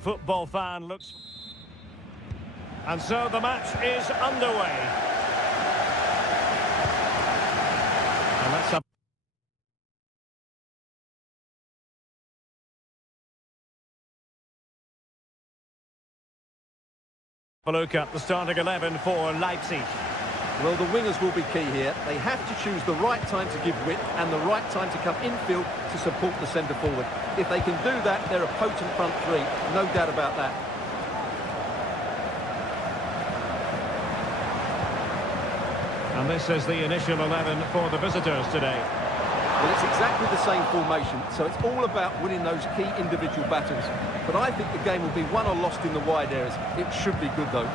Football fan looks, and so the match is underway. And let's have a look at the starting 11 for Leipzig. Well, the wingers will be key here. They have to choose the right time to give width and the right time to come infield to support the centre forward. If they can do that, they're a potent front three. No doubt about that. And this is the initial 11 for the visitors today. Well, it's exactly the same formation, so it's all about winning those key individual battles. But I think the game will be won or lost in the wide areas. It should be good, though.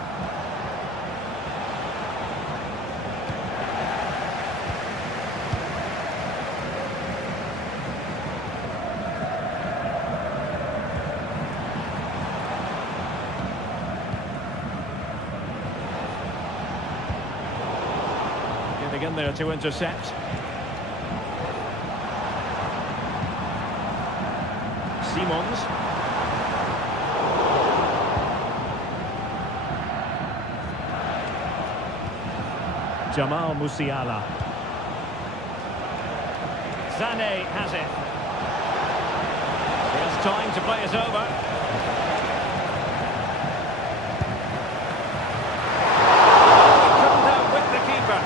In there to intercept. Simons. Jamal Musiala. Sané has it. It's time to play it over. Couldn't outwit the keeper.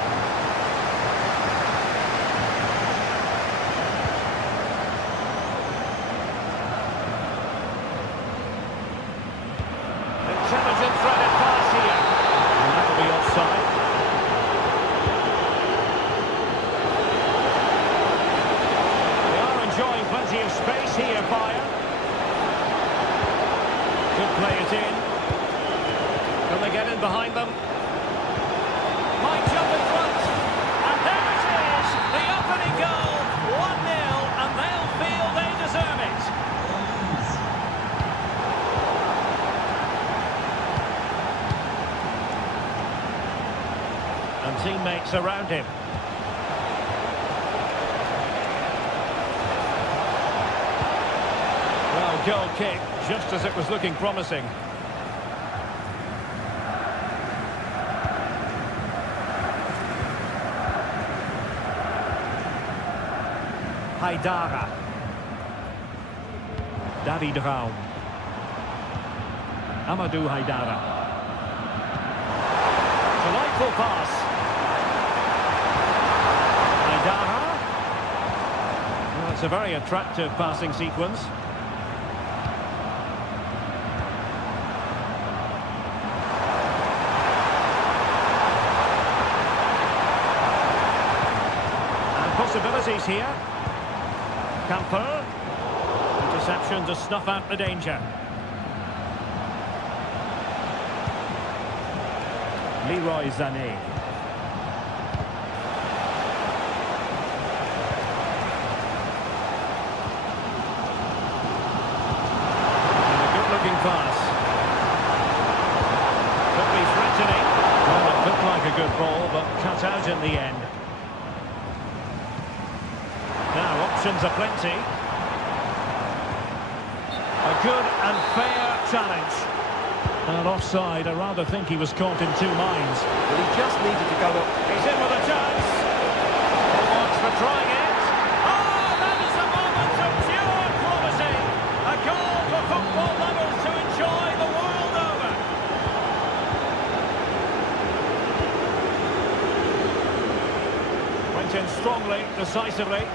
Space here, Bayern. Could play it in. Can they get in behind them? Might jump in front. And there it is! The opening goal! 1-0, and they'll feel they deserve it. And teammates around him. Goal kick, just as it was looking promising. Haidara. David Raum. Amadou Haidara. Delightful pass. Haidara. Well, it's a very attractive passing sequence. Possibilities here. Camper. Interception to snuff out the danger. Leroy Sané. And a good-looking pass. Could be threatening. Well, it looked like a good ball, but cut out in the end. Now, options are plenty. A good and fair challenge. And offside, I rather think he was caught in two minds. Well, he just needed to go up. He's in with a chance. He wants for trying it. Oh, that is a moment of pure quality. A goal for football lovers to enjoy the world over. Went in strongly, decisively.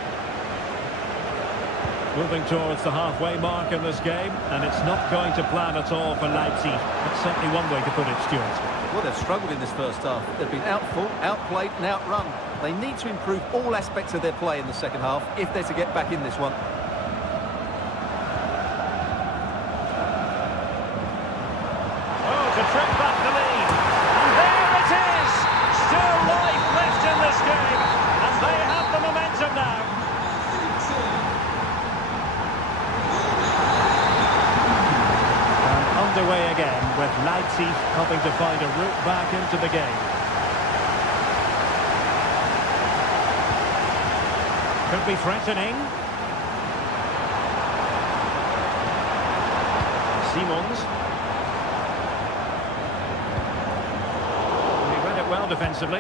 Moving towards the halfway mark in this game, and it's not going to plan at all for Leipzig. That's certainly one way to put it, Stuart. Well, they've struggled in this first half. They've been outfought, outplayed and outrun. They need to improve all aspects of their play in the second half if they're to get back in this one. Oh, to track back the lead. And there it is! Still life left in this game. And they have the momentum now. Underway again with Leipzig hoping to find a route back into the game. Could be threatening. Simons. defensively.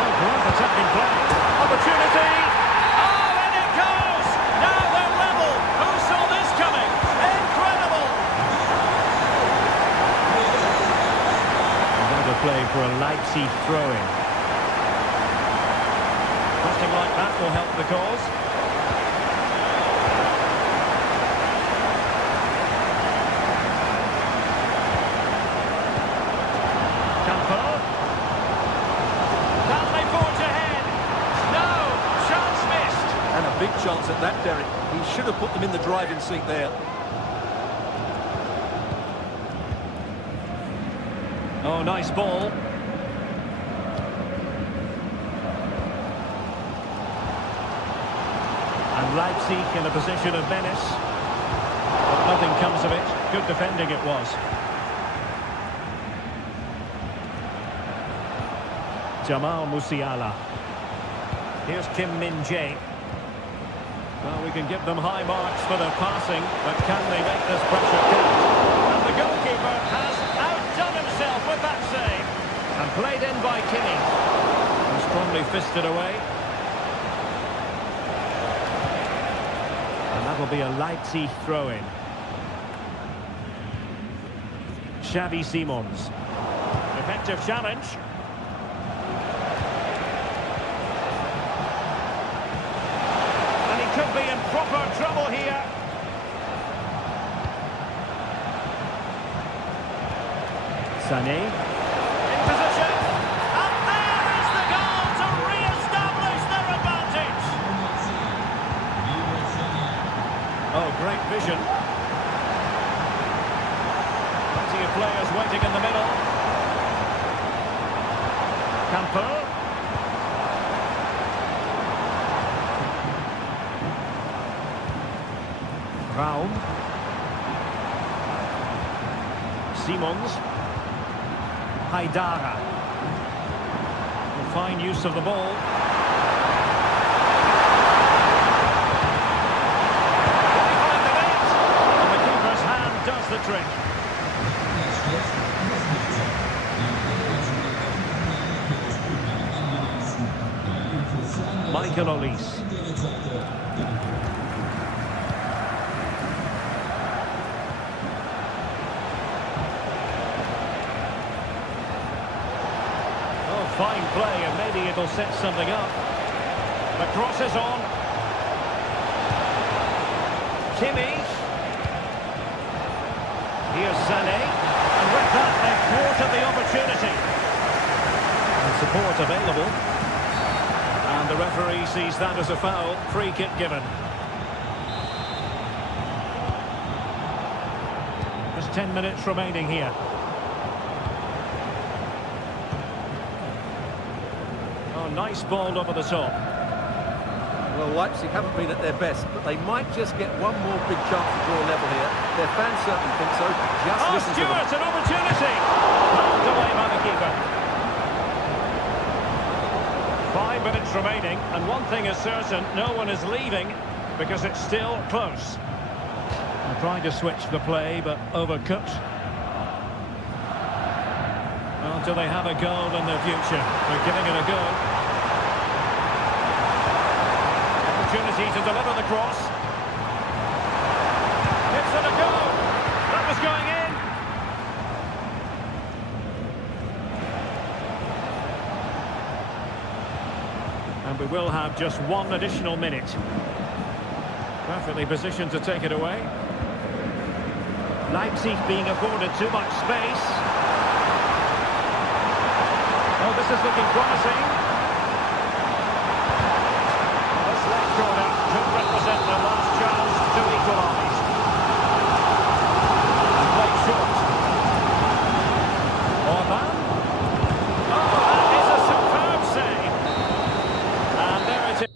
Oh, great attacking play. Opportunity. Oh, and it goes. Now they're level. Who saw this coming? Incredible. Another play for a Leipzig throw-in. Something like that will help the cause. Big chance at that, Derek. He should have put them in the driving seat there. Oh, nice ball. And Leipzig in a position of menace. But nothing comes of it. Good defending it was. Jamal Musiala. Here's Kim Min-jae. Well, we can give them high marks for their passing, but can they make this pressure count? And the goalkeeper has outdone himself with that save. And played in by Kimmich. And strongly fisted away. And that'll be a Leipzig throw-in. Xavi Simons. Effective challenge. Could be in proper trouble here. Sané. In position. And there is the goal to re-establish their advantage. Oh, great vision. Plenty of players waiting in the middle. Campo. Raum. Simons. Haidara. Fine use of the ball. Behind the net. And the keeper's hand does the trick. Michael Olise. Fine play, and maybe it'll set something up. The cross is on. Kimmich. Here's Sané. And with that, they've thwarted the opportunity. And support available. And the referee sees that as a foul. Free kick given. Just 10 minutes remaining here. Nice ball over the top. Well, Leipzig haven't been at their best, but they might just get one more big chance to draw level here. Their fans certainly think so. Just listen to them. Stewart, an opportunity! Knocked away by the keeper. 5 minutes remaining, and one thing is certain, no one is leaving because it's still close. They're trying to switch the play, but overcooked. Well, do they have a goal in their future? They're giving it a go. Opportunity to deliver the cross. It's for the goal. That was going in. And we will have just one additional minute. Perfectly positioned to take it away. Leipzig being afforded too much space. Oh, this is looking promising. This left corner could represent the last chance to equalise. Played short. Orban. Oh, that is a superb save. And there it is.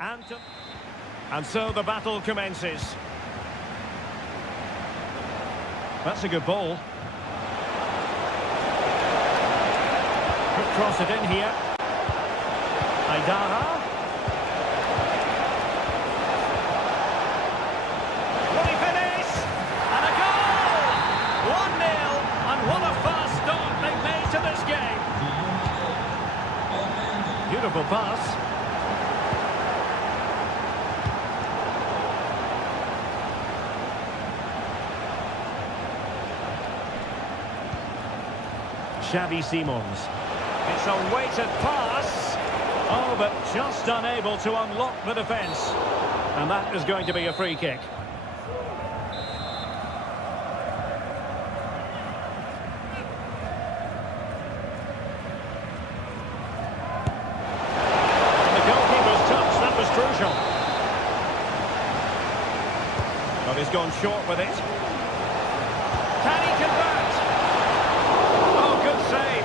And so the battle commences. That's a good ball. Could cross it in here. Aidara. Will he finish? And a goal! 1-0, and what a fast start they've made to this game. Beautiful pass. Xavi Simons. It's a weighted pass. Oh, but just unable to unlock the defence. And that is going to be a free kick. And the goalkeeper's touch, that was crucial. But he's gone short with it. Can he convert? Good save.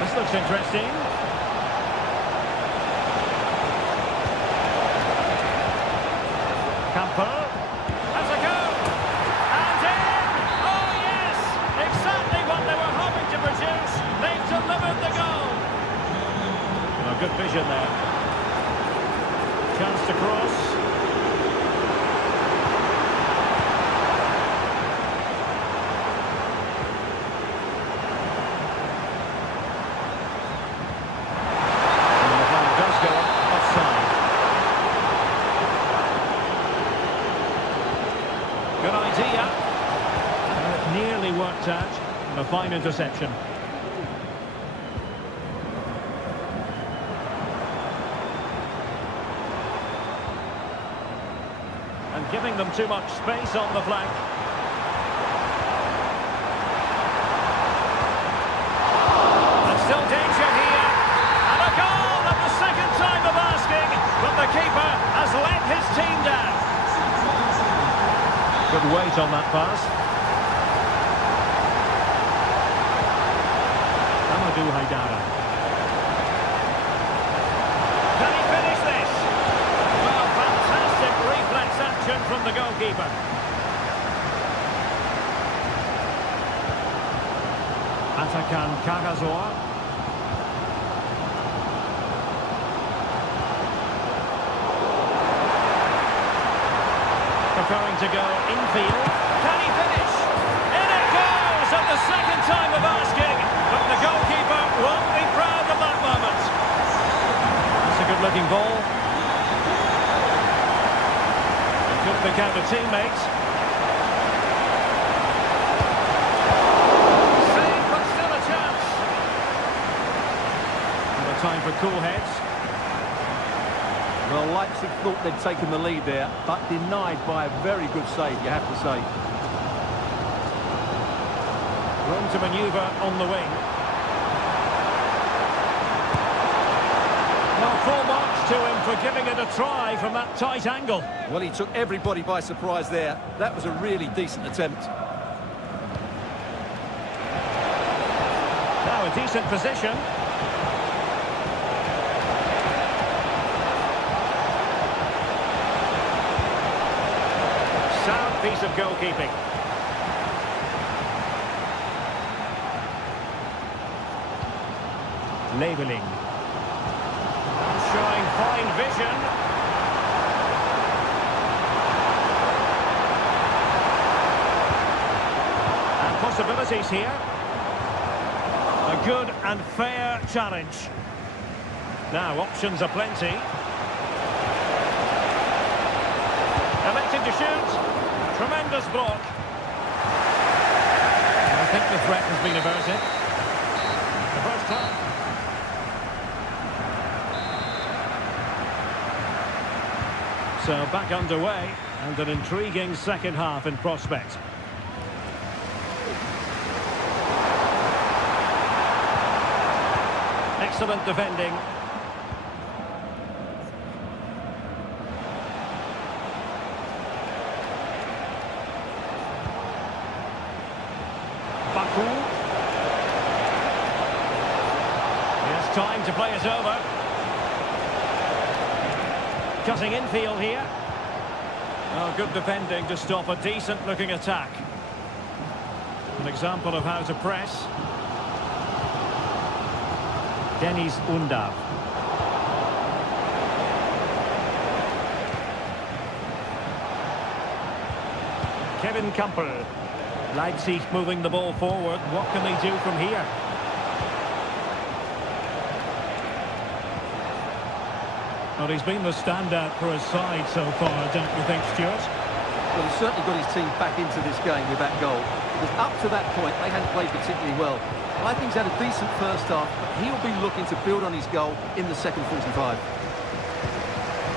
This looks interesting. Campo. Has a go. And in. Oh yes. Exactly what they were hoping to produce. They've delivered the goal. Oh, good vision there. Chance to cross. And the flag does go offside. Good idea. It nearly worked out. And a fine interception. Giving them too much space on the flank. And still danger here. And a goal at the second time of asking, but the keeper has let his team down. Good weight on that pass. Amadou Haidara. Can he finish this? Well, fantastic reflex action from the goalkeeper. Atakan Kagazor. Preferring to go infield. Can he finish? In it goes at the second time of asking, but the goalkeeper won't be proud of that moment. That's a good-looking ball. Could pick out a teammate. Save, but still a chance. And a time for cool heads. Well, Leipzig thought they'd taken the lead there, but denied by a very good save, you have to say. Room to manoeuvre on the wing. Well, full marks to him for giving it a try from that tight angle. Well, he took everybody by surprise there. That was a really decent attempt. Now a decent position. Sound piece of goalkeeping. Labelling. Showing fine vision. And possibilities here. A good and fair challenge. Now options are plenty. Electing to shoot. Tremendous block. I think the threat has been averted. The first time. So back underway, and an intriguing second half in prospect. Excellent defending. time to play it over. Cutting infield here. Oh, good defending to stop a decent-looking attack. An example of how to press. Dennis Undav. Kevin Campbell. Leipzig moving the ball forward. What can they do from here? Well, he's been the standout for his side so far, don't you think, Stuart? Well, he's certainly got his team back into this game with that goal. Because up to that point, they hadn't played particularly well. I think he's had a decent first half, but he'll be looking to build on his goal in the second 45.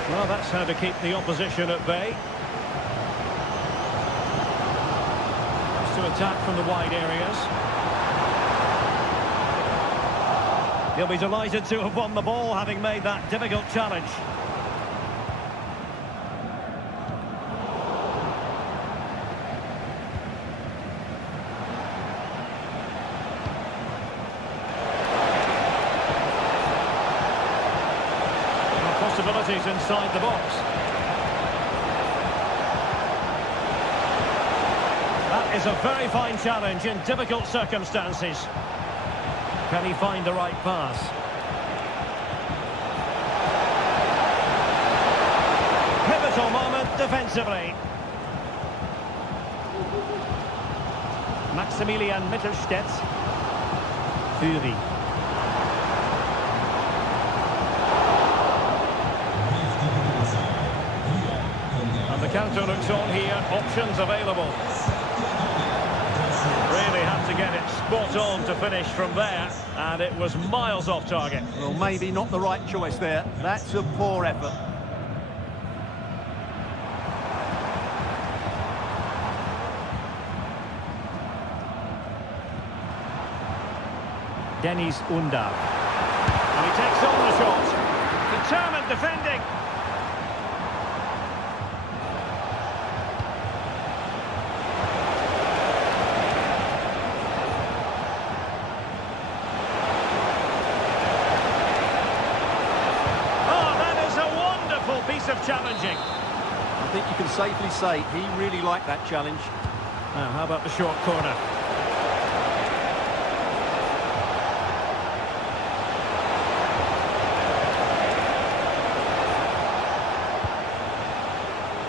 Well, that's how to keep the opposition at bay. To attack from the wide areas. He'll be delighted to have won the ball, having made that difficult challenge. Possibilities inside the box. That is a very fine challenge in difficult circumstances. Can he find the right pass? Pivotal moment defensively. Maximilian Mittelstädt. Fury. And the counter looks on here. Options available. Really had to get it spot on to finish from there, and it was miles off target. Well, maybe not the right choice there. That's a poor effort. Dennis Undav. And he takes on the shot. Determined defending. Of challenging. I think you can safely say he really liked that challenge. Now, how about the short corner?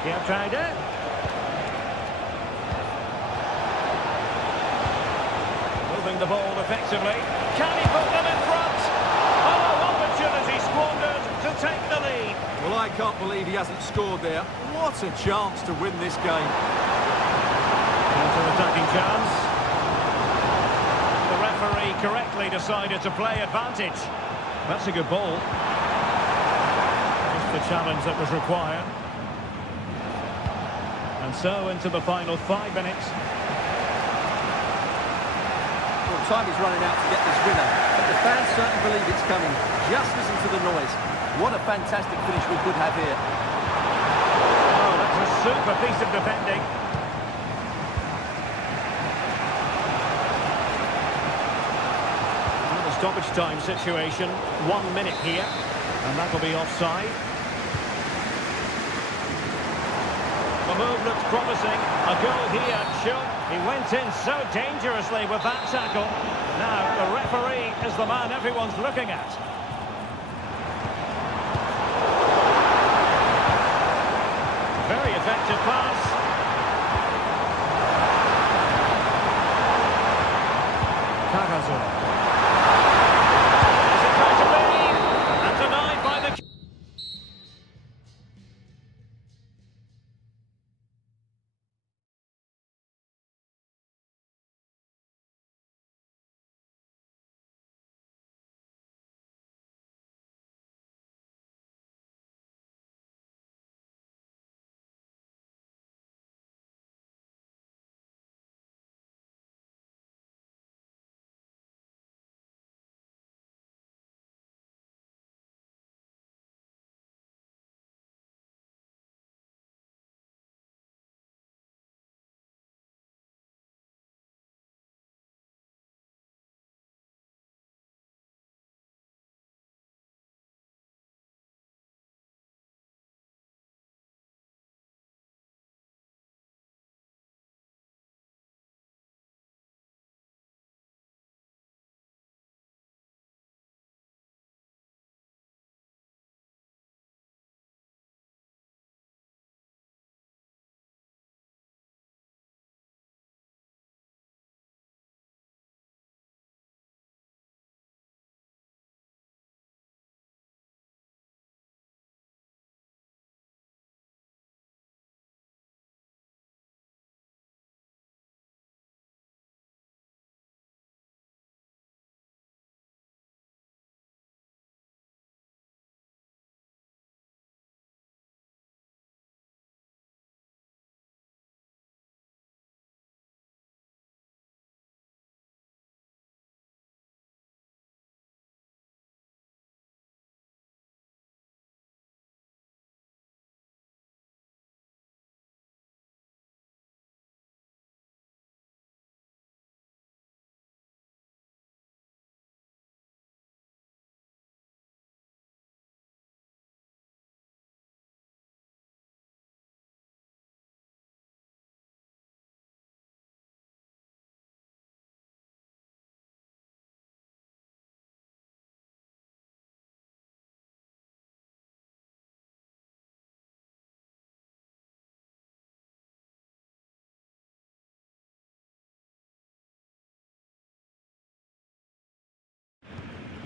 Here, tried it. Moving the ball effectively. Can he put them in front? Oh, opportunity squandered to take the lead. Well, I can't believe he hasn't scored there. What a chance to win this game. Counter-attacking chance. The referee correctly decided to play advantage. That's a good ball. Just the challenge that was required. And so into the final 5 minutes. Well, time is running out to get this winner. But the fans certainly believe it's coming. Just listen to the noise. What a fantastic finish we could have here. Oh, that's a super piece of defending. Well, the stoppage time situation, 1 minute here, and that'll be offside. The move looks promising. A goal here, sure. He went in so dangerously with that tackle. Now, the referee is the man everyone's looking at. Very effective pass. Cagazo.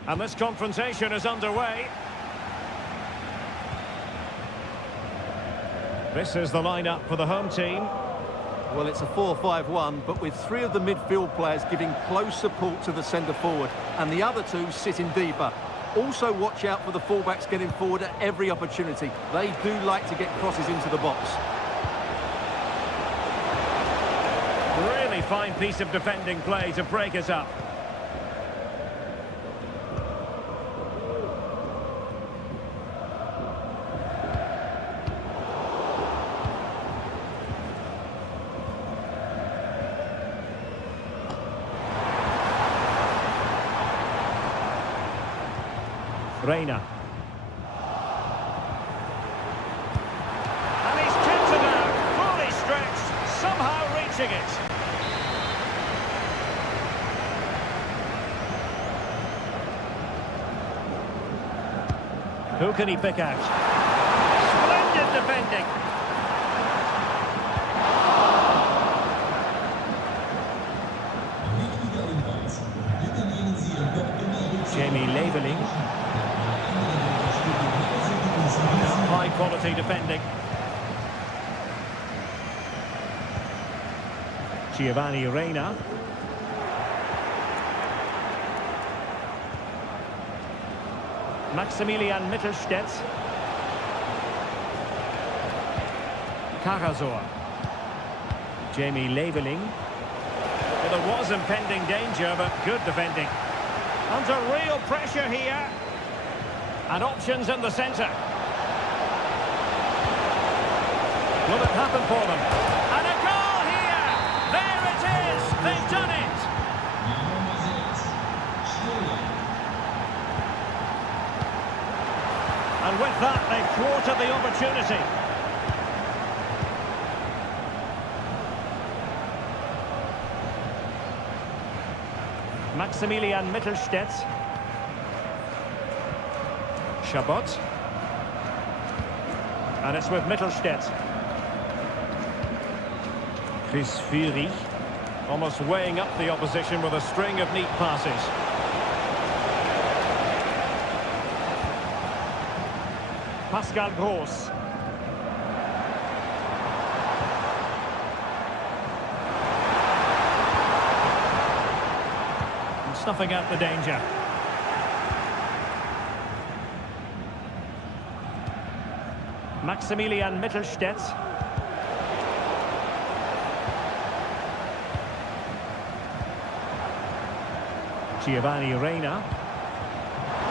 And this confrontation is underway. This is the lineup for the home team. Well, it's a 4-5-1, but with three of the midfield players giving close support to the centre forward, and the other two sitting deeper. Also watch out for the fullbacks getting forward at every opportunity. They do like to get crosses into the box. Really fine piece of defending play to break us up. Reina. And he's kept it out, fully stretched, somehow reaching it. Who can he pick out? Splendid defending. Jamie Labeling. High quality defending. Giovanni Reina. Maximilian Mittelstädt. Karazor. Jamie Labeling. Well, there was impending danger, but good defending. Under real pressure here. And options in the centre. Will it happen for them? And a goal here! There it is! They've done it! And with that, they've thwarted the opportunity. Maximilian Mittelstädt. Chabot. And it's with Mittelstädt. Chris Führig, almost weighing up the opposition with a string of neat passes. Pascal Gross. And snuffing out the danger. Maximilian Mittelstädt. Giovanni Reina.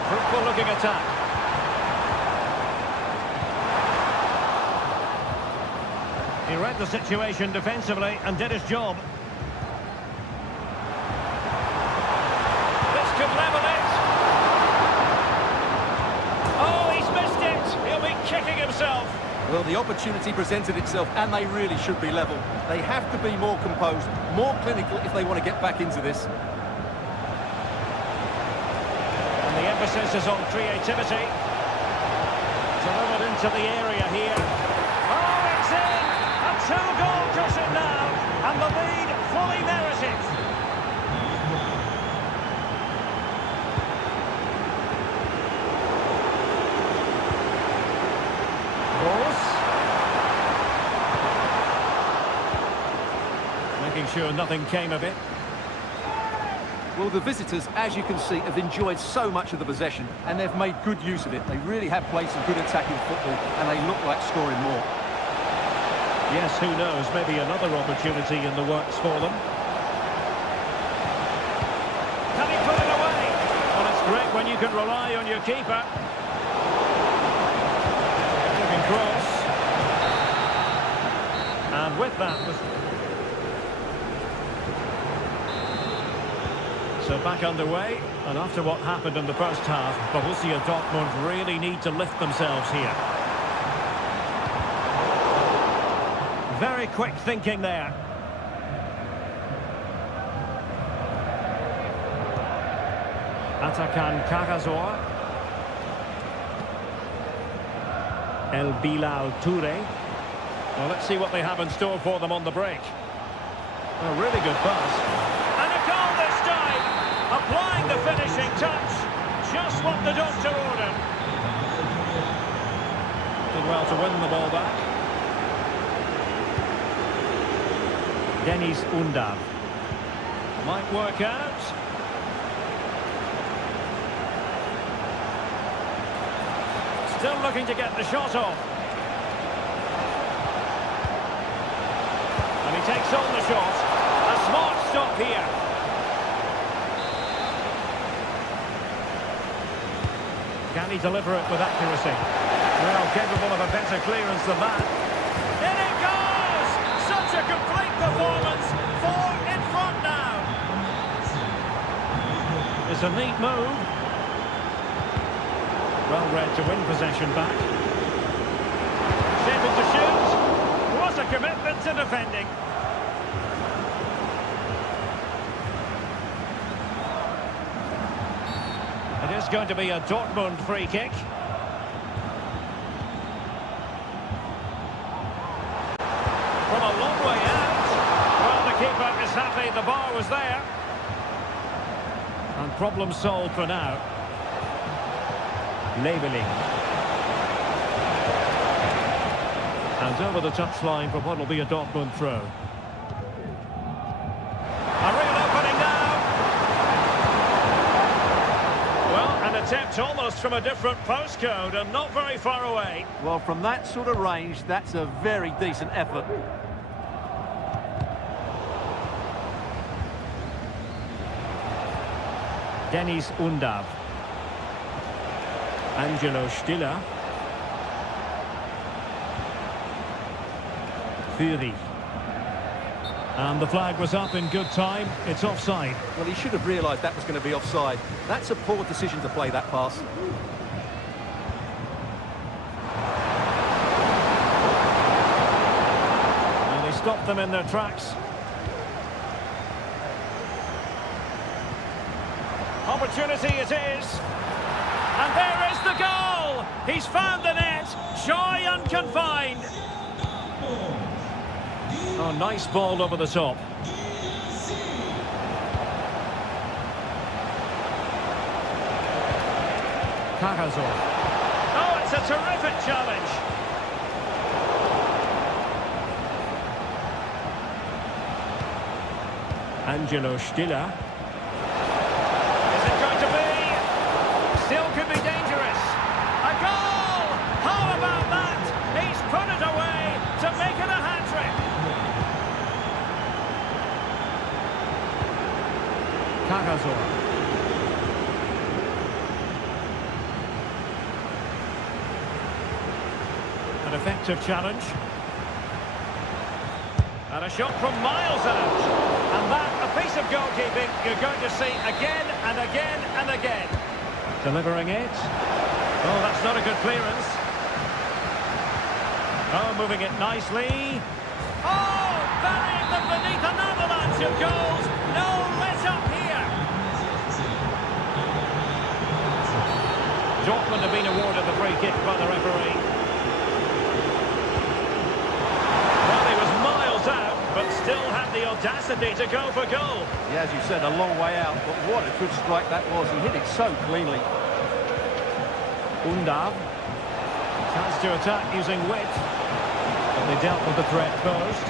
Fruitful looking attack. He read the situation defensively and did his job. This could level it. Oh, he's missed it. He'll be kicking himself. Well, the opportunity presented itself, and they really should be level. They have to be more composed, more clinical if they want to get back into this. The emphasis is on creativity. Delivered into the area here. Oh, it's in! A two-goal cushion now, and the lead fully merited. Gross. Making sure nothing came of it. Well, the visitors, as you can see, have enjoyed so much of the possession, and they've made good use of it. They really have played some good attacking football, and they look like scoring more. Yes, who knows, maybe another opportunity in the works for them. Can he put it away? Well, it's great when you can rely on your keeper. Looking cross. And with that... So back underway, and after what happened in the first half, Borussia Dortmund really need to lift themselves here. Very quick thinking there. Atakan Karazor. El Bilal Touré. Well, let's see what they have in store for them on the break. A really good pass. And a goal this time! Applying the finishing touch. just what the doctor ordered. Did well to win the ball back. Dennis Undav. Might work out. Still looking to get the shot off. And he takes on the shot. A smart stop here. Can he deliver it with accuracy? Well, capable of a better clearance than that. In it goes! Such a complete performance. 4 in front now. It's a neat move. Well read to win possession back. Able to shoot. What a commitment to defending. It is going to be a Dortmund free kick. From a long way out. Well, the keeper is happy the bar was there. And problem solved for now. Labeling. And over the touchline for what will be a Dortmund throw. A real opening now. Well, an attempt almost from a different postcode and not very far away. Well, from that sort of range, that's a very decent effort. Dennis Undav. Angelo Stiller. Fury. And the flag was up in good time. It's offside. Well, he should have realised that was going to be offside. That's a poor decision to play that pass. And he stopped them in their tracks. Opportunity it is. And there is the goal! He's found the net. Joy unconfined. Oh, nice ball over the top. Karazor. Oh, it's a terrific challenge. Angelo Stiller. Is it going to be? Still could be dangerous. A goal! How about that? He's put it away to make it a hat-trick. Karazor. An effective challenge. And a shot from miles out. And that, a piece of goalkeeping you're going to see again and again and again. Delivering it. Oh, that's not a good clearance. Oh, moving it nicely. Oh, burying them beneath an avalanche of goals. No let up here. Dortmund have been awarded the free kick by the referee. Well, he was miles out, but still had the audacity to go for goal. Yeah, as you said, a long way out, but what a good strike that was. He hit it so cleanly. Undav. Chance to attack using width. But they dealt with the threat posed.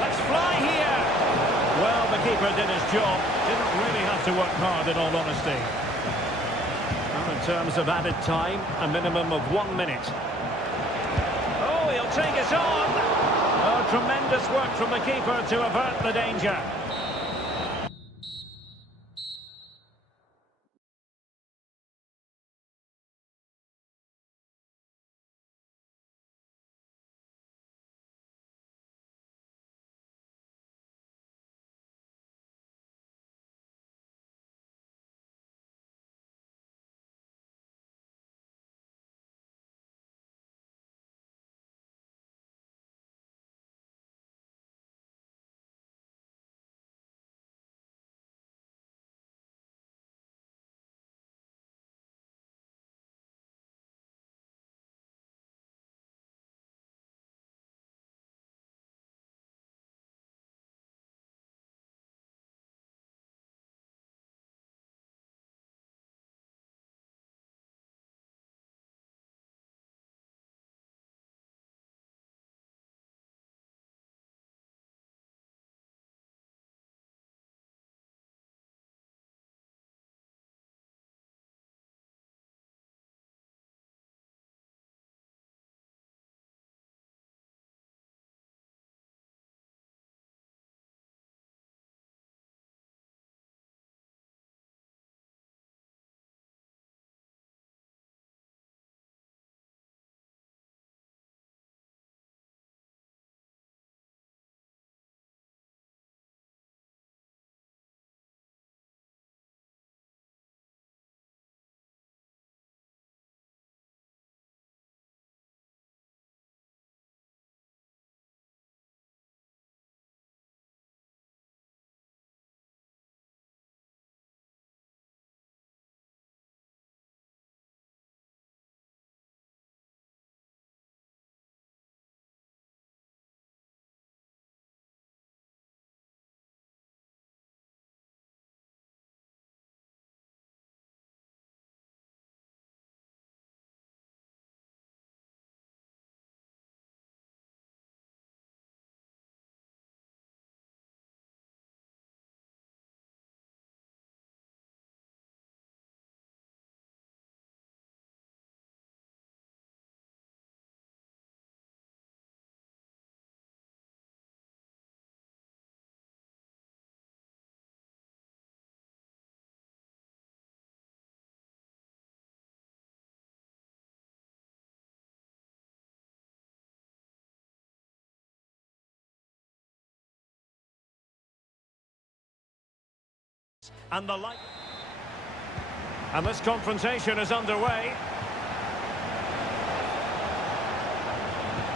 Let's fly here. Well, the keeper did his job. Didn't really have to work hard, in all honesty. And in terms of added time, a minimum of 1 minute. Oh, he'll take it on. Oh, tremendous work from the keeper to avert the danger. and the light. And this confrontation is underway.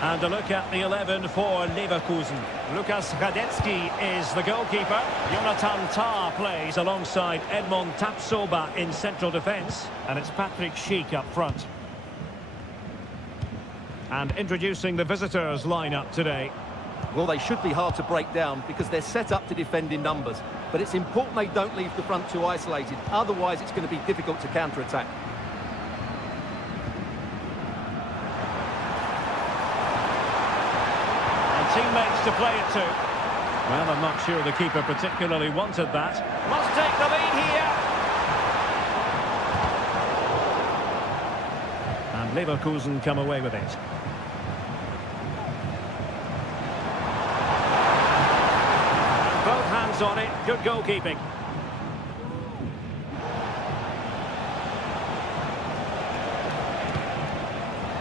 And a look at the 11 for Leverkusen. Lukas Radetzky is the goalkeeper. Jonathan Tah plays alongside Edmond Tapsoba in central defence. And it's Patrick Schick up front. And introducing the visitors lineup today. Well, they should be hard to break down because they're set up to defend in numbers. But it's important they don't leave the front too isolated. Otherwise, it's going to be difficult to counter-attack. Teammates to play it to. Well, I'm not sure the keeper particularly wanted that. Must take the lead here. And Leverkusen come away with it. And both hands on it. Good goalkeeping.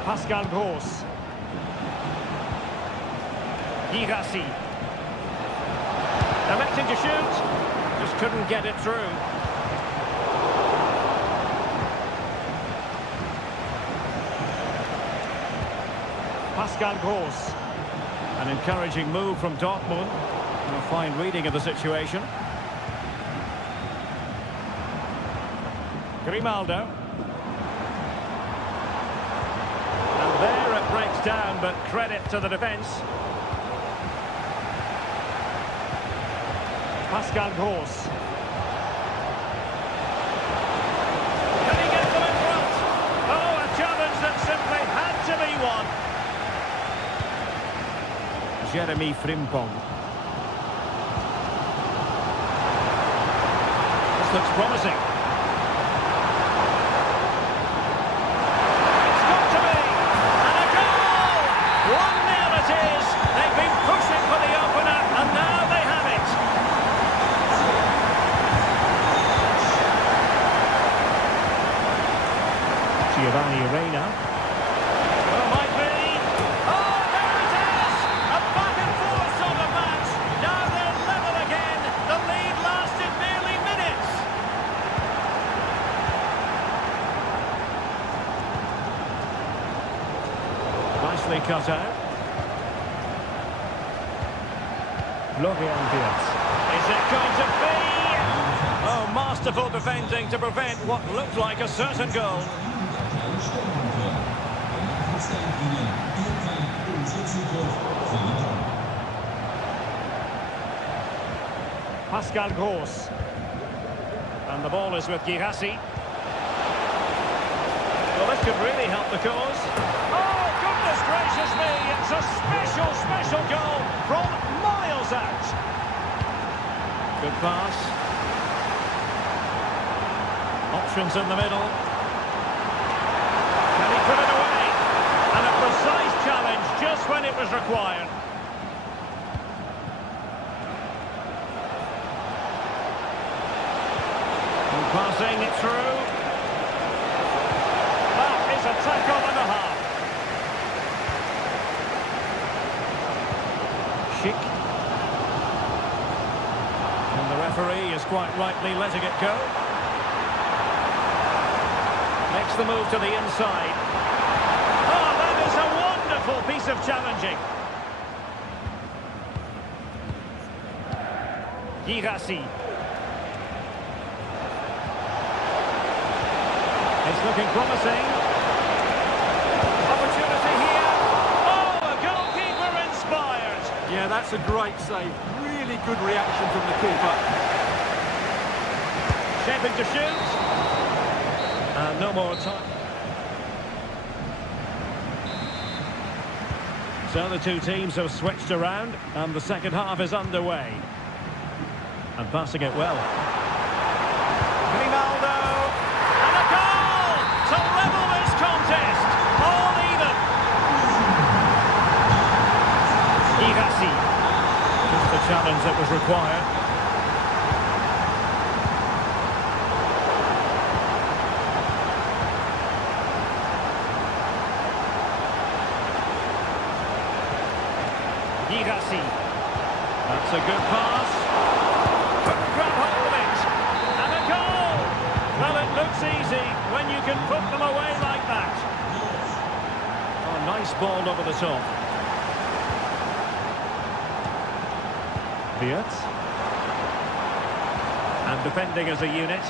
Pascal Gross. Girassi. Electing to shoot. Just couldn't get it through. Pascal Gross. An encouraging move from Dortmund. And a fine reading of the situation. Grimaldo. And there it breaks down, but credit to the defence. Pascal Gross. Can he get them in front? Oh, a challenge that simply had to be won. Jeremy Frimpong. This looks promising. It's got to be! And a goal! 1-0 it is! They've been pushing for the opener, and now they have it. Giovanni Reina. Well, might be. Oh, there it is! A back and forth sort of match. Now they're level again. The lead lasted nearly minutes. Nicely cut out. Florian Wirtz. Is it going to be? Oh, masterful defending to prevent what looked like a certain goal. Pascal Gross. And the ball is with Girassi. Well, this could really help the cause. Oh, goodness gracious me! It's a special, special goal from miles out. Good pass. Options in the middle. Can he put it away? And a precise challenge just when it was required. And passing it through. That is a tackle and a half. Schick. And the referee is quite rightly letting it go. Makes the move to the inside. Oh, that is a wonderful piece of challenging. Girassi. It's looking promising. Opportunity here. Oh, a goalkeeper inspired. Yeah, that's a great save. Really good reaction from the keeper. Shaping to shoot. And no more time. So the two teams have switched around, and the second half is underway. And passing it well. Grimaldo! And a goal! To level this contest! All even! Girassi. Just the challenge that was required. Girassi. That's a good pass. Couldn't grab hold of it. And easy when you can put them away like that. Oh, nice ball over the top. Beard. And defending as a unit.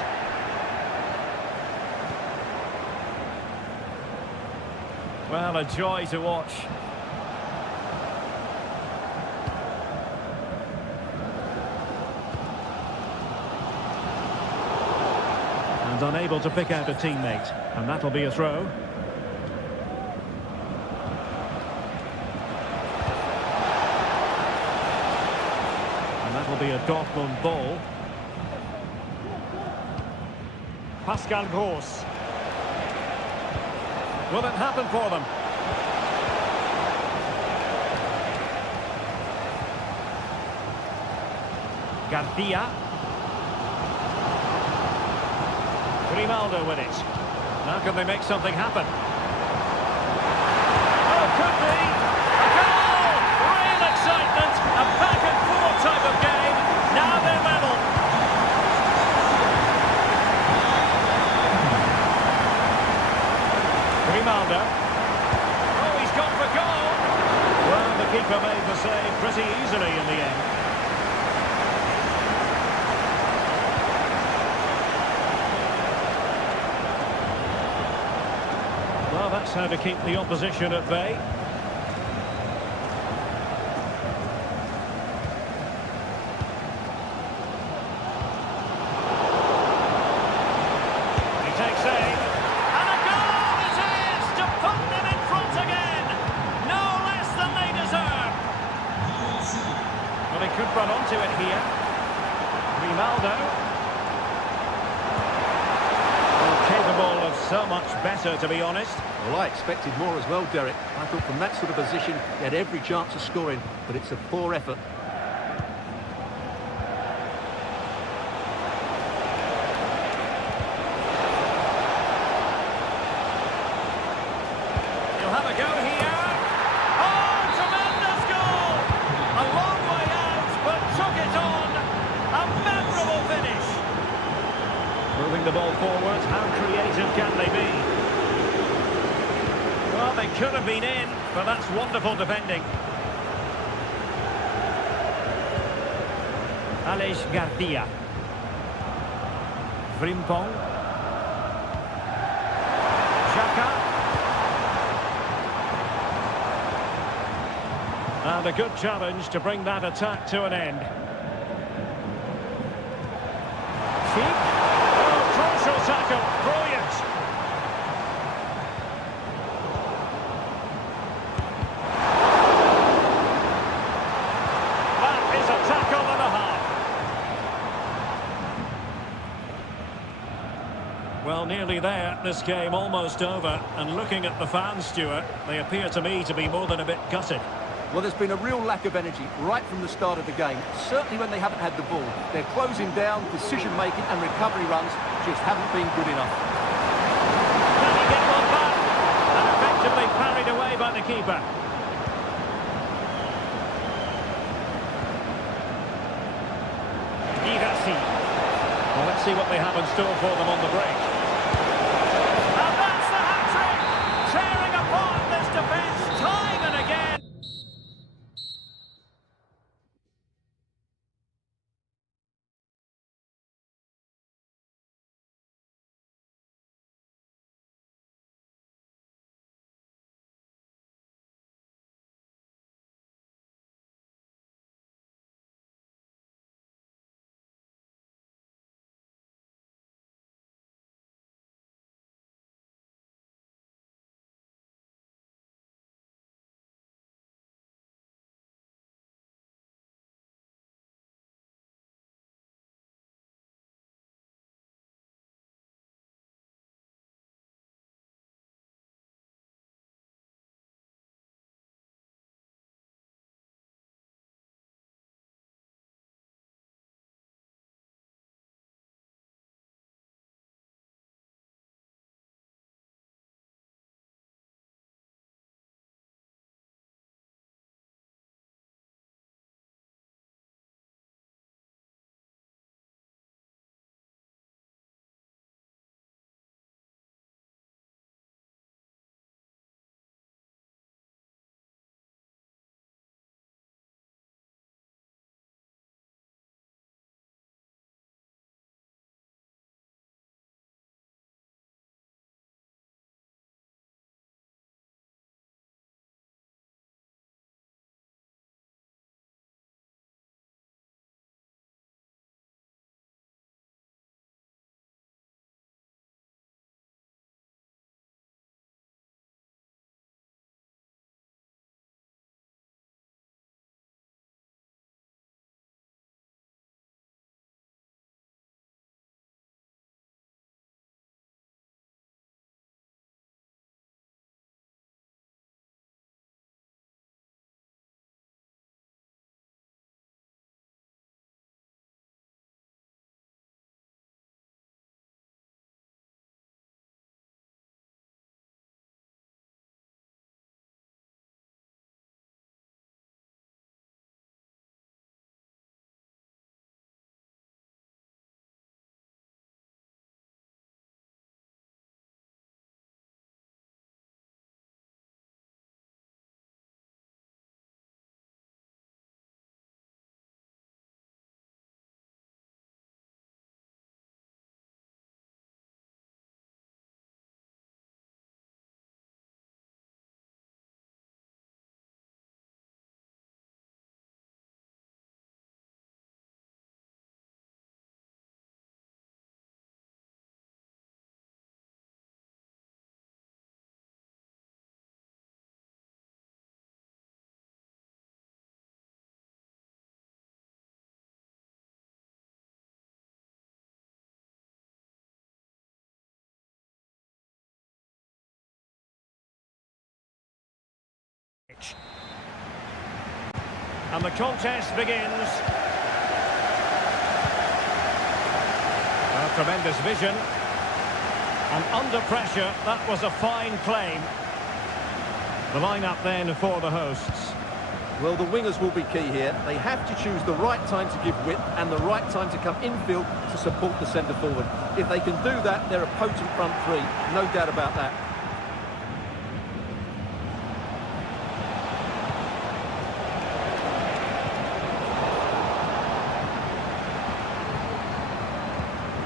Well, a joy to watch. And unable to pick out a teammate. And that'll be a throw. And that'll be a Dortmund ball. Pascal Gross. Will it happen for them? Garcia. Grimaldo with it. Now can they make something happen? Oh, could be! A goal! Real excitement! A back and forth type of game. Now they're level. Grimaldo. Oh, he's gone for goal. Well, the keeper made the save pretty easily in the end. Well, that's how to keep the opposition at bay. He takes aim. And a goal it is to put them in front again. No less than they deserve. Well, he could run onto it here. Grimaldo. Capable of so much better, to be honest. Well, I expected more as well, Derek. I thought from that sort of position, he had every chance of scoring, but it's a poor effort. He'll have a go here. Oh, tremendous goal! A long way out, but took it on. A memorable finish. Moving the ball forward, how creative can they be? Well, they could have been in, but that's wonderful defending. Aleix Garcia. Frimpong. Xhaka. And a good challenge to bring that attack to an end. Cheek. Crucial tackle, brilliant. That is a tackle and a half. Well, nearly there, this game almost over. And looking at the fans, Stuart, they appear to me to be more than a bit gutted. Well, there's been a real lack of energy right from the start of the game. Certainly when they haven't had the ball. Their closing down, decision-making and recovery runs just haven't been good enough. Can he get one back? And effectively parried away by the keeper. Well, let's see what they have in store for them on the break. And the contest begins. Tremendous vision. And under pressure, that was a fine claim. The line-up then for the hosts. Well, the wingers will be key here. They have to choose the right time to give width and the right time to come infield to support the centre forward. If they can do that, they're a potent front three. No doubt about that.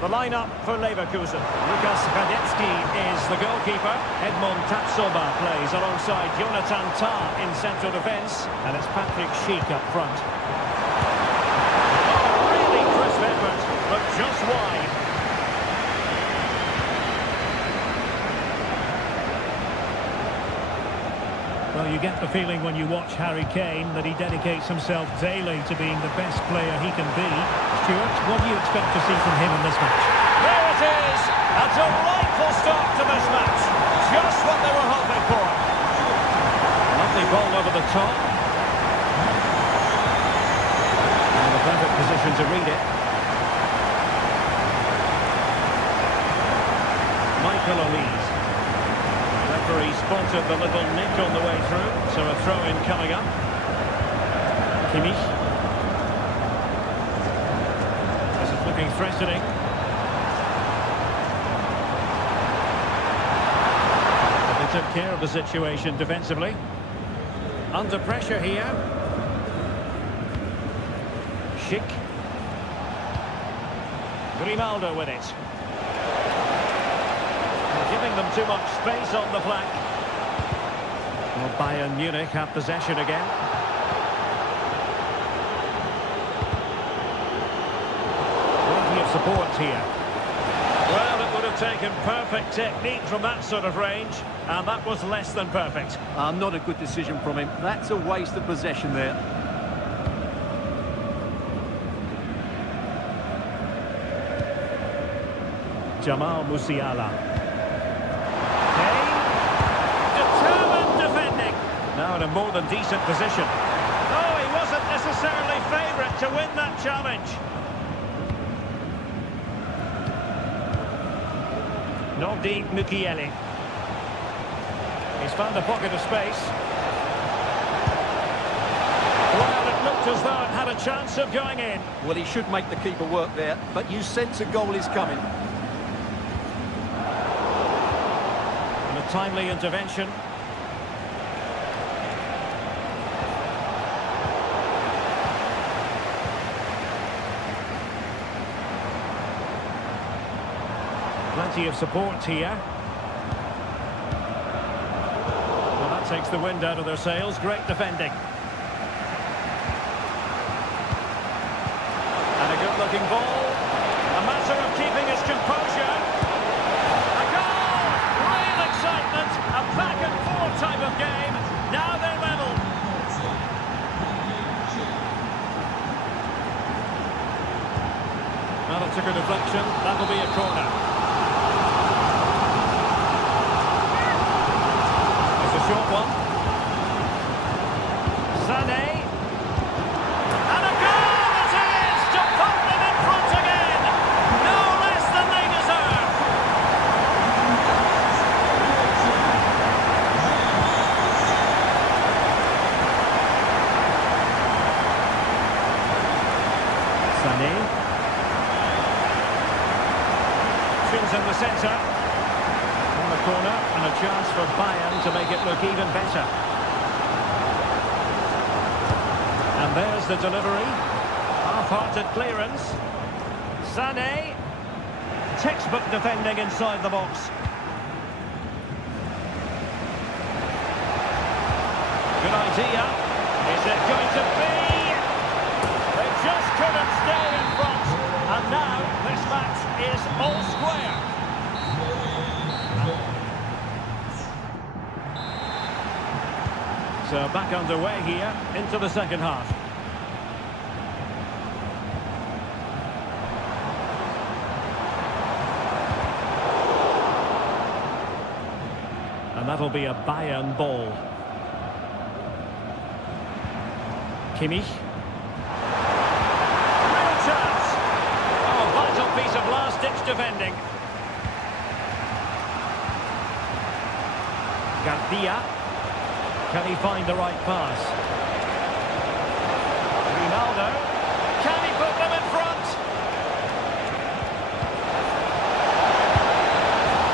The line-up for Leverkusen. Lukas Radetzky is the goalkeeper. Edmond Tapsoba plays alongside Jonathan Tah in central defence. And it's Patrick Schick up front. Oh, really crisp effort, but just wide. Well, you get the feeling when you watch Harry Kane that he dedicates himself daily to being the best player he can be. Stuart, what do you expect to see from him in this match? There it is! A delightful start to this match. Just what they were hoping for. Lovely ball over the top. And the perfect position to read it. Michael Olise. Referee spotted the little nick on the way through, so a throw-in coming up. Kimmich. This is looking threatening. But they took care of the situation defensively. Under pressure here. Schick. Grimaldo with it. Giving them too much space on the flank. Well, Bayern Munich have possession again. Plenty of support here. Well, it would have taken perfect technique from that sort of range, and that was less than perfect. Not a good decision from him. That's a waste of possession there. Jamal Musiala. Now in a more than decent position. Oh, he wasn't necessarily favourite to win that challenge. Nordi Mukiele. He's found a pocket of space. Well, it looked as though it had a chance of going in. Well, he should make the keeper work there, but you sense a goal is coming. And a timely intervention. Plenty of support here. Well, that takes the wind out of their sails. Great defending. And a good-looking ball. A matter of keeping his composure. A goal! Real excitement. A back-and-forth type of game. Now they're level. Well, it took a deflection. That'll be a corner. Short one. Sané. And a goal it is to put them in front again. No less than they deserve. Sané. Options in the centre. On the corner, and a chance for Bayern to make it look even better. And there's the delivery. Half-hearted clearance. Sané. Textbook defending inside the box. Good idea. Is it going to be? They just couldn't stay in front. And now this match is all square. So back underway here into the second half. And that'll be a Bayern ball. Kimmich. Real chance. Oh, a vital piece of last-ditch defending. Garcia. Can he find the right pass? Ronaldo. Can he put them in front?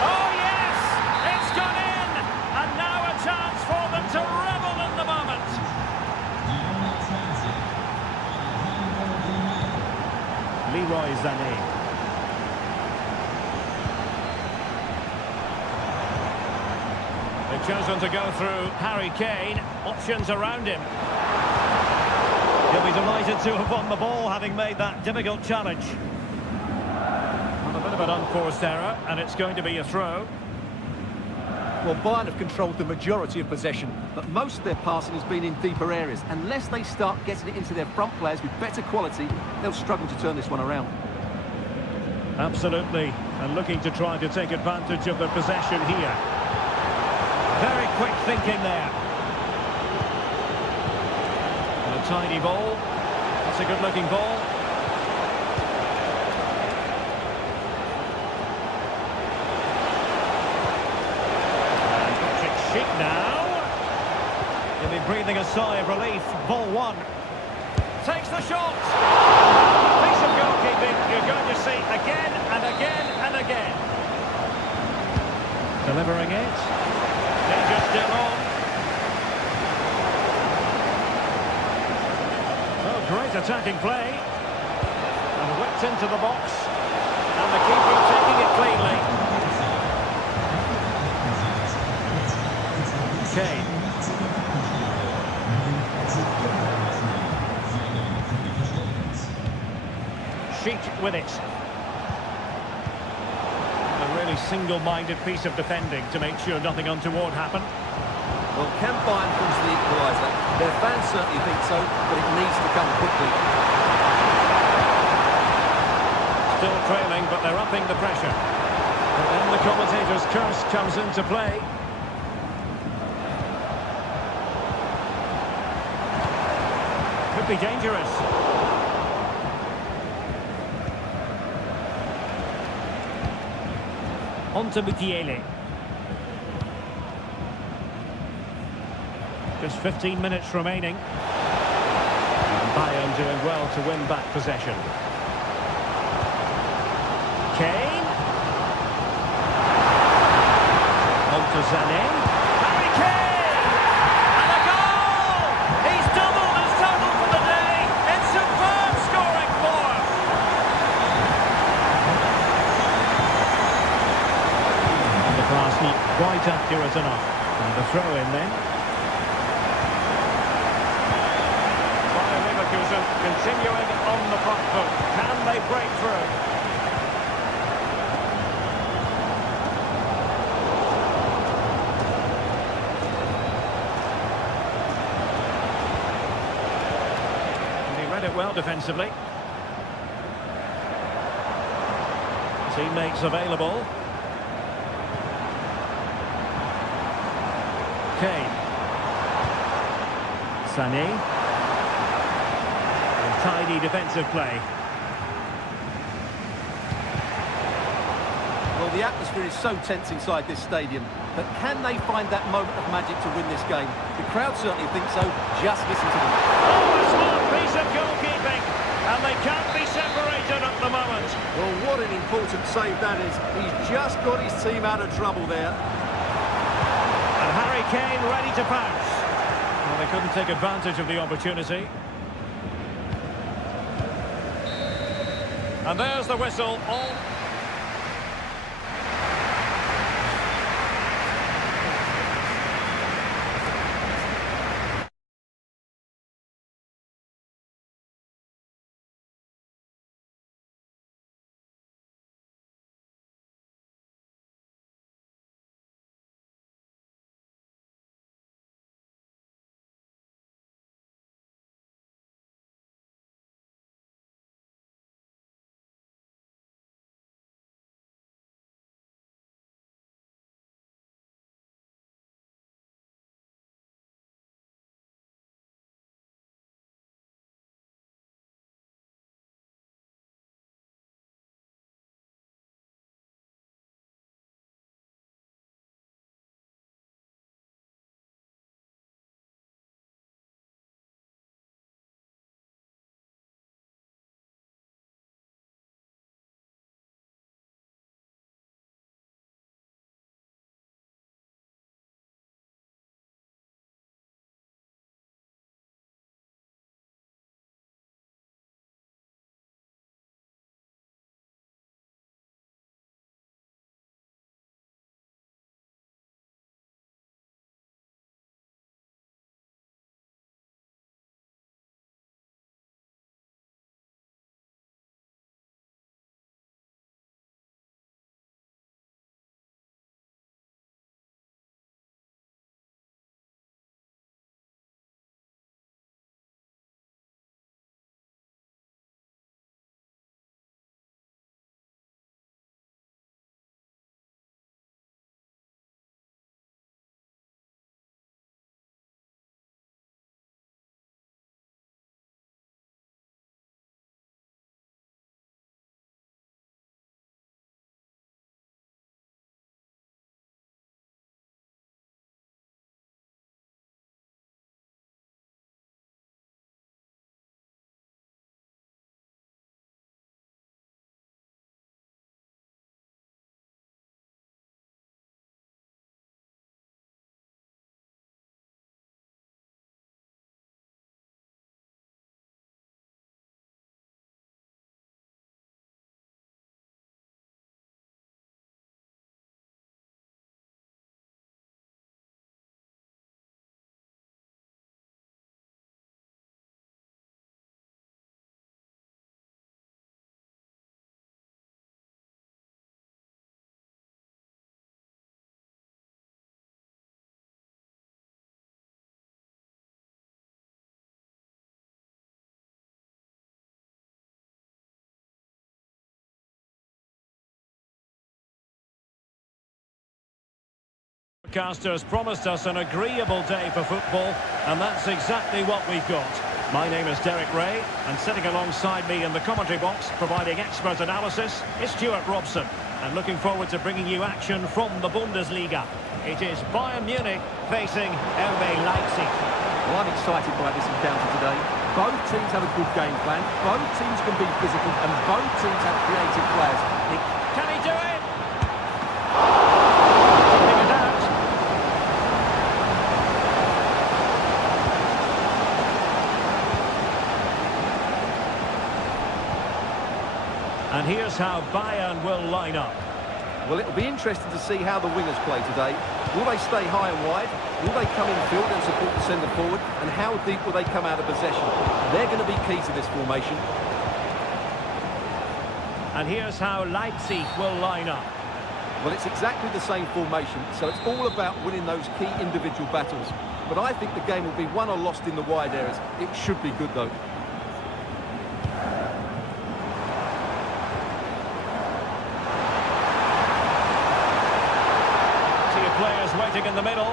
Oh yes! It's gone in! And now a chance for them to revel in the moment. Leroy Sané. They've chosen to go through Harry Kane. Options around him. He'll be delighted to have won the ball, having made that difficult challenge. And a bit of an unforced error, and it's going to be a throw. Well, Bayern have controlled the majority of possession, but most of their passing has been in deeper areas. Unless they start getting it into their front players with better quality, they'll struggle to turn this one around. Absolutely, and looking to try to take advantage of the possession here. Very quick thinking there. And a tidy ball. That's a good-looking ball. Now, he'll be breathing a sigh of relief. Ball one. Takes the shot. A piece of goalkeeping you're going to see again and again and again. Delivering it. Danger still on. Oh, great attacking play. And whipped into the box. And the keeper taking it cleanly. Kane. Sheet with it. A really single-minded piece of defending to make sure nothing untoward happened. Well, can Bayern force the equaliser? Their fans certainly think so, but it needs to come quickly. Still trailing, but they're upping the pressure. And then the commentator's curse comes into play. Could be dangerous. On to Mukiele. Just 15 minutes remaining. And Bayern doing well to win back possession. Kane. On to Sané. Harry Kane! And a goal! He's doubled his total for the day. It's superb scoring for him. And the pass not quite accurate enough. And the throw in then. Continuing on the front foot. Can they break through? And he read it well defensively. Teammates available. Kane. Sané. Tidy defensive play. Well, the atmosphere is so tense inside this stadium, but can they find that moment of magic to win this game? The crowd certainly think so. Just listen to them. Oh, a smart piece of goalkeeping, and they can't be separated at the moment. Well, what an important save that is. He's just got his team out of trouble there. And Harry Kane ready to pounce. Well, they couldn't take advantage of the opportunity. And there's the whistle. All broadcasters promised us an agreeable day for football, and that's exactly what we've got. My name is Derek Ray, and sitting alongside me in the commentary box, providing expert analysis, is Stuart Robson. And looking forward to bringing you action from the Bundesliga. It is Bayern Munich facing RB Leipzig. Well, I'm excited by this encounter today. Both teams have a good game plan, both teams can be physical, and both teams have creative players. Can he do it? Keeping it out. And here's how Bayern will line up. Well, it'll be interesting to see how the wingers play today. Will they stay high and wide? Will they come in field and support the centre forward? And how deep will they come out of possession? They're going to be key to this formation. And here's how Leipzig will line up. Well, it's exactly the same formation, so it's all about winning those key individual battles. But I think the game will be won or lost in the wide areas. It should be good, though. Players waiting in the middle.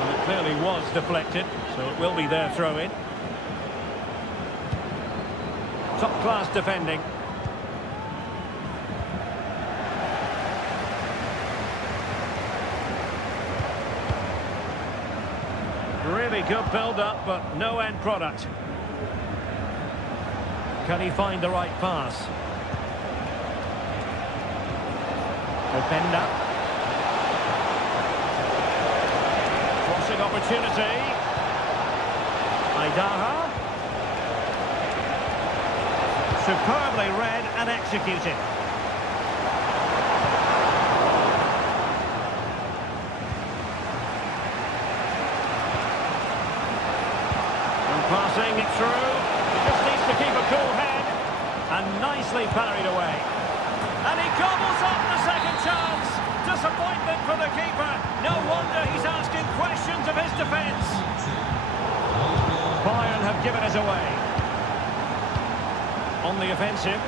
And it clearly was deflected, so it will be their throw-in. Top-class defending. Really good build-up, but no end product. Can he find the right pass? Openda. Crossing opportunity. Aidaha. Superbly read and executed. And passing it through. He just needs to keep a cool head. And nicely parried away. And he gobbles up the second chance. Disappointment for the keeper. No wonder he's asking questions of his defence. Bayern have given it away. On the offensive.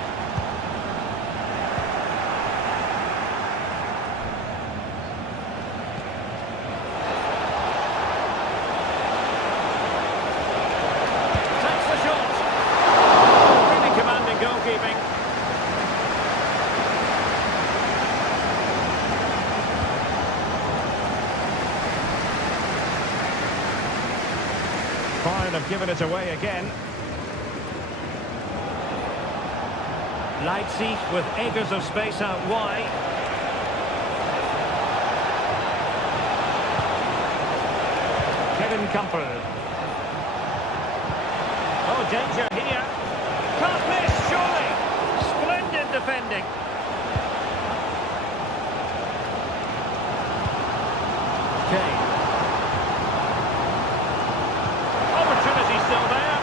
Takes the shot. Really commanding goalkeeping. Bayern have given it away again. Leipzig with acres of space out wide. Kevin Campbell. Oh, danger here. Can't miss, surely. Splendid defending. Kane. Still there.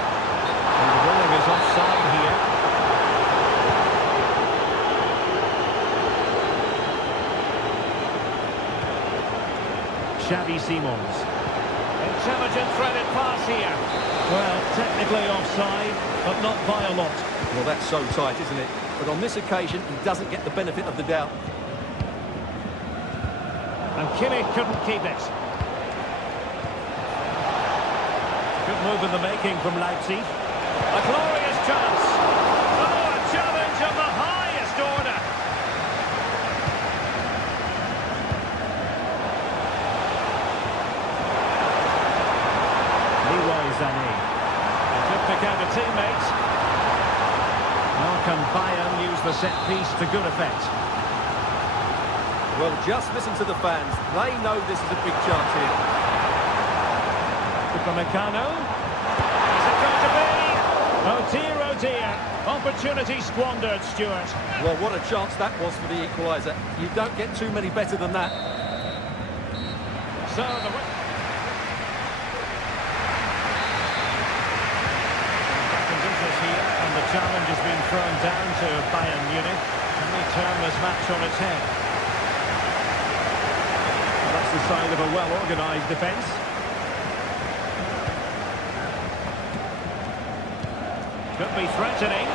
And the ruling is offside here. Xavi Simons. Intelligent threaded pass here. Well, technically offside, but not by a lot. Well, that's so tight, isn't it? But on this occasion, he doesn't get the benefit of the doubt. And Kimmich couldn't keep it. Good move in the making from Leipzig. A glorious chance. Oh, a challenge of the highest order. Leroy Sané. A good pick out of teammates. Now can Bayern use the set piece to good effect? Well, just listen to the fans. They know this is a big chance here. Upamecano. Is it going to be? Oh dear. Opportunity squandered, Stuart. Well, what a chance that was for the equaliser. You don't get too many better than that. So the back in business here, and the challenge has been thrown down to Bayern Munich. Can they turn this match on its head? Well, that's the sign of a well-organised defence. Could be threatening.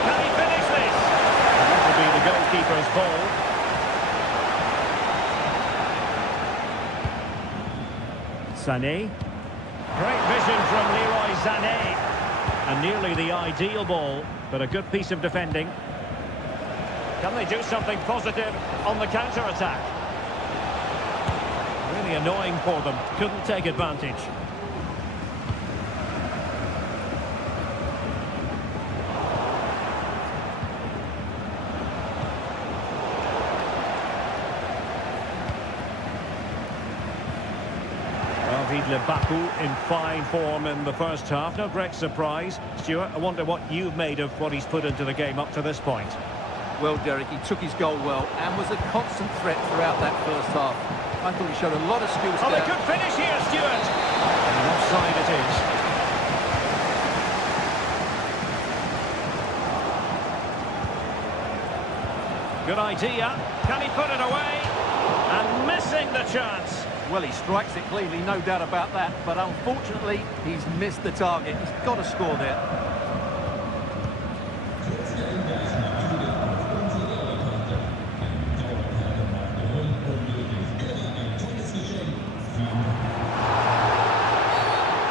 Can he finish this? That will be the goalkeeper keeper's ball. Sané. Great vision from Leroy Sané. And nearly the ideal ball, but a good piece of defending. Can they do something positive on the counter-attack? Really annoying for them. Couldn't take advantage. Baku in fine form in the first half. No great surprise. Stuart, I wonder what you've made of what he's put into the game up to this point. Well, Derek, he took his goal well and was a constant threat throughout that first half. I thought he showed a lot of skills Oh, there. a good finish here, Stuart. And offside it is. Good idea. Can he put it away? And missing the chance. Well, he strikes it cleanly, no doubt about that, but unfortunately, he's missed the target. He's got to score there.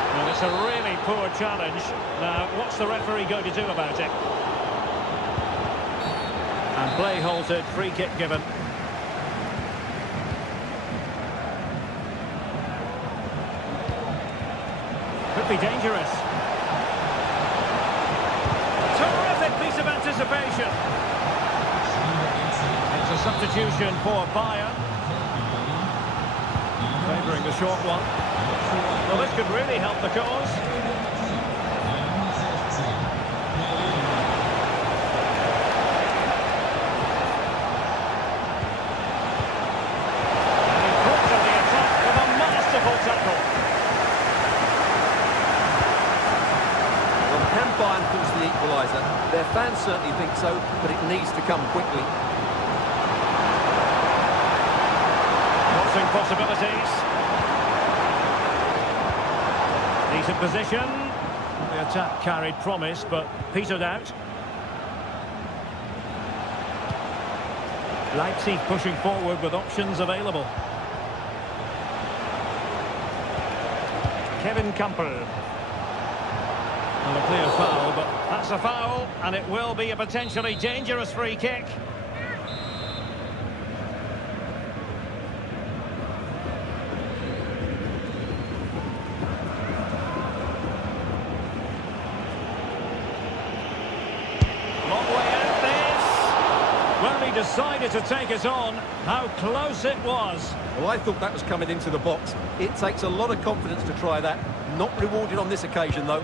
Well, it's a really poor challenge. Now, what's the referee going to do about it? And play halted, free kick given. Could be dangerous. Terrific piece of anticipation. It's a substitution for Bayern. Favouring the short one. Well, this could really help the cause. And he brought to the attack with a masterful tackle. Can Bayern force the equaliser? Their fans certainly think so, but it needs to come quickly. Crossing possibilities. Decent position. The attack carried promise, but petered out. Leipzig pushing forward with options available. Kevin Campbell. And a clear foul, but that's a foul, and it will be a potentially dangerous free kick. Long way out this. Well, he decided to take it on. How close it was. Well, I thought that was coming into the box. It takes a lot of confidence to try that. Not rewarded on this occasion, though.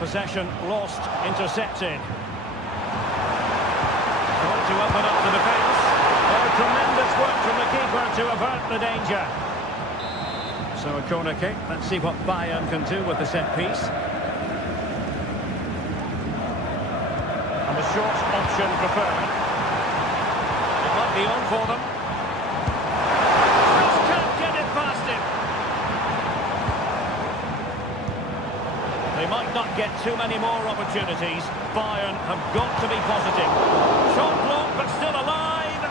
Possession lost, intercepted. Trying to open up the defence. Oh, tremendous work from the keeper to avert the danger. So a corner kick. Let's see what Bayern can do with the set piece. And the short option preferred. It might be on for them. Just can't get it past him. They might not get too many more opportunities. Bayern have got to be positive. Shot blocked, but still alive.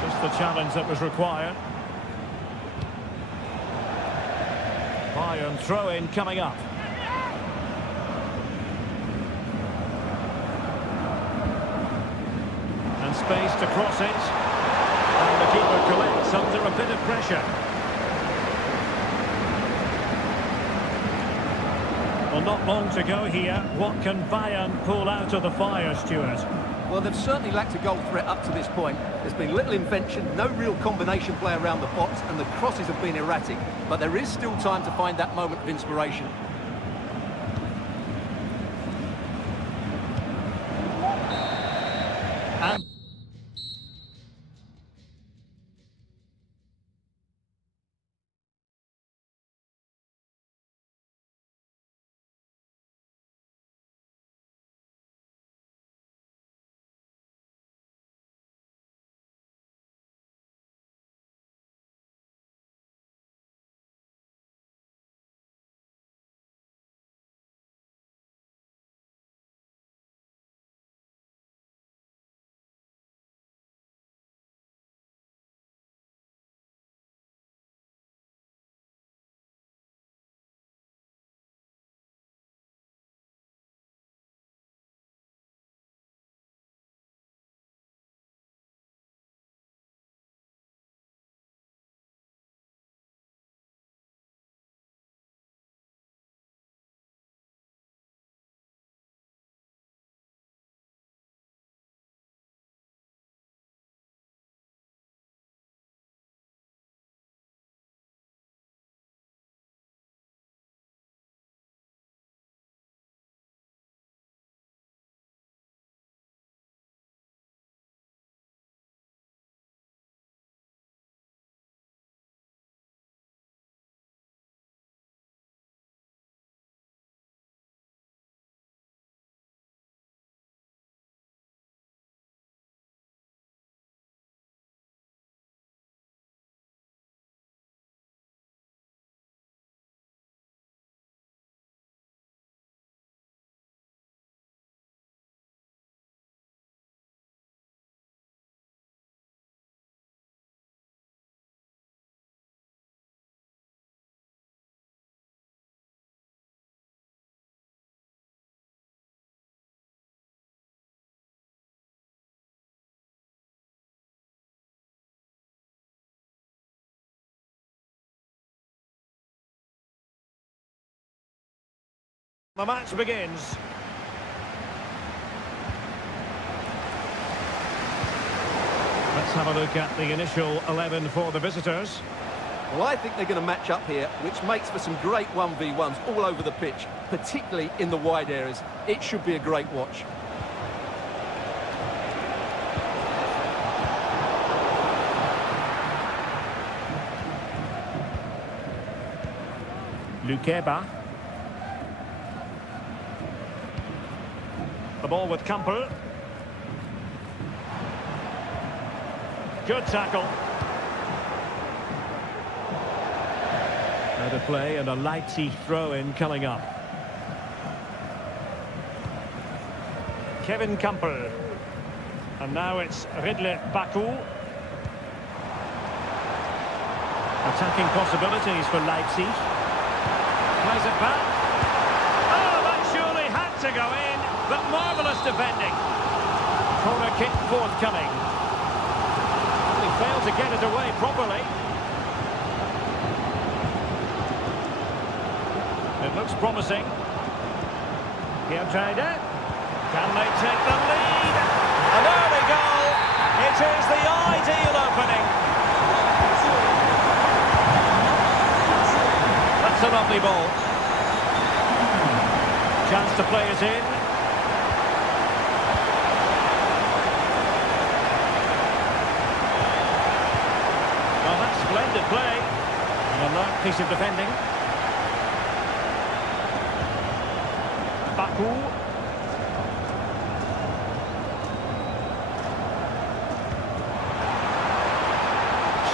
Just the challenge that was required. Bayern throw-in coming up. Space to cross it, and the keeper collects under a bit of pressure. Well, not long to go here. What can Bayern pull out of the fire, Stuart? Well, they've certainly lacked a goal threat up to this point. There's been little invention, no real combination play around the box, and the crosses have been erratic. But there is still time to find that moment of inspiration. And The match begins. Let's have a look at the initial 11 for the visitors. Well, I think they're going to match up here, which makes for some great 1v1s all over the pitch, particularly in the wide areas. It should be a great watch. Lukeba. The ball with Campbell. Good tackle. Out of play and a Leipzig throw-in coming up. Kevin Campbell. And now it's Ridley Baku. Attacking possibilities for Leipzig. Plays it back. Oh, that surely had to go in, but marvellous defending. Corner kick forthcoming. He failed to get it away properly. It looks promising. Pietrada. Can they take the lead? An early goal. It is the ideal opening. That's a lovely ball. Chance to play it in. Well, that's splendid play. And a nice piece of defending. Baku.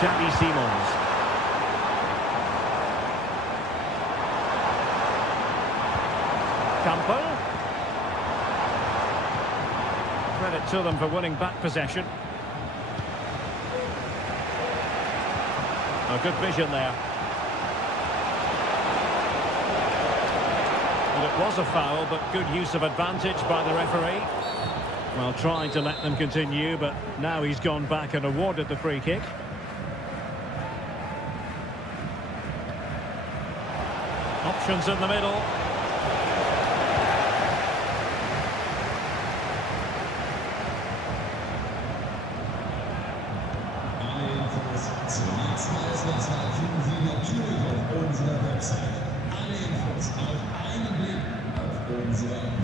Xavi Simons. Campbell. Credit to them for winning back possession. A good vision there. And it was a foul, but good use of advantage by the referee. Well, trying to let them continue, but now he's gone back and awarded the free kick. Options in the middle.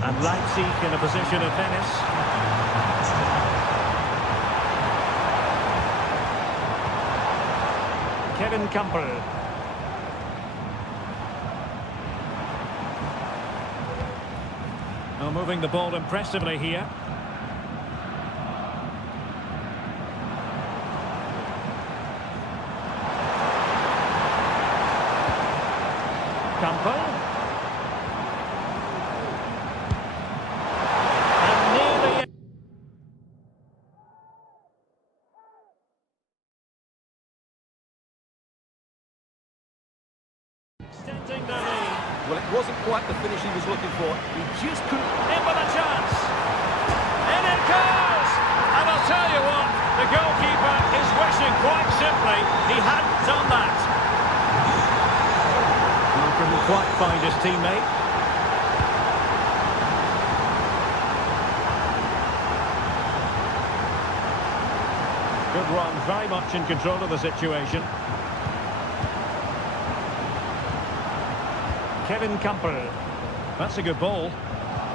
And Leipzig in a position of menace. Kevin Campbell. Moving the ball impressively here. Campbell. And nearly... extending the lead. Well, it wasn't quite the finish he was looking for. He just couldn't... in with a chance. In it goes! And I'll tell you what, the goalkeeper is wishing quite simply he hadn't done that. He couldn't quite find his teammate. Good run, very much in control of the situation. Kevin Campbell. That's a good ball.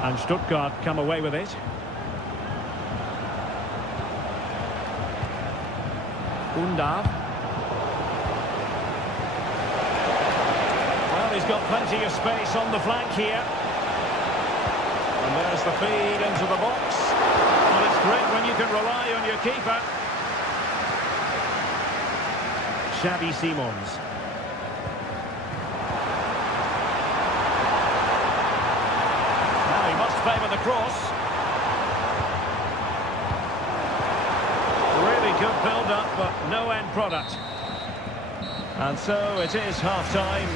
And Stuttgart come away with it. Undav. Well, he's got plenty of space on the flank here. And there's the feed into the box. Well, it's great when you can rely on your keeper. Xavi Simons. Favour the cross. Really good build-up, but no end product. And so it is half-time.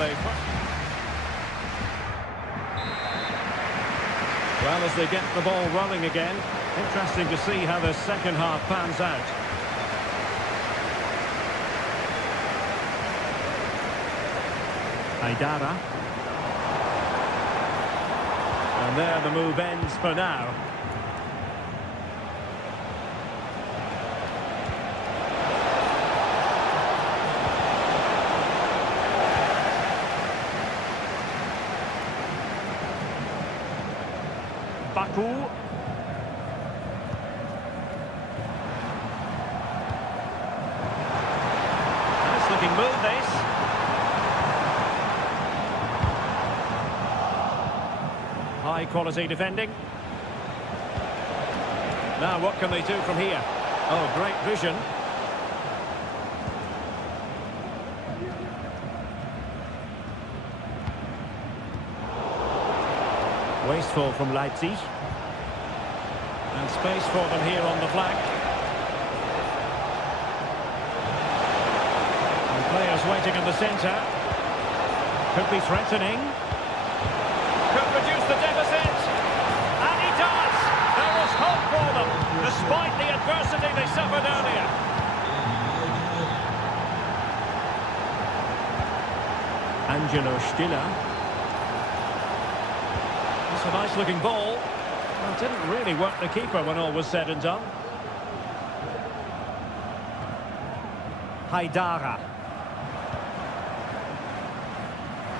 Well, as they get the ball rolling again, interesting to see how the second half pans out. Aidara. And there the move ends for now. Baku. Nice looking move, this. High quality defending. Now what can they do from here? Oh, great vision. Wasteful from Leipzig. And space for them here on the flank. And players waiting in the centre. Could be threatening. Could reduce the deficit. And he does! There is hope for them, despite the adversity they suffered earlier. Angelo Stiller. It's a nice looking ball. Well, it didn't really work the keeper when all was said and done. Haidara.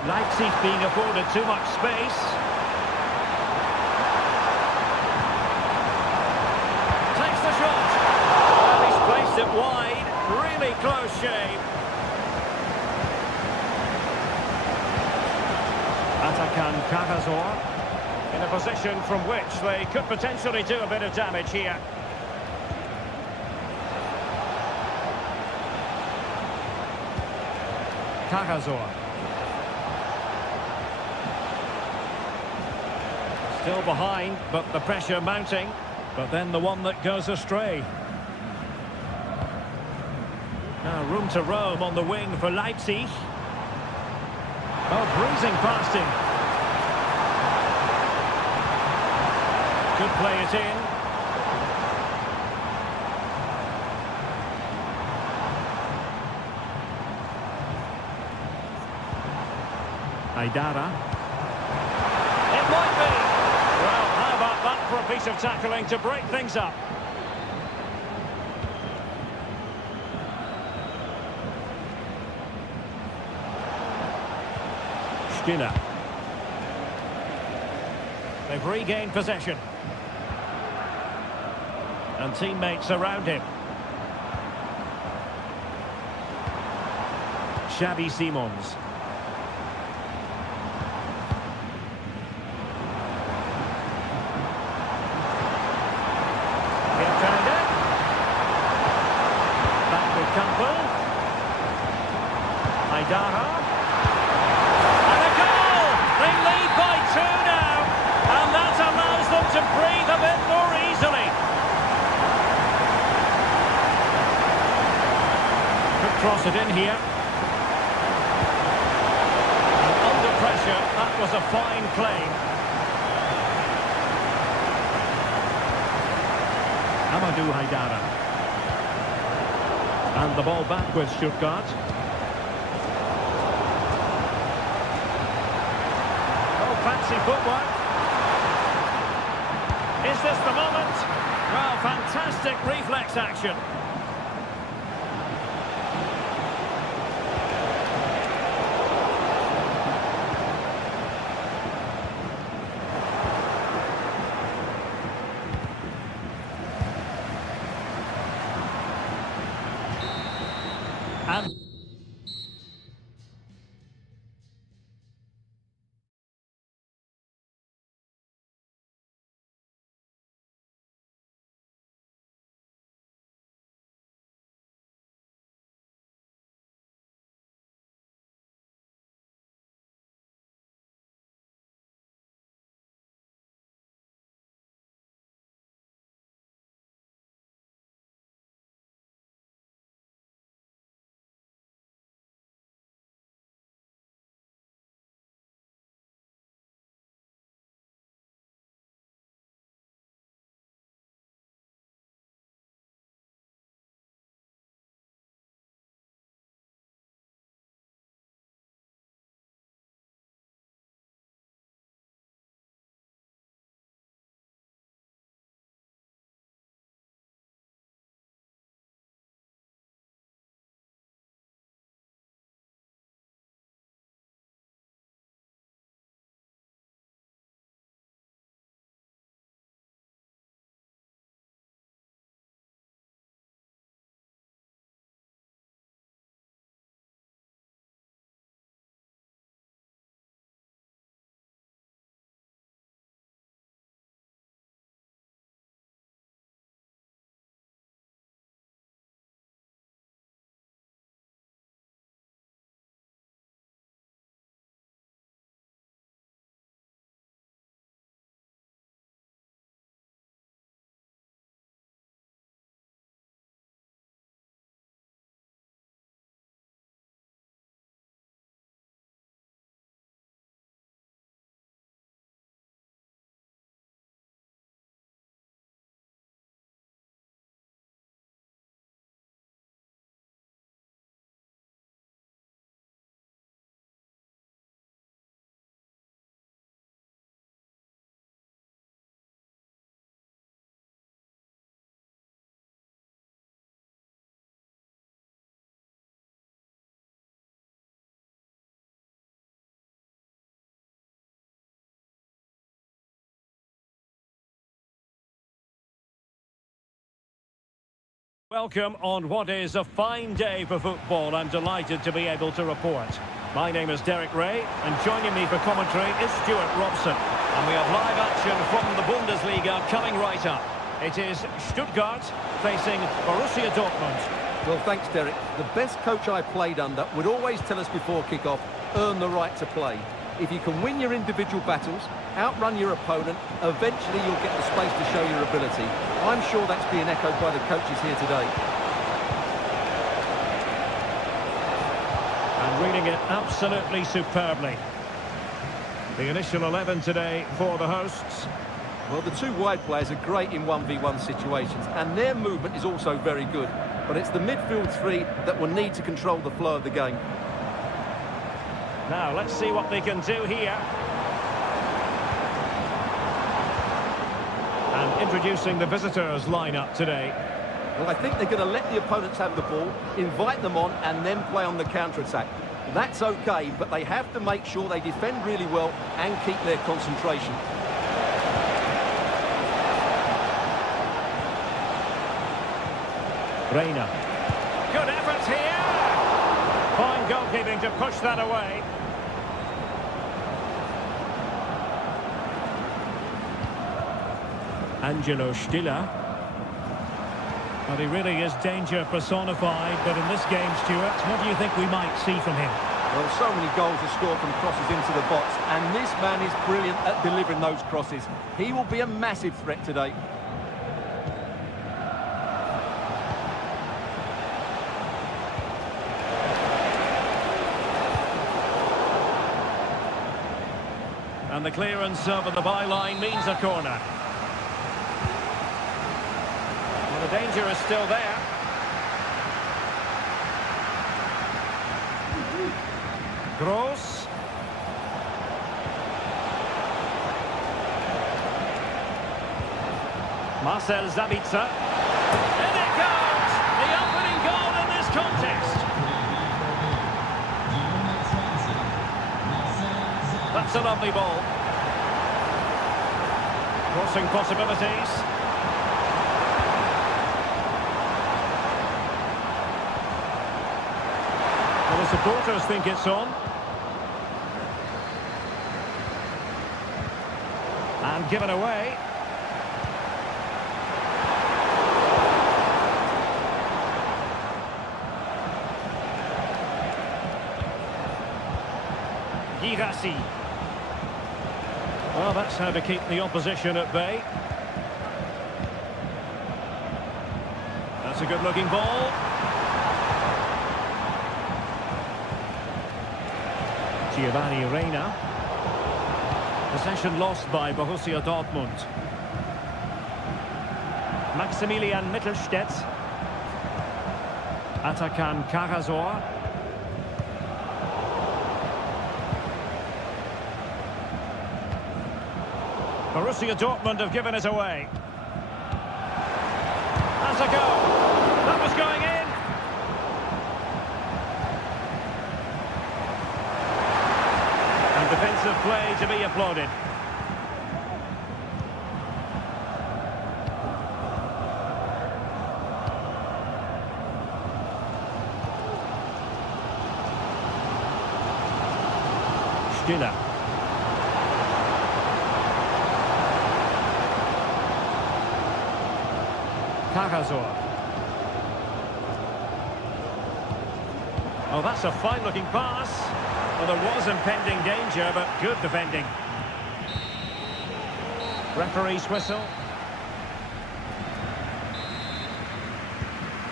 Leipzig being afforded too much space. Takes the shot. Well, he's placed it wide. Really close shave. Atakan Karazor. In a position from which they could potentially do a bit of damage here. Karazor. Still behind, but the pressure mounting. But then the one that goes astray. Now room to roam on the wing for Leipzig. Oh, breezing past him. Could play it in. Haidara. It might be. Well, how about that for a piece of tackling to break things up? Stiller. They've regained possession. And teammates around him. Xavi Simons. Defender. Back with Campbell. Haidara. And a goal! They lead by 2 now. And that allows them to breathe a bit more easily. Cross it in here. And under pressure, that was a fine claim. Amadou Haidara. And the ball back with Stuttgart. Oh, fancy footwork. Is this the moment? Well, fantastic reflex action. And Welcome on what is a fine day for football. I'm delighted to be able to report. My name is Derek Ray, and joining me for commentary is Stuart Robson. And we have live action from the Bundesliga coming right up. It is Stuttgart facing Borussia Dortmund. Well, thanks, Derek. The best coach I played under would always tell us before kick-off, earn the right to play. If you can win your individual battles, outrun your opponent, eventually you'll get the space to show your ability. I'm sure that's being echoed by the coaches here today. And reading it absolutely superbly. The initial 11 today for the hosts. Well, the two wide players are great in 1v1 situations, and their movement is also very good. But it's the midfield three that will need to control the flow of the game. Now, let's see what they can do here. And introducing the visitors lineup today. Well, I think they're going to let the opponents have the ball, invite them on, and then play on the counter-attack. That's okay, but they have to make sure they defend really well and keep their concentration. Reina. Good effort here. Fine goalkeeping to push that away. Angelo Stiller. Well, he really is danger personified, but in this game, Stuart, what do you think we might see from him? Well, so many goals are scored from crosses into the box, and this man is brilliant at delivering those crosses. He will be a massive threat today. And the clearance over the byline means a corner. Well, the danger is still there. Gross. Marcel Zabitzer. In it goes! The opening goal in this contest. That's a lovely ball. Crossing possibilities. Well, the supporters think it's on. And given away. Girassi. Well, that's how to keep the opposition at bay. That's a good-looking ball. Giovanni Reina. Possession lost by Borussia Dortmund. Maximilian Mittelstädt. Atakan Karasor. Borussia Dortmund have given it away. That's a goal. That was going in. And defensive play to be applauded. Stiller. Karasor. Oh, that's a fine-looking pass. Well, there was impending danger, but good defending. Referee's whistle.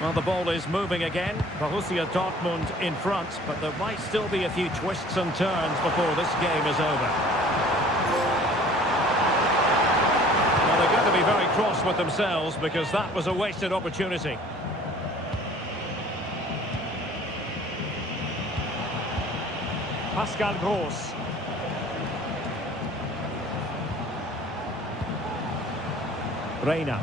Well, the ball is moving again. Borussia Dortmund in front, but there might still be a few twists and turns before this game is over. They're going to be very cross with themselves because that was a wasted opportunity. Pascal Gross. Reina.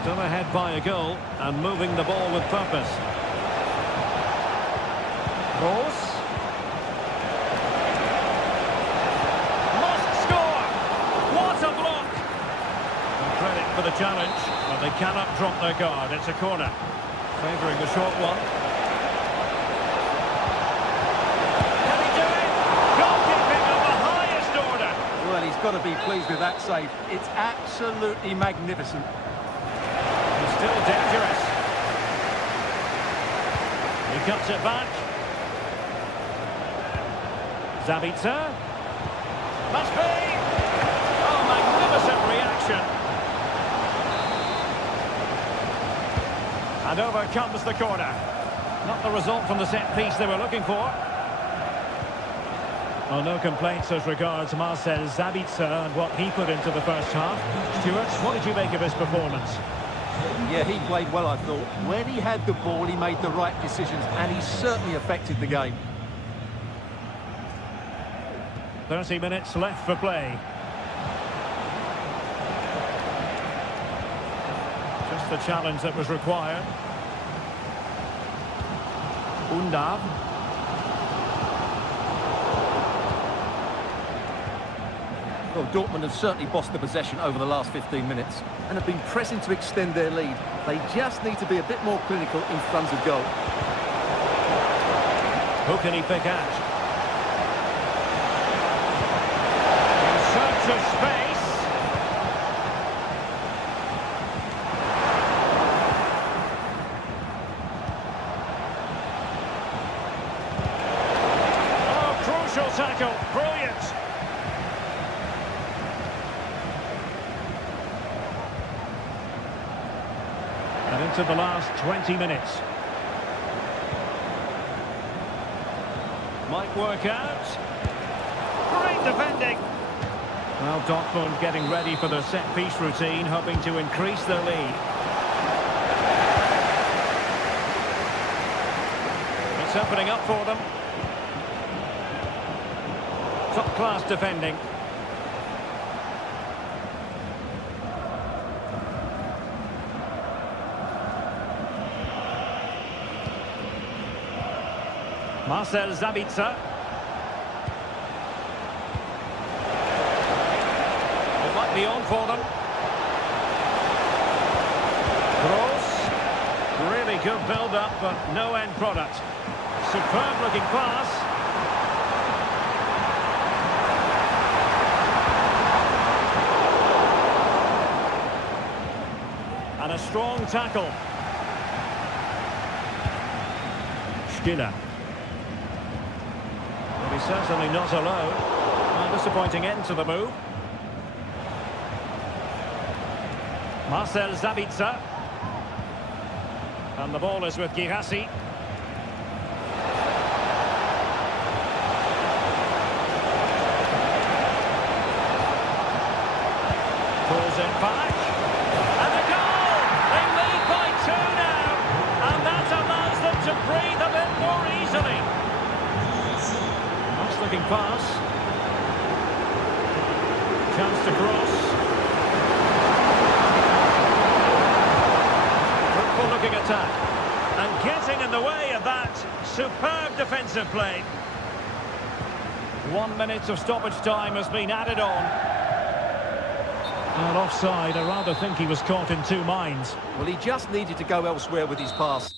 Still ahead by a goal and moving the ball with purpose. Gross. challenge, but they cannot drop their guard. It's a corner. Favouring the short one. Can he do it? Goalkeeping of the highest order. Well, he's got to be pleased with that save. It's absolutely magnificent. He's still dangerous. He cuts it back. Zabitzer. Must be. Oh, magnificent reaction. And over comes the corner. Not the result from the set piece they were looking for. Well, no complaints as regards Marcel Zabitzer and what he put into the first half. Stuart, what did you make of his performance? Yeah, he played well, I thought. When he had the ball, he made the right decisions, and he certainly affected the game. 30 minutes left for play. Just the challenge that was required. Undav. Well, Dortmund have certainly bossed the possession over the last 15 minutes and have been pressing to extend their lead. They just need to be a bit more clinical in front of goal. Who can he pick out? In search of space. Oh, crucial tackle. Brilliant. And into the last 20 minutes. Might work out. Great defending. Well, Dortmund getting ready for their set-piece routine, hoping to increase their lead. It's opening up for them. Top-class defending. Marcel Zabitzer. It might be on for them. Gross. Really good build-up, but no end product. Superb-looking pass. And a strong tackle. Stiller. He's certainly not alone. A disappointing end to the move. Marcel Zabitzer. And the ball is with Girassi. Pulls it back. And a goal! They lead by 2 now. And that allows them to breathe a bit more easily. Looking pass. Chance to cross. Fruitful looking attack. And getting in the way of that superb defensive play. 1 minute of stoppage time has been added on. And offside, I rather think he was caught in two minds. Well, he just needed to go elsewhere with his pass.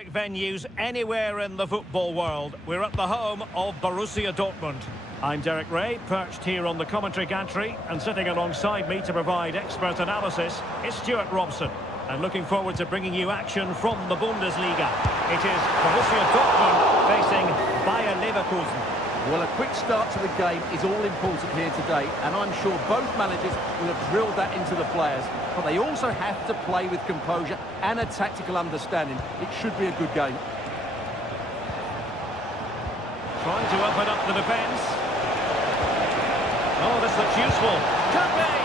Venues anywhere in the football world. We're at the home of Borussia Dortmund. I'm Derek Ray, perched here on the commentary gantry, and sitting alongside me to provide expert analysis is Stuart Robson. And looking forward to bringing you action from the Bundesliga. It is Borussia Dortmund facing Bayer Leverkusen. Well, a quick start to the game is all important here today, and I'm sure both managers will have drilled that into the players. But they also have to play with composure and a tactical understanding. It should be a good game. Trying to open up the defence. Oh, this looks useful. Could be!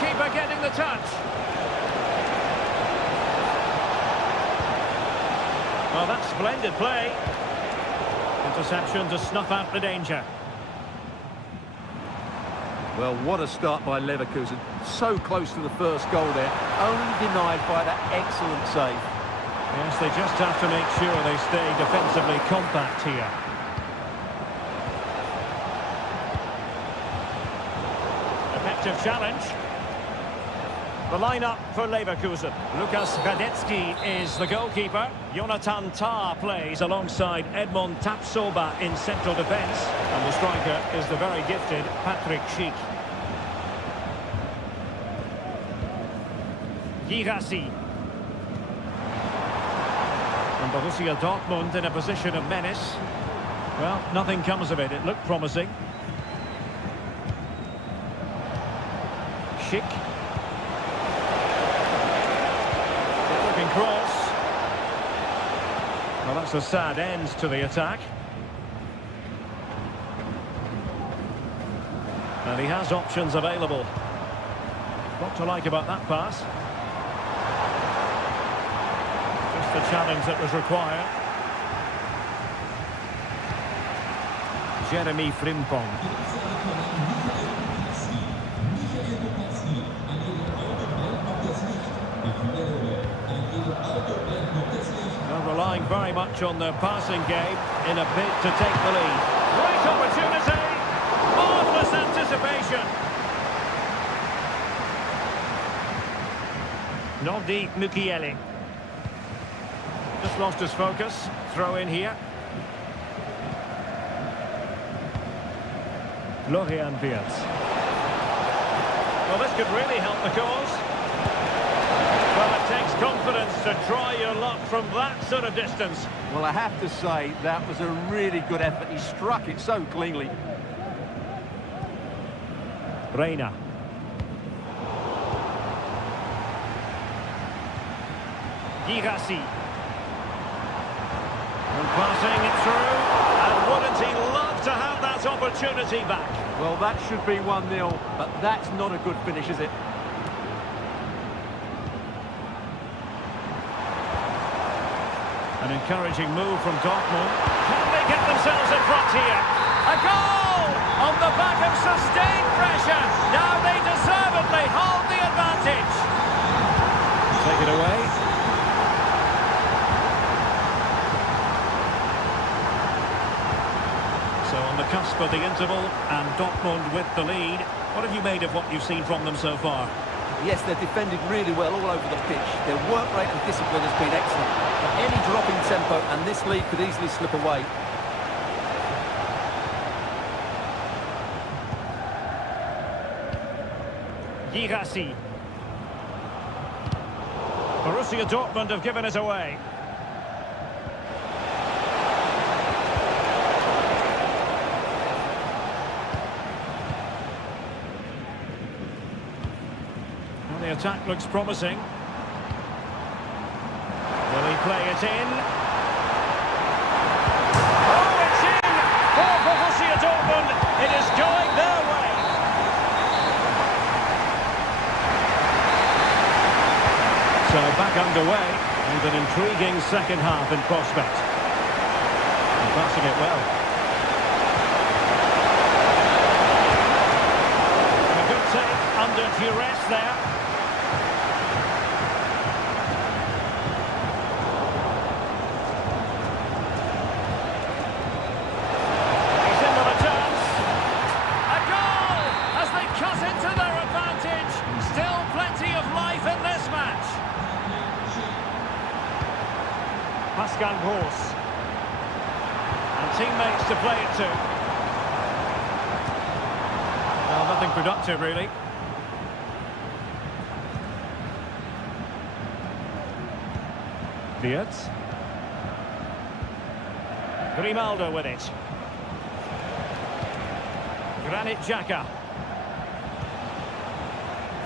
Keeper getting the touch. Well, that's splendid play. Interception to snuff out the danger. Well, what a start by Leverkusen. So close to the first goal there, only denied by that excellent save. Yes, they just have to make sure they stay defensively compact here. Effective challenge. The lineup for Leverkusen. Lukas Radetzky is the goalkeeper. Jonathan Tah plays alongside Edmond Tapsoba in central defence. And the striker is the very gifted Patrick Schick. Girassi. And Borussia Dortmund in a position of menace. Well, nothing comes of it. It looked promising. Schick. Cross. Well, that's a sad end to the attack. And he has options available. What to like about that pass? Just the challenge that was required. Jeremy Frimpong. Relying very much on their passing game in a bid to take the lead. Great opportunity! Marvellous anticipation! Nordi Mukiele. Just lost his focus. Throw in here. Florian Wirtz. Well, this could really help the cause. Well, it takes confidence to try your luck from that sort of distance. Well, I have to say, that was a really good effort. He struck it so cleanly. Reina. Girassi. And passing it through. And wouldn't he love to have that opportunity back? Well, that should be 1-0, but that's not a good finish, is it? An encouraging move from Dortmund. Can they get themselves in front here? A goal! On the back of sustained pressure. Now they deservedly hold the advantage. Take it away. So on the cusp of the interval, and Dortmund with the lead. What have you made of what you've seen from them so far? Yes, they've defended really well all over the pitch. Their work rate and discipline has been excellent. But any drop in tempo and this lead could easily slip away. Girassi. Borussia Dortmund have given it away. The attack looks promising. Will he play it in? Oh, it's in! For Borussia Dortmund, it is going their way. So back underway, and an intriguing second half in prospect. And passing it well. A good take under duress there. Pascal Gross. And teammates to play it to. Well, nothing productive, really. Diaz. Grimaldo with it. Granit Xhaka.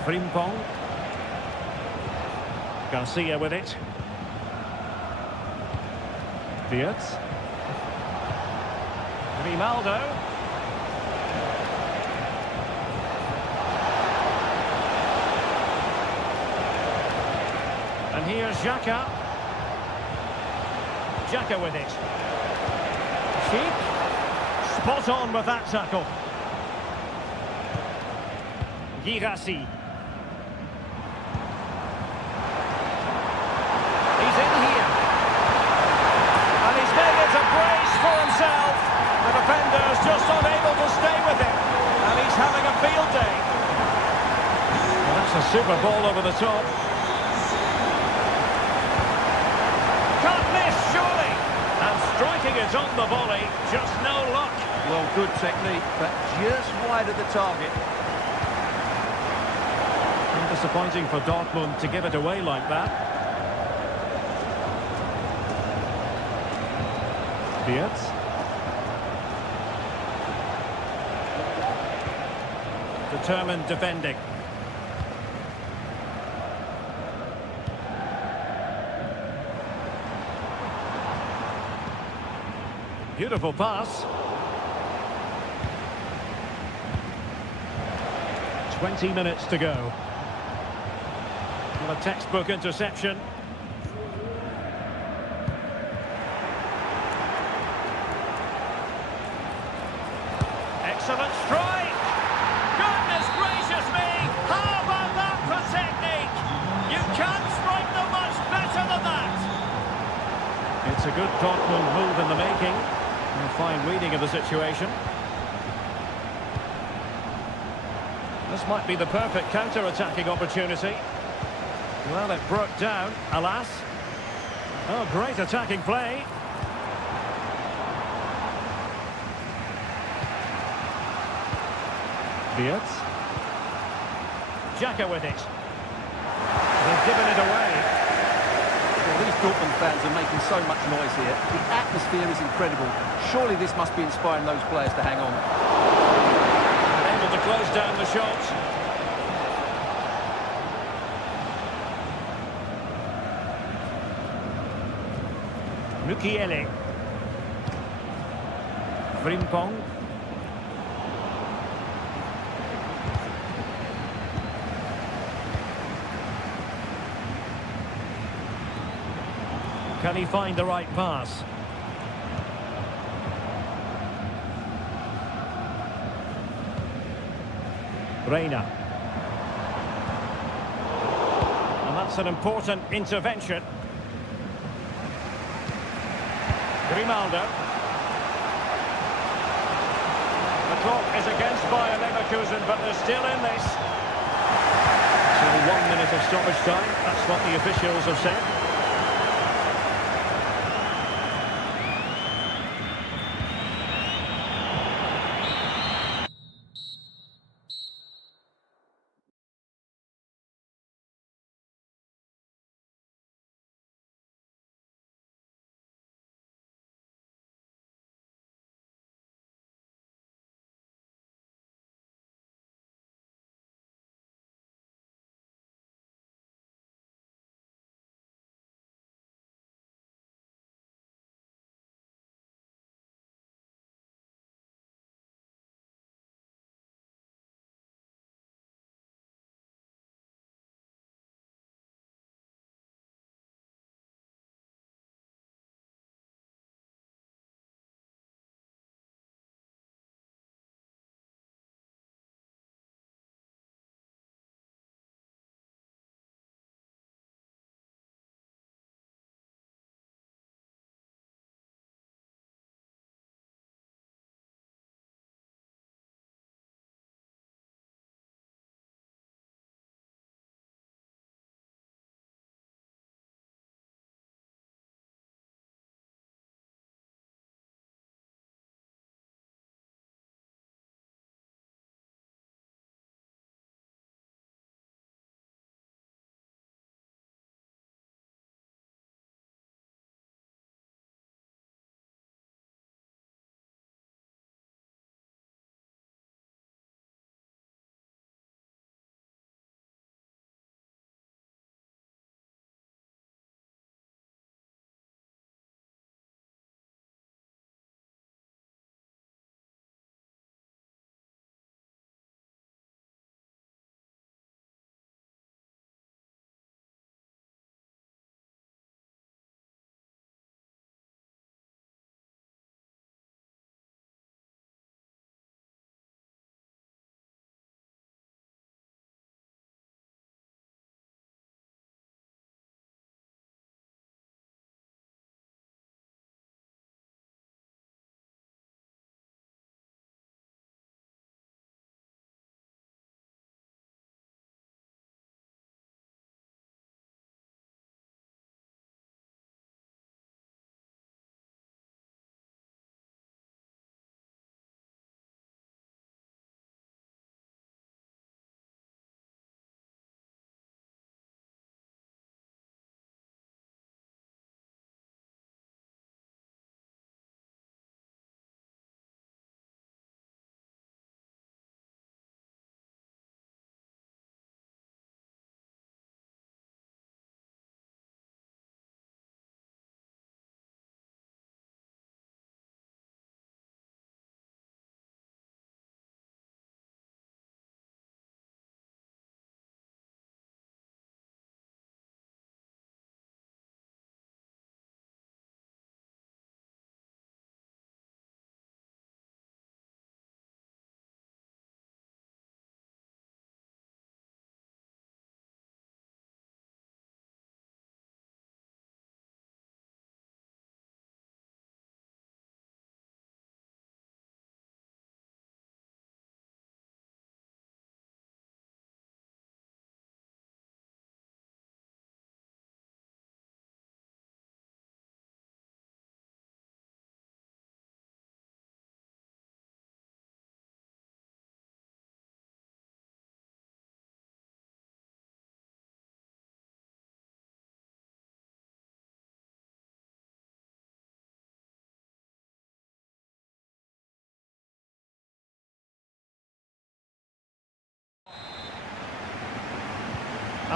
Frimpong. Garcia with it. Diaz. Grimaldo. And here's Xhaka. Xhaka with it. Sheik. Spot on with that tackle. Girassi. He's in here. And he's made it a brace for himself. The defender's just unable to stay with him. And he's having a field day. Well, that's a super ball over the top. Can't miss, surely. And striking it on the volley, just no luck. Well, good technique, but just wide of the target. Disappointing for Dortmund to give it away like that. Diaz. Determined defending. Beautiful pass. 20 minutes to go. Well, a textbook interception. Excellent strike. Goodness gracious me. How about that for technique? You can't strike them much better than that. It's a good Dortmund move in the making. A fine reading of the situation. This might be the perfect counter-attacking opportunity. Well, it broke down, alas. Oh, great attacking play. Diaz. Xhaka with it. They've given it away. Well, these Dortmund fans are making so much noise here. The atmosphere is incredible. Surely this must be inspiring those players to hang on. Able to close down the shot. Mukiele. Frimpong. Can he find the right pass? Reina. And that's an important intervention. Grimaldo. The clock is against Bayer Leverkusen, but they're still in this. So 1 minute of stoppage time, that's what the officials have said.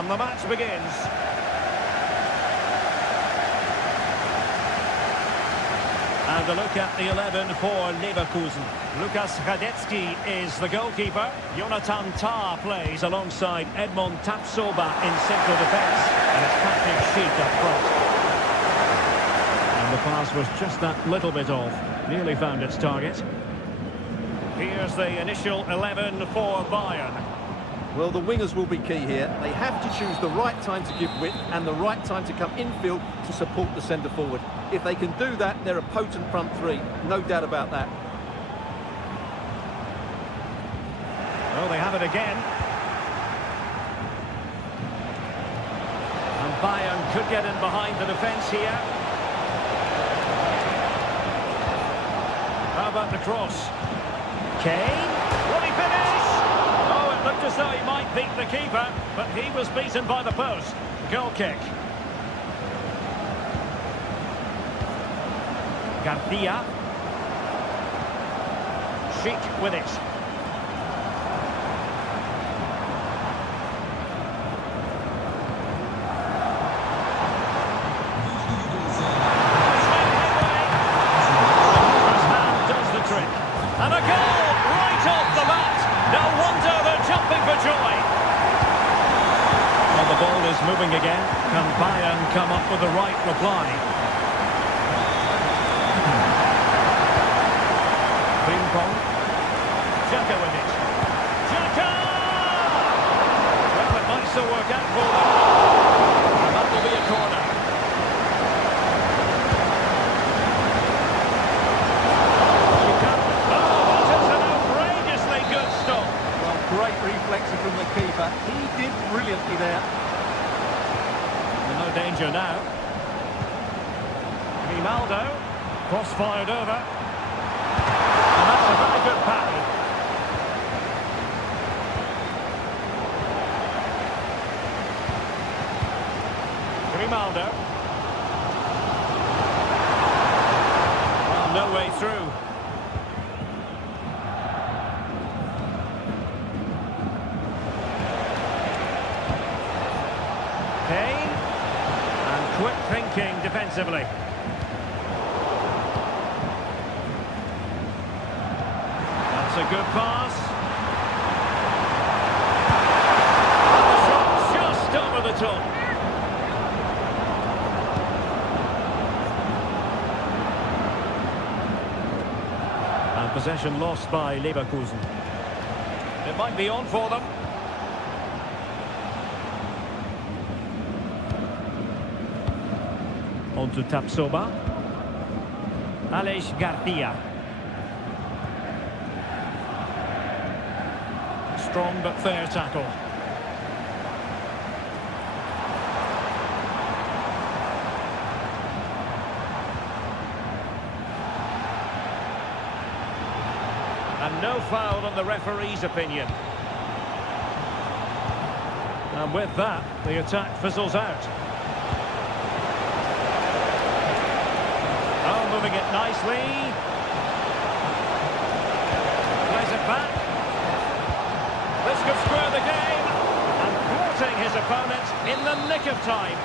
And the match begins. And a look at the 11 for Leverkusen. Lukas Radetzky is the goalkeeper. Jonathan Tah plays alongside Edmond Tapsoba in central defence. And it's Patrick Schick up front. And the pass was just that little bit off. Nearly found its target. Here's the initial 11 for Bayern. Well, the wingers will be key here. They have to choose the right time to give width and the right time to come infield to support the centre-forward. If they can do that, they're a potent front three. No doubt about that. Well, they have it again. And Bayern could get in behind the defence here. How about the cross? Kane? Will he finish? Oh, it looked as though he might beat the keeper, but he was beaten by the post. Goal kick. Garcia. Schick with it. And a goal right off the bat. No wonder they're jumping for joy. Well, the ball is moving again. Can Bayern come up with the right reply? Ping pong. Xhaka with it. Xhaka! Well, it might still work out for them. And that will be a corner. Great reflexes from the keeper. He did brilliantly there. And no danger now. Grimaldo. Cross fired over. And that's a very good pattern. Grimaldo. Well, no way through. Kane, and quick thinking defensively. That's a good pass. And the shot just over the top. And possession lost by Leverkusen. It might be on for them. On to Tapsoba. Aleix Garcia. Strong but fair tackle. And no foul on the referee's opinion. And with that, the attack fizzles out. Moving it nicely. Plays it back. This could square the game. And thwarting his opponent in the nick of time.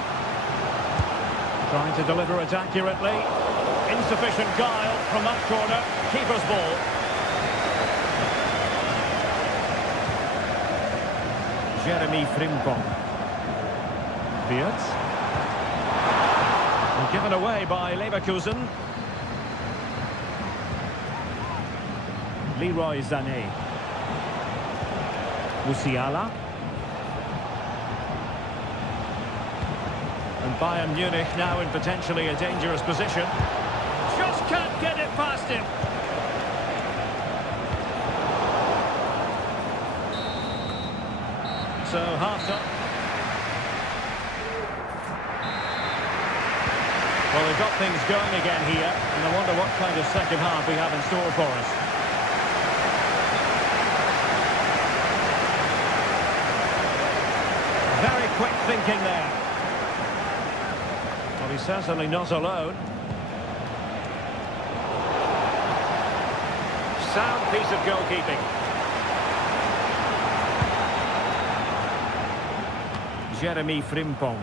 Trying to deliver it accurately. Insufficient guile from that corner. Keeper's ball. Jeremy Frimpong. Beards. And given away by Leverkusen. Leroy Sané. Musiala. And Bayern Munich now in potentially a dangerous position. Just can't get it past him. So half-time. Well, they've got things going again here, and I wonder what kind of second half we have in store for us. Very quick thinking there. Well, he's certainly not alone. Sound piece of goalkeeping. Jeremy Frimpong.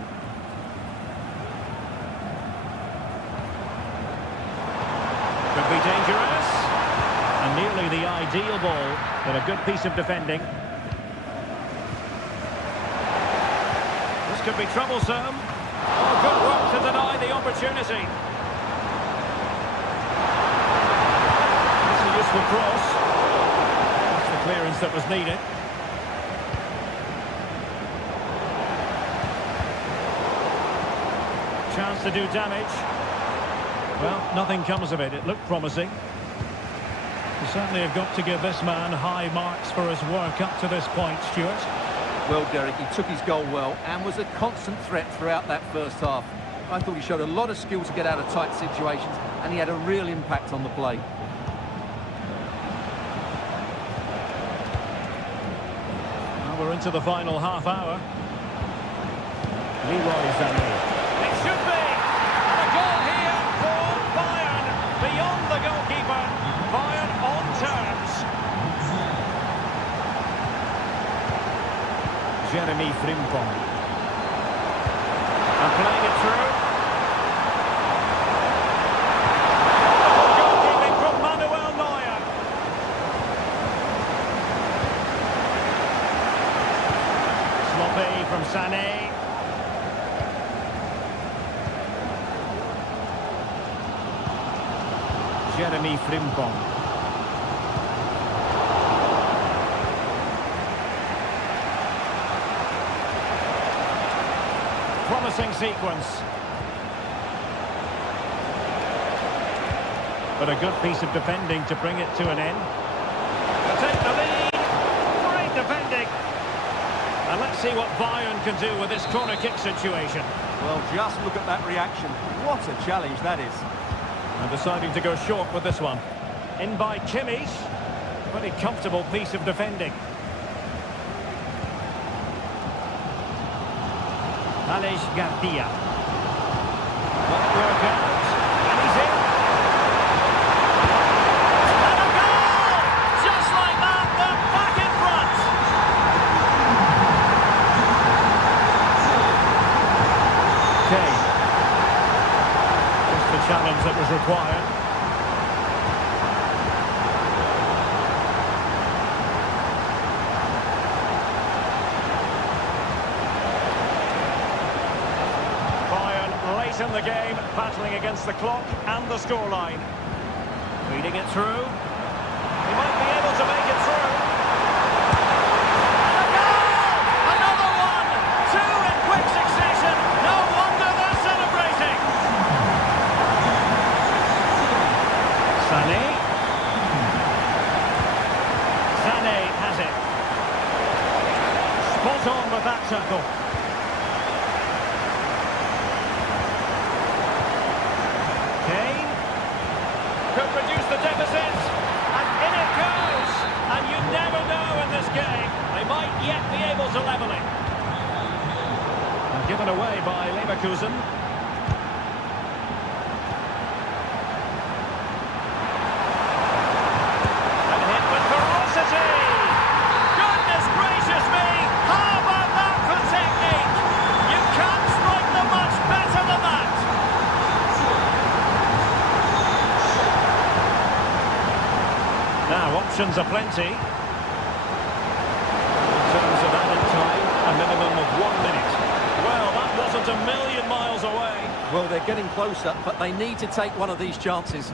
Could be dangerous. And nearly the ideal ball, but a good piece of defending. This could be troublesome. Oh, good work to deny the opportunity. That's a useful cross. That's the clearance that was needed. Chance to do damage. Well, nothing comes of it. It looked promising. You certainly have got to give this man high marks for his work up to this point, Stuart. Well, Derek, he took his goal well and was a constant threat throughout that first half. I thought he showed a lot of skill to get out of tight situations, and he had a real impact on the play. Well, we're into the final half hour. Leroy Sané. It should be! And a goal here for Bayern. Beyond the goalkeeper. Bayern on terms. Jeremy Frimpong. And playing it through. Goalkeeping from Manuel Neuer. Sloppy from Sané. Jeremy Frimpong. Promising sequence. But a good piece of defending to bring it to an end. To take the lead. Great defending. And let's see what Bayern can do with this corner kick situation. Well, just look at that reaction. What a challenge that is. And deciding to go short with this one. In by Kimmich. Pretty comfortable piece of defending. Alex Garcia. Won't work out. And he's in. And a goal! Just like that, they're back in front. Okay. Just the challenge that was required. In the game, battling against the clock and the scoreline. Feeding it through. He might be able to make it through. And a goal! Another one! Two in quick succession. No wonder they're celebrating. Sané. Sané has it. Spot on with that tackle. Could reduce the deficit, and in it goes, and you never know in this game, they might yet be able to level it. And given away by Leverkusen. And hit with ferocity. Goodness gracious me, how about that for technique? You can't strike them much better than that. Now, options are plenty. In terms of added time, a minimum of 1 minute. Well, that wasn't a million miles away. Well, they're getting closer, but they need to take one of these chances.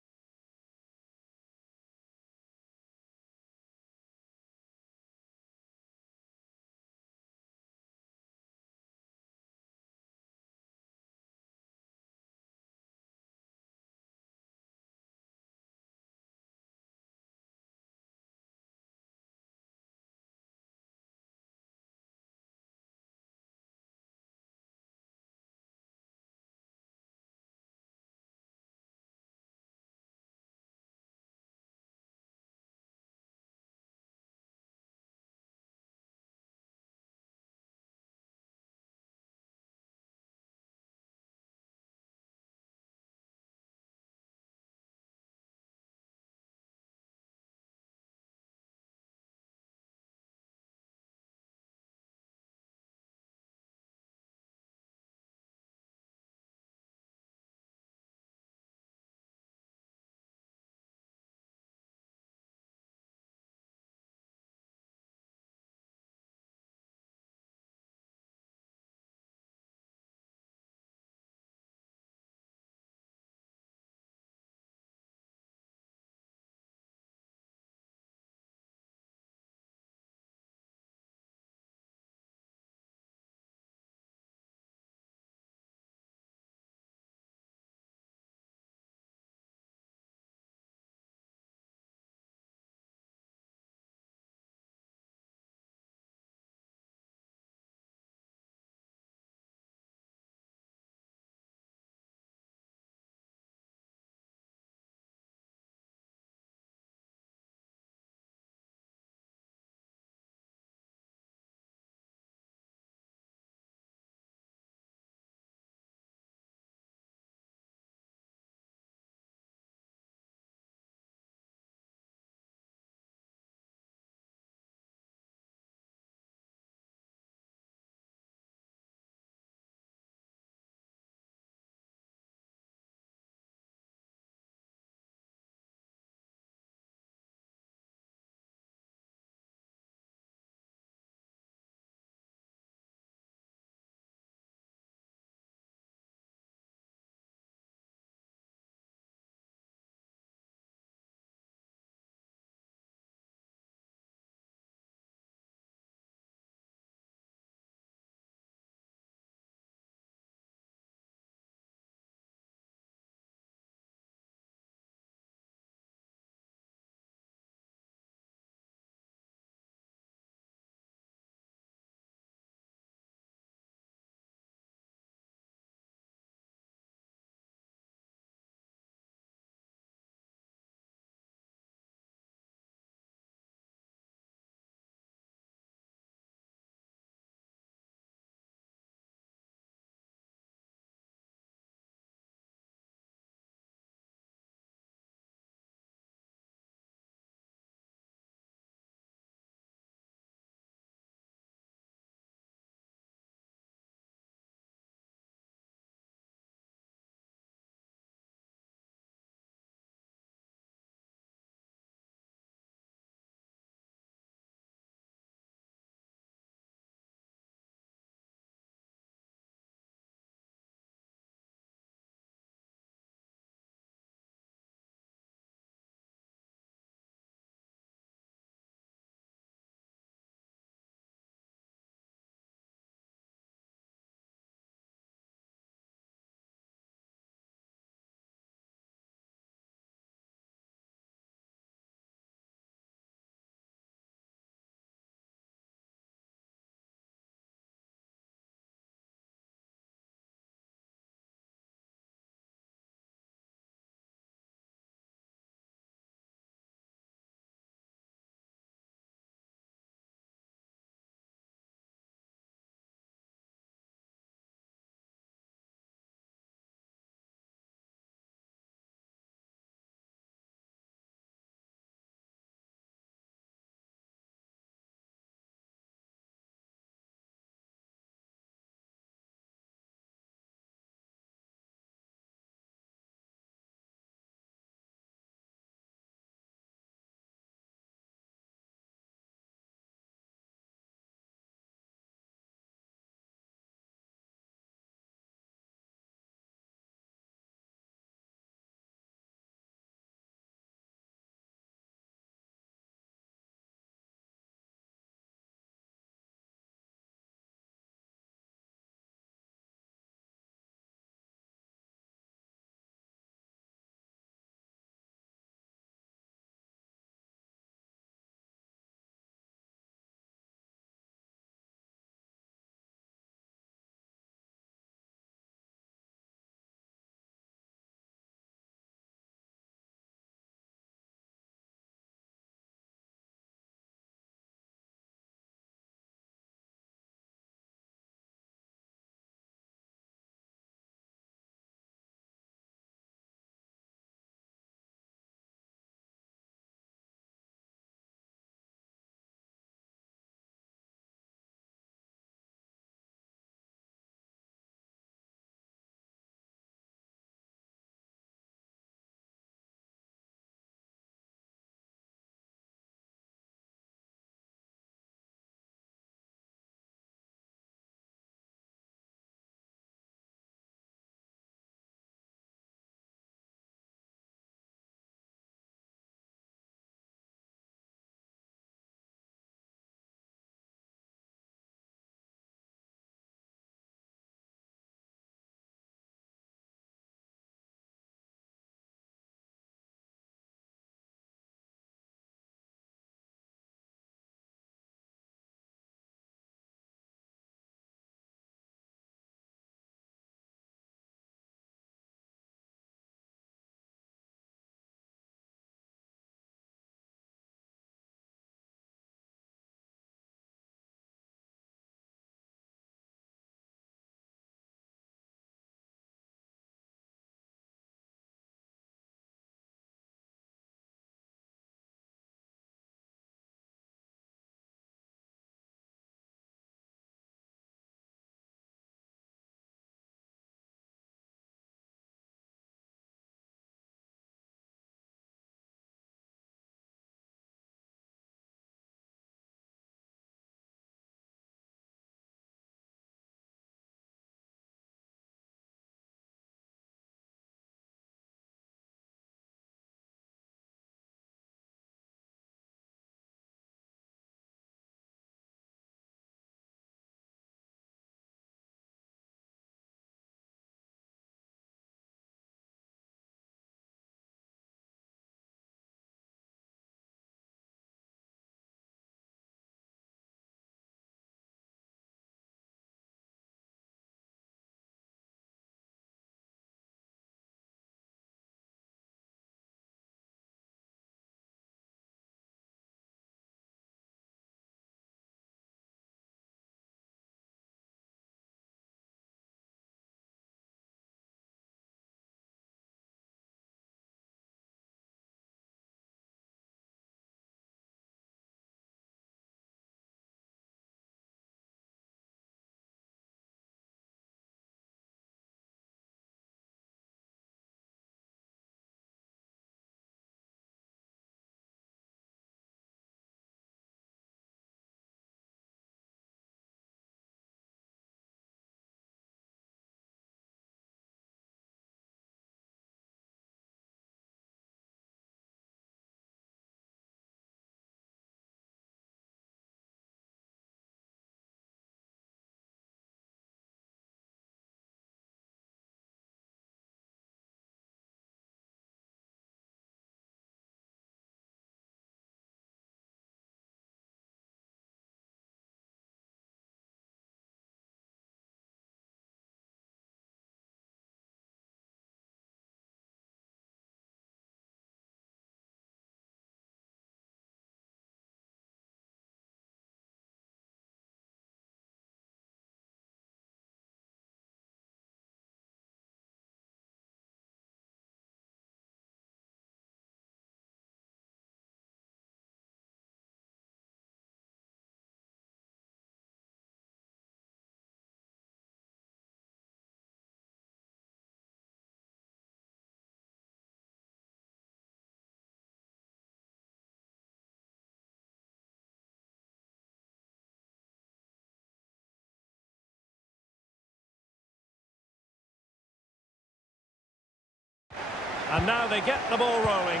And now they get the ball rolling.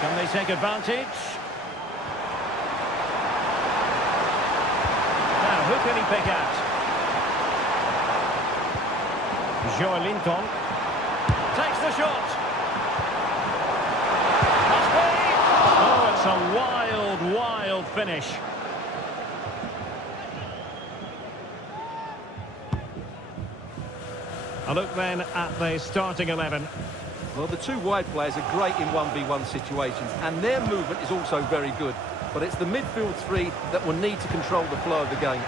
Can they take advantage? Now, who can he pick out? Linton takes the shot. Must be. Oh, it's a wild, wild finish. A look then at the starting 11. Well, the two wide players are great in 1v1 situations, and their movement is also very good. But it's the midfield three that will need to control the flow of the game.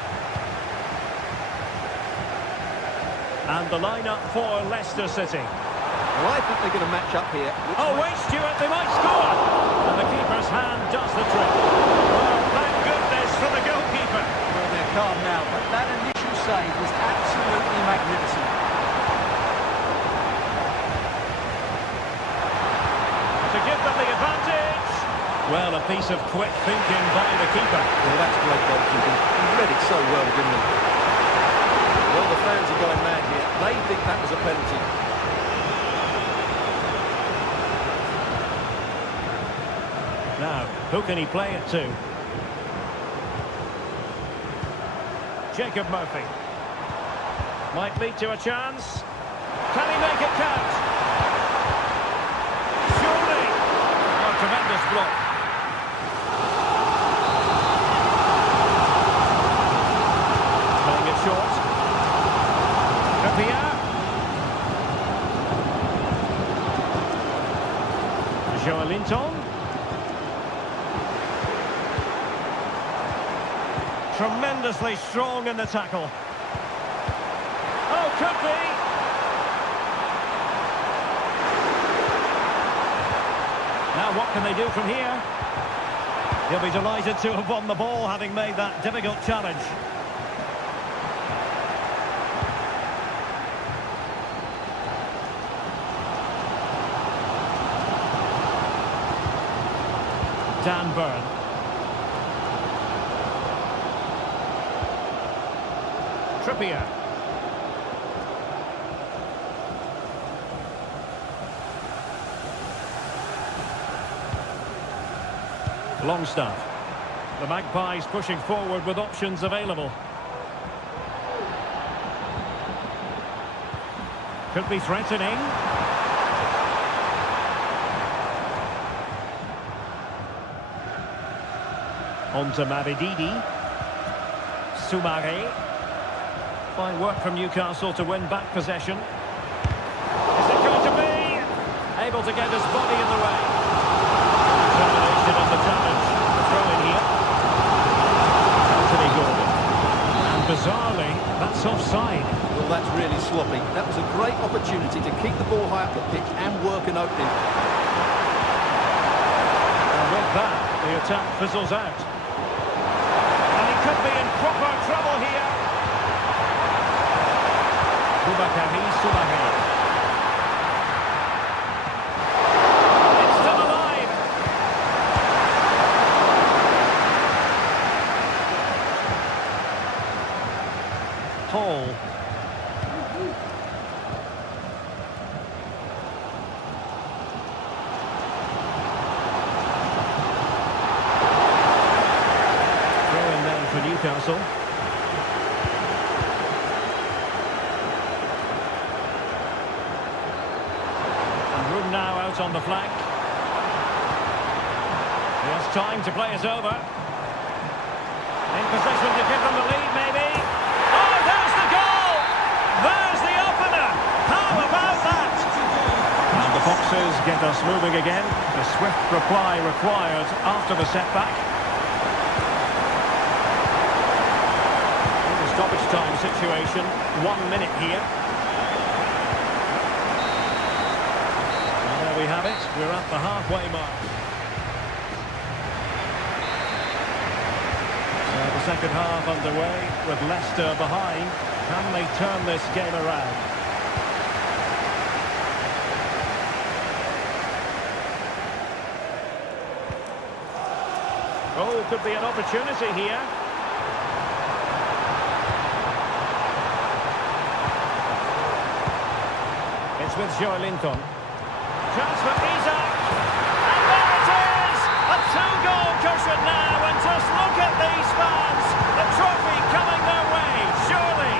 And the lineup for Leicester City. Well, I think they're going to match up here. Oh, wait, Stuart, they might score! And the keeper's hand does the trick. Oh, thank goodness for the goalkeeper. Well, they're calm now, but that initial save was absolutely magnificent. To give them the advantage. Well, a piece of quick thinking by the keeper. Well, that's great goalkeeping. He read it so well, didn't he? Well, the fans are going mad here. They think that was a penalty. Now, who can he play it to? Jacob Murphy. Might lead to a chance. Can he make it count? Surely. Oh, tremendous block. Playing it short. Linton. Tremendously strong in the tackle. Oh, could be. Now what can they do from here? He'll be delighted to have won the ball, having made that difficult challenge. Dan Burn. Trippier. Longstaff. The Magpies pushing forward with options available. Could be threatening. On to Mavididi. Summaries. Fine work from Newcastle to win back possession. Is it going to be? Able to get his body in the way. Determination of the challenge. Throw in here. Anthony Gordon. And bizarrely, that's offside. Well, that's really sloppy. That was a great opportunity to keep the ball high up the pitch and work an opening. And with that, the attack fizzles out. Could be in proper trouble here. Summaries. It's still alive. Hall. Newcastle. And room now out on the flank. He has time to play it over. In possession to give them the lead, maybe. Oh, there's the goal! There's the opener! How about that? And the Foxes get us moving again. A swift reply required after the setback. Stoppage time situation, 1 minute here. And there we have it, we're at the halfway mark. So the second half underway with Leicester behind. Can they turn this game around? Oh, could be an opportunity here. with Joelinton. Chance for Isak. And there it is! A two-goal cushion now, and just look at these fans. The trophy coming their way, surely.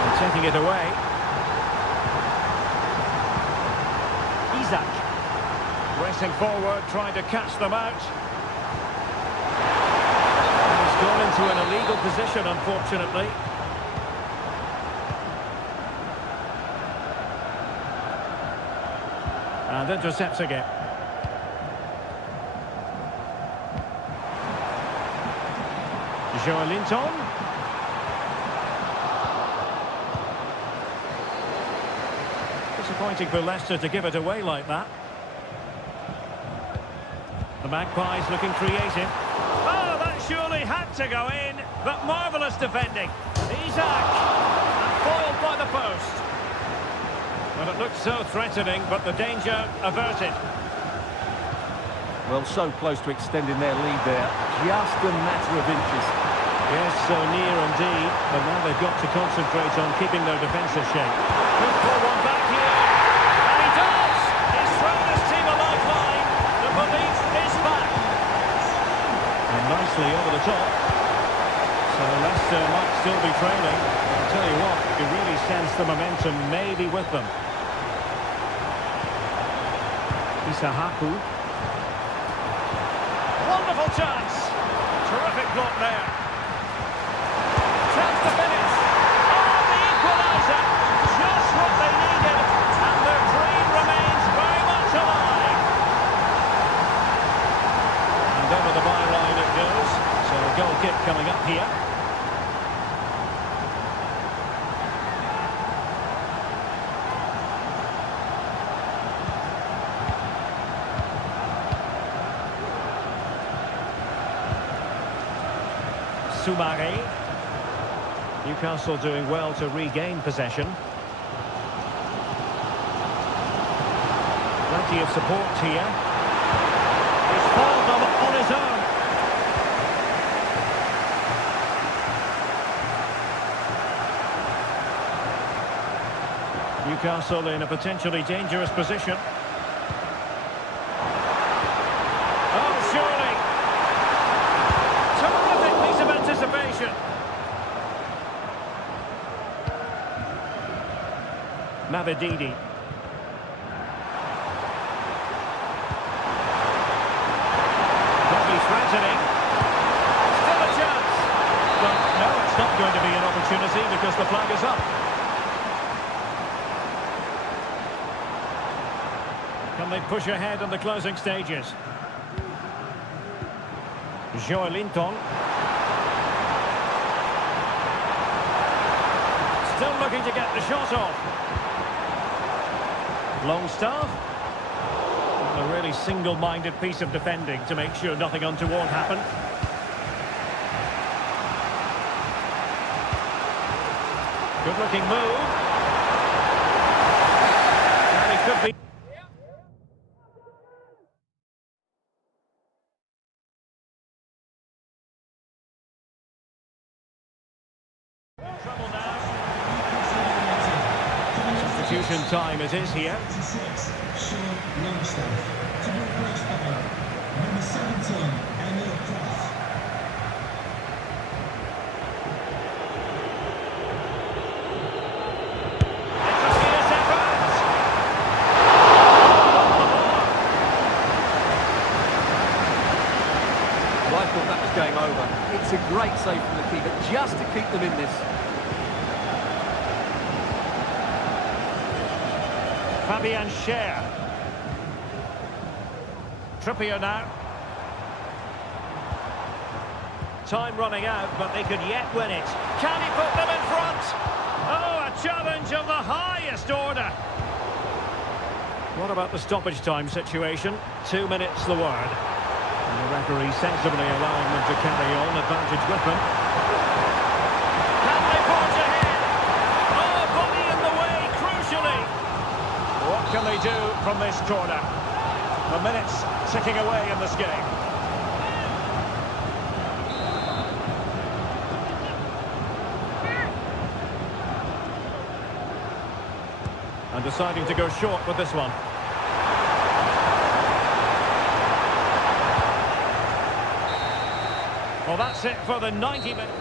And taking it away. Isak. Racing forward, trying to catch them out. He's gone into an illegal position, unfortunately. And intercepts again. Joelinton. Disappointing for Leicester to give it away like that. The Magpies looking creative. Oh, that surely had to go in, but marvellous defending. Isak, and foiled by the post. Well, it looked so threatening, but the danger averted. Well, so close to extending their lead there. Just a matter of inches. Yes, so near indeed, but now they've got to concentrate on keeping their defence in shape. Could pull one back here, and he does! He's thrown his team a lifeline. The belief is back. And nicely over the top. So Leicester might still be trailing. I'll tell you what, you really sense the momentum maybe with them. Isahaku. Wonderful chance. Terrific block there. Chance to finish. Oh, the equaliser. Just what they needed. And their dream remains very much alive. And over the byline it goes. So a goal kick coming up here. Summaries. Newcastle doing well to regain possession. Plenty of support here. He's foiled them on his own. Newcastle in a potentially dangerous position. Oh, surely. Terrific piece of anticipation. Mavididi. Probably threatening. Still a chance. But no, it's not going to be an opportunity because the flag is up. Can they push ahead in the closing stages? Joelinton. Still looking to get the shot off. Longstaff. A really single-minded piece of defending to make sure nothing untoward happened. Good-looking move. And it could be... Trouble now. Substitution time it is here. Well, I thought that was game over. It's a great save from the keeper just to keep them in this. Fabian Schär. Trippier now. Time running out, but they could yet win it. Can he put them in front? Oh, a challenge of the highest order. What about the stoppage time situation? 2 minutes the word. And the referee sensibly allowing them to carry on, advantage with them. Can they forge ahead? Oh, body in the way, crucially. What can they do from this corner? The minutes ticking away in this game. And deciding to go short with this one. Well, that's it for the 90 minutes.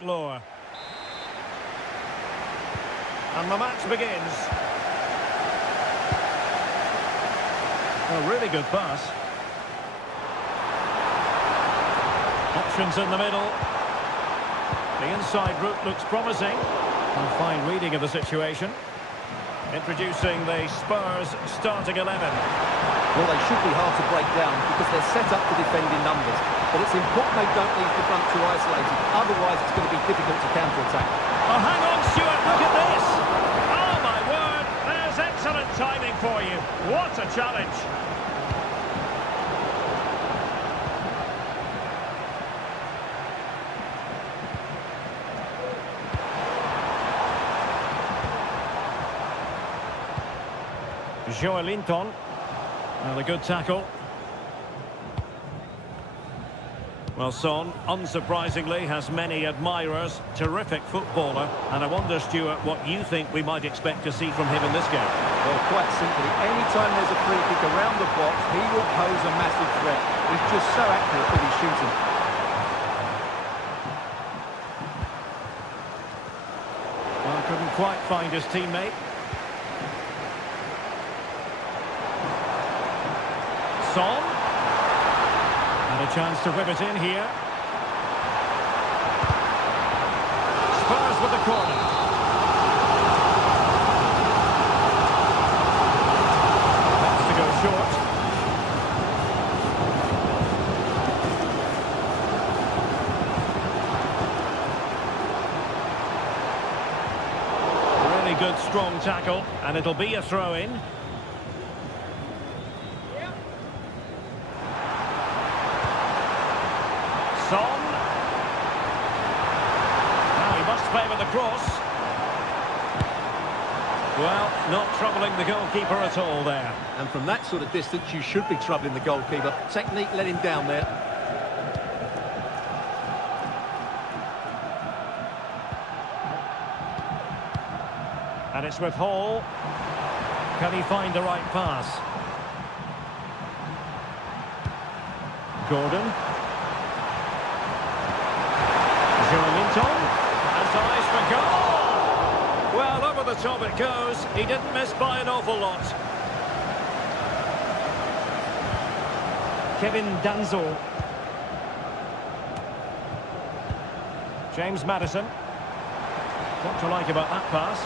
Lower. And the match begins. A really good pass. Options in the middle. The inside route looks promising. And fine reading of the situation. Introducing the Spurs starting 11. Well, they should be hard to break down because they're set up to defend in numbers. But it's important they don't leave the front too isolated. Otherwise, it's going to be difficult to counter-attack. Oh, hang on, Stuart, look at this! Oh, my word, there's excellent timing for you. What a challenge! Joelinton. And a good tackle. Well, Son, unsurprisingly, has many admirers. Terrific footballer. And I wonder, Stuart, what you think we might expect to see from him in this game. Well, quite simply, anytime there's a free kick around the box, he will pose a massive threat. He's just so accurate with his shooting. Well, couldn't quite find his teammate. Son. And a chance to whip it in here. Spurs with the corner. That's to go short. Really good, strong tackle, and it'll be a throw-in. Son. Now he must favour the cross. Well, not troubling the goalkeeper at all there. And from that sort of distance, you should be troubling the goalkeeper. Technique let him down there. And it's with Hall. Can he find the right pass? Gordon. Joelinton. And eyes for goal! Well, over the top it goes. He didn't miss by an awful lot. Kevin Danzo. James Maddison. What to like about that pass?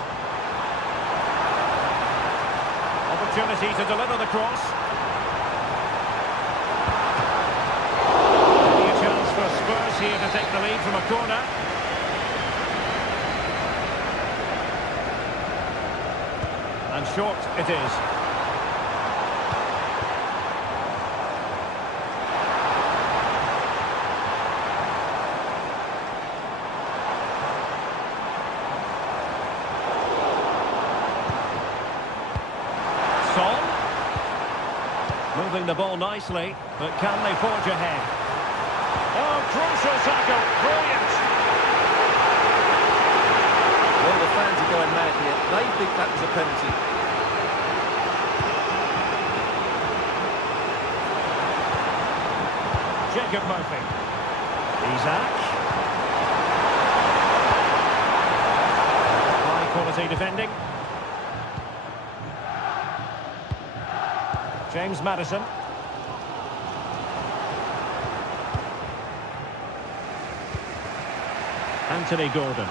Opportunity to deliver the cross. Maybe a chance for Spurs here to take the lead from a corner. And short it is. Son. Moving the ball nicely, but can they forge ahead? Oh, crucial tackle. Brilliant. Well, the fans are going mad here. They think that was a penalty. Jacob Murphy. Isaac. High quality defending. James Maddison. Anthony Gordon.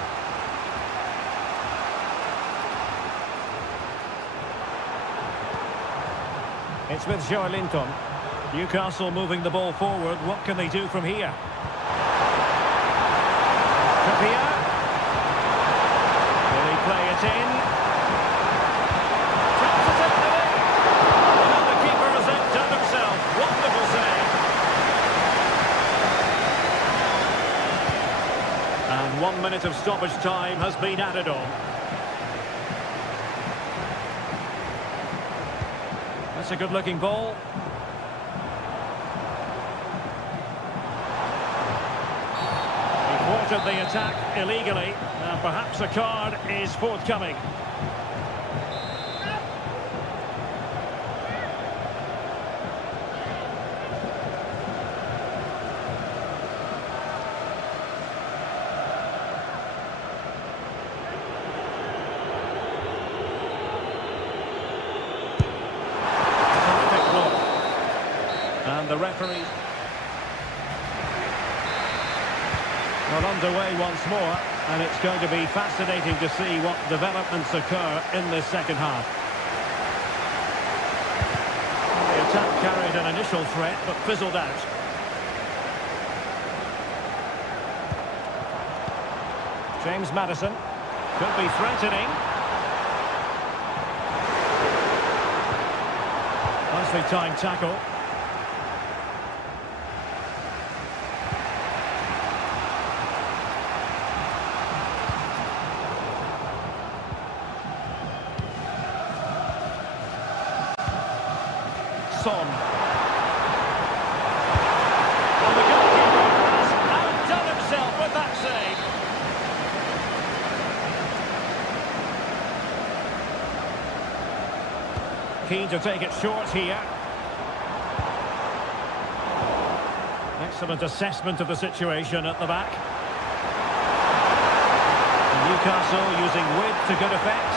It's with Joelinton. Newcastle moving the ball forward. What can they do from here? Trippier. Will he play it in? Chance to take the lead. Well, the keeper has outdone himself. Wonderful save. And 1 minute of stoppage time has been added on. That's a good-looking ball. He thwarted the attack illegally. Now perhaps a card is forthcoming. And the referees are underway once more, and it's going to be fascinating to see what developments occur in this second half. The attack carried an initial threat, but fizzled out. James Maddison could be threatening. Nicely timed tackle. Son. And the goalkeeper has outdone himself with that save. Keen to take it short here. Excellent assessment of the situation at the back. Newcastle using width to good effect.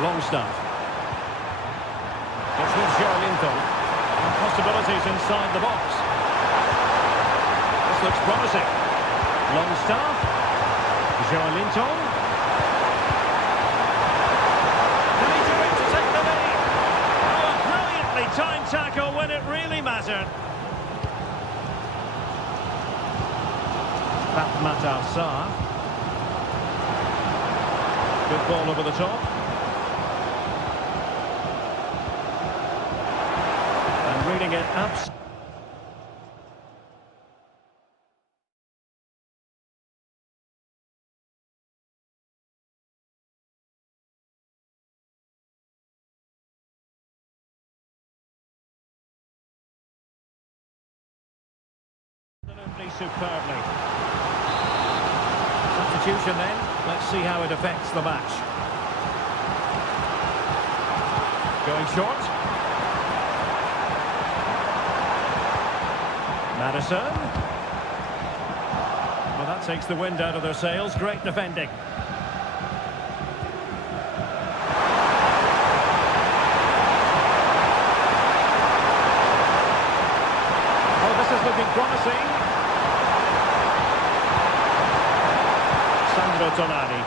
Longstaff. It's with Joelinton. And possibilities inside the box. This looks promising. Longstaff. Joelinton. Can he do it to take the lead? Oh, a brilliantly timed tackle when it really mattered. Matar Sarr. Good ball over the top. Finding it absolutely superbly. Substitution then. Let's see how it affects the match. Going short. Madison. Well, that takes the wind out of their sails. Great defending. Oh, this is looking promising. Tonali.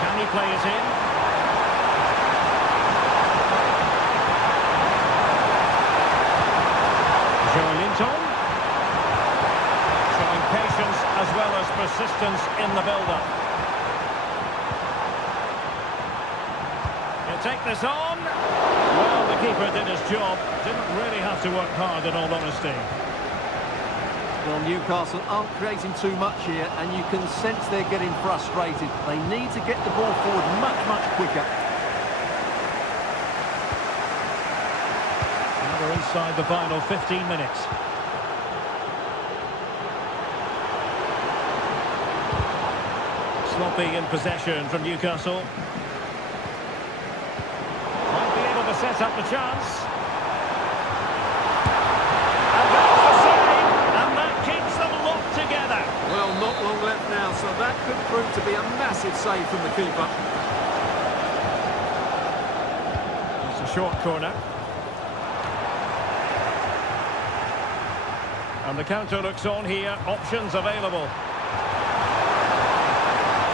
Can he play it in? Joelinton. Showing patience as well as persistence in the build-up. He'll take this on. Well, the keeper did his job. Didn't really have to work hard, in all honesty. Well, Newcastle aren't creating too much here, and you can sense they're getting frustrated. They need to get the ball forward much, much quicker. Now we're inside the final 15 minutes. Sloppy in possession from Newcastle. Might be able to set up the chance. Well, not long left now, so that could prove to be a massive save from the keeper. It's a short corner. And the counter looks on here. Options available.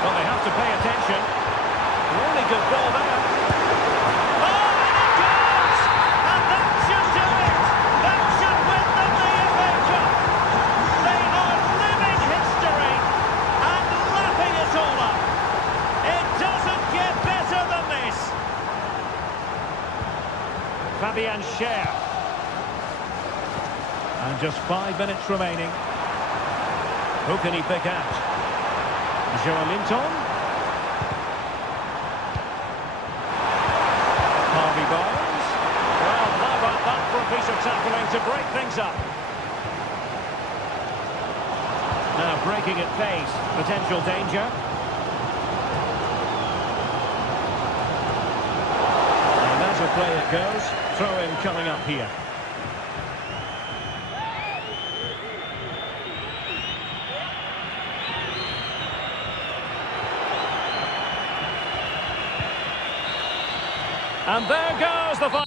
Well, they have to pay attention. Really good ball there. And share. And just 5 minutes remaining. Who can he pick out? Joelinton. Harvey Barnes. Well, how about that for a piece of tackling to break things up? Now breaking at pace. Potential danger. And that's a play it goes. Throw-in coming up here. And there goes the final.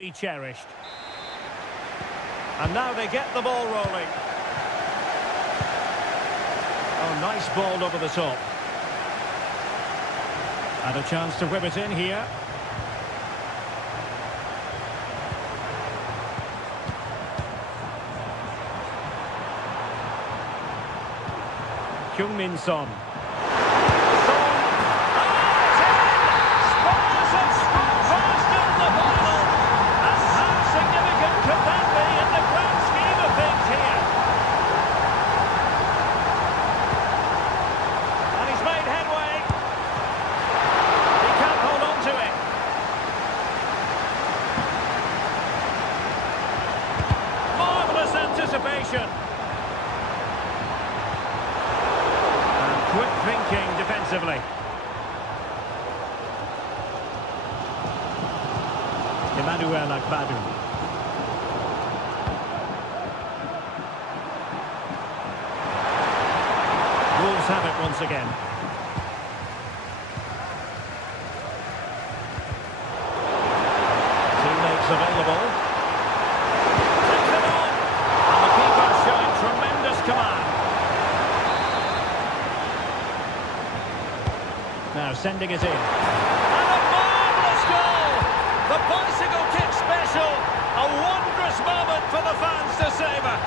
Be cherished. And now they get the ball rolling. Oh, nice ball over the top. And a chance to whip it in here. Heung-min Son. Son. Oh, it's in! Spurs have scored first in the final. And how significant could that be in the grand scheme of things here? And he's made headway. He can't hold on to it. Marvellous anticipation. Quick thinking defensively. Emmanuel Agbadu. Wolves have it once again. Teammates available. Takes it on. And the keeper showing tremendous command. Now sending it in. And a marvellous goal! The bicycle kick special. A wondrous moment for the fans to savour.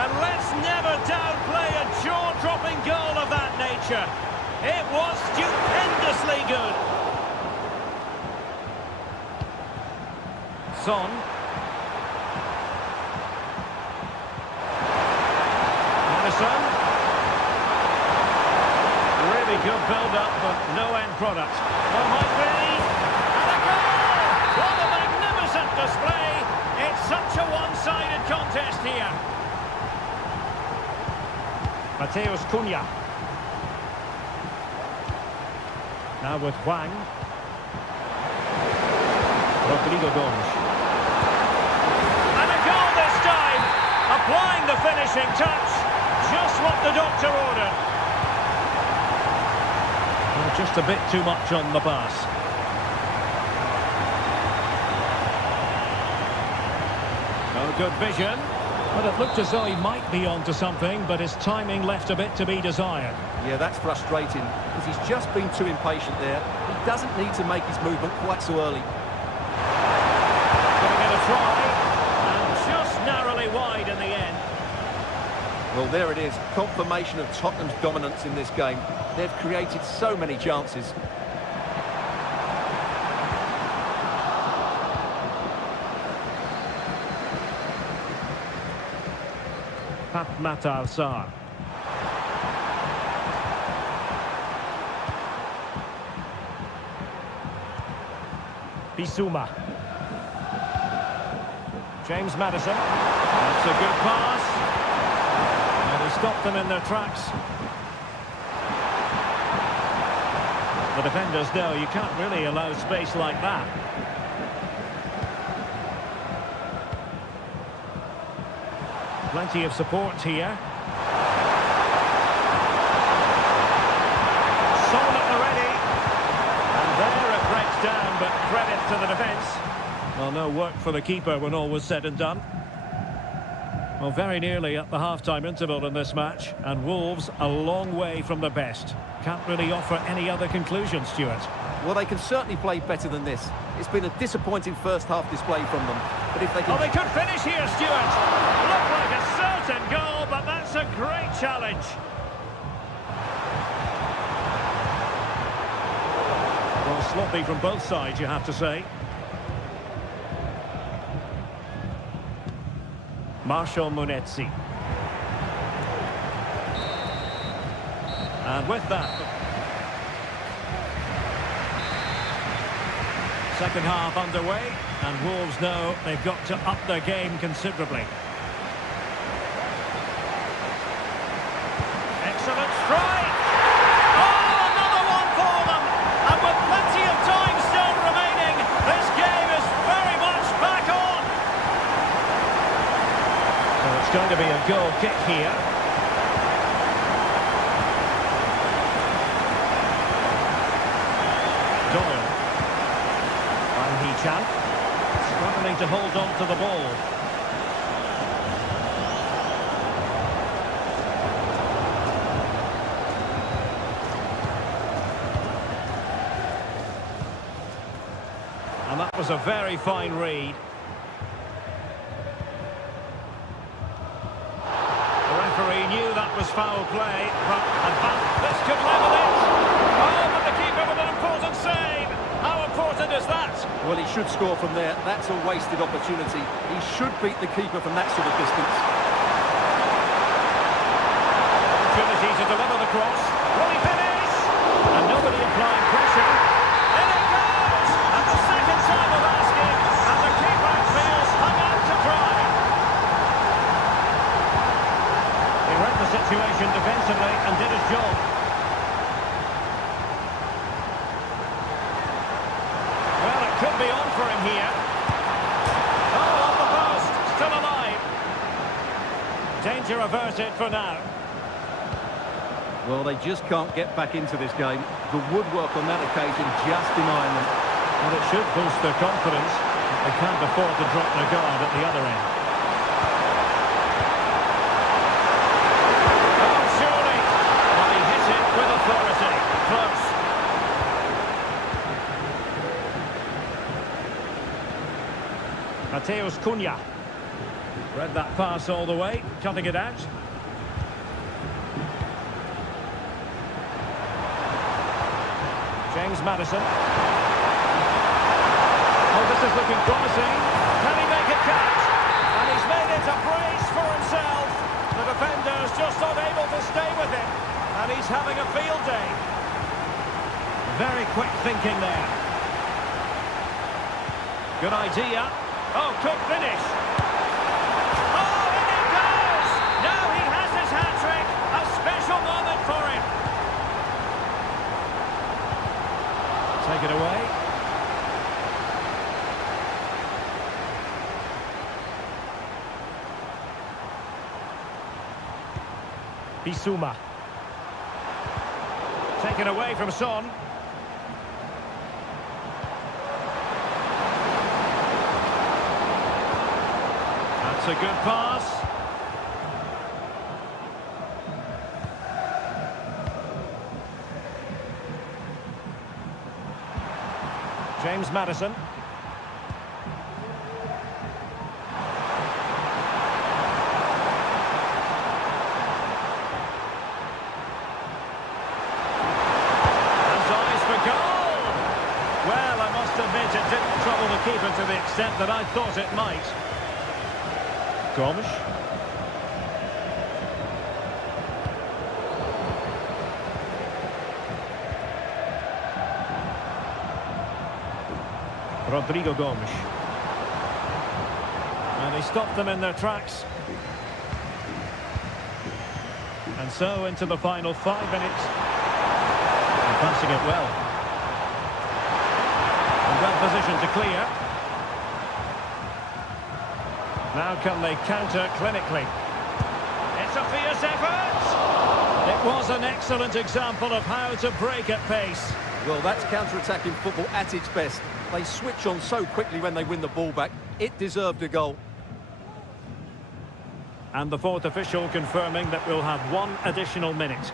And let's never downplay a jaw-dropping goal of that nature. It was stupendously good. Son. Madison. Really good build-up, but no end product. Well, might be. And a goal! What a magnificent display! It's such a one-sided contest here. Mateus Cunha. Now with Hwang. Rodrigo Gomes. And a goal this time! Applying the finishing touch. Just what the doctor ordered. Just a bit too much on the pass. No good vision. But it looked as though he might be onto something, but his timing left a bit to be desired. Yeah, that's frustrating, because he's just been too impatient there. He doesn't need to make his movement quite so early. Giving it a try, and just narrowly wide in the end. Well, there it is. Confirmation of Tottenham's dominance in this game. They've created so many chances. Pat Matar Sarr. Bissouma. James Madison. That's a good pass. And he stopped them in their tracks. The defenders know you can't really allow space like that. Plenty of support here. Son at the ready. And there it breaks down, but credit to the defence. Well, no work for the keeper when all was said and done. Well, very nearly at the half-time interval in this match, and Wolves a long way from the best. Can't really offer any other conclusion, Stuart. Well, they can certainly play better than this. It's been a disappointing first-half display from them. But if they can... Oh, they could finish here, Stuart. Looked like a certain goal, but that's a great challenge. Well, sloppy from both sides, you have to say. Marshall Munetsi. And with that, second half underway, and Wolves know they've got to up their game considerably. Excellent strike! Oh, another one for them! And with plenty of time still remaining, this game is very much back on! So it's going to be a goal kick here. Doyle. Chan, struggling to hold on to the ball. And that was a very fine read. The referee knew that was foul play, but advanced Well, he should score from there. That's a wasted opportunity. He should beat the keeper from that sort of distance. Opportunity to deliver the cross. Will he finish? And nobody applying pressure. In it goes! And the second time of asking, and the keeper feels hung out to dry. He read the situation defensively and did his job. Well, it could be on for him here. Oh, off the post, still alive. Danger averted for now. Well, they just can't get back into this game. The woodwork on that occasion just denying them. Well, it should boost their confidence. They can't afford to drop their guard at the other end. Oh, surely! Well, he hit it with authority. Close. Mateus Cunha. Read that pass all the way, cutting it out. James Maddison. Oh, this is looking promising. Can he make it count? And he's made it a brace for himself. The defender's just not able to stay with him. And he's having a field day. Very quick thinking there. Good idea. Oh, could finish. Oh, in it goes! Now he has his hat-trick. A special moment for him. Take it away. Bissouma. Taken away from Son. That's a good pass. James Maddison. Has eyes for goal! Well, I must admit it didn't trouble the keeper to the extent that I thought it might. Gomes. Rodrigo Gomes. And he stopped them in their tracks. And so into the final 5 minutes. And passing it well. In well positioned to clear. Now can they counter clinically? It's a fierce effort! It was an excellent example of how to break at pace. Well, that's counter-attacking football at its best. They switch on so quickly when they win the ball back. It deserved a goal. And the fourth official confirming that we'll have 1 additional minute.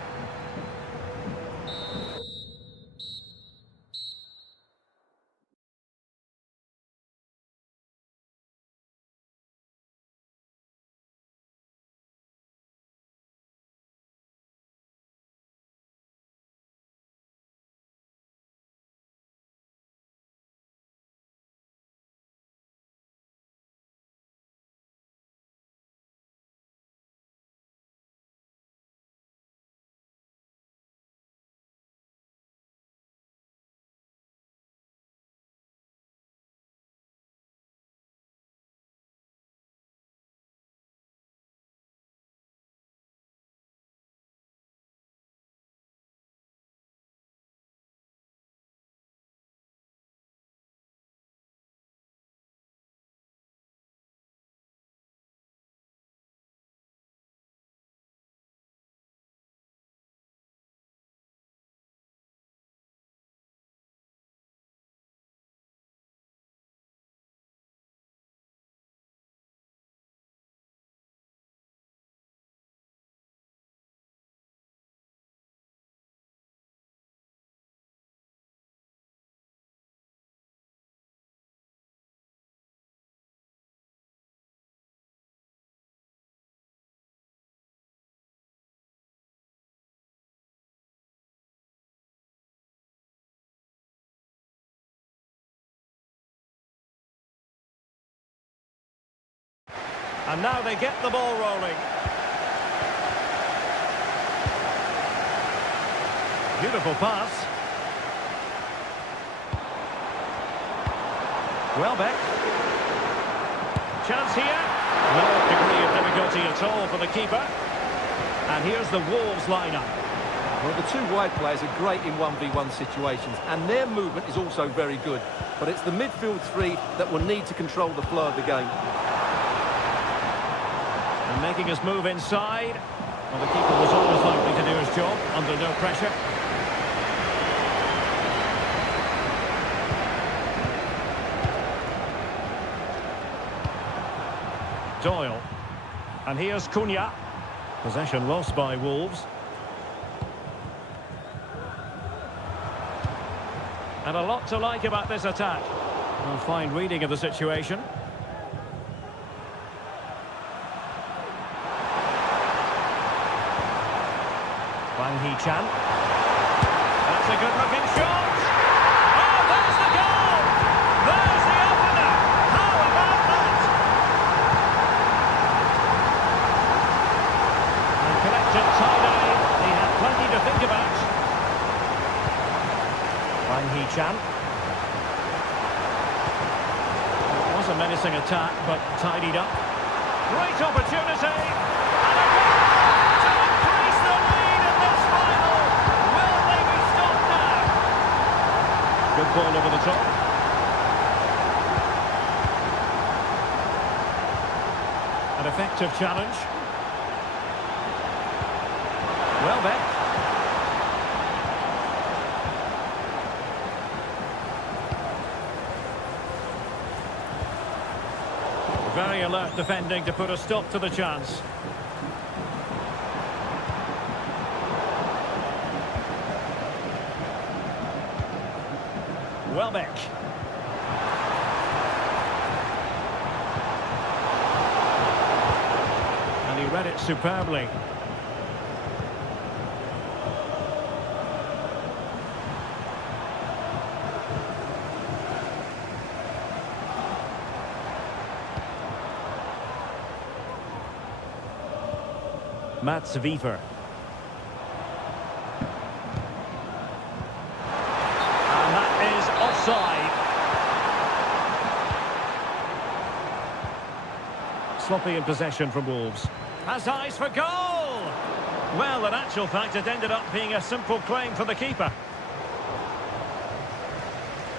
And now they get the ball rolling. Beautiful pass. Welbeck. Chance here. No degree of difficulty at all for the keeper. And here's the Wolves lineup. Well, the two wide players are great in 1v1 situations, and their movement is also very good. But it's the midfield three that will need to control the flow of the game. And making his move inside. Well, the keeper was always likely to do his job under no pressure. Doyle. And here's Cunha. Possession lost by Wolves. And a lot to like about this attack. A fine reading of the situation. Wang Hee-chan. That's a good-looking shot. Oh, there's the goal! There's the opener! How about that? And collected tidy. He had plenty to think about. Wang Hee-chan. It was a menacing attack, but tidied up. Great opportunity. And a goal to increase the lead in this final. Will they be stopped now? Good ball over the top. An effective challenge. Welbeck. Very alert defending to put a stop to the chance. Welbeck. And he read it superbly. Mats Wiever. And that is offside. Sloppy in possession from Wolves. Has eyes for goal! Well, in actual fact, it ended up being a simple claim for the keeper.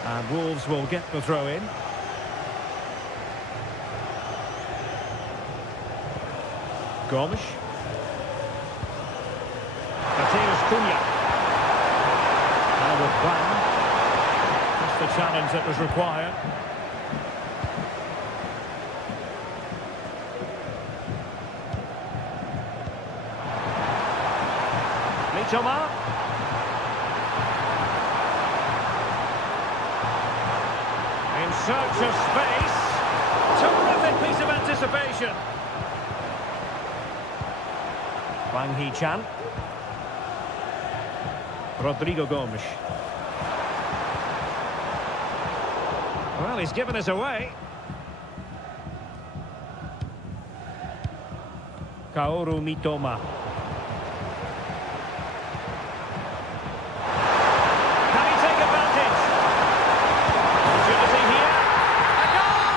And Wolves will get the throw in. Gomes. Cunha. Now with plan. Just the challenge that was required. Mitoma. In search of space. Terrific piece of anticipation. Wang Hee-chan. Rodrigo Gomes. Well, he's given us away. Kaoru Mitoma. Can he take advantage? Opportunity here. A goal!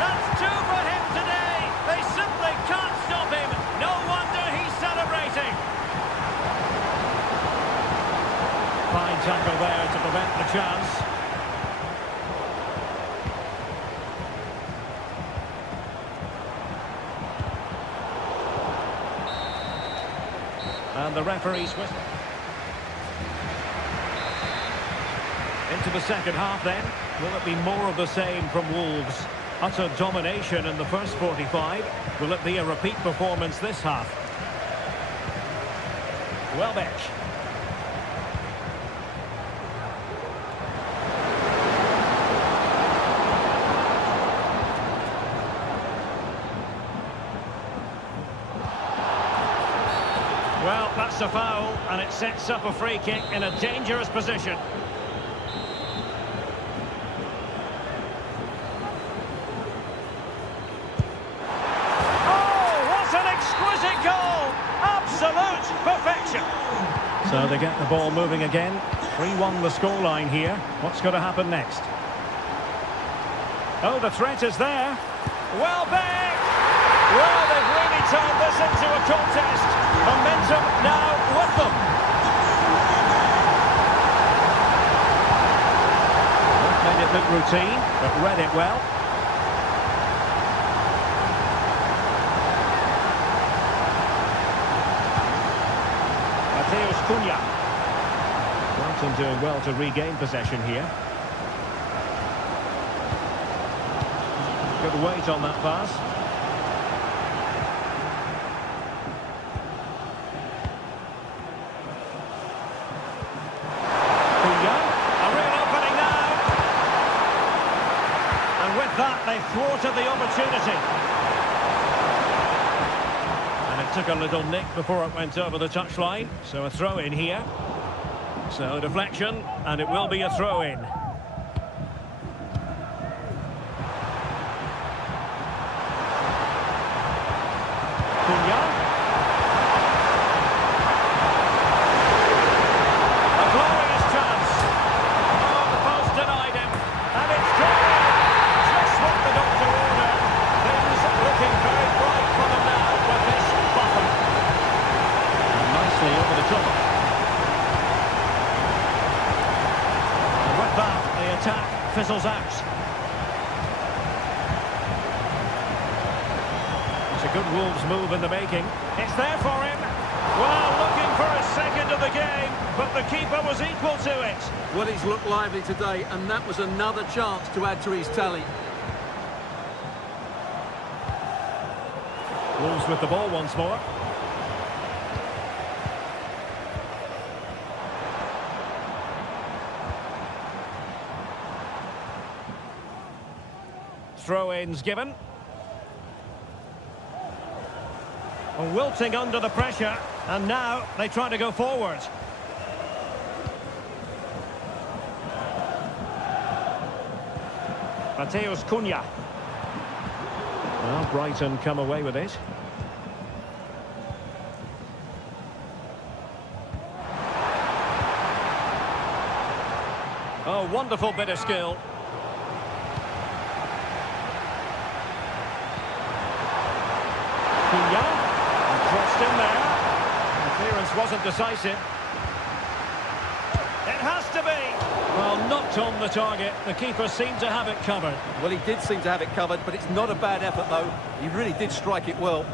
That's two for him today. They simply can't stop him. No wonder he's celebrating. Fine tackle there to prevent the chance. And the referee's whistle. Into the second half then. Will it be more of the same from Wolves? Utter domination in the first 45. Will it be a repeat performance this half? Welbeck. Well, that's a foul, and it sets up a free kick in a dangerous position. goal! Absolute perfection! So they get the ball moving again. 3-1 the scoreline here. What's going to happen next? Oh, the threat is there. Well back! Well, they've really turned this into a contest. Momentum now with them. That made it look routine, but read it well. Brighton doing well to regain possession here. Good weight on that pass. Cunha, a real opening now. And with that, they thwarted the opportunity. Took a little nick before it went over the touchline, so a throw in here. So deflection, and it will be a throw in. Cunha. A glorious chance. Oh, the post denied him, and it's gone. Just what the doctor ordered. Things looking very bright for them now with this. Nicely over the top. And with that, the attack fizzles out. It's a good Wolves move in the making. It's there for him. Well, looking for a second of the game, but the keeper was equal to it. Well, he's looked lively today, and that was another chance to add to his tally. Wolves with the ball once more. Throw-ins given. Wilting under the pressure, and now they try to go forward. Mateus Cunha. Well, Brighton come away with it. Oh, wonderful bit of skill. Cunha, crossed in there. The clearance wasn't decisive. It has to be. Well, knocked on the target. The keeper seemed to have it covered. Well, he did seem to have it covered, but it's not a bad effort, though. He really did strike it well.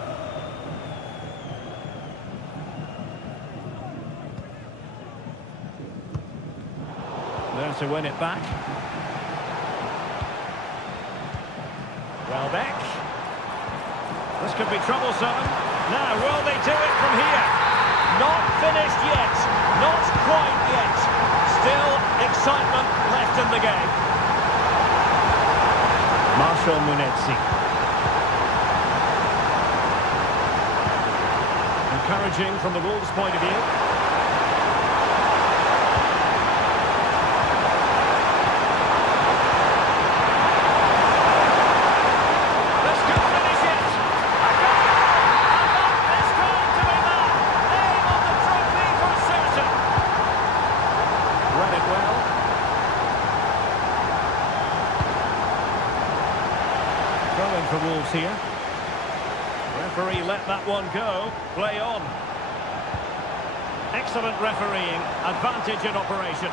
There to win it back. Well back. This could be troublesome. Now, will they do it from here? Not finished yet. Not quite yet. Still excitement left in the game. Marshall Munetsi. Encouraging from the Wolves' point of view. For Wolves here. Referee let that one go. Play on. Excellent refereeing. Advantage in operation.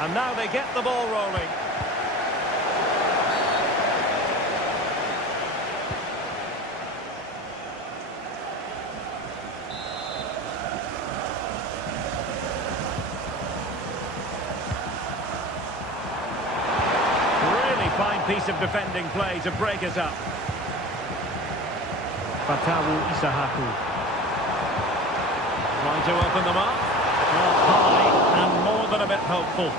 And now they get the ball rolling. Really fine piece of defending play to break it up. Trying to open them up. Well, high and more than a bit hopeful.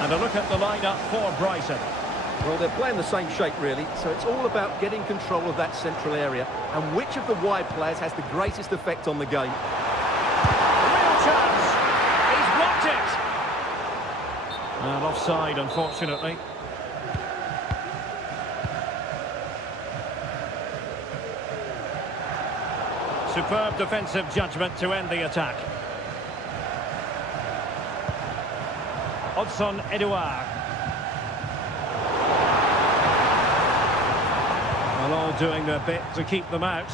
And a look at the lineup for Brighton. Well, they're playing the same shape, really, so it's all about getting control of that central area and which of the wide players has the greatest effect on the game. Real chance. He's blocked it. And offside, unfortunately. Superb defensive judgment to end the attack. Odson Edouard. Well, all doing their bit to keep them out.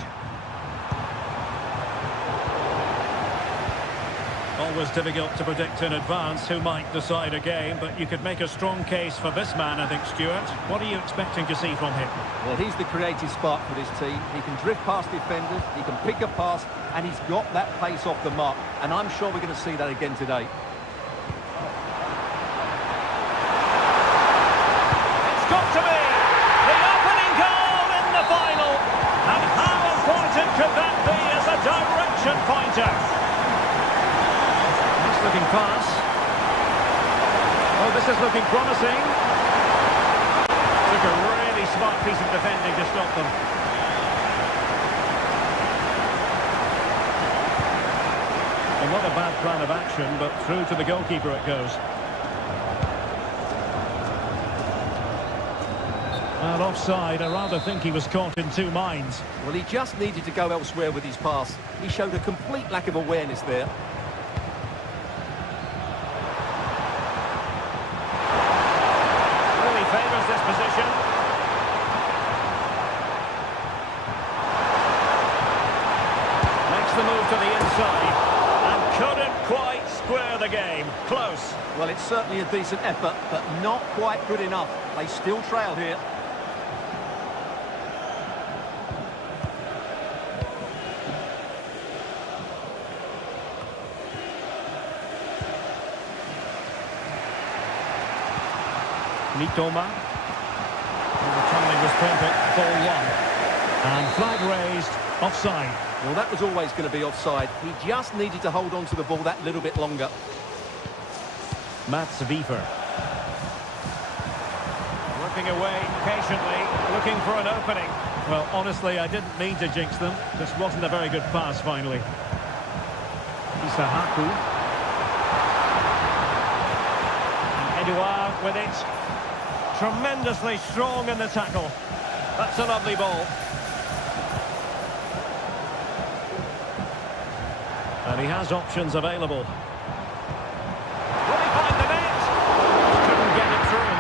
Always difficult to predict in advance who might decide a game, but you could make a strong case for this man, I think, Stuart. What are you expecting to see from him? Well, he's the creative spark for this team. He can drift past defenders, he can pick a pass, and he's got that pace off the mark. And I'm sure we're going to see that again today. It's got to be the opening goal in the final. And how important could that be as a direction pointer? Looking pass. Oh, this is looking promising. Took a really smart piece of defending to stop them. Well, not a bad plan of action, but through to the goalkeeper it goes. Well, offside. I rather think he was caught in two minds. Well, he just needed to go elsewhere with his pass. He showed a complete lack of awareness there. Favours this position. Makes the move to the inside and couldn't quite square the game. Close. Well, it's certainly a decent effort, but not quite good enough. They still trail here. Mitoma. The timing was perfect. Ball one. And flag raised. Offside. Well, that was always going to be offside. He just needed to hold on to the ball that little bit longer. Mats Wiefer. Working away patiently, looking for an opening. Well, honestly, I didn't mean to jinx them. This wasn't a very good pass, finally. Isahaku. And Edouard with it. Tremendously strong in the tackle. That's a lovely ball. And he has options available. Will he find the net? Couldn't get it through.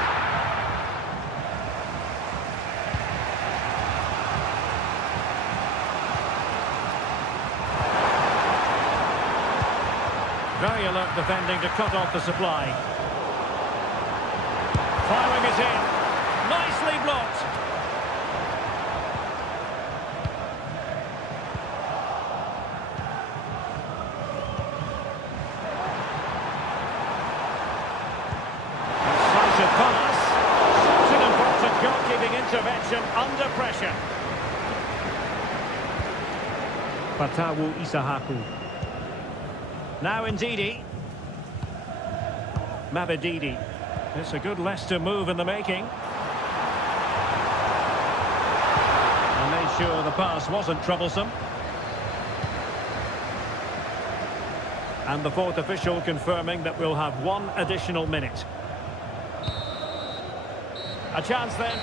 Very alert defending to cut off the supply. Firing it in. Nicely blocked. Decisive pass. Such an important goalkeeping intervention under pressure. Fatawu Isahaku. Now Ndidi. Mabedidi. It's a good Leicester move in the making. And made sure the pass wasn't troublesome. And the fourth official confirming that we'll have one additional minute. A chance then.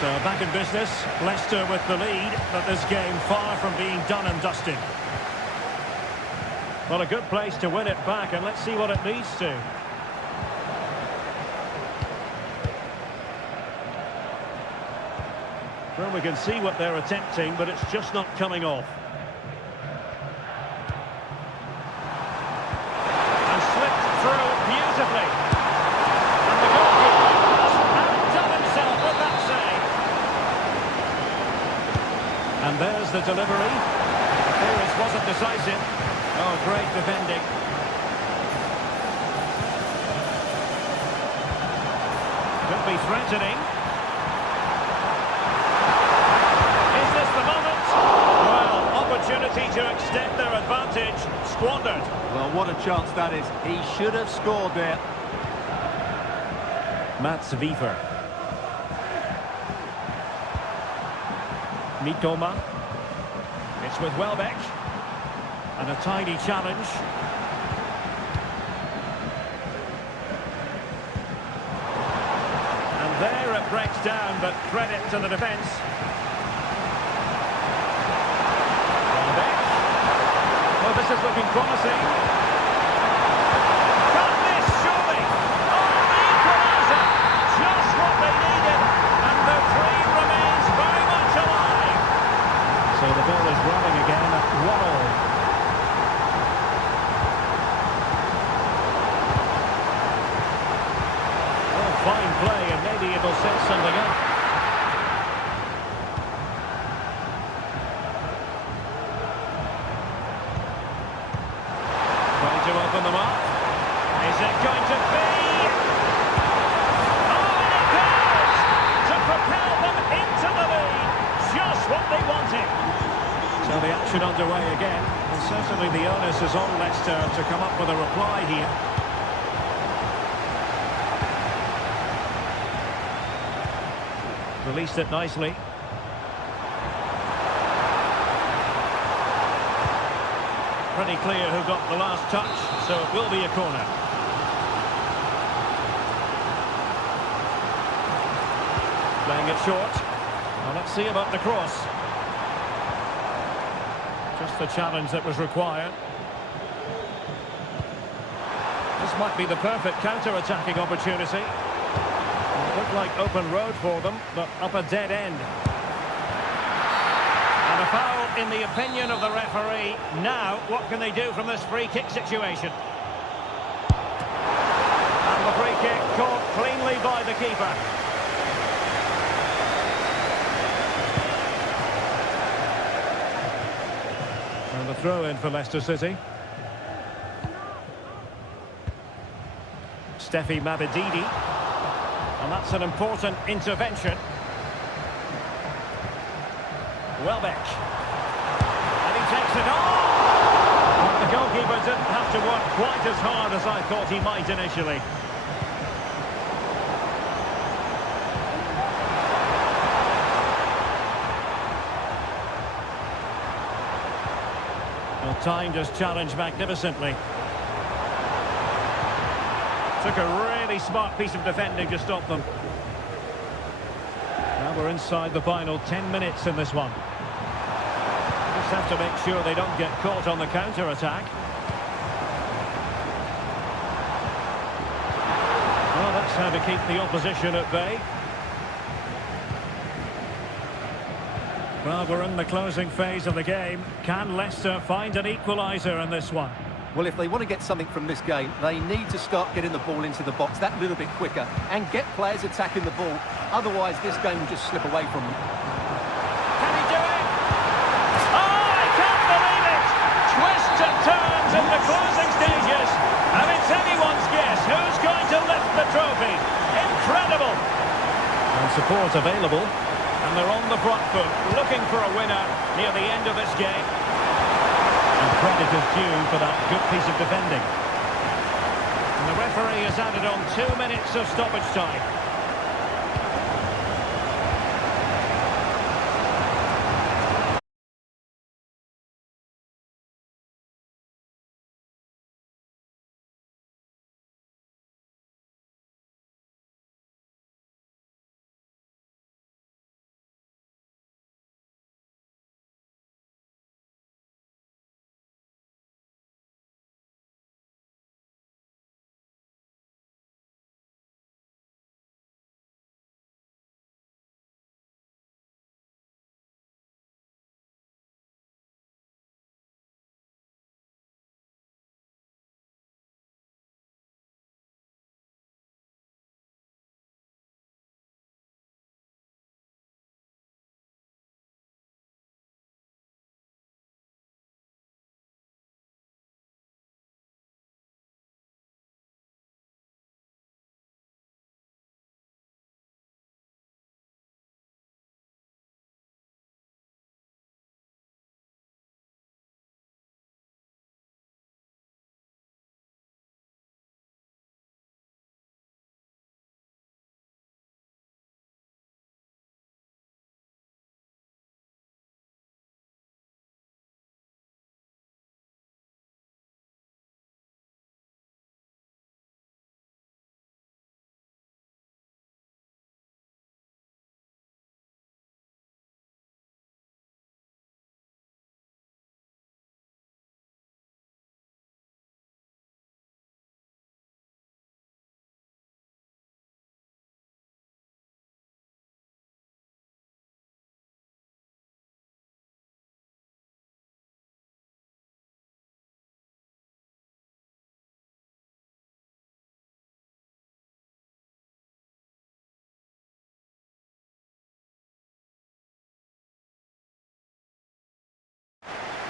So back in business, Leicester with the lead, but this game far from being done and dusted. Well, a good place to win it back, and let's see what it leads to. Well, we can see what they're attempting, but it's just not coming off. And slipped through beautifully. And the goalkeeper has outdone himself with that save. And there's the delivery. The clearance wasn't decisive. Oh, great defending. Could be threatening. Is this the moment? Well, opportunity to extend their advantage. Squandered. Well, what a chance that is. He should have scored there. Mats Wiefer. Mitoma. It's with Welbeck. And a tiny challenge. And there it breaks down, but credit to the defence. Welbeck. Oh, this is looking promising. Got this, surely. Oh, the equaliser. Just what they needed. And the dream remains very much alive. So the ball is rolling again at 1-1. Fine play, and maybe it'll set something up. Trying to open them up. Is it going to be? Oh, and it goes! To propel them into the lead. Just what they wanted. So the action underway again. And certainly the onus is on Leicester to come up with a reply here. Released it nicely. Pretty clear who got the last touch, so it will be a corner. Playing it short. Well, let's see about the cross. Just the challenge that was required. This might be the perfect counter-attacking opportunity. Looked like open road for them, but up a dead end. And a foul in the opinion of the referee. Now, what can they do from this free kick situation? And the free kick caught cleanly by the keeper. And the throw-in for Leicester City. Steffi Mabedidi. And that's an important intervention. Welbeck. And he takes it on! But the goalkeeper didn't have to work quite as hard as I thought he might initially. Well, timed his challenge magnificently. Took a really smart piece of defending to stop them. Now we're inside the final 10 minutes in this one. Just have to make sure they don't get caught on the counter-attack. Well, that's how to keep the opposition at bay. Well, we're in the closing phase of the game. Can Leicester find an equaliser in this one? Well, if they want to get something from this game, they need to start getting the ball into the box that little bit quicker and get players attacking the ball. Otherwise, this game will just slip away from them. Can he do it? Oh, I can't believe it! Twists and turns in the closing stages. And it's anyone's guess who's going to lift the trophy. Incredible! And support available. And they're on the front foot, looking for a winner near the end of this game. And credit is due for that good piece of defending. And the referee has added on 2 minutes of stoppage time.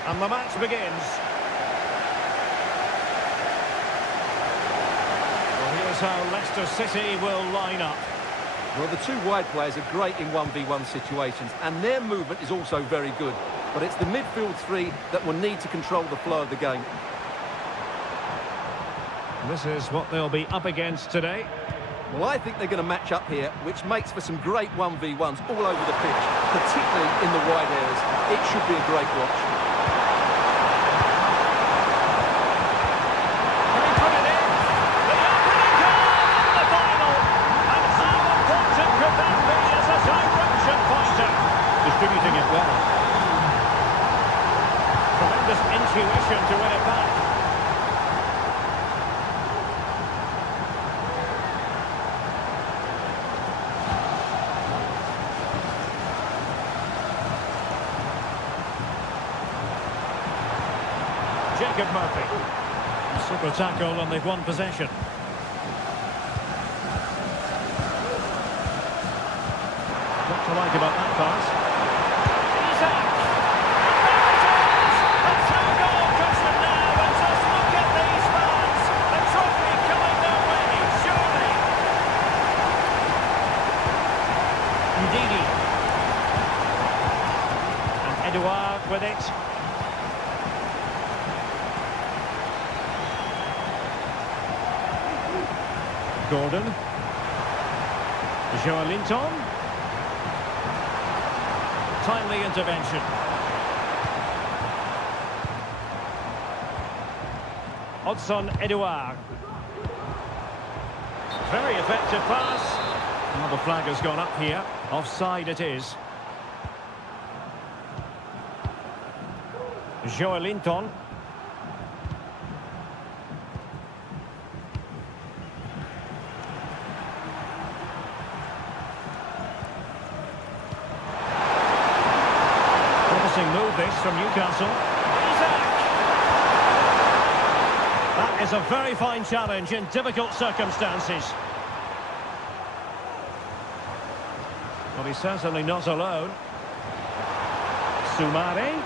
And the match begins. Well, here's how Leicester City will line up. Well, the two wide players are great in 1v1 situations, and their movement is also very good. But it's the midfield three that will need to control the flow of the game. This is what they'll be up against today. Well, I think they're going to match up here, which makes for some great 1v1s all over the pitch, particularly in the wide areas. It should be a great watch. Can he put it in? The opening goal in the final! And how important could that be as a direction pointer? Distributing it well. Tremendous intuition to win it back. Jacob Murphy. Super tackle and they've won possession. What to like about that pass? Isaac! A two-goal cushion now, and just look at these fans! The trophy coming their way, surely! Ndidi. And Edouard with it. Gordon. Joelinton. Timely intervention. Odson Edouard. Very effective pass. Well, the flag has gone up here. Offside it is. Joelinton. Move this from Newcastle. Isaac! That is a very fine challenge in difficult circumstances. Well, he's certainly not alone. Summaries.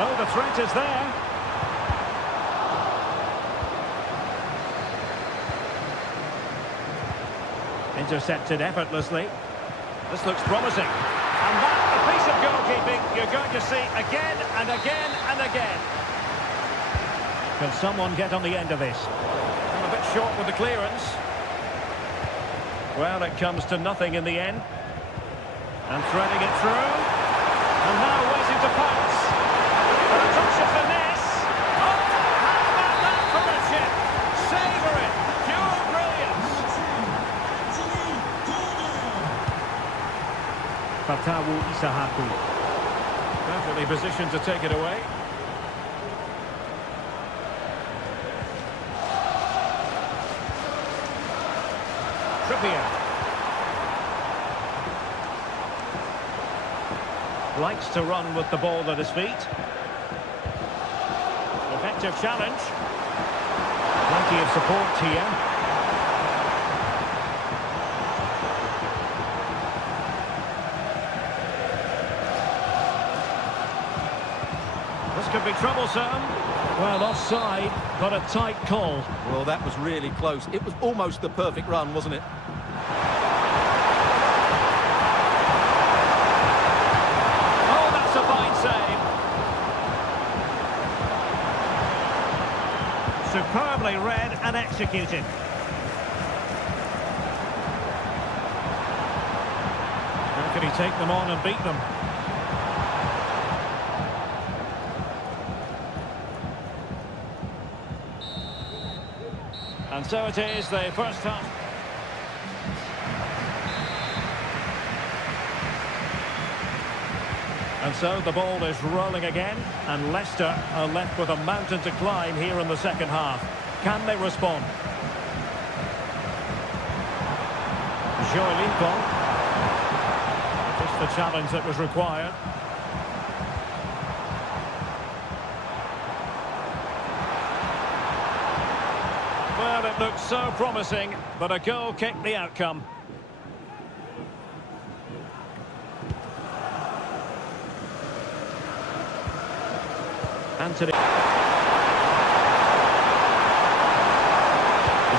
Oh, the threat is there. Intercepted effortlessly. This looks promising. And that, a piece of goalkeeping you're going to see again and again and again. Can someone get on the end of this? I'm a bit short with the clearance. Well, it comes to nothing in the end. And threading it through. And now waiting to pass. A touch of finesse. Oh, how about that for a chip? Savour it. Pure brilliance. Fatawu Isahaku. Perfectly positioned to take it away. Trippier. Likes to run with the ball at his feet. Effective challenge. Plenty of support here. Could be troublesome. Well, offside, but a tight call. Well, that was really close. It was almost the perfect run, wasn't it? Oh, that's a fine save. Superbly read and executed. How can he take them on and beat them? And so it is, the first half. And so the ball is rolling again, and Leicester are left with a mountain to climb here in the second half. Can they respond? Joelinton. Just the challenge that was required. Well, it looked so promising, but a goal kicked the outcome. Anthony.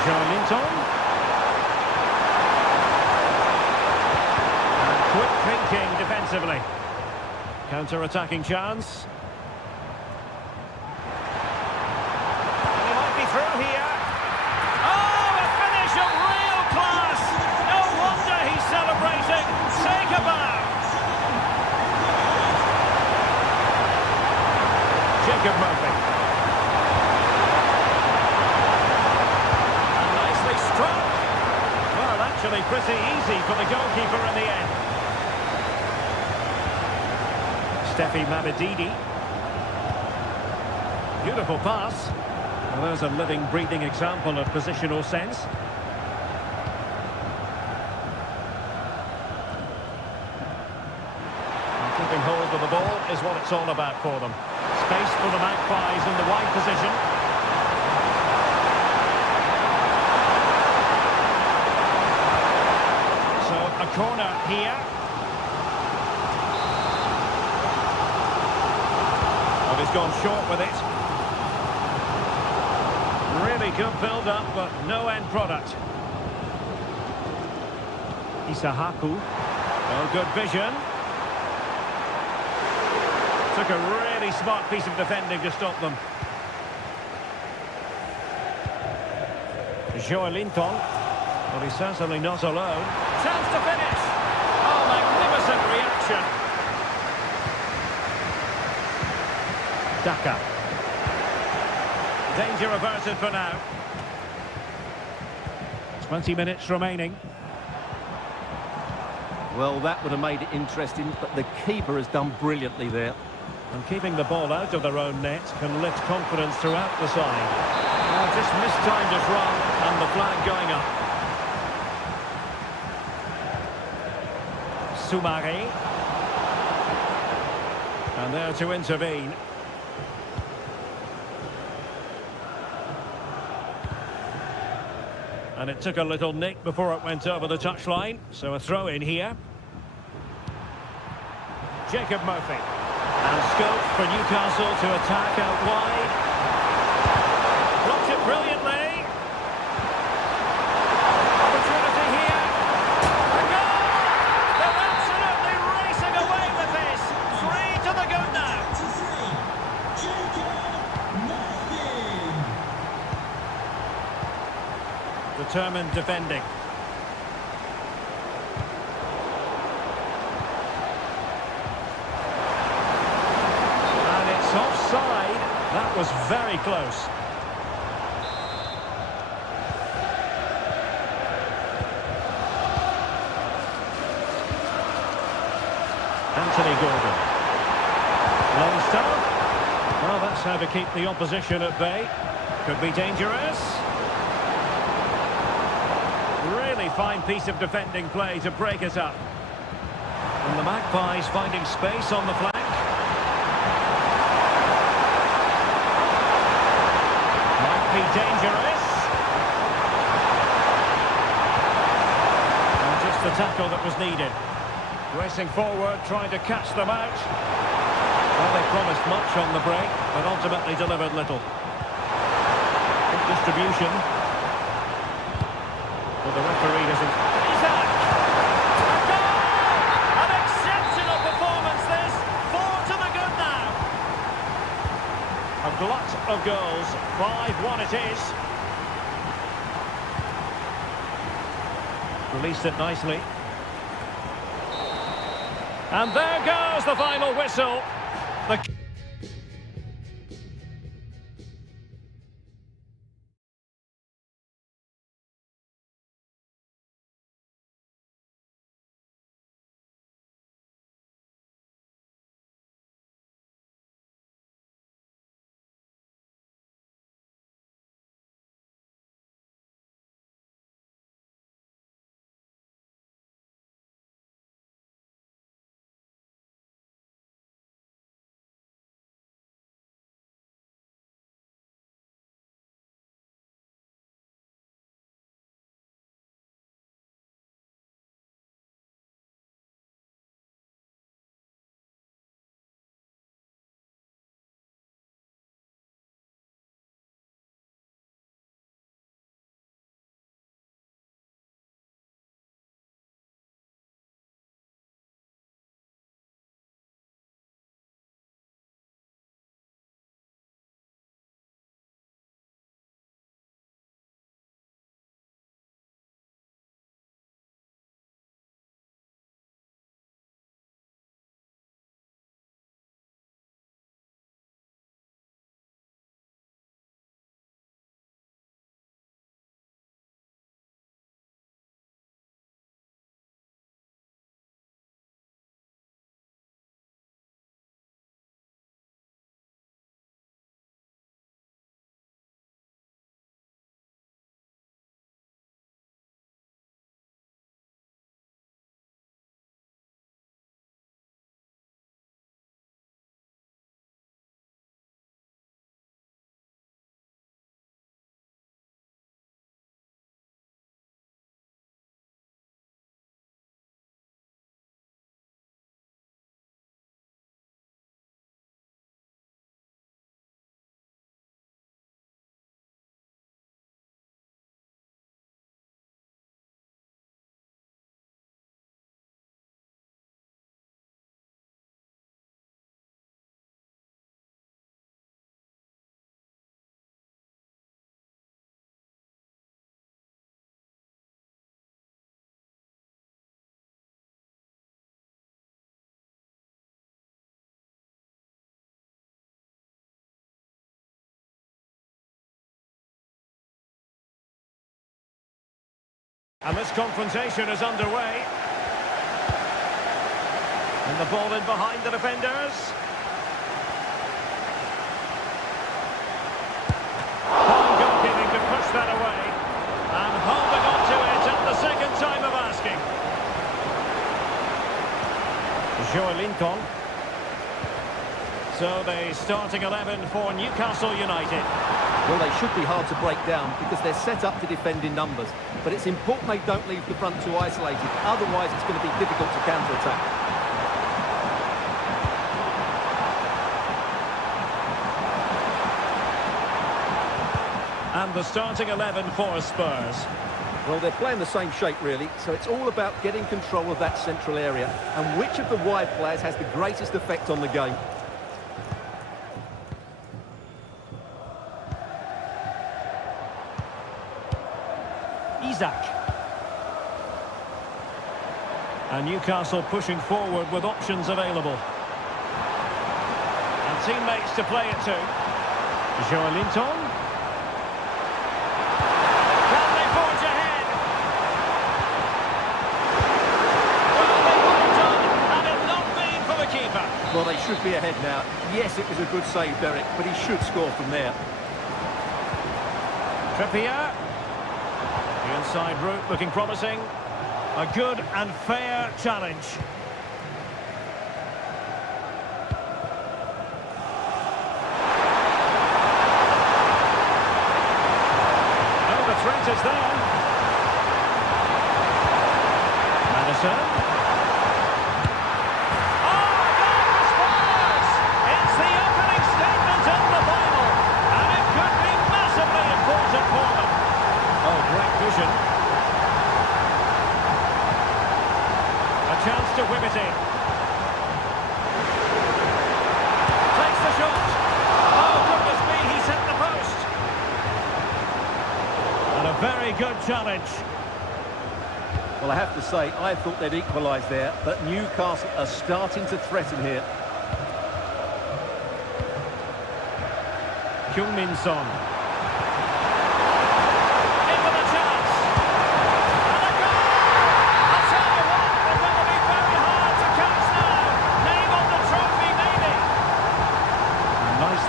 Joelinton. And quick thinking defensively. Counter-attacking chance. And he might be through here. Oh, a finish of real class! No wonder he's celebrating. Take a bow. Jacob Murphy. And nicely struck. Well, actually pretty easy for the goalkeeper in the end. Steffi Mabadidi. Beautiful pass. Well, there's a living, breathing example of positional sense. And keeping hold of the ball is what it's all about for them. Space for the Magpies in the wide position. So, a corner here. Well, he's gone short with it. Really good build-up, but no end product. Isahaku. Oh, good vision. Took a really smart piece of defending to stop them. Joelinton. Well, he's certainly not alone. Chance to finish. Oh, magnificent reaction. Daka. Danger averted for now. 20 minutes remaining. Well, that would have made it interesting, but the keeper has done brilliantly there. And keeping the ball out of their own net can lift confidence throughout the side. Oh, just mistimed his run and the flag going up. Sumari. And there to intervene. And it took a little nick before it went over the touchline. So a throw in here. Jacob Murphy. And scope for Newcastle to attack out wide. Blocked it brilliantly. Opportunity here. A goal! They're absolutely racing away with this. 3 to the good now. Determined defending. Offside. That was very close. Anthony Gordon. Long stuff. Well, that's how to keep the opposition at bay. Could be dangerous. Really fine piece of defending play to break it up. And the Magpies finding space on the flank. Be dangerous. And just the tackle that was needed. Racing forward, trying to catch them out. Well, they promised much on the break, but ultimately delivered little. Good distribution. Well, the referee doesn't... Isaac! A goal! An exceptional performance this. 4 to the good now. A glut of goals. 5-1 it is. Released it nicely. And there goes the final whistle. The And this confrontation is underway. And the ball in behind the defenders. Fine goalkeeping to push that away. And holding on to it at the second time of asking. Linton. So the starting 11 for Newcastle United. Well, they should be hard to break down because they're set up to defend in numbers. But it's important they don't leave the front too isolated. Otherwise, it's going to be difficult to counter-attack. And the starting 11 for Spurs. Well, they're playing the same shape, really, so it's all about getting control of that central area and which of the wide players has the greatest effect on the game. Isaac. And Newcastle pushing forward with options available. And teammates to play it to. Linton. Well, they should be ahead now. Yes, it was a good save, Derek, but he should score from there. Trippier. The inside route looking promising. A good and fair challenge. Oh, the threat is there. Madison. A chance to whip it in. Takes the shot. Oh, goodness me, he's hit the post. And a very good challenge. Well, I have to say, I thought they'd equalise there, but Newcastle are starting to threaten here. Heung-min Son.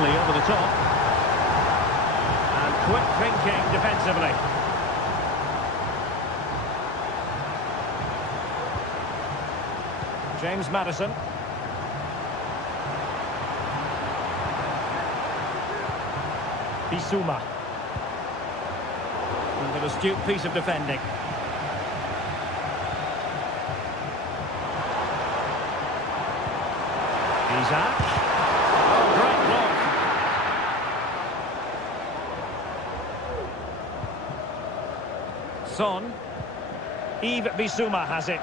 Over the top. And quick thinking defensively. James Madison. Bissouma. With an astute piece of defending. Isaac. Oh, great block. Son. Yves Bissouma has it.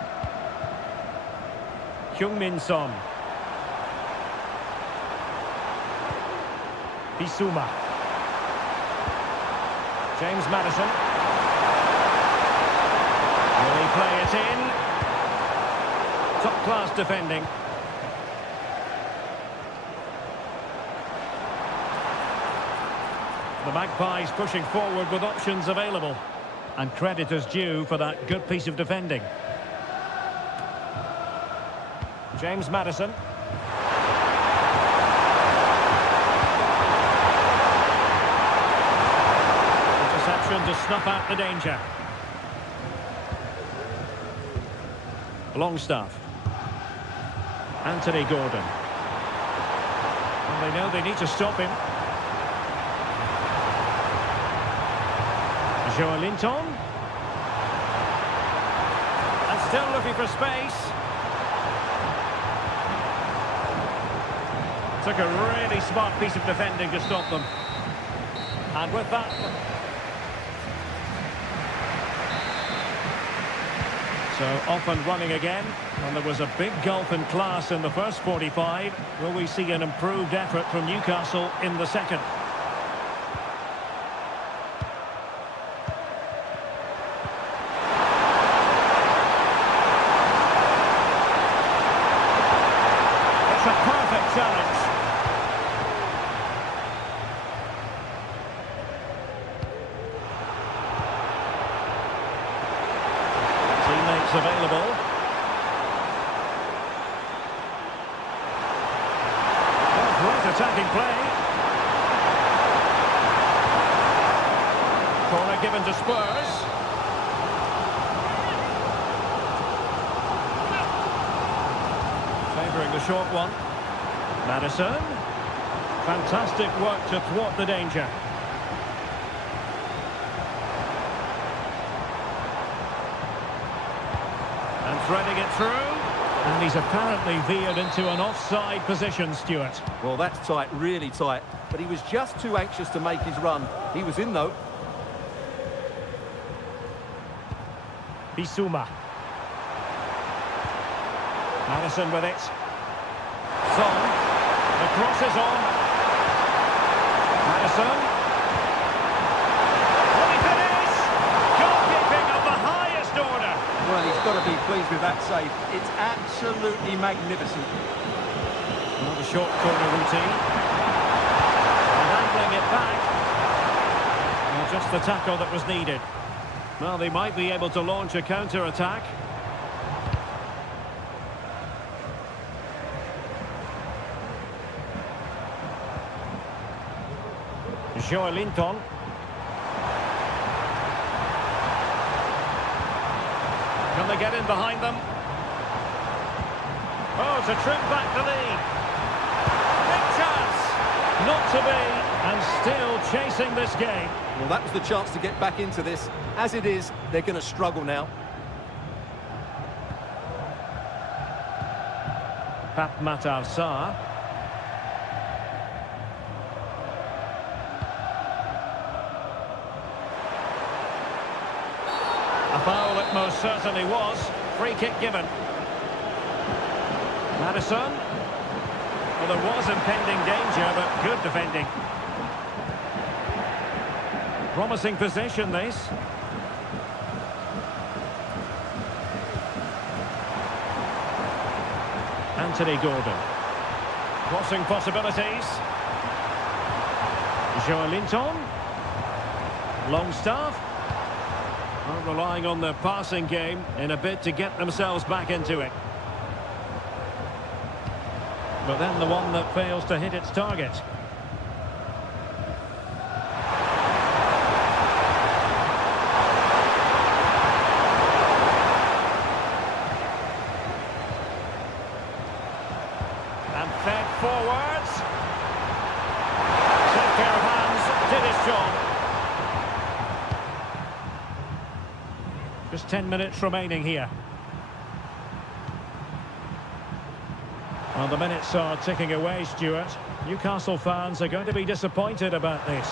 Heung-min Son. Bissouma. James Madison. Will he play it in? Top class defending. The Magpies pushing forward with options available. And credit is due for that good piece of defending. James Madison. Interception to snuff out the danger. Longstaff. Anthony Gordon. And they know they need to stop him. Linton. And still looking for space. Took a really smart piece of defending to stop them. And with that... So off and running again. And there was a big gulf in class in the first 45. Will we see an improved effort from Newcastle in the second? Challenge. that's available. Oh, great attacking play. Corner given to Spurs. Favouring the short one. Madison. Fantastic work to thwart the danger. And threading it through. And he's apparently veered into an offside position, Stuart. Well, that's tight, really tight. But he was just too anxious to make his run. He was in, though. Bissouma. Madison with it. Son. The cross is on. Madison. Will he finish? Goalkeeping of the highest order. Well, he's got to be pleased with that save. It's absolutely magnificent. Another short corner routine. And angling it back. Well, just the tackle that was needed. Well, they might be able to launch a counter-attack. Joelinton. Can they get in behind them? Oh, it's a trip back to lead. Big chance. Not to be, and still chasing this game. Well, that was the chance to get back into this. As it is, they're going to struggle now. Pap Matar Sarr. A foul it most certainly was. Free kick given. Madison. Well, there was impending danger, but good defending. Promising possession, this. Anthony Gordon. Crossing possibilities. Joelinton. Longstaff. Are relying on their passing game in a bid to get themselves back into it. But then the one that fails to hit its target. And fed forwards. Took care of hands, did his job. Just 10 minutes remaining here. Well, the minutes are ticking away, Stuart. Newcastle fans are going to be disappointed about this.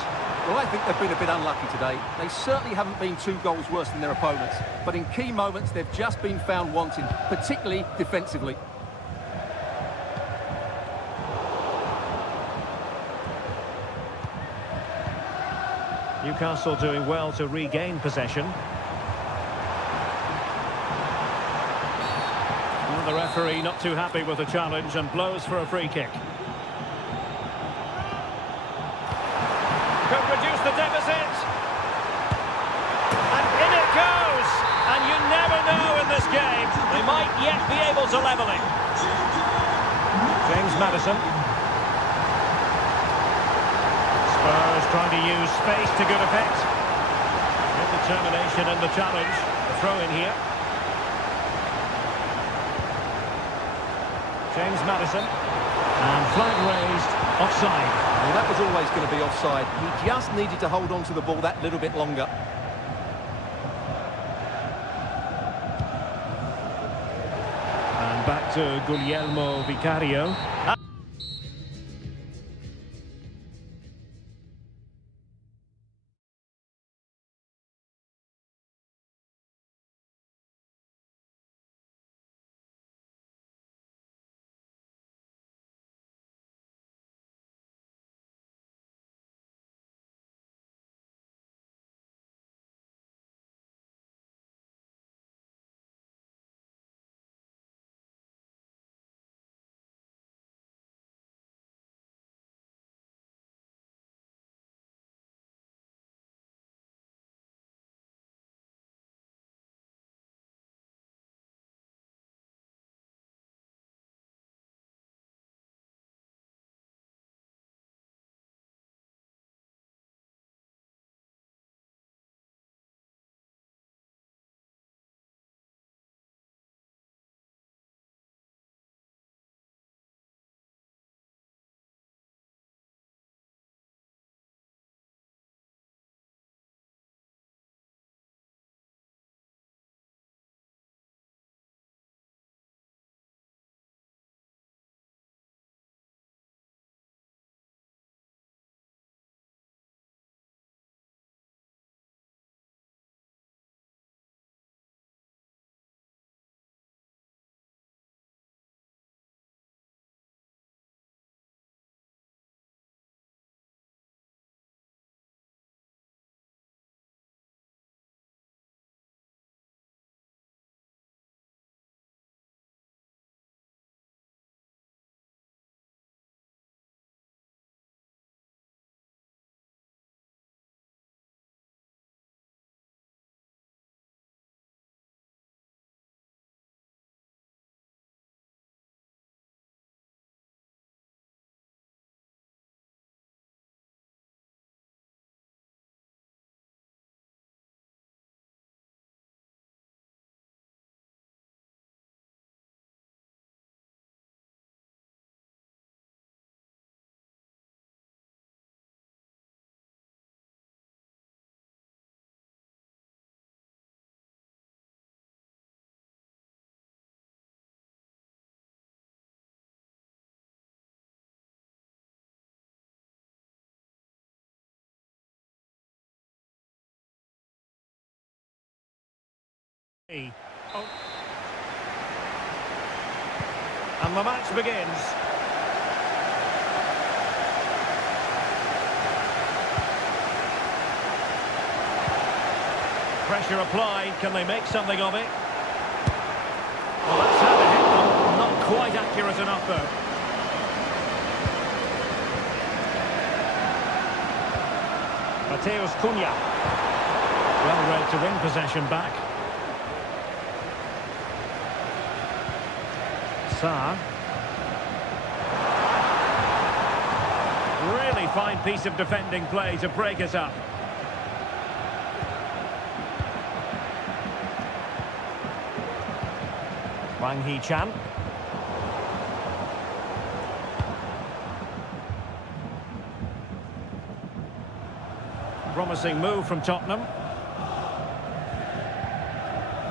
Well, I think they've been a bit unlucky today. They certainly haven't been 2 goals worse than their opponents. But in key moments, they've just been found wanting, particularly defensively. Newcastle doing well to regain possession. And the referee not too happy with the challenge and blows for a free kick. Could reduce the deficit. And in it goes. And you never know in this game. They might yet be able to level it. James Madison. Spurs trying to use space to good effect. Good determination in the challenge. The throw in here. James Madison. And flag raised. Offside. Well, that was always going to be offside. He just needed to hold on to the ball that little bit longer. And back to Guglielmo Vicario. Oh. And the match begins. Pressure applied. Can they make something of it? Well, that's how they hit them. Not quite accurate enough, though. Mateus Cunha. Well read to win possession back. Sarr. Really fine piece of defending play to break us up. Wang Hee-chan. Promising move from Tottenham.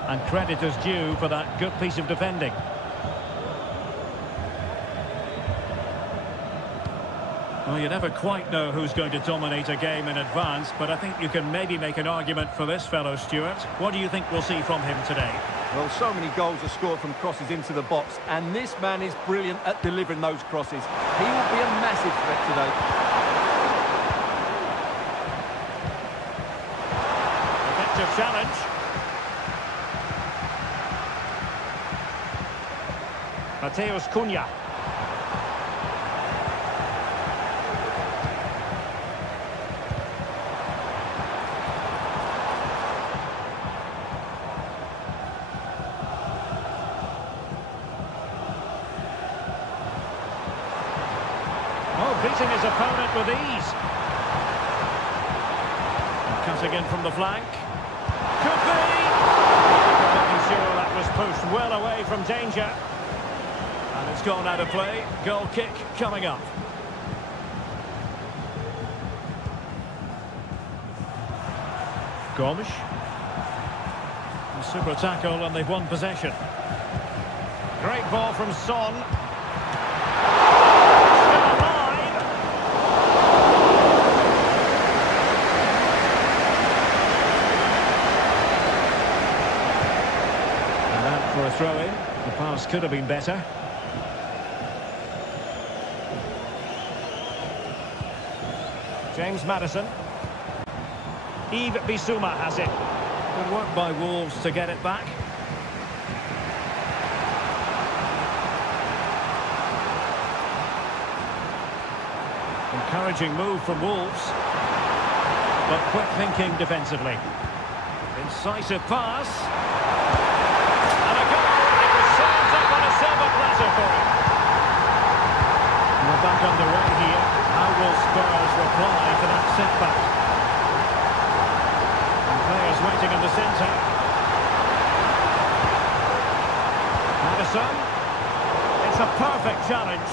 And credit is due for that good piece of defending. Well, you never quite know who's going to dominate a game in advance, but I think you can maybe make an argument for this fellow, Stuart. What do you think we'll see from him today? Well, so many goals are scored from crosses into the box, and this man is brilliant at delivering those crosses. He will be a massive threat today. Effective challenge. Mateus Cunha. Beating his opponent with ease. Cutting in from the flank. Could be! Pretty sure that was pushed well away from danger. And it's gone out of play. Goal kick coming up. Gomes. A super tackle and they've won possession. Great ball from Son. For a throw-in, the pass could have been better. James Maddison. Yves Bissouma has it. Good work by Wolves to get it back. Encouraging move from Wolves. But quick thinking defensively. Incisive pass. Silver platter for him. We're back underway here. How will Spurs reply to that setback? And players waiting in the centre. Maddison. It's a perfect challenge.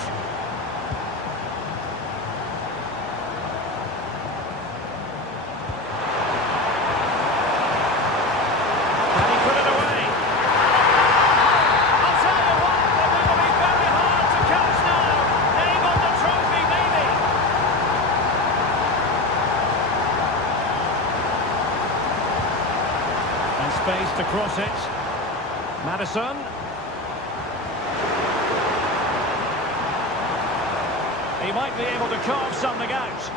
Space to cross it. Maddison. He might be able to carve something out.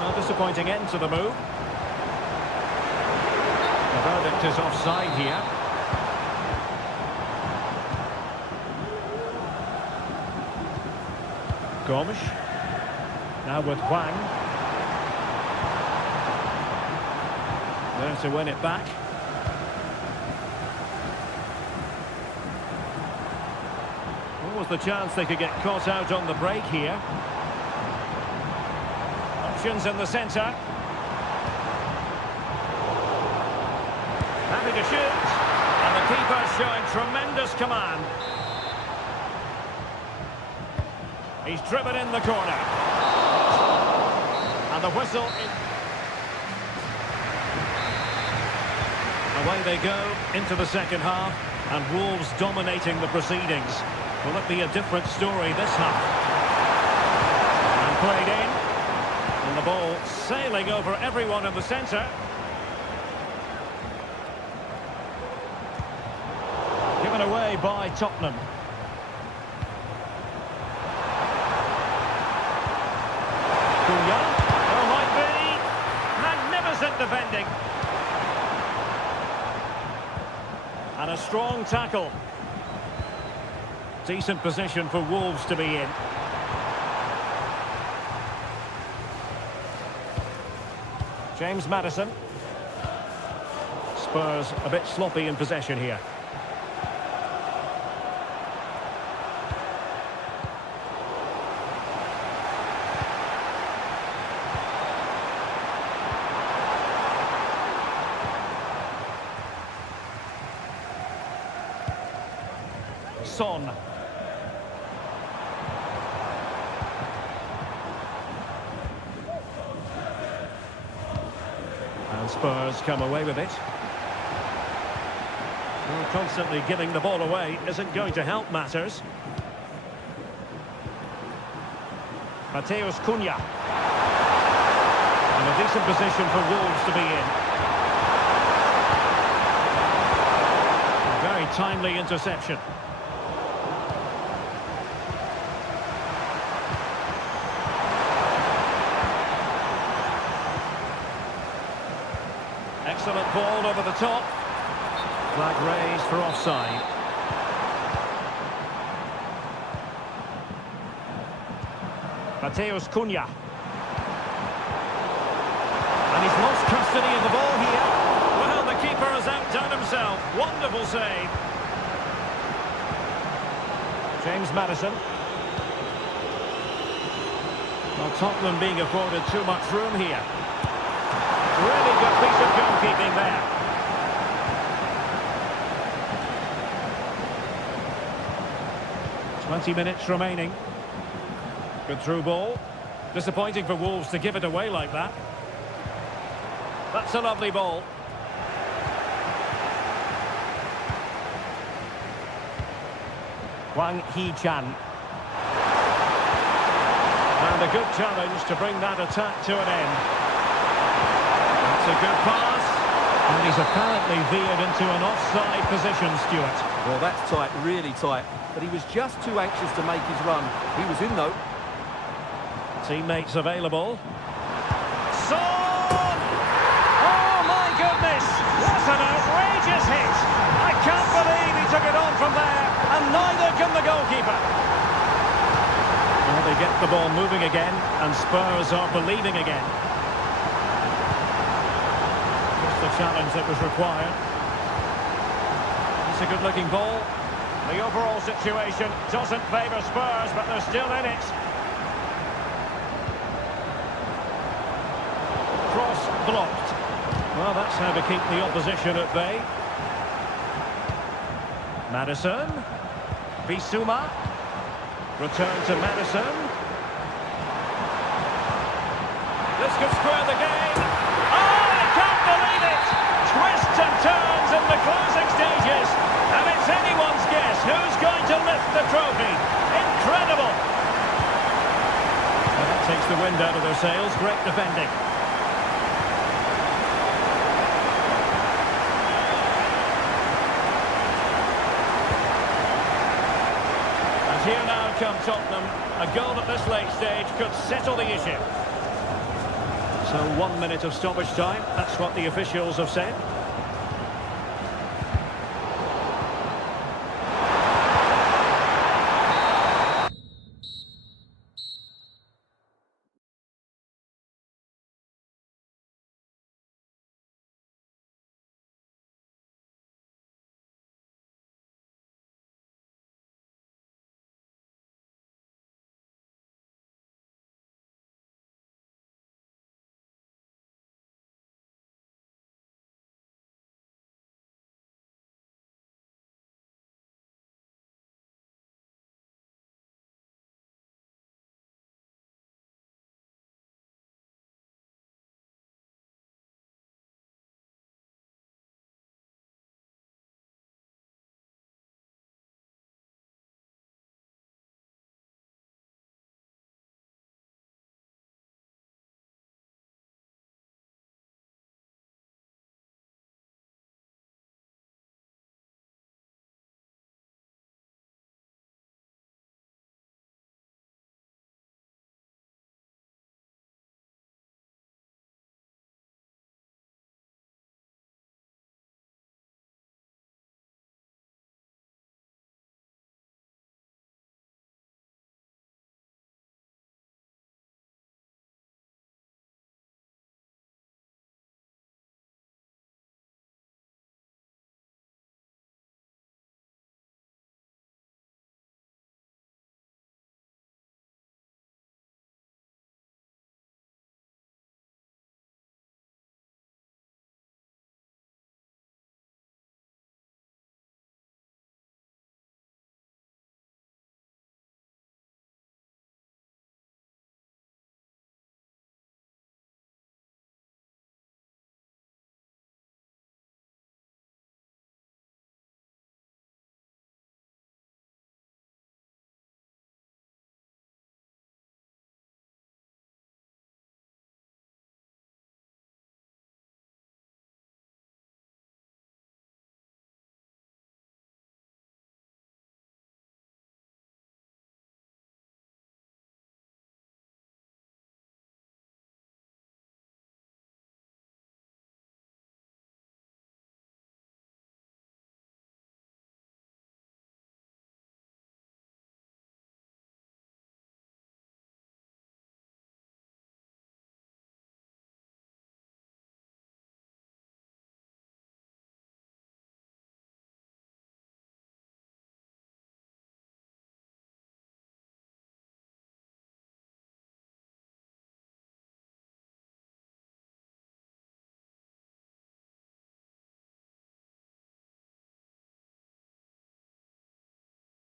A disappointing end to the move. The verdict is offside here. Gomes. Now with Wang. There to win it back. What was the chance they could get caught out on the break here? Options in the centre. Happy to shoot. And the keeper showing tremendous command. He's driven in the corner. And the whistle... Away they go into the second half, and Wolves dominating the proceedings. Will it be a different story this half? And played in, and the ball sailing over everyone in the centre. given away by Tottenham. Cunha. Oh, might be. Magnificent defending. And a strong tackle. Decent position for Wolves to be in. James Maddison. Spurs a bit sloppy in possession here. Son. And Spurs come away with it. Well, constantly giving the ball away isn't going to help matters. Mateus Cunha. And a decent position for Wolves to be in. A very timely interception. Excellent ball over the top. Flag raised for offside. Mateus Cunha. And he's lost custody of the ball here. Well, the keeper has outdone himself. Wonderful save. James Maddison. Well, Tottenham being afforded too much room here. Really good piece of goalkeeping there. "20 minutes remaining. Good through ball. Disappointing for Wolves to give it away like that. That's a lovely ball. Wang Hee-chan. And a good challenge to bring that attack to an end. That's a good pass. And he's apparently veered into an offside position, Stuart. Well, that's tight, really tight. But he was just too anxious to make his run. He was in, though. Teammates available. Son! Oh, my goodness! What an outrageous hit! I can't believe he took it on from there, and neither can the goalkeeper. Well, they get the ball moving again, and Spurs are believing again. Just the challenge that was required. It's a good-looking ball. The overall situation doesn't favour Spurs, but they're still in it. Cross blocked. Well, that's how to keep the opposition at bay. Maddison. Bissouma. Return to Maddison. This could square the game. Oh, I can't believe it! Twists and turns in the closing stages. And it's anyone's guess who's going to lift the trophy. Incredible! And that takes the wind out of their sails. Great defending. And here now come Tottenham. A goal at this late stage could settle the issue. So 1 minute of stoppage time. That's what the officials have said.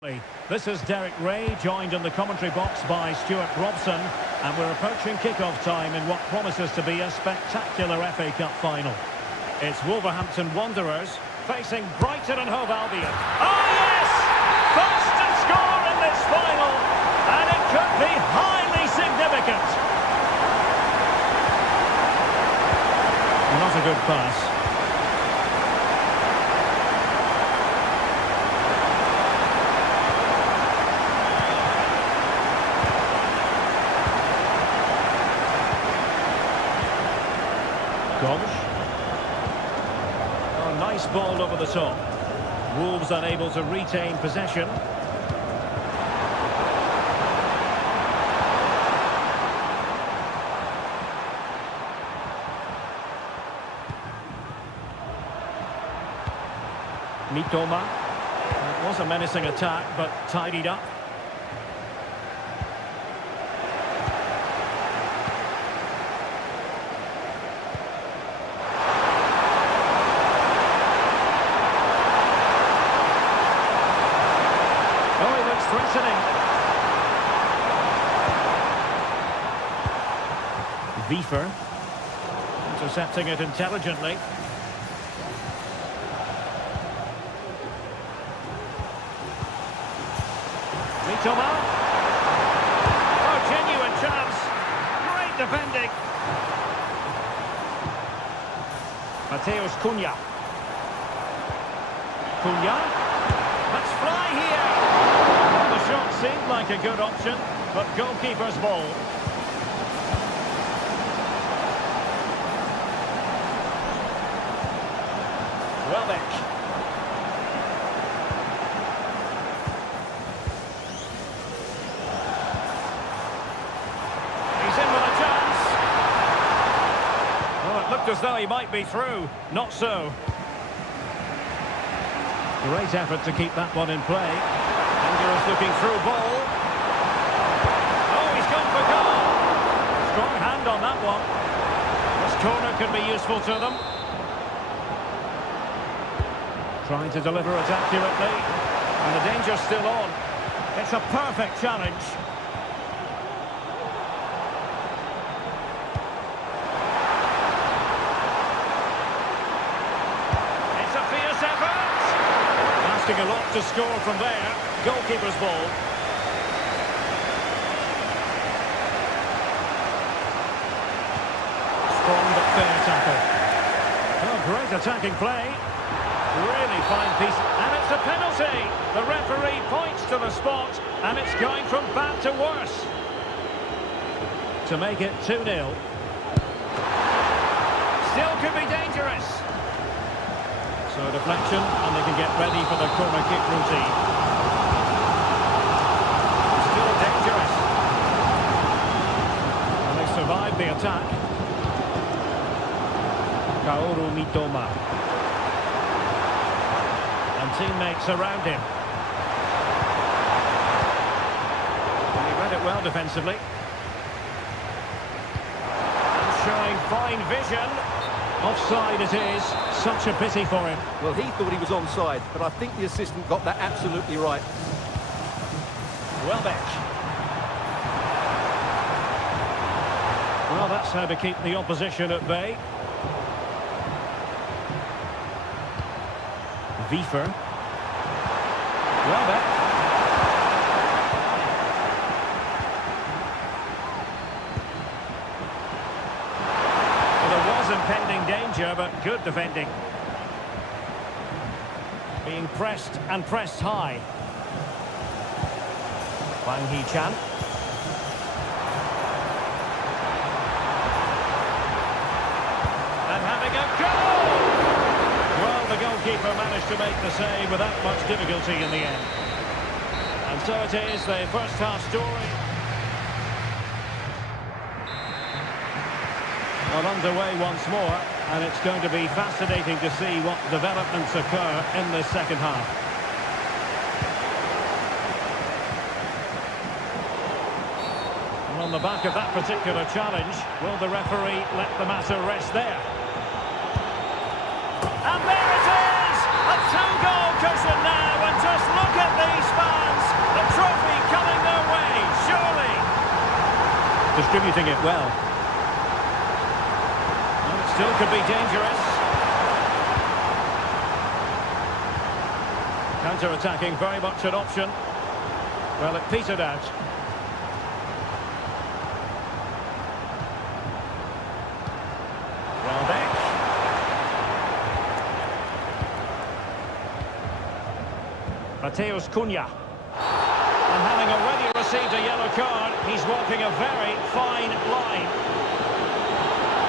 This is Derek Ray, joined in the commentary box by Stuart Robson, and we're approaching kick-off time in what promises to be a spectacular FA Cup final. It's Wolverhampton Wanderers facing Brighton and Hove Albion. Oh yes! First to score in this final, and it could be highly significant. Not a good pass. Oh, nice ball over the top. Wolves unable to retain possession. Mitoma. It was a menacing attack, but tidied up. Threatening. Wiefer intercepting it intelligently. Mitoma. Oh, genuine chance. Great defending. Mateus Cunha. Cunha. Let's fly here. The shot seemed like a good option, but goalkeeper's ball. Welbeck. He's in with a chance. Oh, it looked as though he might be through. Not so. Great effort to keep that one in play. Dangerous looking through ball. Oh, he's gone for goal. Strong hand on that one. This corner could be useful to them. Trying to deliver it accurately. And the danger's still on. It's a perfect challenge. It's a fierce effort. Asking a lot to score from there. Goalkeeper's ball. Strong but fair tackle. Oh, great attacking play. Really fine piece. And it's a penalty. The referee points to the spot, and it's going from bad to worse. To make it 2-0. Still could be dangerous. So deflection, and they can get ready for the corner kick routine. Still dangerous. And they survived the attack. Kaoru Mitoma. And teammates around him. And he read it well defensively. And showing fine vision. Offside it is. Such a pity for him. Well, he thought he was onside, but I think the assistant got that absolutely right. Welbeck. Well, that's how to keep the opposition at bay. Wiefer. Welbeck. Impending danger, but good defending. Being pressed and pressed high. Wang Hee-chan. And having a goal! Well, the goalkeeper managed to make the save without much difficulty in the end. And so it is, the first half story. Well, underway once more, and it's going to be fascinating to see what developments occur in this second half. And on the back of that particular challenge, will the referee let the matter rest there? And there it is! A two-goal cushion now, and just look at these fans! distributing it well. Well, it still could be dangerous. Counter-attacking, very much an option. Well, it petered out. Well, back. Mateus Cunha. And having already received a yellow card, he's walking a very fine line.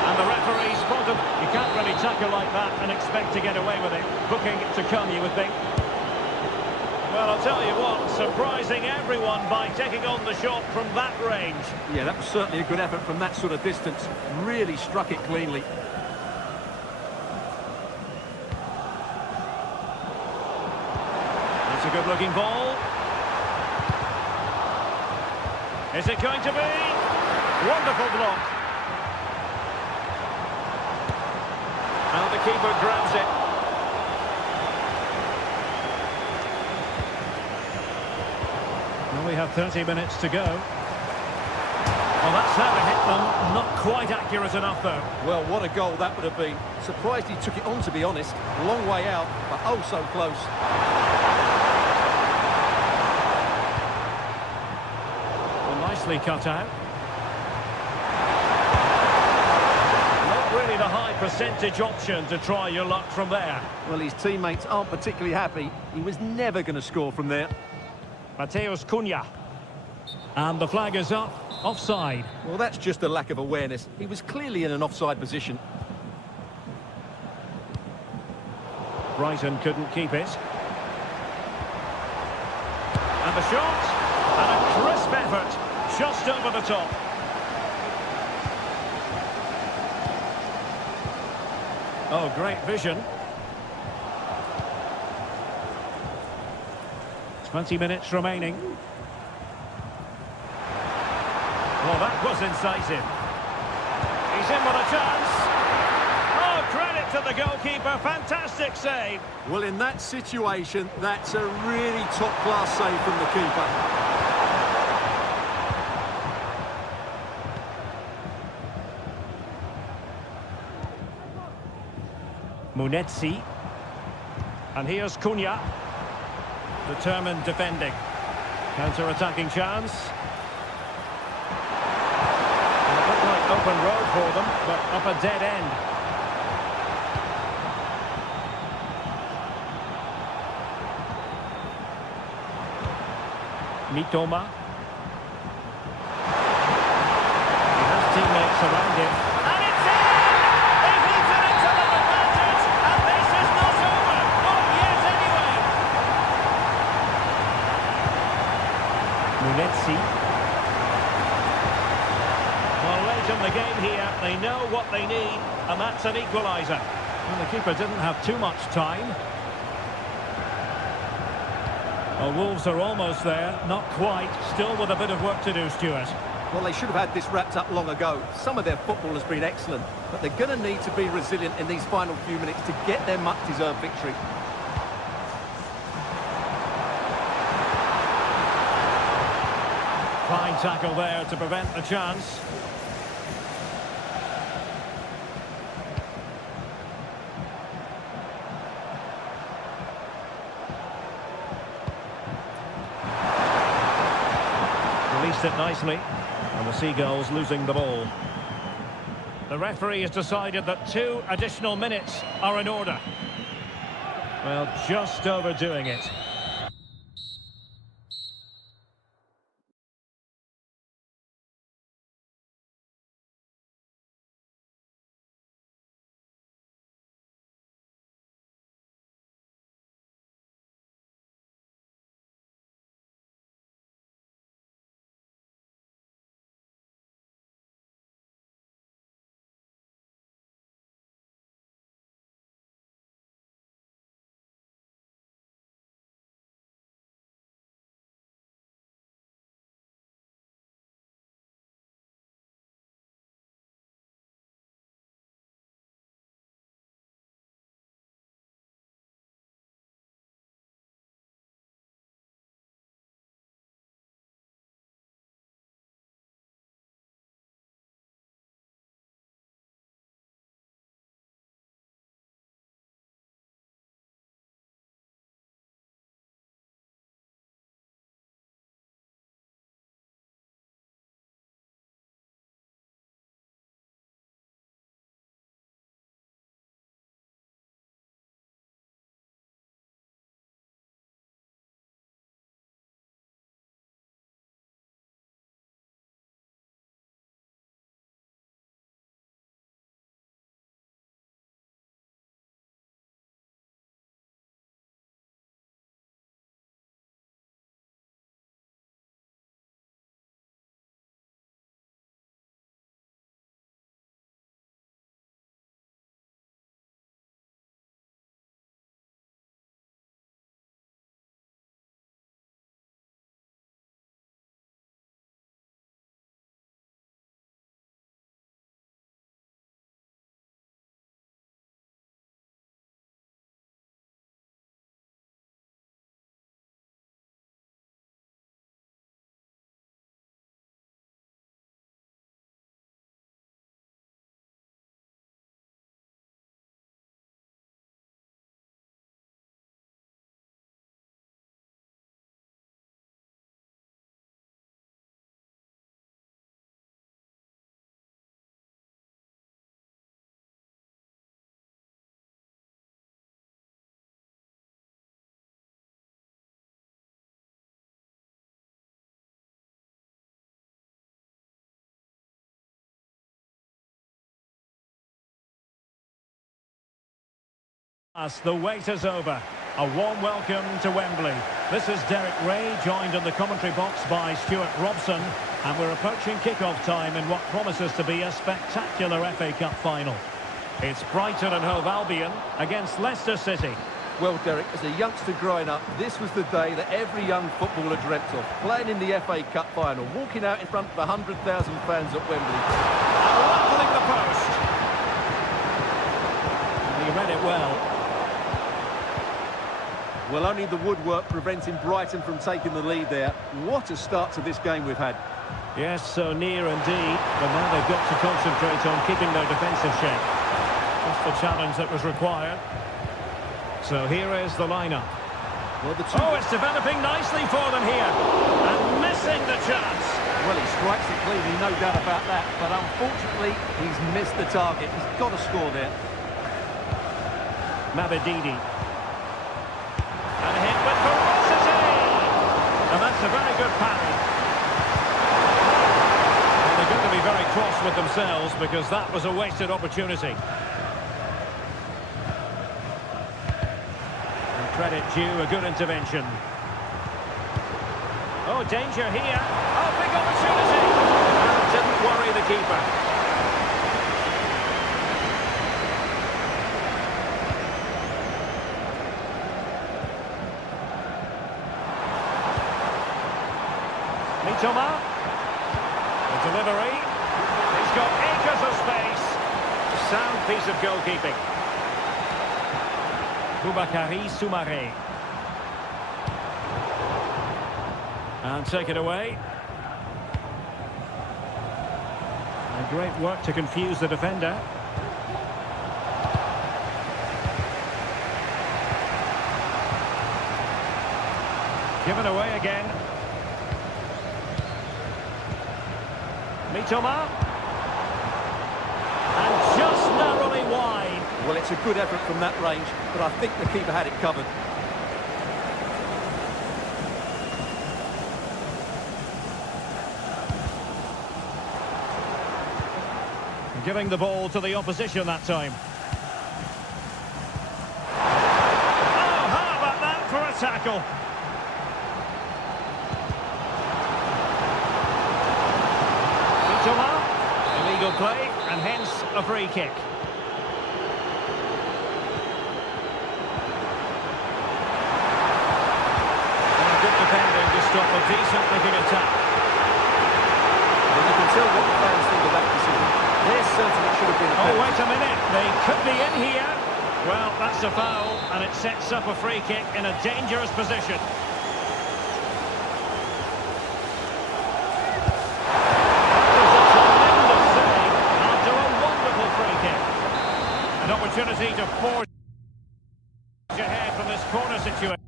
And the referee spotted. You can't really tackle like that and expect to get away with it. Booking to come, you would think. Well, I'll tell you what, surprising everyone by taking on the shot from that range. Yeah, that was certainly a good effort from that sort of distance. Really struck it cleanly. That's a good-looking ball. Is it going to be? Wonderful block. And the keeper grabs it. Well, we have 30 minutes to go. Well, that's how to hit them. Not quite accurate enough, though. Well, what a goal that would have been. Surprised he took it on, to be honest. Long way out, but oh so close. Nicely cut out. Not really the high percentage option to try your luck from there. Well, his teammates aren't particularly happy. He was never going to score from there. Mateus Cunha. And the flag is up. Offside. Well, that's just a lack of awareness. He was clearly in an offside position. Brighton couldn't keep it. And the shot. And a crisp effort. Just over the top. Oh, great vision. 20 minutes remaining. Well, that was incisive. He's in with a chance. Oh, credit to the goalkeeper. Fantastic save. Well, in that situation, that's a really top-class save from the keeper. Munetsi. And here's Cunha. Determined defending. Counter-attacking chance. And it looked like open road for them, but up a dead end. Mitoma. He has teammates around him. And it's in! They've eaten into the advantage, and this is not over. Not yet, anyway. Munetsi. Well, late in the game here, they know what they need, and that's an equaliser. Well, the keeper didn't have too much time. Well, Wolves are almost there, not quite, still with a bit of work to do, Stuart. Well, they should have had this wrapped up long ago. Some of their football has been excellent, but they're going to need to be resilient in these final few minutes to get their much-deserved victory. Fine tackle there to prevent the chance. Released it nicely, and the Seagulls losing the ball. The referee has decided that 2 additional minutes are in order. Well, just overdoing it. The wait is over. A warm welcome to Wembley. This is Derek Ray, joined in the commentary box by Stuart Robson, and we're approaching kick-off time in what promises to be a spectacular FA Cup final. It's Brighton and Hove Albion against Leicester City. Well, Derek, as a youngster growing up, this was the day that every young footballer dreamt of. Playing in the FA Cup final, walking out in front of 100,000 fans at Wembley. Rattling the post. He read it well. Well, only the woodwork preventing Brighton from taking the lead there. What a start to this game we've had. Yes, so near indeed, but now they've got to concentrate on keeping their defensive shape. Just the challenge that was required. So here is the lineup. Well, oh, it's developing nicely for them here. And missing the chance. Well, he strikes it cleanly, no doubt about that. But unfortunately, he's missed the target. He's got to score there. Mabedidi. And hit with ferocity. And that's a very good parry. Well, they're going to be very cross with themselves because that was a wasted opportunity. Credit due, a good intervention. Oh, danger here. Oh, big opportunity. And didn't worry the keeper. Mitoma. The delivery. He's got acres of space. Sound piece of goalkeeping. Summaries. And take it away. And great work to confuse the defender. Given away again. Mitoma. And just narrowly wide. Well, it's a good effort from that range, but I think the keeper had it covered. Giving the ball to the opposition that time. Oh, how about that for a tackle? Mitoma, illegal play, and hence a free kick. Defending to stop a decent-looking attack. And you can tell what the fans think of that decision. Their sentiment should have been a penalty. Oh, wait a minute. They could be in here. Well, that's a foul, and it sets up a free kick in a dangerous position. That was a tremendous save after a wonderful free kick. An opportunity to forge ahead from this corner situation.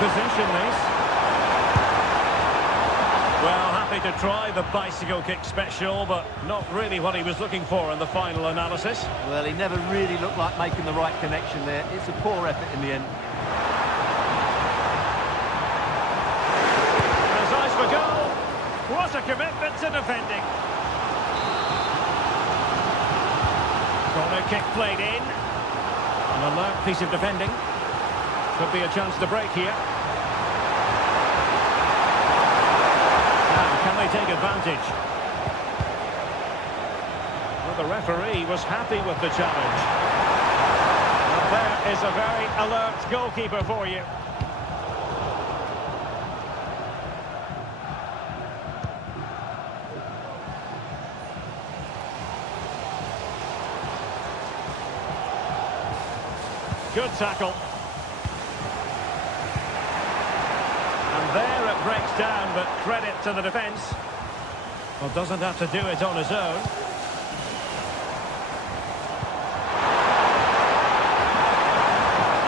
Possession this. Well, happy to try the bicycle kick special, but not really what he was looking for in the final analysis. Well, he never really looked like making the right connection there. It's a poor effort in the end. There's eyes for goal. What a commitment to defending. Corner kick played in. An alert piece of defending. Could be a chance to break here. Now, can they take advantage? Well, the referee was happy with the challenge. And there is a very alert goalkeeper for you. Good tackle. There it breaks down, but credit to the defence. Well, doesn't have to do it on his own.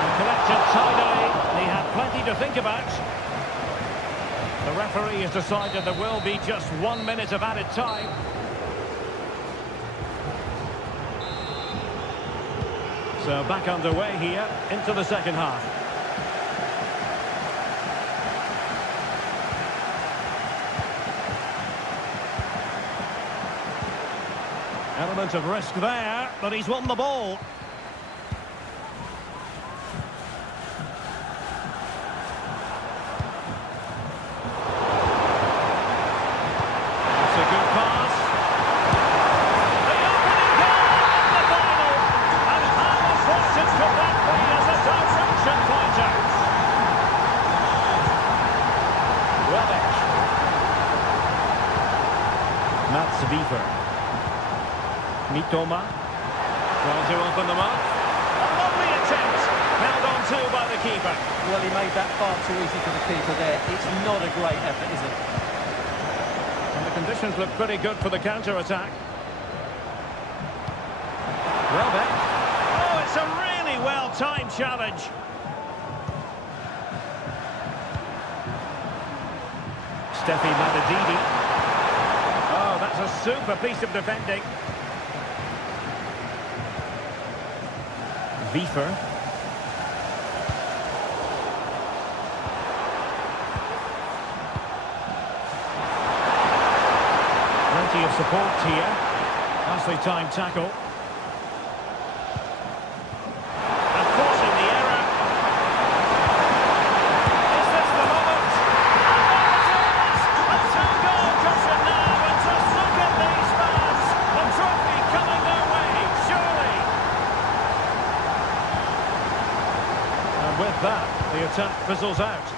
And collected tidily. He had plenty to think about. The referee has decided there will be just 1 minute of added time. So back underway here into the second half. Element of risk there, but he's won the ball. It's a good pass. The opening goal in the final. And how important could that be as a direction pointer? Welbeck. Mats Wiever. Mitoma. Trying to open them up. A lovely attempt. Held on to by the keeper. Well, he made that far too easy for the keeper there. It's not a great effort, is it? And the conditions look pretty good for the counter-attack. Welbeck. Oh, it's a really well-timed challenge. Steffi Madadidi. Oh, that's a super piece of defending. Wiever. Plenty of support here. Nicely timed tackle. And forcing the error. Is this the moment? And there it is! A two-goal cushion now, and just look at these fans! The trophy coming their way, surely! And with that, the attack fizzles out.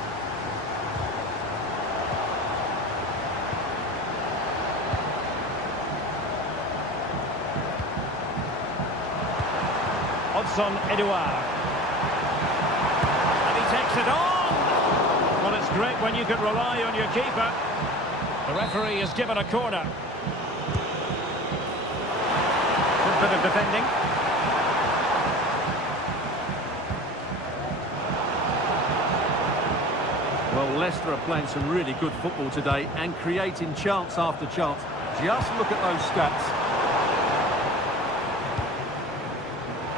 Odson Edouard. And he takes it on! Well, it's great when you can rely on your keeper. The referee has given a corner. Good bit of defending. Well, Leicester are playing some really good football today and creating chance after chance. Just look at those stats.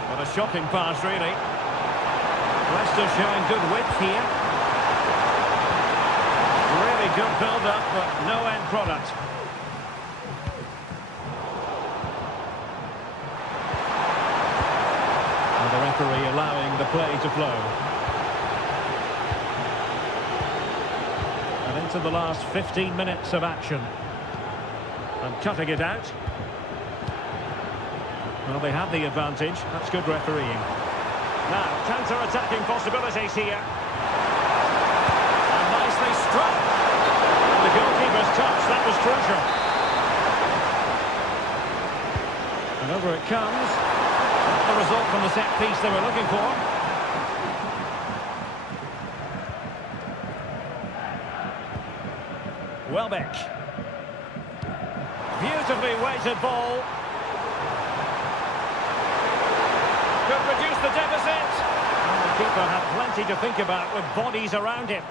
What a shocking pass, really. Leicester showing good width here. Really good build-up, but no end product. And the referee allowing the play to flow. And into the last 15 minutes of action. And cutting it out. Well, they have the advantage. That's good refereeing. Now, counter-attacking possibilities here. And nicely struck. And the goalkeeper's touch, that was crucial. And over it comes. Not the result from the set piece they were looking for. Welbeck. Beautifully weighted ball. Could reduce the deficit. And the keeper had plenty to think about with bodies around him.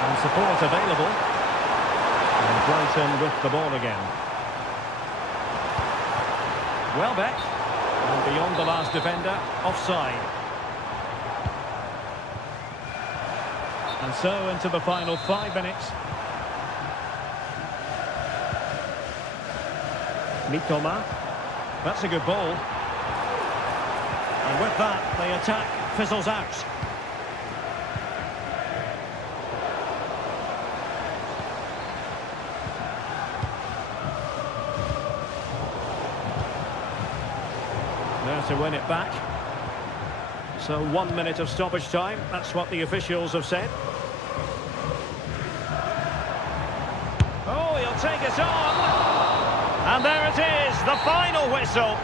And support available. And Brighton with the ball again. Welbeck. And beyond the last defender, offside. And so into the final 5 minutes. Mitoma. That's a good ball. And with that, the attack fizzles out. Now to win it back. So 1 minute of stoppage time. That's what the officials have said. Oh, he'll take it on. And there it is, the final whistle.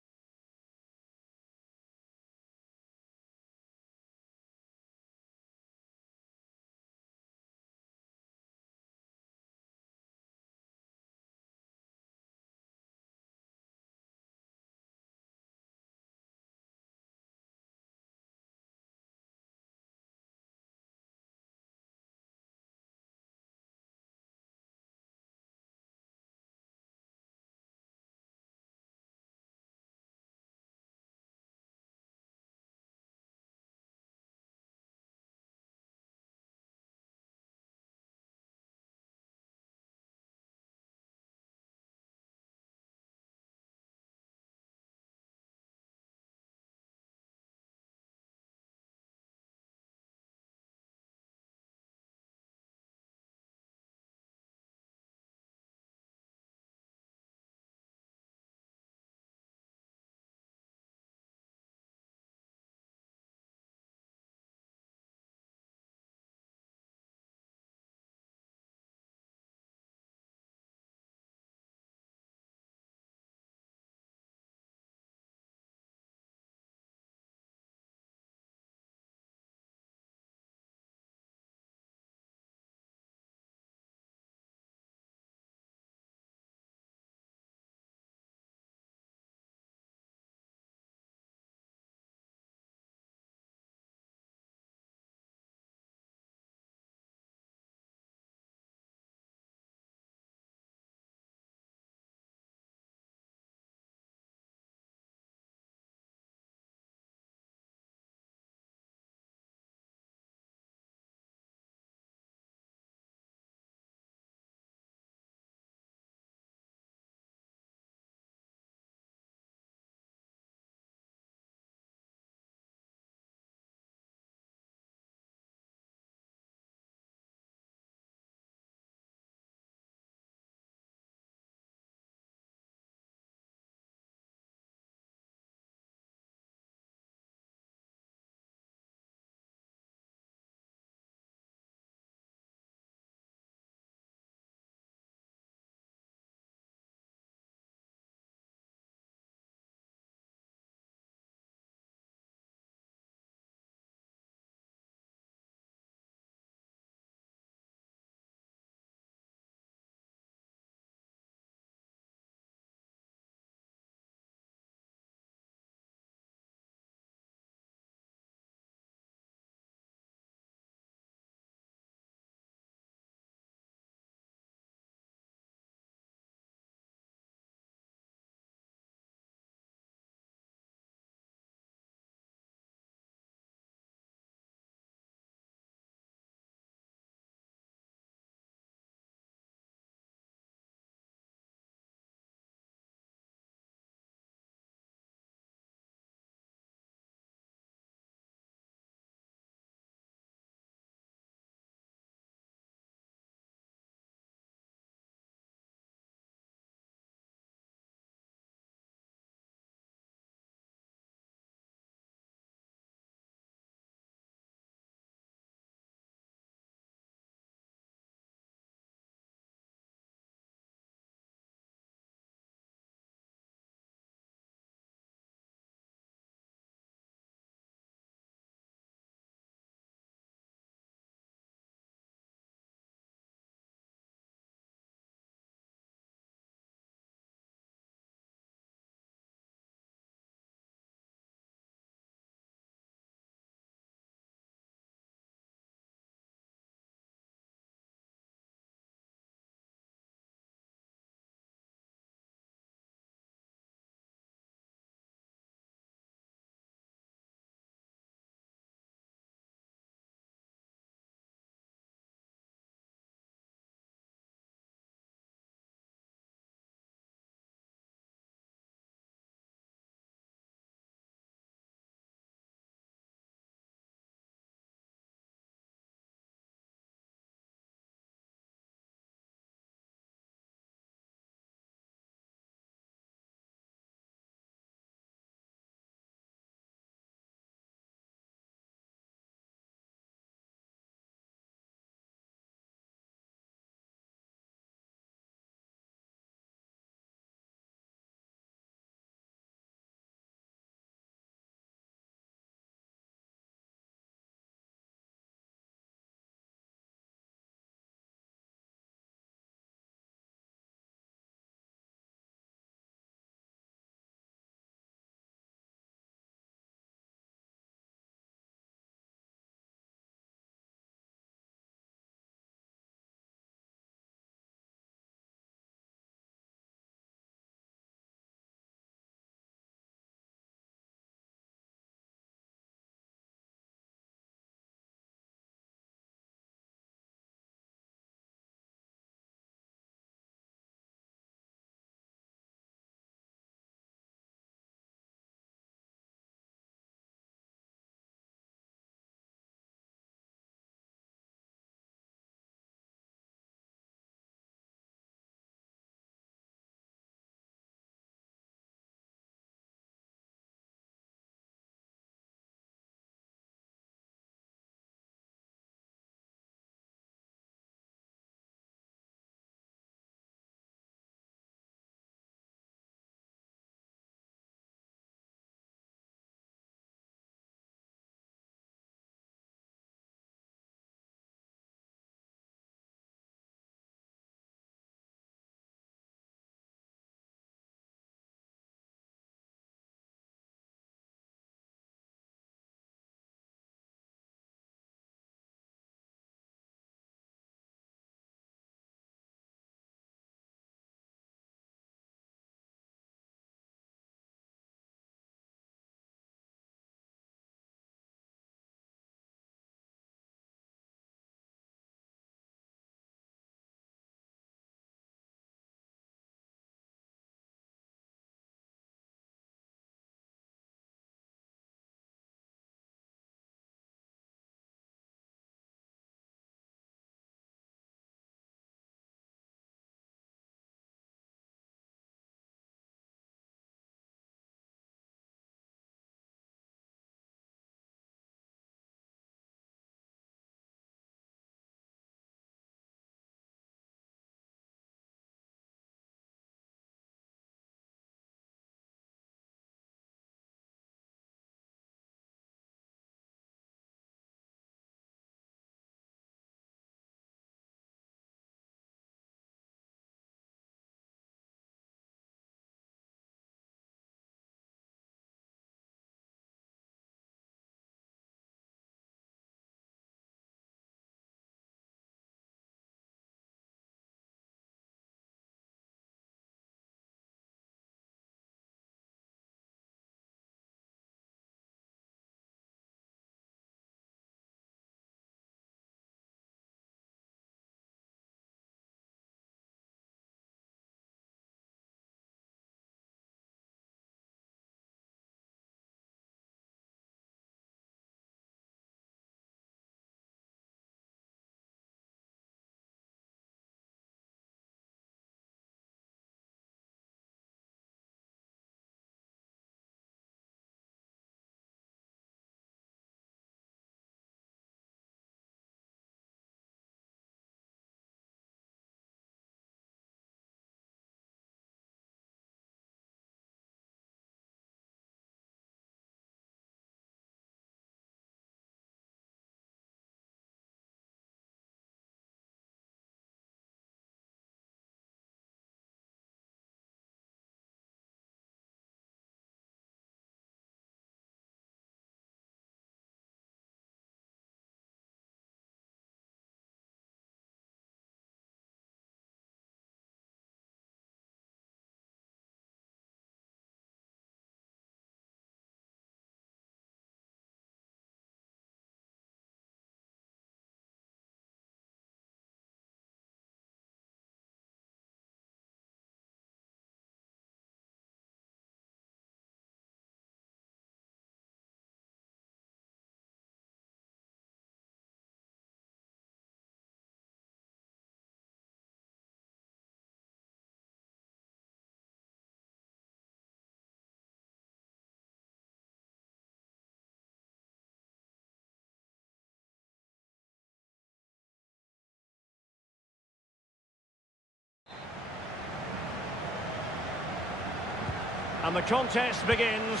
and the contest begins.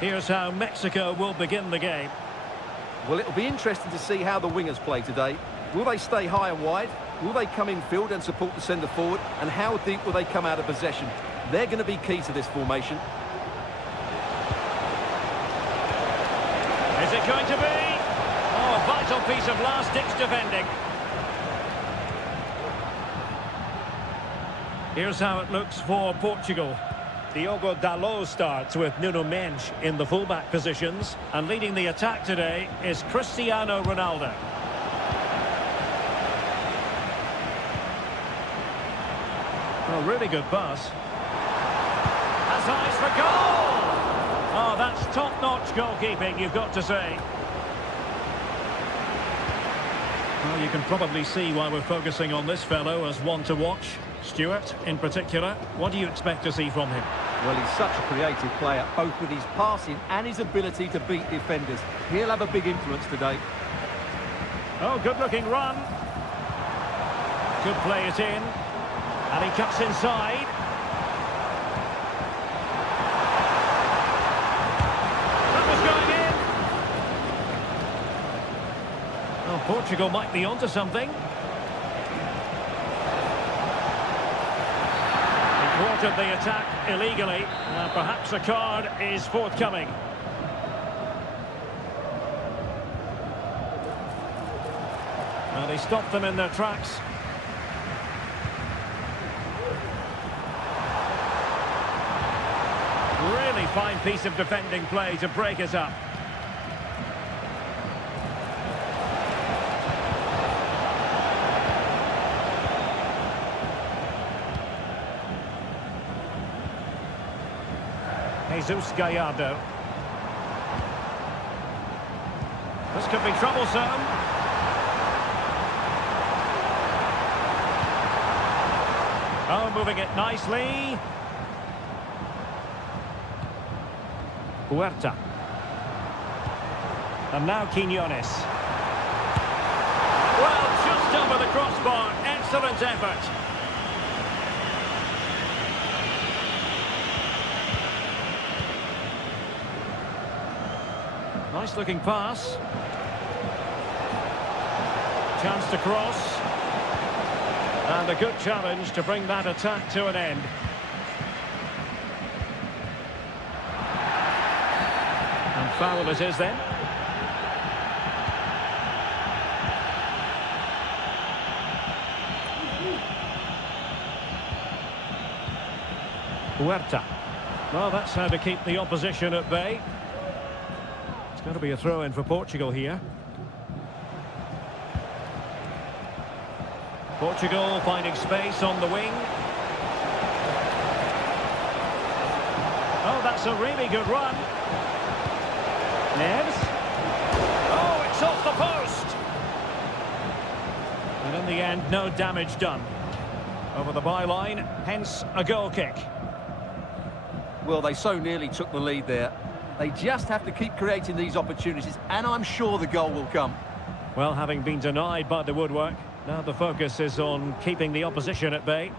Here's how Mexico will begin the game. Well, it'll be interesting to see how the wingers play today. Will they stay high and wide? Will they come in field and support the centre forward? And how deep will they come out of possession? They're going to be key to this formation. Is it going to be? Oh, a vital piece of last-ditch defending. Here's how it looks for Portugal. Diogo Dalot starts with Nuno Mendes in the fullback positions, and leading the attack today is Cristiano Ronaldo. A really good pass. Has eyes for goal! Oh, that's top-notch goalkeeping, you've got to say. Well, you can probably see why we're focusing on this fellow as one to watch. Stuart, in particular, what do you expect to see from him? Well, he's such a creative player, both with his passing and his ability to beat defenders. He'll have a big influence today. Oh, good-looking run. Could play it in. And he cuts inside. That was going in. Well, Portugal might be onto something. Thwarted the attack illegally. Perhaps a card is forthcoming. And he stopped them in their tracks. Really fine piece of defending play to break it up. Jesus Gallardo. This could be troublesome. Oh, moving it nicely. Huerta. And now Quiñones. Well, just over the crossbar. Excellent effort. Nice looking pass. Chance to cross. And a good challenge to bring that attack to an end. And foul it is then. Huerta. Well, that's how to keep the opposition at bay. It's going to be a throw-in for Portugal here. Portugal finding space on the wing. Oh, that's a really good run. Neves. Oh, it's off the post. And in the end, no damage done. Over the byline, hence a goal kick. Well, they so nearly took the lead there. They just have to keep creating these opportunities, and I'm sure the goal will come. Well, having been denied by the woodwork, now the focus is on keeping the opposition at bay.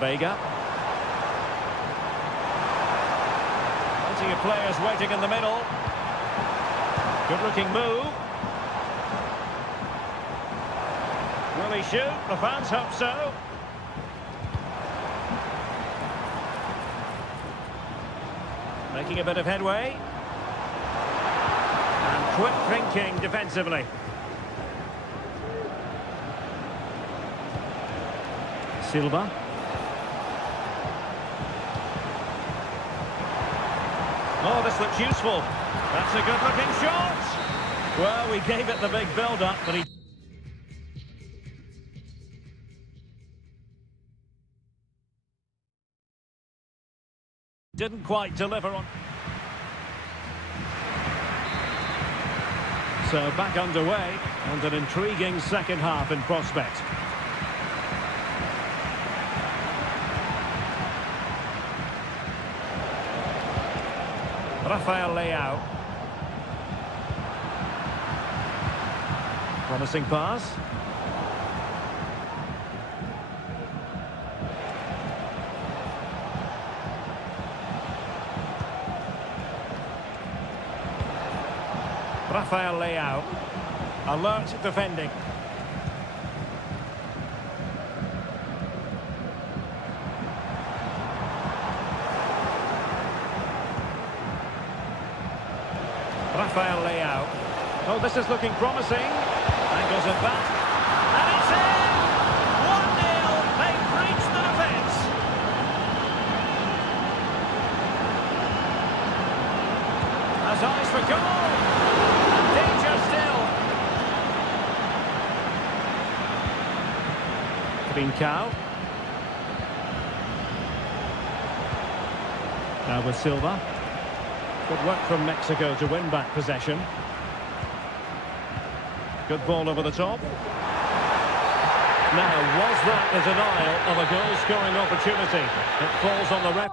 Vega. Plenty of players waiting in the middle. Good-looking move. Will he shoot? The fans hope so. Making a bit of headway. And quick thinking defensively. Silva. Oh, this looks useful. That's a good-looking shot. Well, we gave it the big build-up, but he didn't quite deliver on. So back underway, and an intriguing second half in prospect. Rafael Leao. Promising pass. Rafael Leao. Alert defending. Rafael Leao. Oh, this is looking promising. Angles it back. And it's in! 1-0. They've breached the defence. Has eyes for goal. And danger still. Trincao. Now with Silva. Good work from Mexico to win back possession. Good ball over the top. Now, was that the denial of a goal-scoring opportunity? It falls on the ref.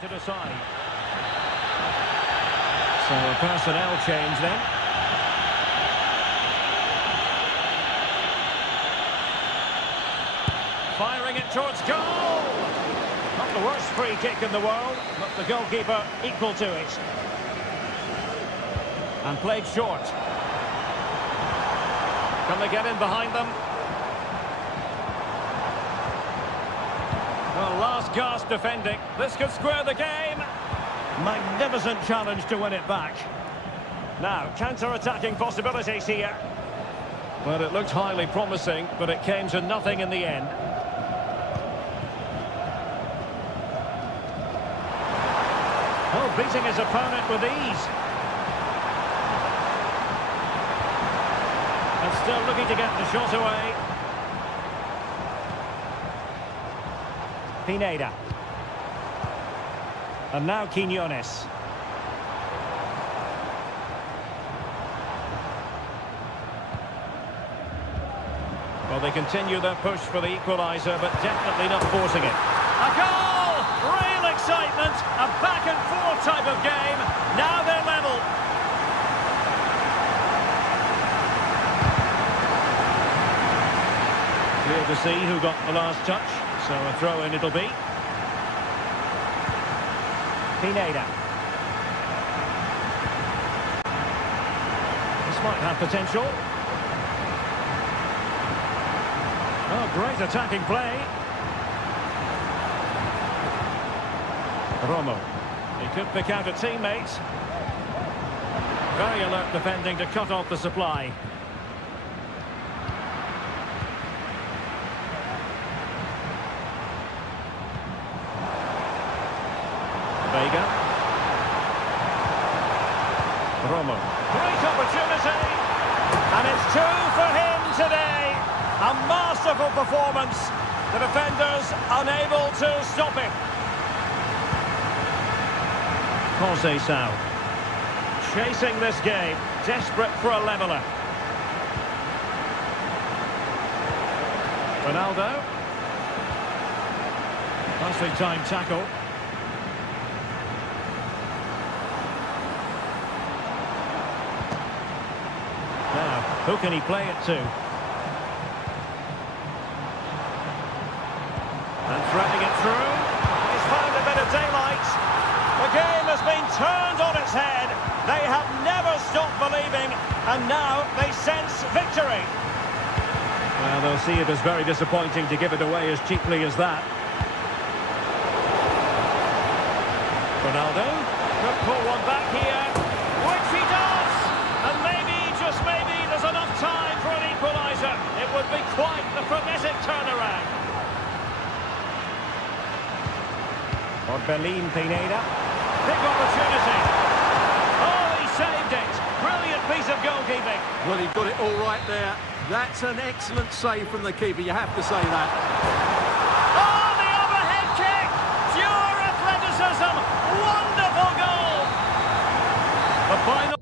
To decide. So a personnel change then. Firing it towards goal! Not the worst free kick in the world, but the goalkeeper equal to it. And played short. Can they get in behind them? Well, last gasp defending. This could square the game. Magnificent challenge to win it back. Now, counter-attacking possibilities here. Well, it looked highly promising, but it came to nothing in the end. Oh, beating his opponent with ease. And still looking to get the shot away. Pineda. And now Quiñones. Well, they continue their push for the equaliser, but definitely not forcing it. A goal! Real excitement! A back-and-forth type of game. Now they're level. Clear to see who got the last touch. So a throw-in it'll be. Pineda. This might have potential. Oh, great attacking play. Romo. He could pick out a teammate. Very alert defending to cut off the supply. Vega. Romo. Great opportunity. And it's two for him today. A masterful performance. The defenders unable to stop him. Jose Sao. Chasing this game. Desperate for a leveller. Ronaldo. Nicely timed tackle. Now, who can he play it to? And threading it through. He's found a bit of daylight. The game has been turned on its head. They have never stopped believing, and now they sense victory. Well, they'll see it as very disappointing to give it away as cheaply as that. Ronaldo could pull one back here, which he does. And maybe, just maybe, there's enough time for an equaliser. It would be quite the frenetic turnaround. Orbelín Pineda. Big opportunity. Oh, he saved it. Brilliant piece of goalkeeping. Well, he got it all right there. That's an excellent save from the keeper, you have to say that. Oh, the overhead kick. Pure athleticism. Wonderful goal. The final.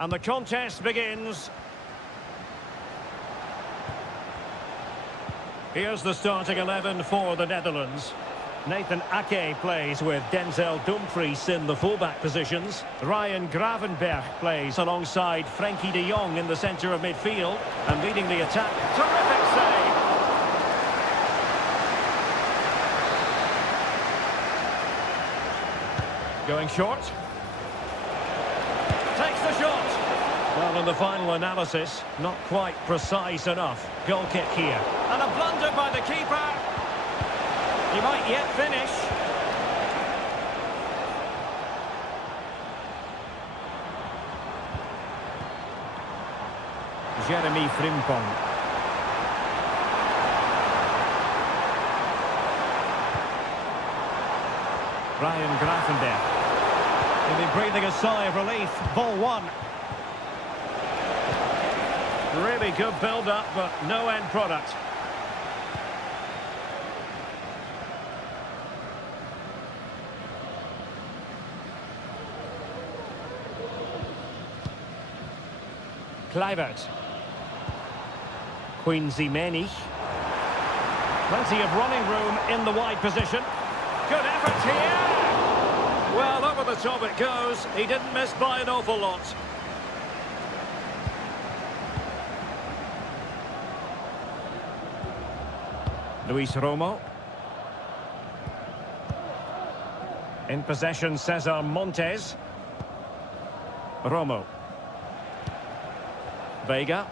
And the contest begins. Here's the starting 11 for the Netherlands. Nathan Ake plays with Denzel Dumfries in the fullback positions. Ryan Gravenberch plays alongside Frenkie de Jong in the centre of midfield. And leading the attack. Terrific save! Going short. Takes the shot. Well, in the final analysis, not quite precise enough. Goal kick here. And a blunder by the keeper. He might yet finish. Jeremy Frimpong. Ryan Gravenberch. He'll be breathing a sigh of relief. Ball one. Really good build-up, but no end product. Kluivert. Quincy Menich. Plenty of running room in the wide position. Good effort here. Well, over the top it goes. He didn't miss by an awful lot. Luis Romo. In possession, Cesar Montes. Romo. Vega.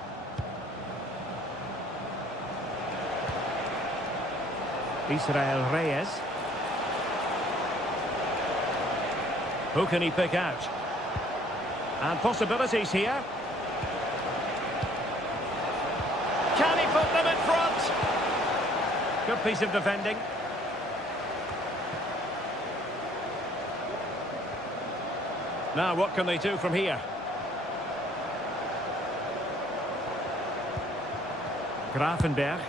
Israel Reyes. Who can he pick out? And possibilities here. Can he put them in front? Good piece of defending. Now what can they do from here? Gravenberch.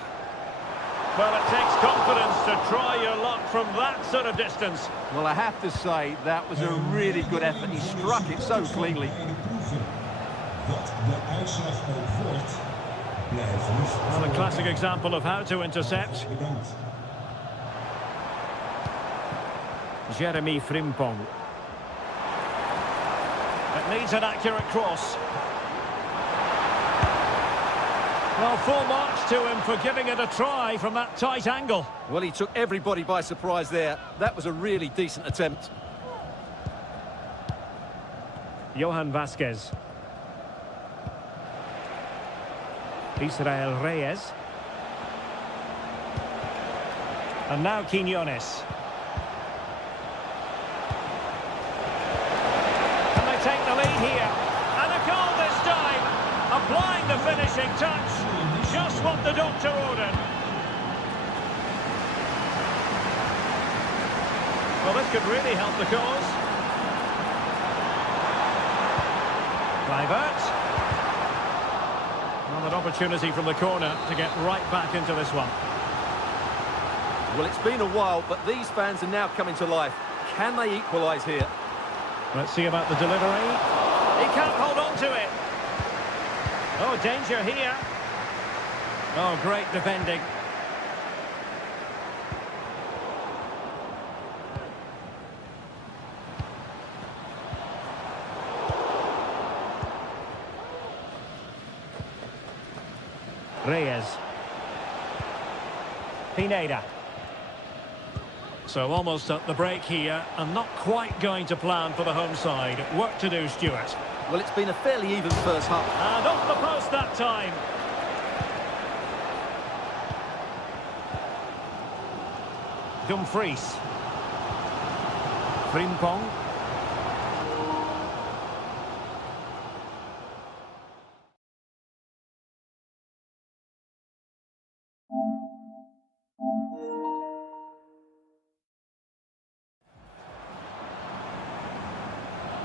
Well, it takes confidence to try your luck from that sort of distance. Well, I have to say, that was a really good effort. He struck it so cleanly. Well, a classic example of how to intercept. Jeremy Frimpong. It needs an accurate cross. Well, full marks to him for giving it a try from that tight angle. Well, he took everybody by surprise there. That was a really decent attempt. Johan Vasquez. Israel Reyes. And now Quiñones. Can they take the lead here? And a goal this time! Applying the finishing touch. Just what the doctor ordered. Well, this could really help the cause. Kluivert. Well, an opportunity from the corner to get right back into this one. Well, it's been a while, but these fans are now coming to life. Can they equalise here? Let's see about the delivery. He can't hold on to it. Oh, danger here. Oh, great defending. Reyes. Pineda. So almost at the break here, and not quite going to plan for the home side. Work to do, Stuart. Well, it's been a fairly even first half. And off the post that time. Dumfries. Frimpong.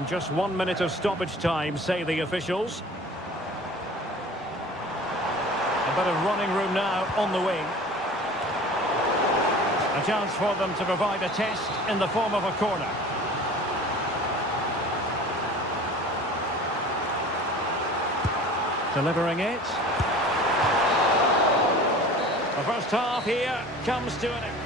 Just 1 minute of stoppage time, say the officials. A bit of running room now on the wing. A chance for them to provide a test in the form of a corner. Delivering it. The first half here comes to an end.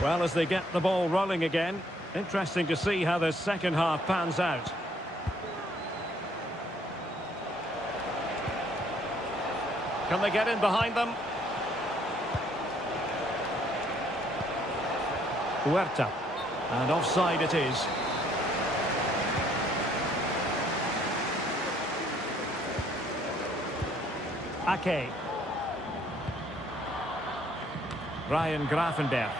Well, as they get the ball rolling again, interesting to see how the second half pans out. Can they get in behind them? Huerta. And offside it is. Ake. Ryan Grafenberg.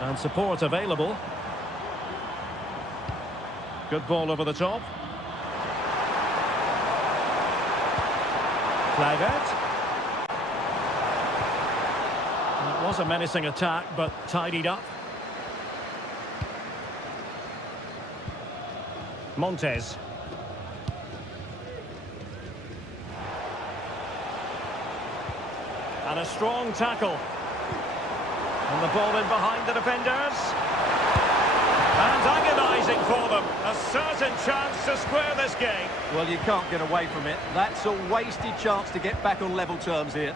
And support available. Good ball over the top. Kluivert. It was a menacing attack, but tidied up. Montes. And a strong tackle. And the ball in behind the defenders. And agonising for them. A certain chance to square this game. Well, you can't get away from it. That's a wasted chance to get back on level terms here.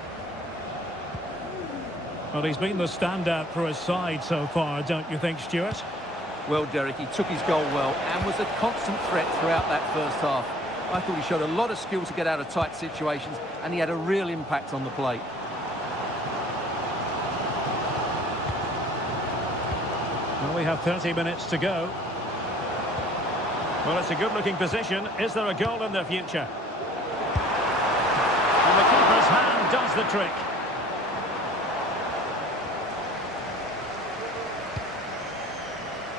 Well, he's been the standout for his side so far, don't you think, Stuart? Well, Derek, he took his goal well and was a constant threat throughout that first half. I thought he showed a lot of skill to get out of tight situations, and he had a real impact on the plate. Well, we have 30 minutes to go. Well, it's a good-looking position. Is there a goal in the future? And the keeper's hand does the trick.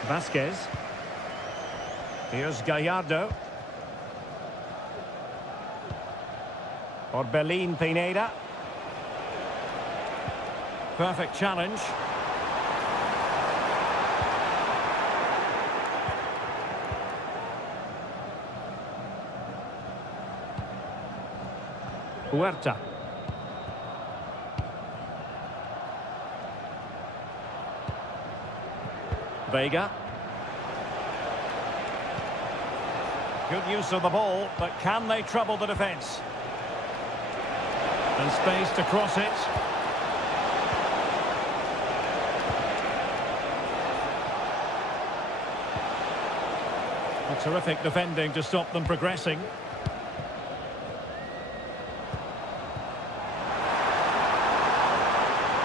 Vasquez. Here's Gallardo. Orbelín Pineda. Perfect challenge. Huerta. Vega. Good use of the ball, but can they trouble the defence? And space to cross it. A terrific defending to stop them progressing.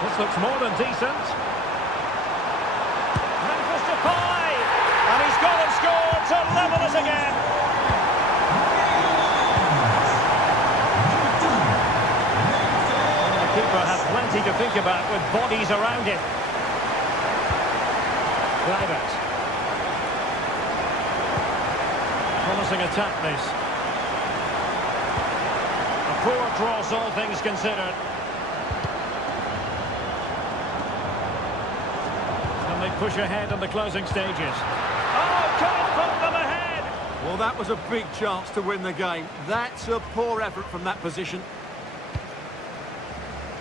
This looks more than decent. Memphis Depay! And he's gone and scored to level us again. The keeper had plenty to think about with bodies around him. Kluivert. Promising attack this. A poor cross, all things considered. They push ahead in the closing stages. Oh, can't put them ahead! Well, that was a big chance to win the game. That's a poor effort from that position.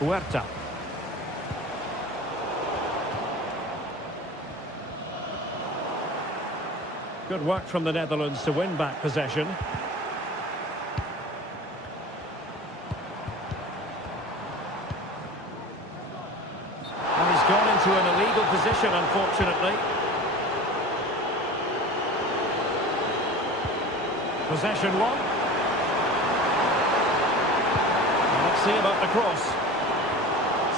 Huerta. Good work from the Netherlands to win back possession. Gone into an illegal position, unfortunately. Possession one. Let's see about the cross.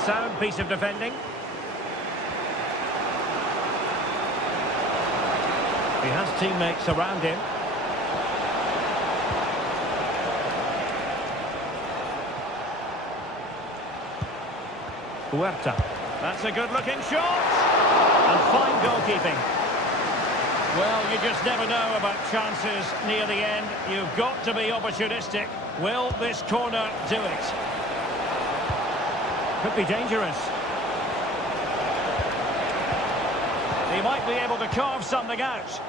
Sound piece of defending. He has teammates around him. Huerta. That's a good-looking shot. And fine goalkeeping. Well, you just never know about chances near the end. You've got to be opportunistic. Will this corner do it? Could be dangerous. He might be able to carve something out.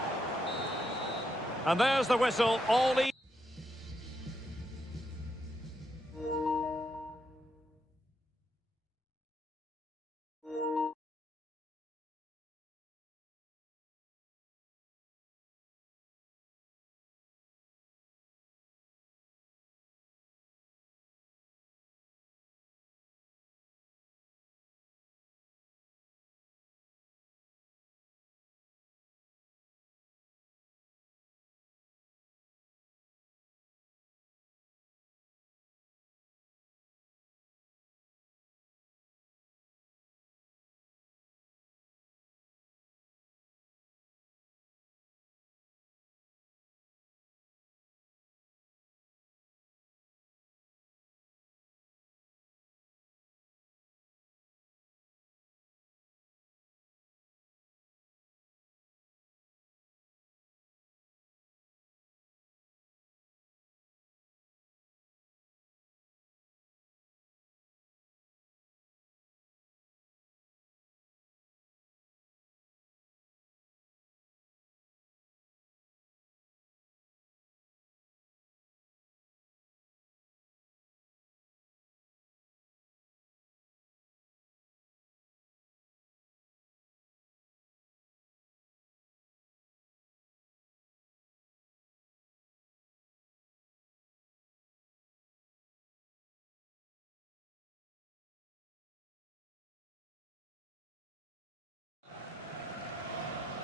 And there's the whistle. All the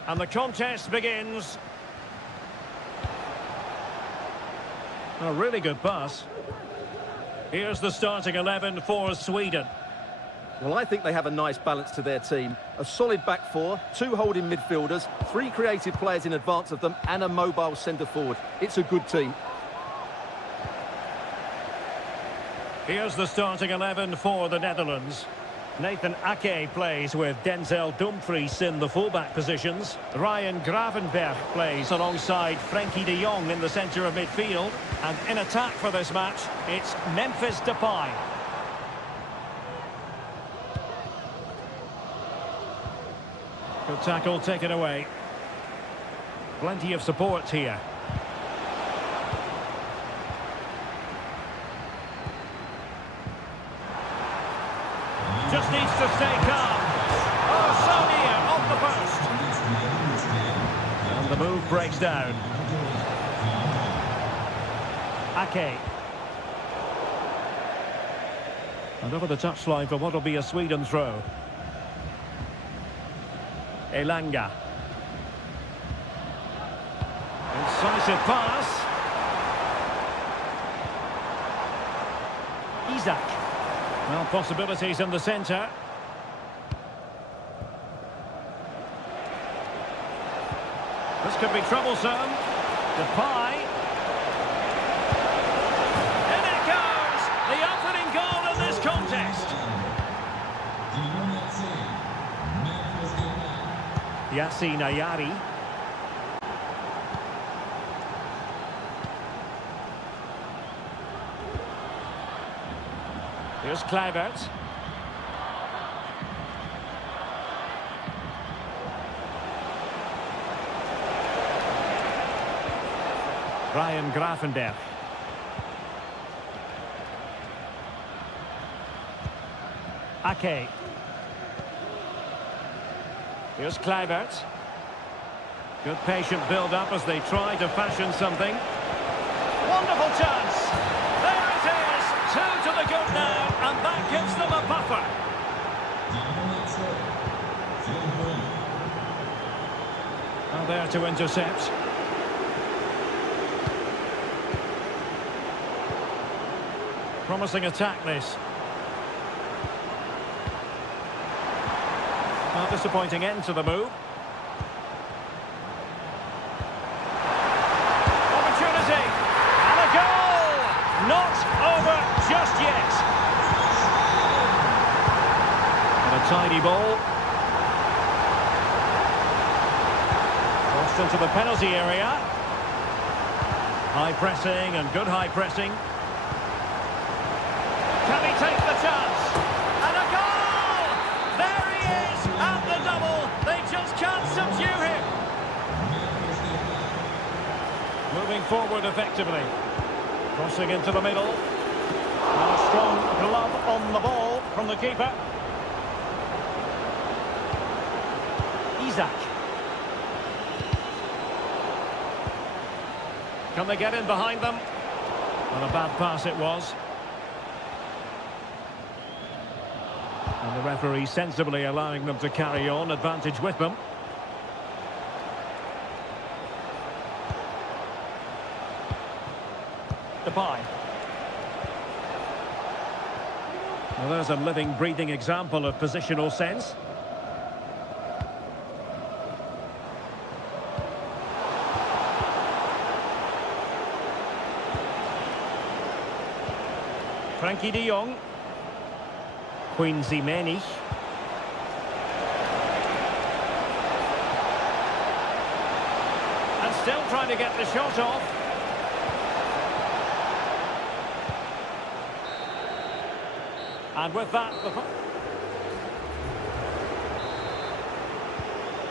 And the contest begins. A really good pass. Here's the starting 11 for Sweden. Well, I think they have a nice balance to their team. A solid back four, two holding midfielders, three creative players in advance of them, and a mobile centre-forward. It's a good team. Here's the starting 11 for the Netherlands. Nathan Ake plays with Denzel Dumfries in the fullback positions. Ryan Gravenberch plays alongside Frenkie de Jong in the centre of midfield. And in attack for this match, it's Memphis Depay. Good tackle taken away. Plenty of support here. Just needs to stay calm. Oh, so near, off the post. And the move breaks down. Ake. And over the touchline for what will be a Sweden throw. Elanga. Incisive pass. Isak. Well, possibilities in the centre. This could be troublesome. Depay. In it goes! The opening goal in this contest. Yassine Ayari. Here's Kluivert. Ryan Gravenberch. Ake. Here's Kluivert. Good patient build-up as they try to fashion something. Wonderful chance. There it is. Two to the good now, and that gives them a buffer. Well, there to intercept. Promising attack, this. Well, disappointing end to the move. Opportunity. And a goal! Not over just yet. And a tidy ball. Crossed into the penalty area. High pressing and good high pressing. Can he take the chance? And a goal! There he is at the double. They just can't subdue him. Moving forward effectively. Crossing into the middle. And a strong glove on the ball from the keeper. Isak. Can they get in behind them? Well, a bad pass it was. And the referee sensibly allowing them to carry on, advantage with them. Depay. Well, there's a living, breathing example of positional sense. Frenkie de Jong. Quincy Menich. And still trying to get the shot off. And with that,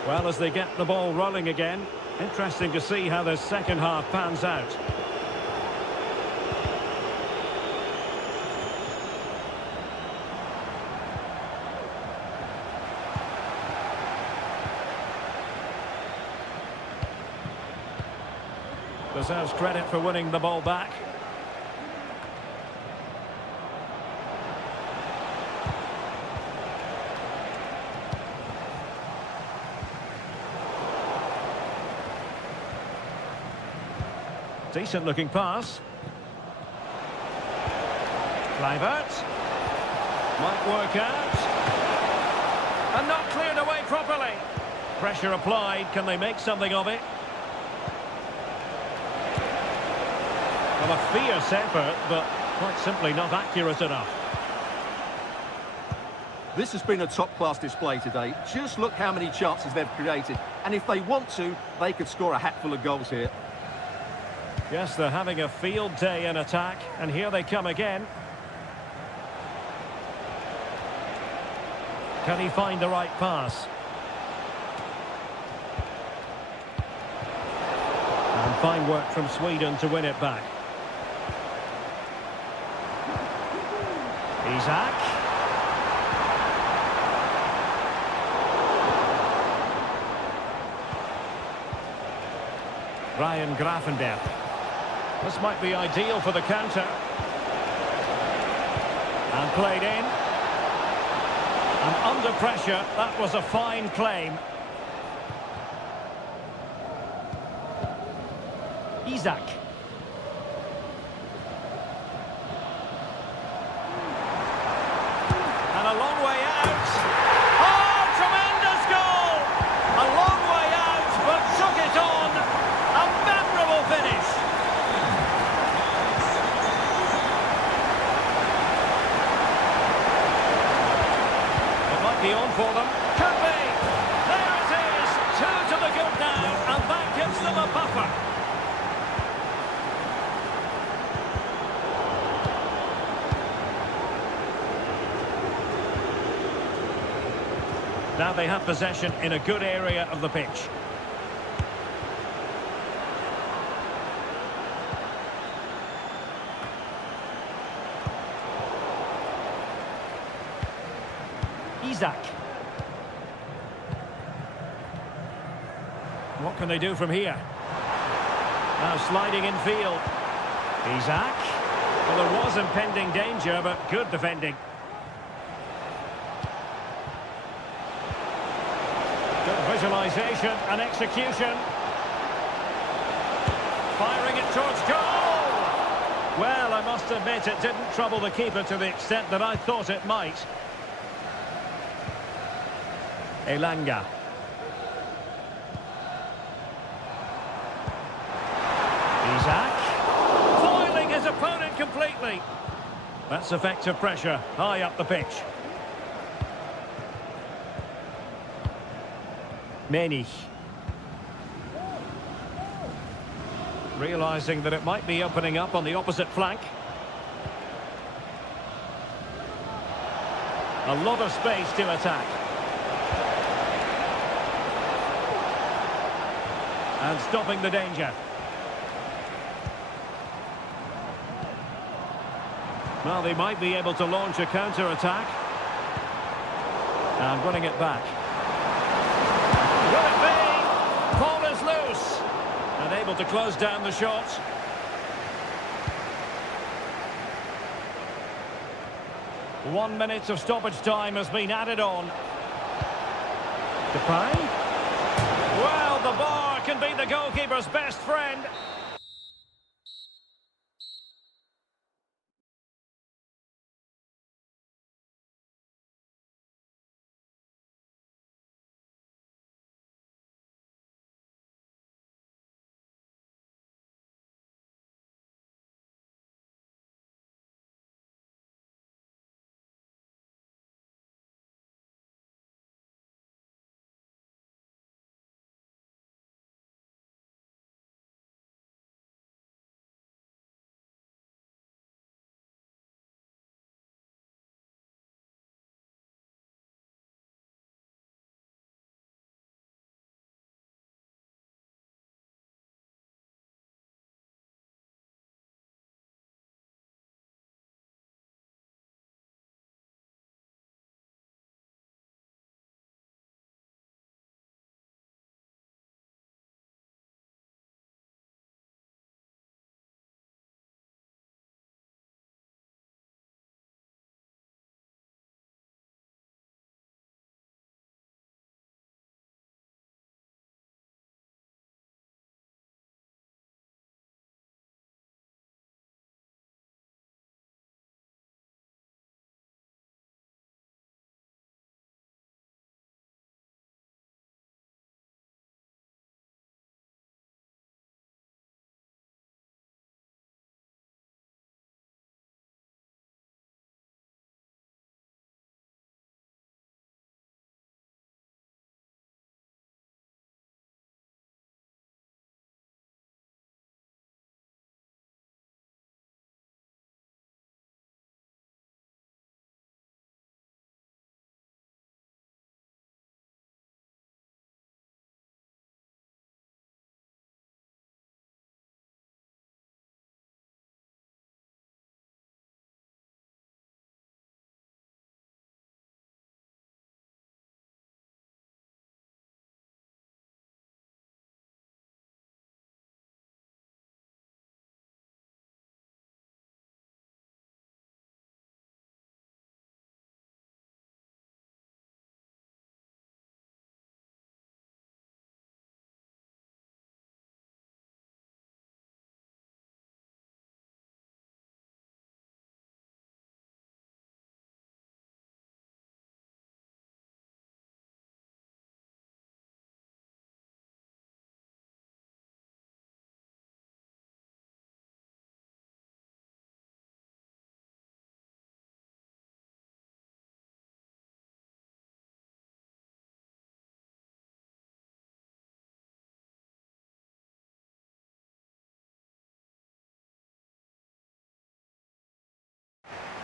well, as they get the ball rolling again, interesting to see how the second half pans out. Deserves credit for winning the ball back. Decent looking pass. Kluivert. Might work out. And not cleared away properly. Pressure applied. Can they make something of it? Well, a fierce effort, but quite simply not accurate enough. This has been a top-class display today. Just look how many chances they've created. And if they want to, they could score a hatful of goals here. Yes, they're having a field day in attack, and here they come again. Can he find the right pass? And fine work from Sweden to win it back. Isak. Ryan Gravenberg. This might be ideal for the counter. And played in. And under pressure, that was a fine claim. Isak. And a long way out. Oh, tremendous goal! A long way out, but took it on. A memorable finish. It might be on for them. Could be. There it is. 2 to the good now, and that gives them a buffer. Now they have possession in a good area of the pitch. Isak. What can they do from here? Now sliding in field. Isak. Well, there was impending danger, but good defending. Good visualization and execution. Firing it towards goal! Well, I must admit it didn't trouble the keeper to the extent that I thought it might. Elanga. Isak. Foiling his opponent completely. That's effective pressure high up the pitch. Many. Realising that it might be opening up on the opposite flank. A lot of space to attack. And stopping the danger. Well, they might be able to launch a counter-attack. And running it back. Will it be? Ball is loose. And able to close down the shot. One minute of stoppage time has been added on. Depay? Well, the bar can be the goalkeeper's best friend.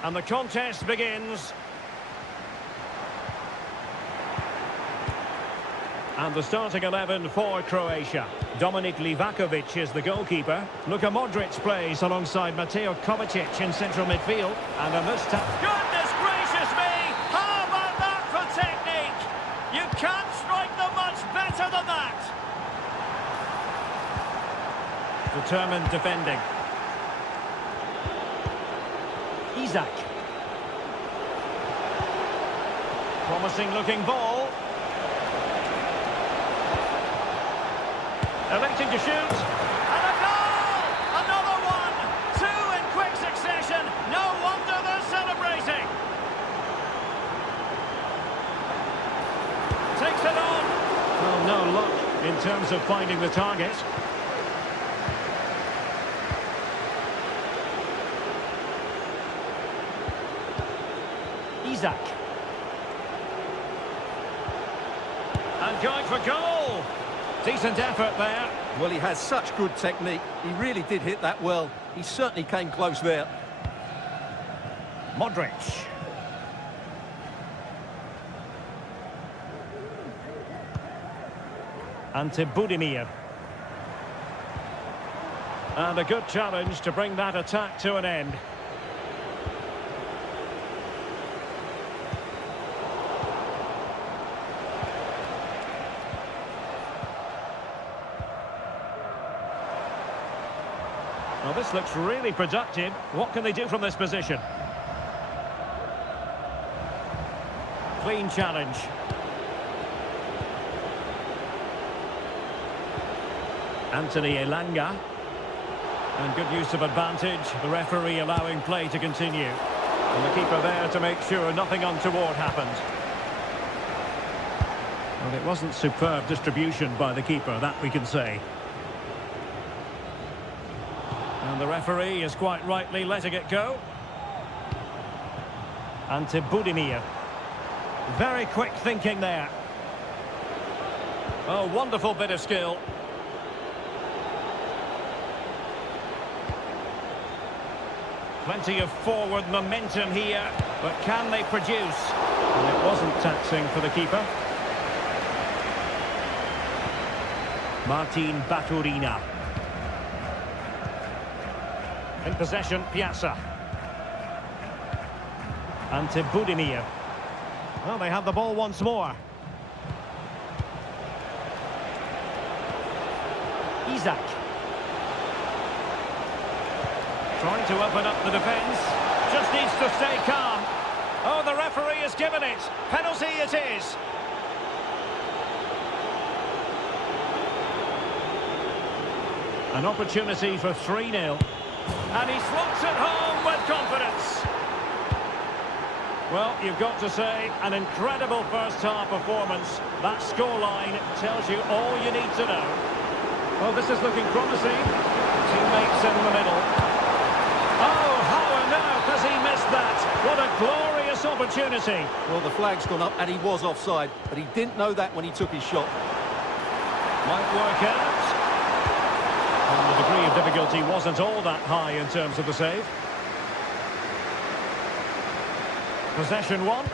And the contest begins. And the starting 11 for Croatia. Dominik Livakovic is the goalkeeper. Luka Modric plays alongside Mateo Kovacic in central midfield. And a must-have. Goodness gracious me! How about that for technique? You can't strike them much better than that. Determined defending. Isak. Promising looking ball. Electing to shoot. And a goal! Another one! Two in quick succession. No wonder they're celebrating. Takes it on. Well, no luck in terms of finding the target. Isak. And going for goal. Decent effort there. Well, he has such good technique. He really did hit that well. He certainly came close there. Modric. Ante Budimir. And a good challenge to bring that attack to an end. Well, this looks really productive. What can they do from this position? Clean challenge. Anthony Elanga. And good use of advantage. The referee allowing play to continue. And the keeper there to make sure nothing untoward happened. Well, it wasn't superb distribution by the keeper, that we can say. And the referee is quite rightly letting it go. Ante Budimir. Very quick thinking there. Oh, wonderful bit of skill. Plenty of forward momentum here, but can they produce? And it wasn't taxing for the keeper. Martin Baturina. In possession, Piazza. Ante Budimir. Well, they have the ball once more. Isak. Trying to open up the defence. Just needs to stay calm. Oh, the referee has given it. Penalty it is. An opportunity for 3-0. And he slots it home with confidence. Well, you've got to say, an incredible first-half performance. That scoreline tells you all you need to know. Well, this is looking promising. Teammates in the middle. Oh, how on earth has he missed that? What a glorious opportunity. Well, the flag's gone up and he was offside, but he didn't know that when he took his shot. Might work out. And the degree of difficulty wasn't all that high in terms of the save. Possession one.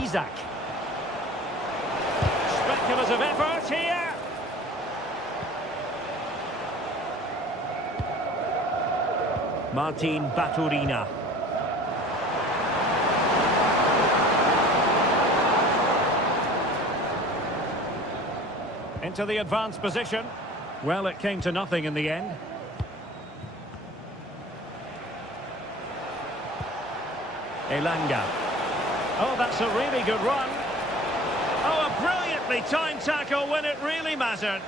Isak. Speculative effort here. Martin Baturina. Into the advanced position. Well, it came to nothing in the end. Elanga. Oh, that's a really good run. Oh, a brilliantly timed tackle when it really mattered.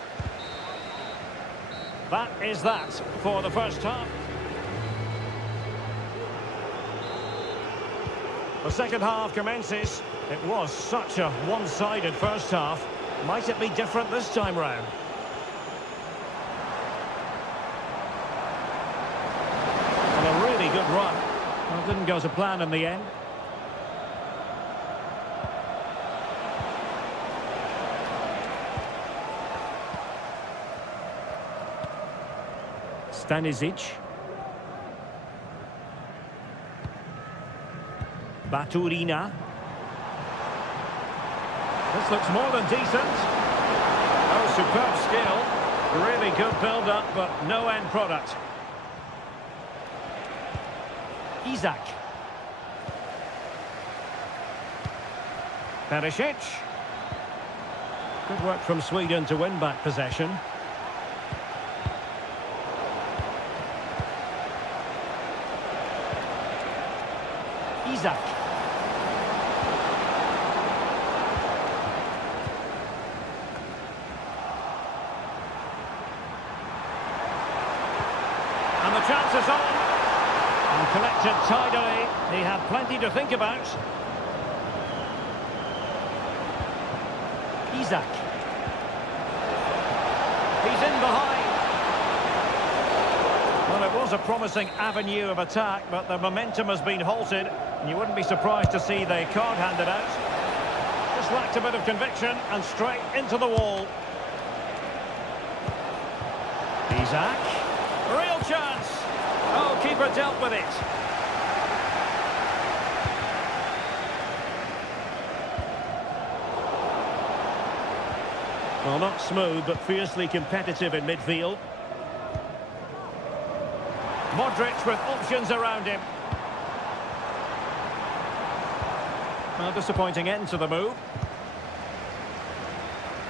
That is that for the first half. The second half commences. It was such a one-sided first half. Might it be different this time round? And a really good run. Well, didn't go to plan in the end. Stanisic. Baturina. This looks more than decent. Oh, superb skill. Really good build-up, but no end product. Isak. Perisic. Good work from Sweden to win back possession. Isak. And the chance is on. And collected tidily. He had plenty to think about. Isak. He's in behind. Well, it was a promising avenue of attack, but the momentum has been halted. And you wouldn't be surprised to see the card handed out. Just lacked a bit of conviction and straight into the wall. Isak. Real chance. Oh, keeper dealt with it. Well, not smooth, but fiercely competitive in midfield. Modric with options around him. Well, disappointing end to the move.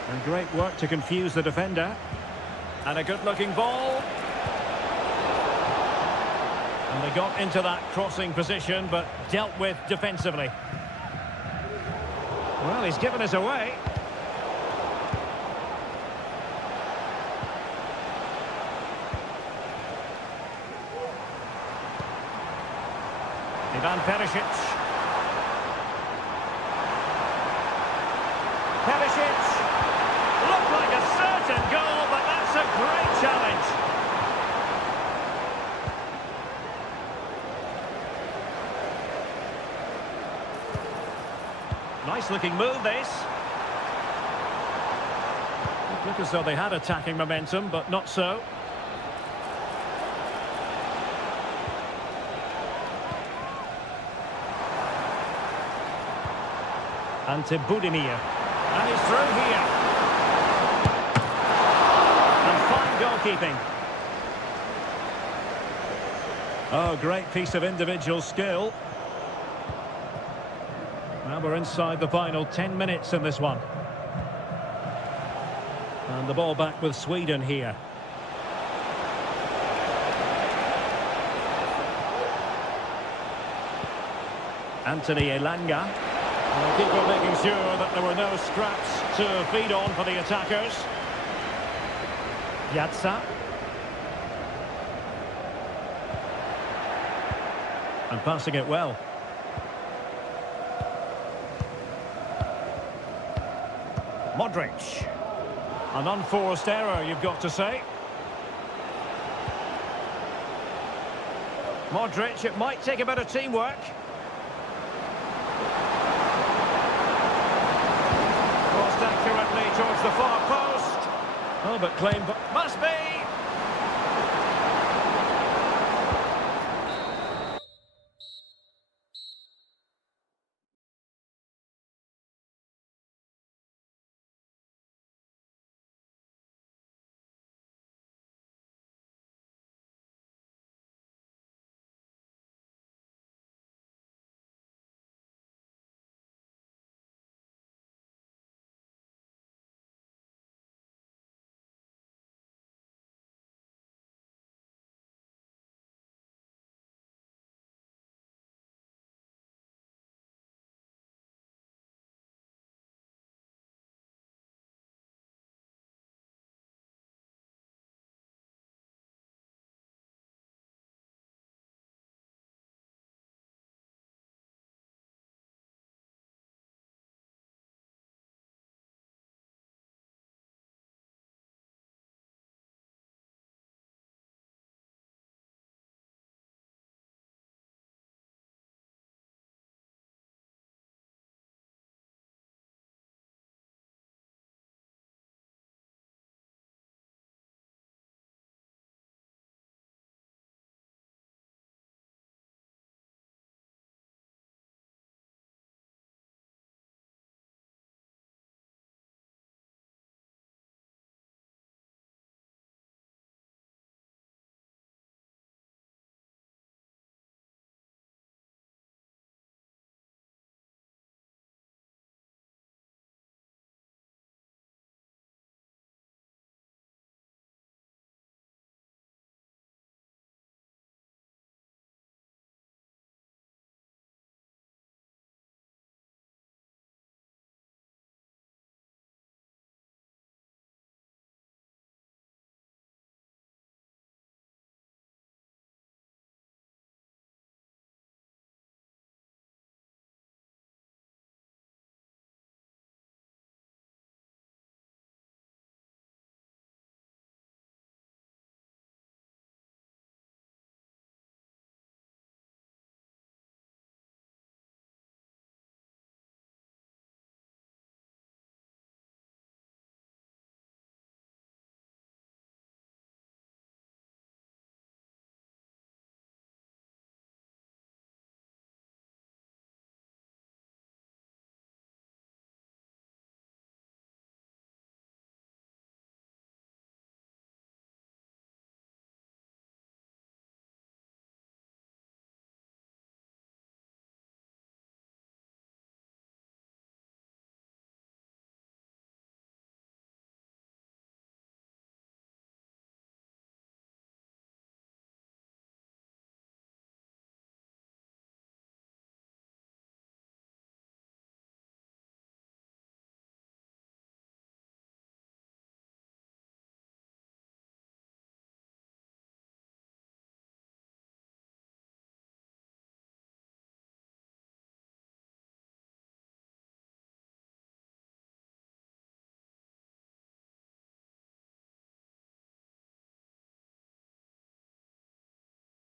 And great work to confuse the defender. And a good-looking ball. And they got into that crossing position, but dealt with defensively. Well, he's given us away. Ivan Perisic. Perisic. Looked like a certain goal, but that's a great challenge. Nice looking move, this. It looked as though they had attacking momentum, but not so. Ante Budimir. And he's through here. And fine goalkeeping. Oh, great piece of individual skill. Well, we're inside the final 10 minutes in this one. And the ball back with Sweden here. Anthony Elanga. And the keeper making sure that there were no scraps to feed on for the attackers. Yatsa. And passing it well. Modric. An unforced error, you've got to say. Modric, it might take a bit of teamwork. Crossed accurately towards the far post. Oh, but claimed... Must be!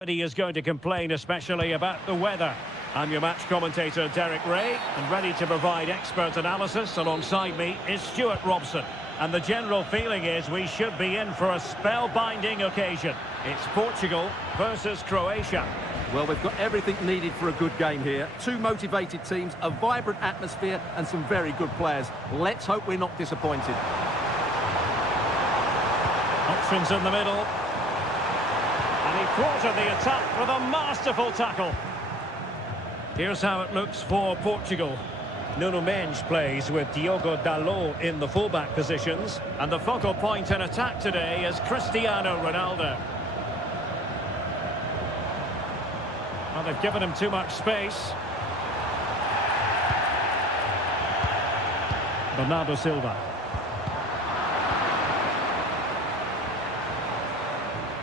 He is going to complain especially about the weather. I'm your match commentator, Derek Ray, and ready to provide expert analysis alongside me is Stuart Robson. And the general feeling is we should be in for a spellbinding occasion. It's Portugal versus Croatia. Well, we've got everything needed for a good game here. Two motivated teams, a vibrant atmosphere and some very good players. Let's hope we're not disappointed. Options in the middle. And he thwarted the attack with a masterful tackle. Here's how it looks for Portugal. Nuno Mendes plays with Diogo Dalot in the fullback positions. And the focal point in attack today is Cristiano Ronaldo. Well, they've given him too much space. Bernardo Silva.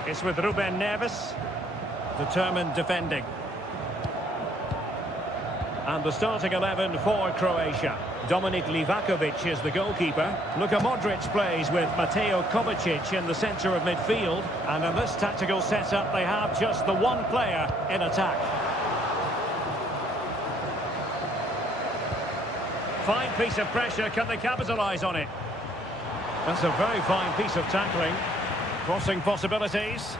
It's with Ruben Neves. Determined defending. And the starting 11 for Croatia. Dominik Livakovic is the goalkeeper. Luka Modric plays with Mateo Kovacic in the centre of midfield. And in this tactical setup, they have just the one player in attack. Fine piece of pressure. Can they capitalise on it? That's a very fine piece of tackling. Crossing possibilities.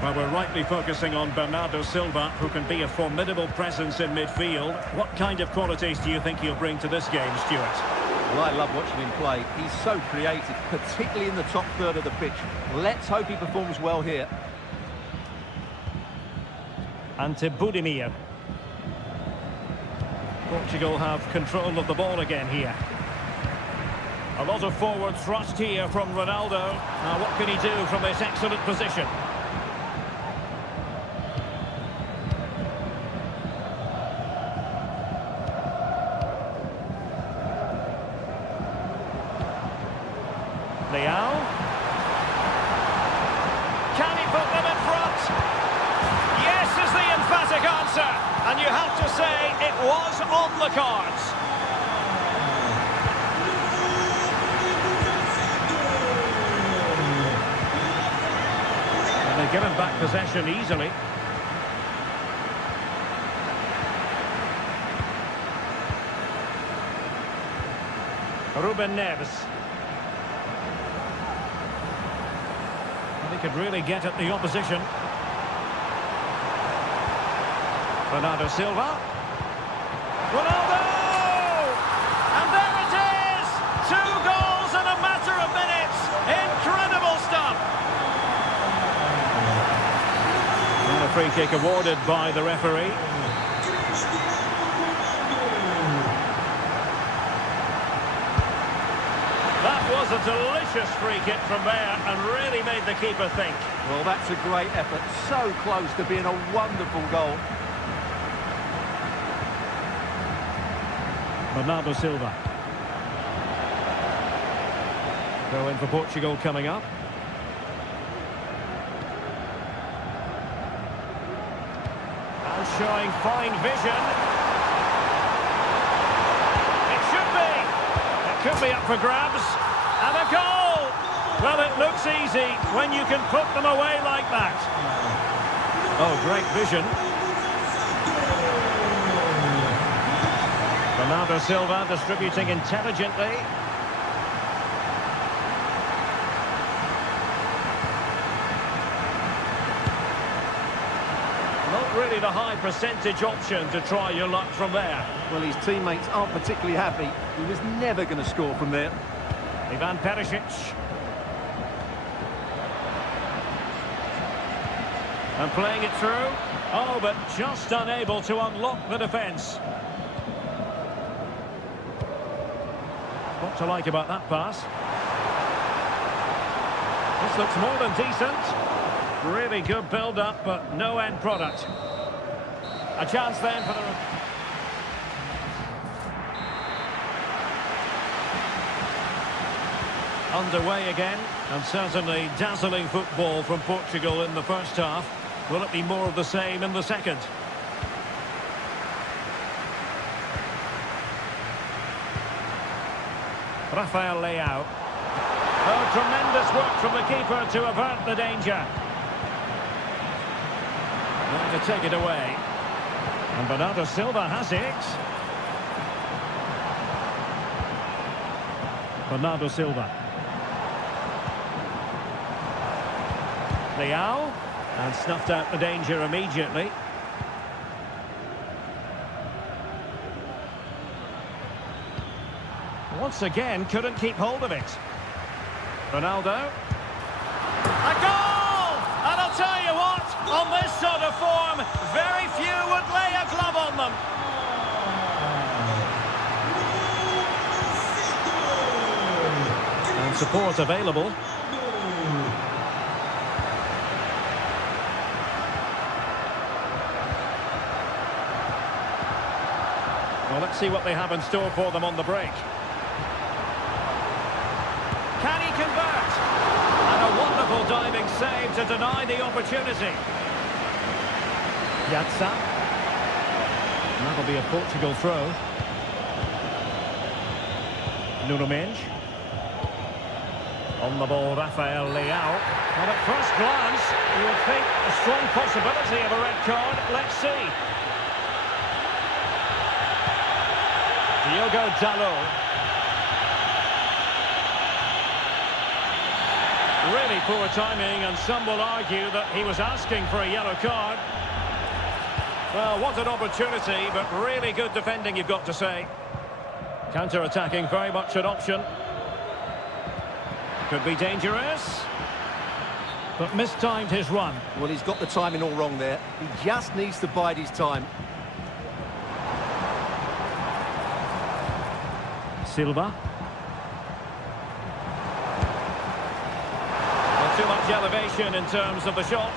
Well, we're rightly focusing on Bernardo Silva, who can be a formidable presence in midfield. What kind of qualities do you think he'll bring to this game, Stuart? Well, I love watching him play. He's so creative, particularly in the top third of the pitch. Let's hope he performs well here. Ante Budimir. Portugal have control of the ball again here. A lot of forward thrust here from Ronaldo. Now, what can he do from this excellent position? Leao. Can he put them in front? Yes is the emphatic answer. And you have to say it was on the cards. And they give him back possession easily. Ruben Neves. He could really get at the opposition. Bernardo Silva. Ronaldo! And there it is! 2 goals in a matter of minutes. Incredible stuff. And a free kick awarded by the referee. That was a delicious free kick from there and really made the keeper think. Well, that's a great effort. So close to being a wonderful goal. Bernardo Silva. Throw in for Portugal coming up. And showing fine vision. It should be. It could be up for grabs. And a goal! Well, it looks easy when you can put them away like that. Oh, great vision. Bernardo Silva distributing intelligently. Not really the high percentage option to try your luck from there. Well, his teammates aren't particularly happy. He was never going to score from there. Ivan Perisic. And playing it through. Oh, but just unable to unlock the defence. What to like about that pass? This looks more than decent. Really good build-up, but no end product. A chance then for the... Underway again, and certainly dazzling football from Portugal in the first half. Will it be more of the same in the second? Rafael Leao. Oh, tremendous work from the keeper to avert the danger. Going to take it away. And Bernardo Silva has it. Bernardo Silva. Leao. And snuffed out the danger immediately. Once again, couldn't keep hold of it. Ronaldo. A goal! And I'll tell you what, on this sort of form, very few would lay a glove on them. And support available. Well, let's see what they have in store for them on the break. Can he convert? And a wonderful diving save to deny the opportunity. Yatsa. And that'll be a Portugal throw. Nuno Mendes. On the ball, Rafael Leao. And at first glance, you would think a strong possibility of a red card. Let's see. Diogo Dalot. Really poor timing, and some will argue that he was asking for a yellow card. Well, what an opportunity, but really good defending, you've got to say. Counter-attacking, very much an option. Could be dangerous. But mistimed his run. Well, he's got the timing all wrong there. He just needs to bide his time. Silva. Not too much elevation in terms of the shot.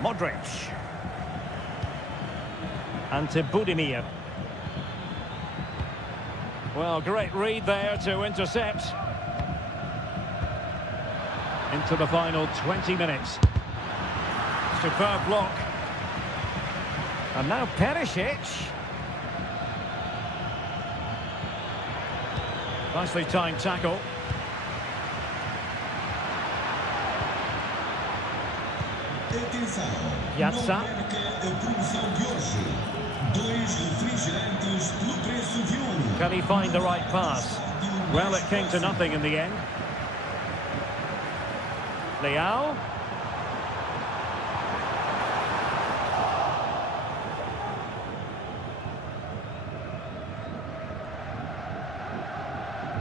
Modric. Ante Budimir. Well, great read there to intercept. Into the final 20 minutes. Superb block. And now Perisic. Nicely timed tackle. Yatsa. Can he find the right pass? Well, it came to nothing in the end. Leao.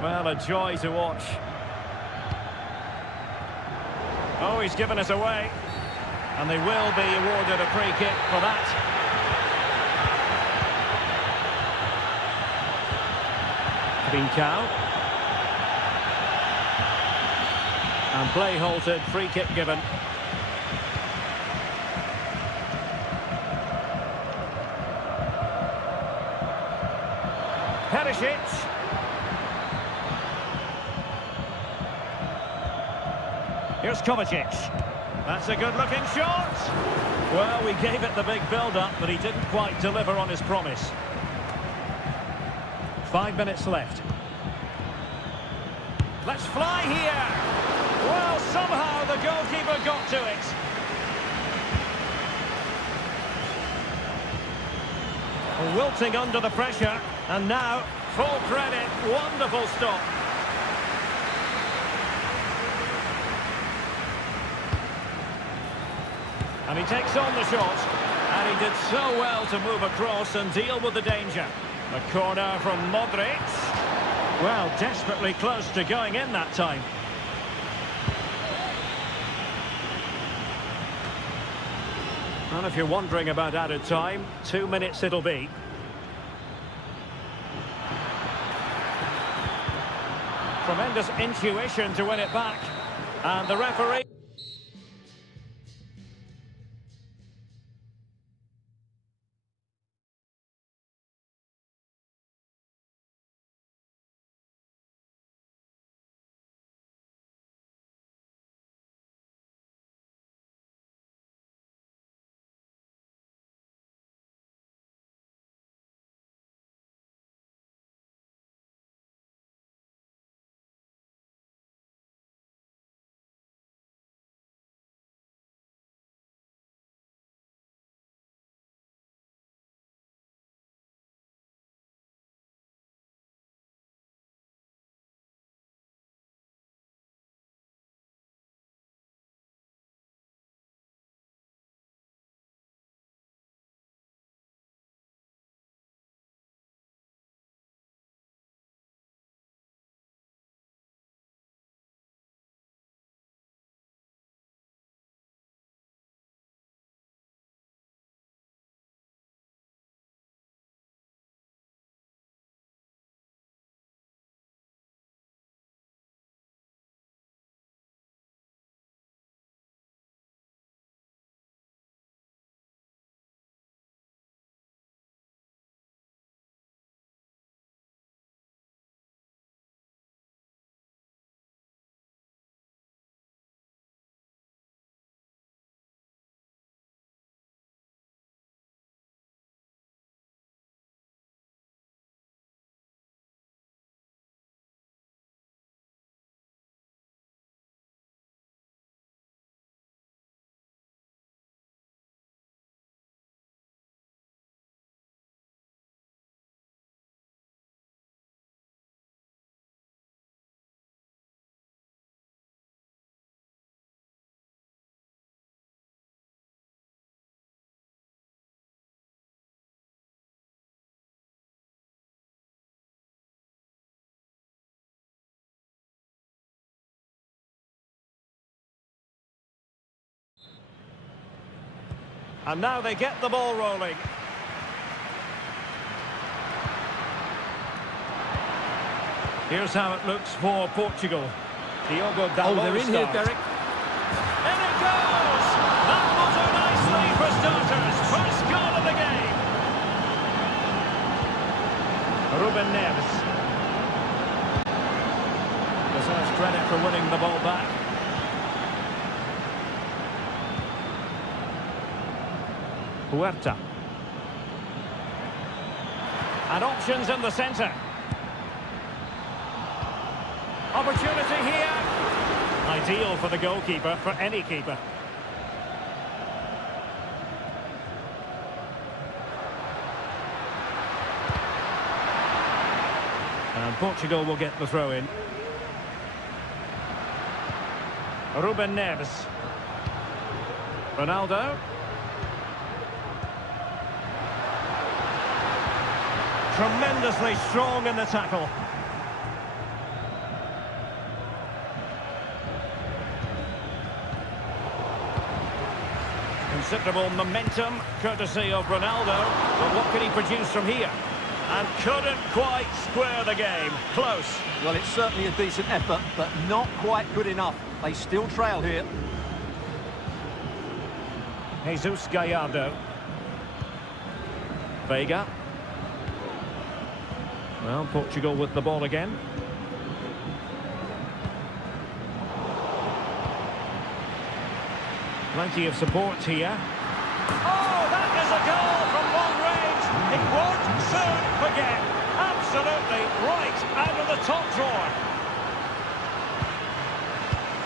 Well, a joy to watch. Oh, he's given us away. And they will be awarded a free kick for that. Trincao. And play halted, free kick given. Perisic. Here's Kovacic. That's a good-looking shot. Well, we gave it the big build-up, but he didn't quite deliver on his promise. 5 minutes left. Let's fly here. Well, somehow the goalkeeper got to it. Wilting under the pressure, and now, full credit, wonderful stop. And he takes on the shot, and he did so well to move across and deal with the danger. A corner from Modric. Well, desperately close to going in that time. And if you're wondering about added time, 2 minutes it'll be. Tremendous intuition to win it back. And the referee... And now they get the ball rolling. Here's how it looks for Portugal. Diogo Dalot. Oh, they're in here, Derek. In it goes! That was a nice lead for starters. First goal of the game. Ruben Neves. Deserves credit for winning the ball back. Huerta. And options in the centre. Opportunity here. Ideal for the goalkeeper, for any keeper. And Portugal will get the throw in. Ruben Neves. Ronaldo. Tremendously strong in the tackle. Considerable momentum, courtesy of Ronaldo. But what can he produce from here? And couldn't quite square the game. Close. Well, it's certainly a decent effort, but not quite good enough. They still trail here. Jesus Gallardo. Vega. Well, Portugal with the ball again. Plenty of support here. Oh, that is a goal from long range. He won't soon forget. Absolutely right out of the top drawer.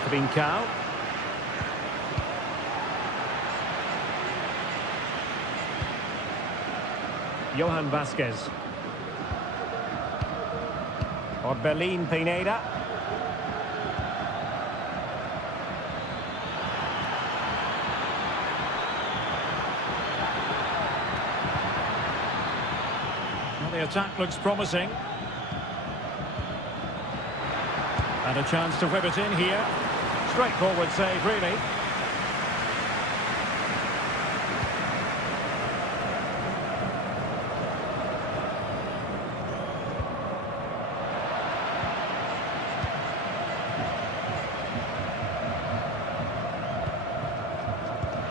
Trincao. Johan Vasquez. Orbelín Pineda. Well, the attack looks promising. And a chance to whip it in here. Straightforward save, really.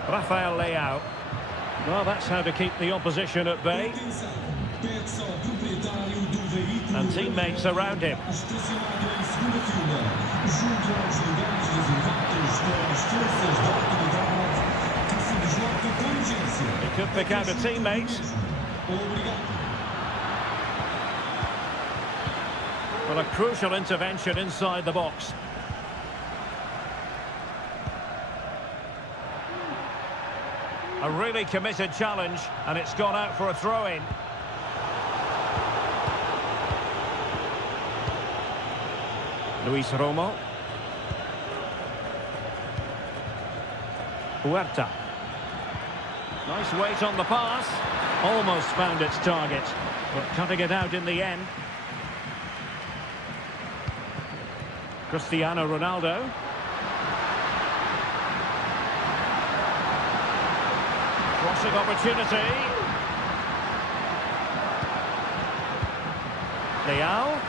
Rafael Leao. Well, that's how to keep the opposition at bay. And teammates around him. He could pick out a teammate. Well, a crucial intervention inside the box. A really committed challenge, and it's gone out for a throw-in. Luis Romo. Huerta. Nice weight on the pass. Almost found its target, but cutting it out in the end. Cristiano Ronaldo. Crossing opportunity. Leao.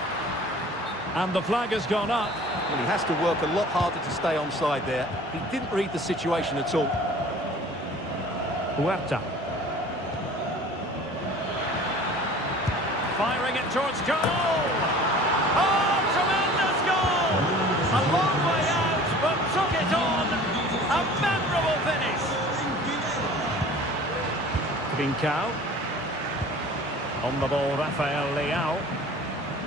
And the flag has gone up. Well, he has to work a lot harder to stay onside there. He didn't read the situation at all. Huerta. Firing it towards goal. Oh, tremendous goal! A long way out, but took it on. A memorable finish. Trincao. On the ball, Rafael Leao.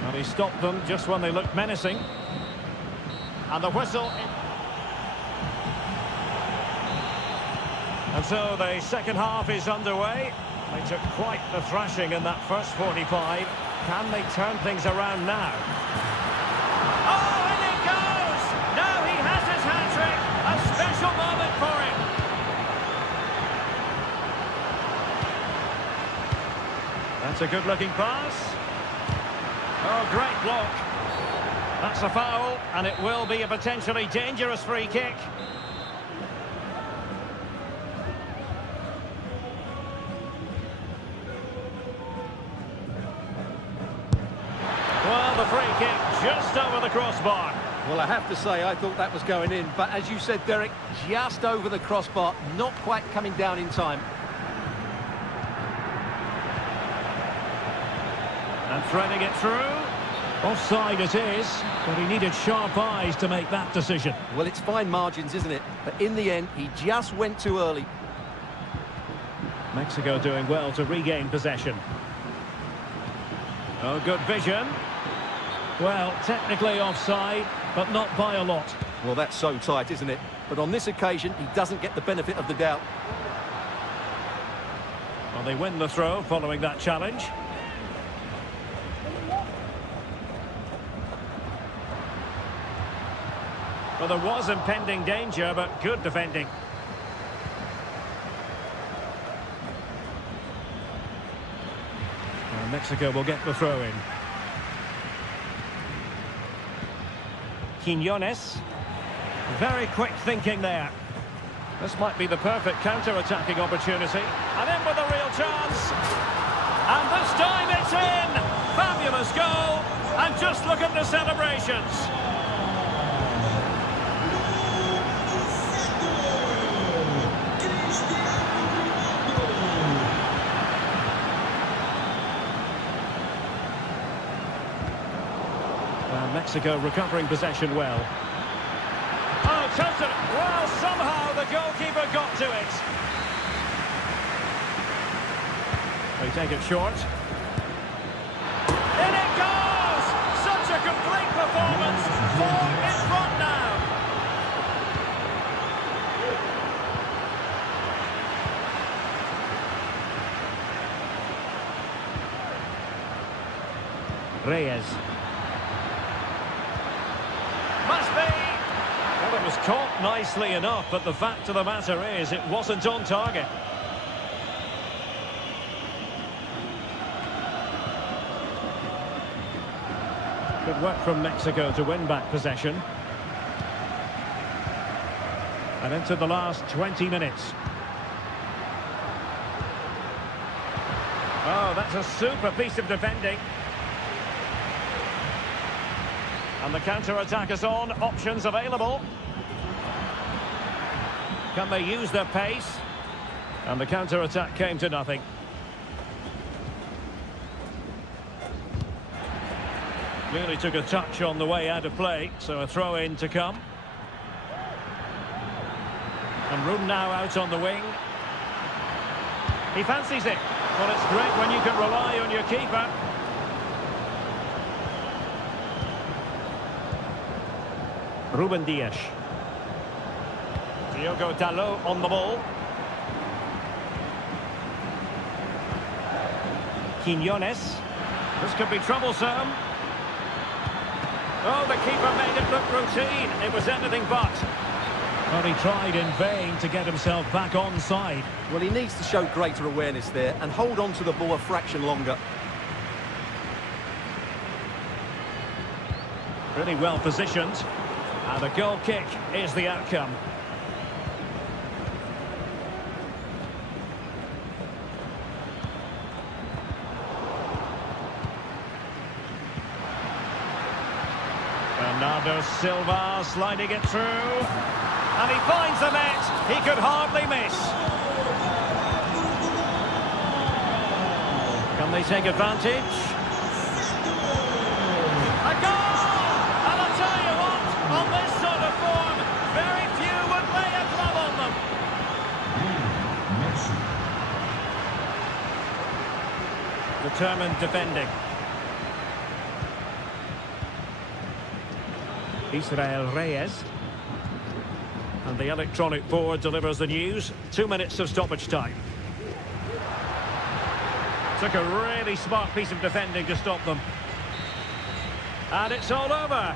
And he stopped them just when they looked menacing. And the whistle. And so the second half is underway. They took quite the thrashing in that first 45. Can they turn things around now? Oh, and it goes! Now he has his hat-trick. A special moment for him. That's a good-looking pass. Oh, great block. That's a foul, and it will be a potentially dangerous free kick. free kick just over the crossbar. Well, I have to say, I thought that was going in, but as you said, Derek, just over the crossbar, not quite coming down in time. And threading it through. Offside it is, but he needed sharp eyes to make that decision. Well, it's fine margins, isn't it? But in the end, he just went too early. Mexico doing well to regain possession. Oh, good vision. Well, technically offside, but not by a lot. Well, that's so tight, isn't it? But on this occasion, he doesn't get the benefit of the doubt. Well, they win the throw following that challenge. Well, there was impending danger, but good defending. Well, Mexico will get the throw in. Quiñones. Very quick thinking there. This might be the perfect counter-attacking opportunity. And in with a real chance. And this time it's in! Fabulous goal! And just look at the celebrations. Mexico recovering possession well. Oh, total! Well, somehow the goalkeeper got to it. They take it short. In it goes! Such a complete performance. 4 in front now. Reyes. Must be! Well, it was caught nicely enough, but the fact of the matter is it wasn't on target. Good work from Mexico to win back possession. And into the last 20 minutes. Oh, that's a super piece of defending. And the counter-attack is on, options available. Can they use their pace? And the counter-attack came to nothing. Nearly took a touch on the way out of play, so a throw-in to come. And room now out on the wing. He fancies it. Well, it's great when you can rely on your keeper. Ruben Dias. Diogo Dalot on the ball. Quiñones. This could be troublesome. Oh, the keeper made it look routine. It was anything but. Well, he tried in vain to get himself back onside. Well, he needs to show greater awareness there and hold on to the ball a fraction longer. Really well positioned. And a goal kick is the outcome. Bernardo Silva sliding it through. And he finds the net. He could hardly miss. Can they take advantage? A goal! And I'll tell you what, on this sort of form, very few would lay a glove on them. Determined defending. Israel Reyes. And the electronic board delivers the news. 2 minutes of stoppage time. Took a really smart piece of defending to stop them. And it's all over.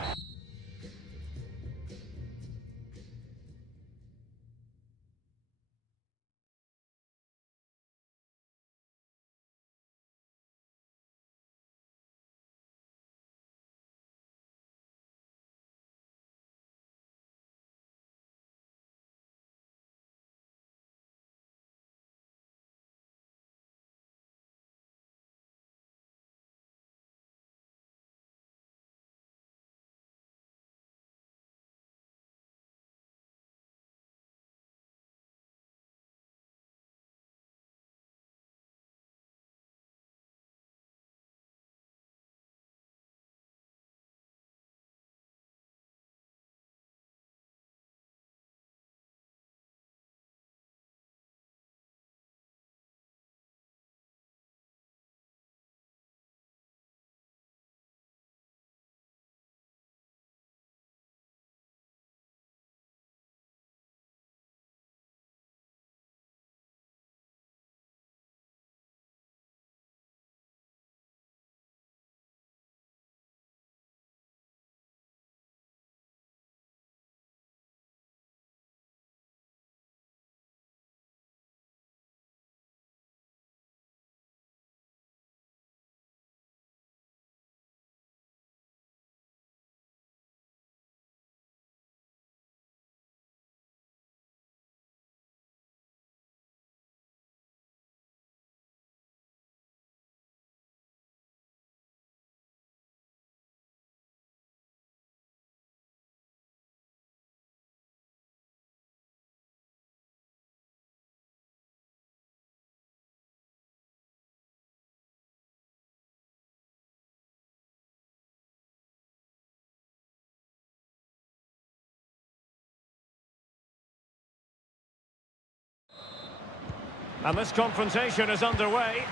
And this confrontation is underway.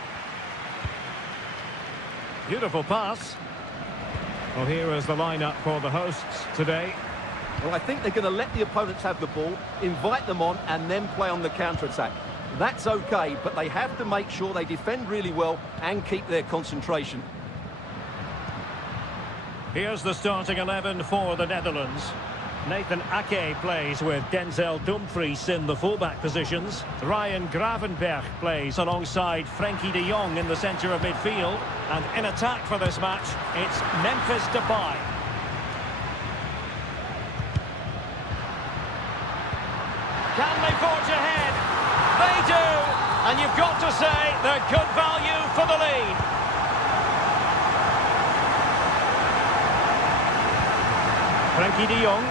Beautiful pass. Well, here is the lineup for the hosts today. Well, I think they're going to let the opponents have the ball, invite them on, and then play on the counter-attack. That's okay, but they have to make sure they defend really well and keep their concentration. Here's the starting 11 for the Netherlands. Nathan Ake plays with Denzel Dumfries in the fullback positions. Ryan Gravenberch plays alongside Frenkie de Jong in the centre of midfield. And in attack for this match, it's Memphis Depay. Can they forge ahead? They do! And you've got to say they're good value for the lead. Frenkie de Jong.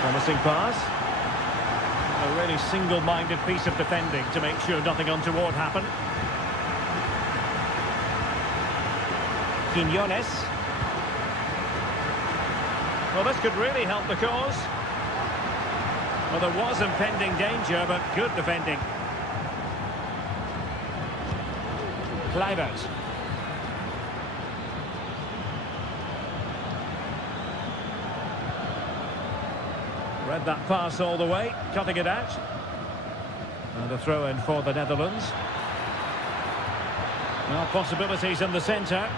Promising pass. A really single-minded piece of defending to make sure nothing untoward happened. Quinones. Well, this could really help the cause. Well, there was impending danger, but good defending. Kluivert. Read that pass all the way, cutting it out. And a throw-in for the Netherlands. Now possibilities in the centre.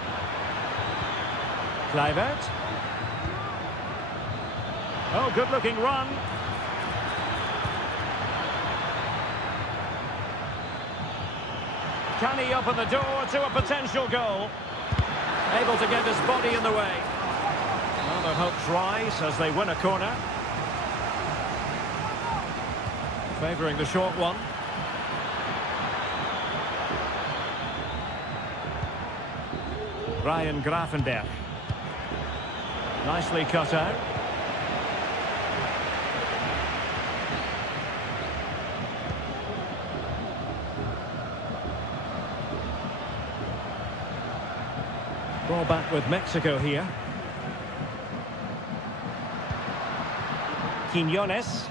Kluivert. Oh, good-looking run. Can he open the door to a potential goal? Able to get his body in the way. Well, their hopes rise as they win a corner. Favouring the short one. Ryan Gravenberch. Nicely cut out. Ball back with Mexico here. Quinones.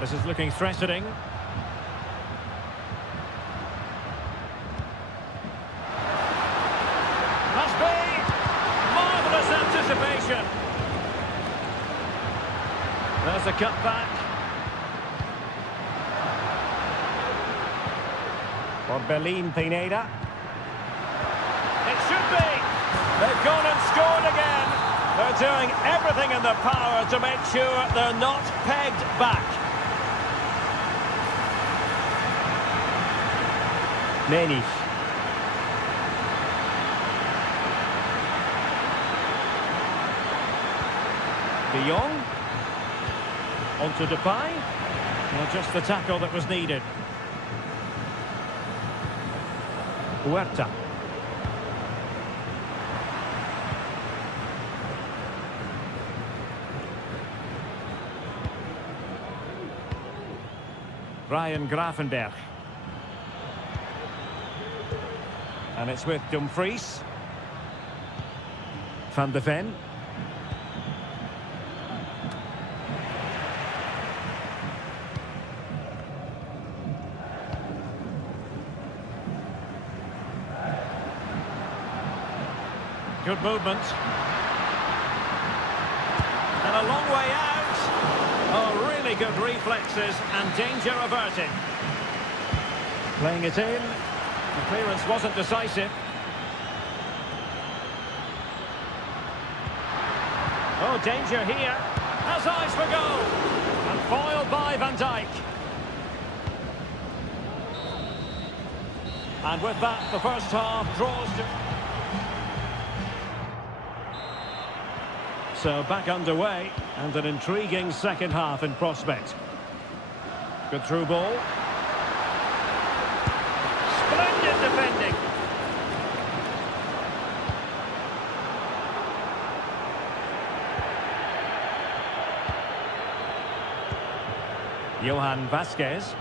This is looking threatening. Must be! Marvellous anticipation. There's a cutback. For Berlin Pineda. It should be! They've gone and scored again. They're doing everything in their power to make sure they're not pegged back. Many. De Jong. Onto Depay. Well, just the tackle that was needed. Huerta. Ryan Gravenberch. And it's with Dumfries. Van de Ven. Good movement. And a long way out. Oh, really good reflexes and danger averted. Playing it in. The clearance wasn't decisive. Oh, danger here. Has eyes for goal. And foiled by Van Dijk. And with that, the first half draws to... So back underway, and an intriguing second half in prospect. Good through ball. Splendid defending. Johan Vasquez.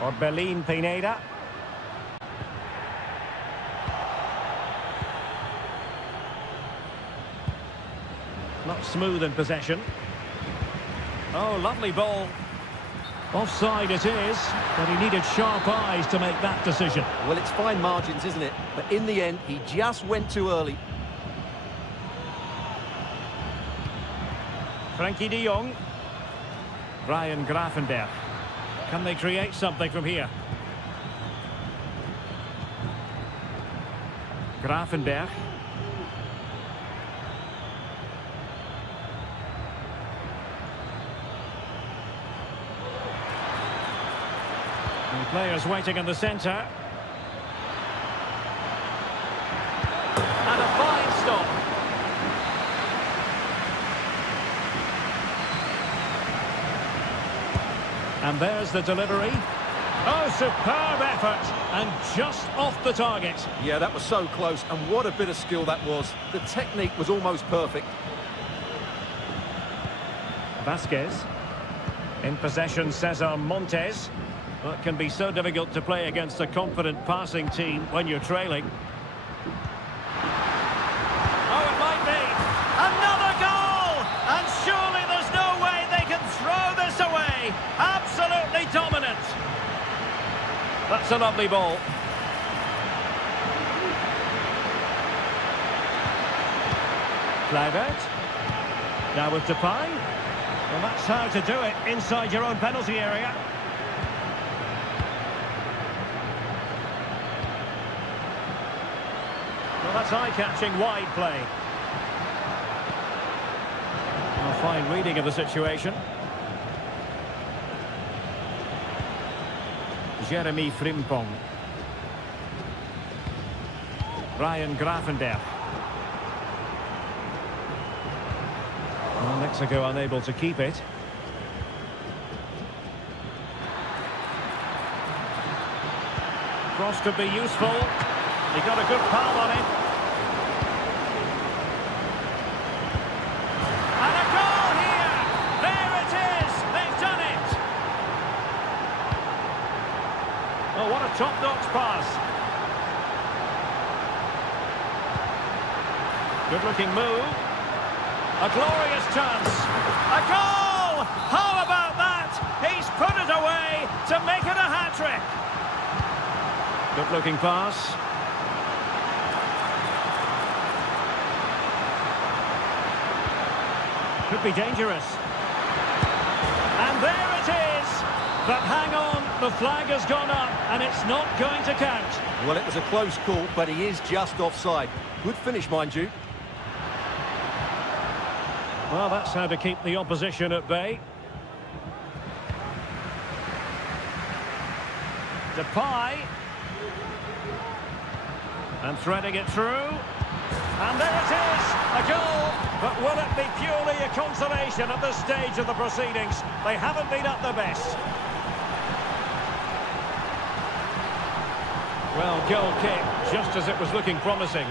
Or Berlin Pineda. Not smooth in possession. Oh, lovely ball. Offside it is, but he needed sharp eyes to make that decision. Well, it's fine margins, isn't it? But in the end, he just went too early. Frankie de Jong. Ryan Gravenberch. Can they create something from here? Gravenberch. And players waiting in the centre. And a fine stop. And there's the delivery. Oh, superb effort. And just off the target. Yeah, that was so close. And what a bit of skill that was. The technique was almost perfect. Vasquez. In possession, Cesar Montes. Well, it can be so difficult to play against a confident passing team when you're trailing. Oh, it might be. Another goal! And surely there's no way they can throw this away. Absolutely dominant. That's a lovely ball. Kluivert. Now with Depay. Well, that's how to do it inside your own penalty area. Well, that's eye-catching wide play. A fine reading of the situation. Jeremy Frimpong. Ryan Gravenberch. Well, Mexico unable to keep it. Cross could be useful. He got a good palm on it. And a goal here! There it is! They've done it! Oh, what a top-notch pass. Good-looking move. A glorious chance. A goal! How about that? He's put it away to make it a hat-trick. Good-looking pass. Could be dangerous. And there it is! But hang on, the flag has gone up and it's not going to count. Well, it was a close call, but he is just offside. Good finish, mind you. Well, that's how to keep the opposition at bay. Depay. And threading it through. And there it is! A goal! But will it be purely a consolation at this stage of the proceedings? They haven't been at their best. Well, goal kick, just as it was looking promising.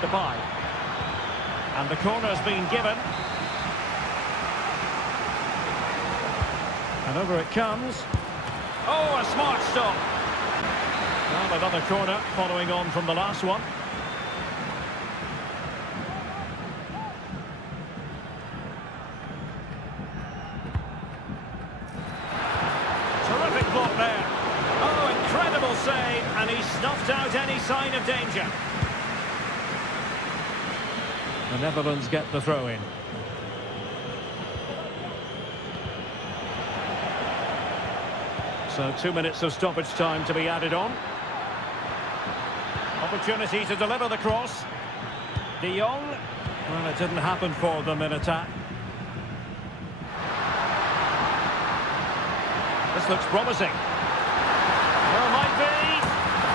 Depay. And the corner's been given. And over it comes. Oh, a smart stop. Well, another corner following on from the last one. Terrific block there. Oh, incredible save, and he snuffed out any sign of danger. The Netherlands get the throw-in. So 2 minutes of stoppage time to be added on. Opportunity to deliver the cross. De Jong. Well, it didn't happen for them in attack. This looks promising. Well, might be.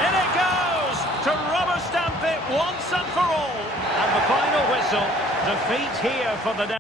In it goes! To rubber stamp it once and for all. And the final whistle. Defeat here for the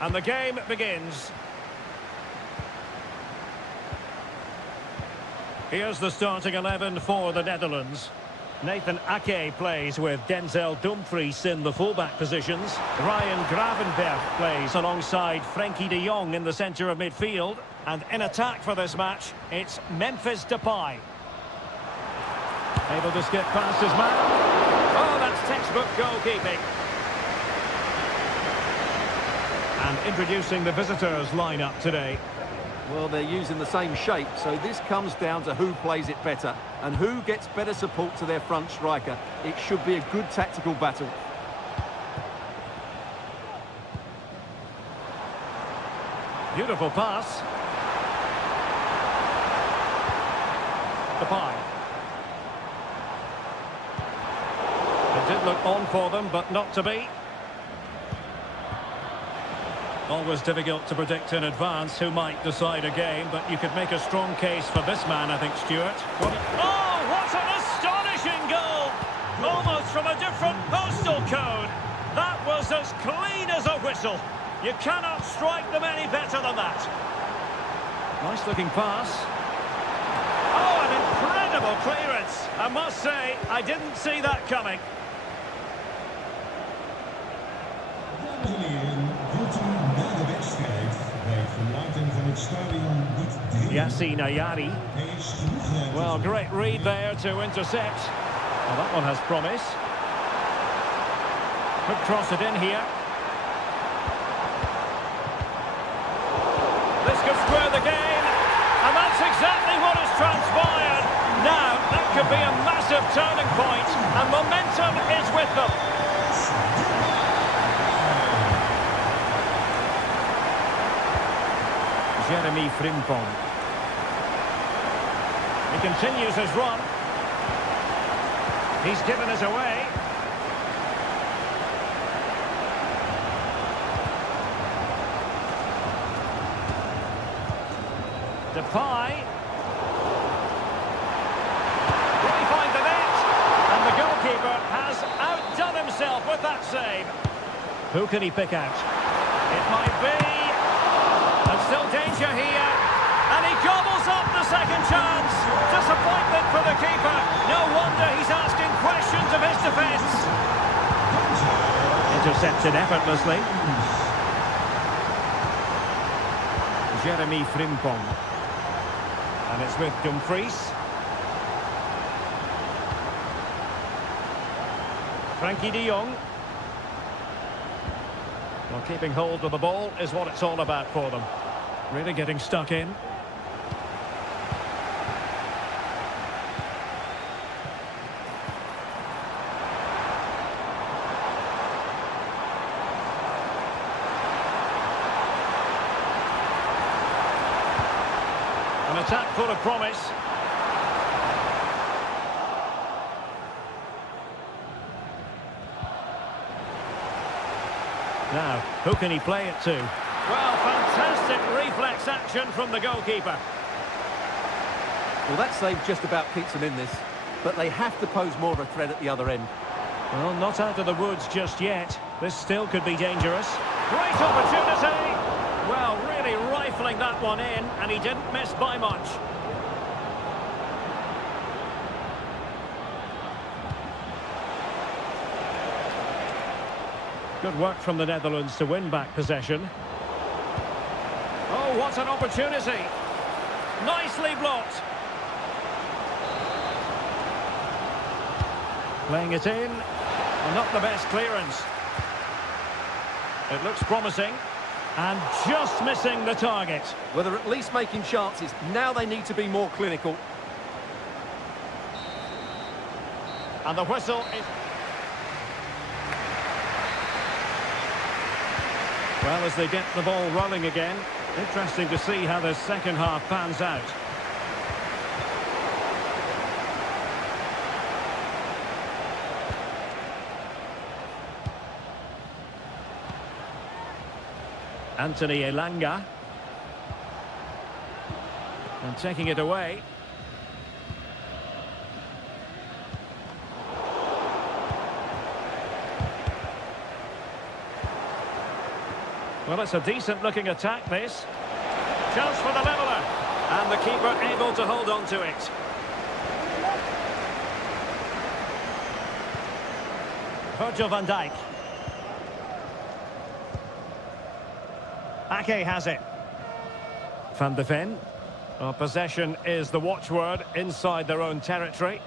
And the game begins. Here's the starting 11 for the Netherlands. Nathan Ake plays with Denzel Dumfries in the fullback positions. Ryan Gravenberch plays alongside Frenkie de Jong in the centre of midfield. And in attack for this match, it's Memphis Depay. Able to skip past his man. Oh, that's textbook goalkeeping. And introducing the visitors lineup today. Well, they're using the same shape, so this comes down to who plays it better and who gets better support to their front striker. It should be a good tactical battle. Beautiful pass. Depay. It did look on for them, but not to be. Always difficult to predict in advance who might decide a game, but you could make a strong case for this man, I think, Stuart. Oh, what an astonishing goal! Almost from a different postal code. That was as clean as a whistle. You cannot strike them any better than that. Nice looking pass. Oh, an incredible clearance. I must say, I didn't see that coming. Yassine Ayari. Well, great read there to intercept. Well, that one has promise. Could cross it in here. This could square the game. And that's exactly what has transpired. Now, that could be a massive turning point. And momentum is with them. Jeremy Frimpong. He continues his run. He's given us away. Depay. Will he find the net? And the goalkeeper has outdone himself with that save. Who can he pick out? It might be. And still danger here. And he gobbles up the second chance. Disappointment for the keeper. No wonder he's asking questions of his defence. Intercepted effortlessly. Jeremy Frimpong. And it's with Dumfries. Frenkie de Jong. Well, keeping hold of the ball is what it's all about for them. Really getting stuck in. An attack full of promise. Now, who can he play it to? Well, fantastic reflex action from the goalkeeper. Well, that save just about keeps them in this, but they have to pose more of a threat at the other end. Well, not out of the woods just yet. This still could be dangerous. Great opportunity! Well, really rifling that one in, and he didn't miss by much. Good work from the Netherlands to win back possession. Oh, what an opportunity! Nicely blocked. Playing it in. Well, not the best clearance. It looks promising. And just missing the target. Well, they're at least making chances. Now they need to be more clinical. And the whistle is... Well, as they get the ball rolling again, interesting to see how the second half pans out. Anthony Elanga. And taking it away. Well, it's a decent-looking attack, this. Chance for the leveller. And the keeper able to hold on to it. Virgil van Dijk. Ake has it. Van de Ven. Well, possession is the watchword inside their own territory.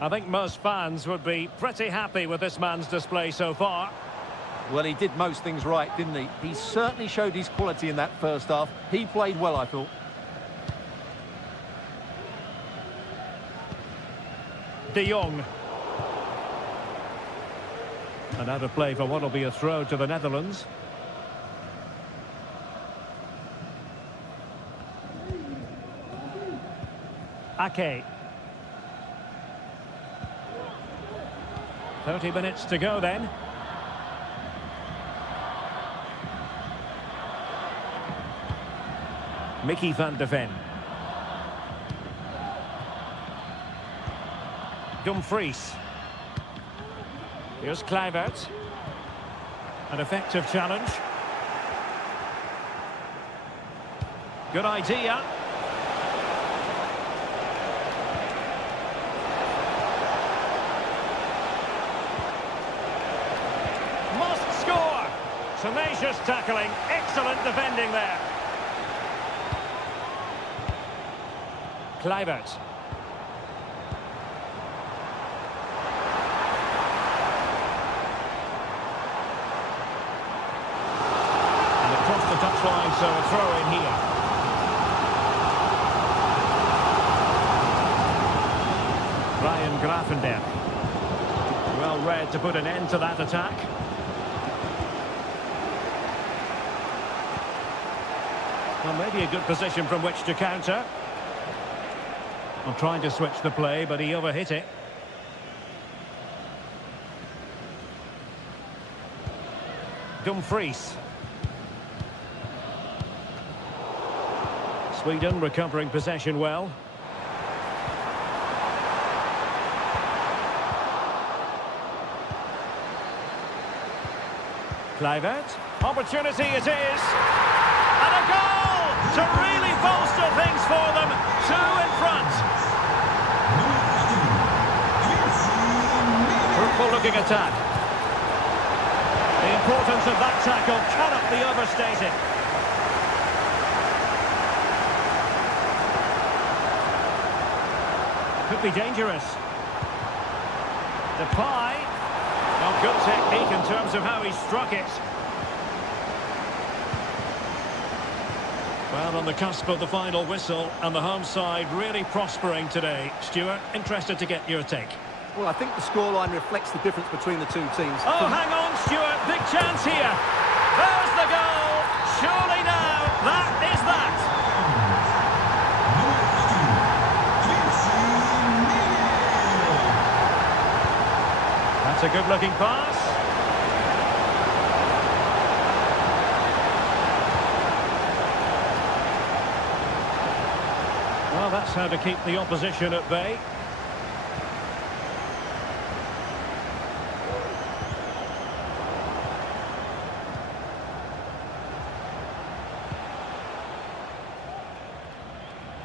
I think most fans would be pretty happy with this man's display so far. Well, he did most things right, didn't he? He certainly showed his quality in that first half. He played well, I thought. De Jong. And out of play for what will be a throw to the Netherlands. Ake. 30 minutes to go then. Mickey van de Ven. Dumfries. Here's Kluivert. An effective challenge. Good idea. Must score. Tenacious tackling. Excellent defending there. Kluivert. And across the touchline, so a throw in here. Ryan Gravenberg. Well read to put an end to that attack. Well, maybe a good position from which to counter. Well, trying to switch the play, but he overhit it. Dumfries. Sweden recovering possession well. Kluivert. Opportunity it is. And a goal to really bolster things for them. 2 in front. Fruitful looking attack. The importance of that tackle cannot be overstated. Could be dangerous. Depay. Well, good technique in terms of how he struck it. Well, on the cusp of the final whistle, and the home side really prospering today. Stuart, interested to get your take. Well, I think the scoreline reflects the difference between the two teams. Oh, hang on, Stuart. Big chance here. There's the goal. Surely now, that is that. That's a good-looking pass. Well, that's how to keep the opposition at bay.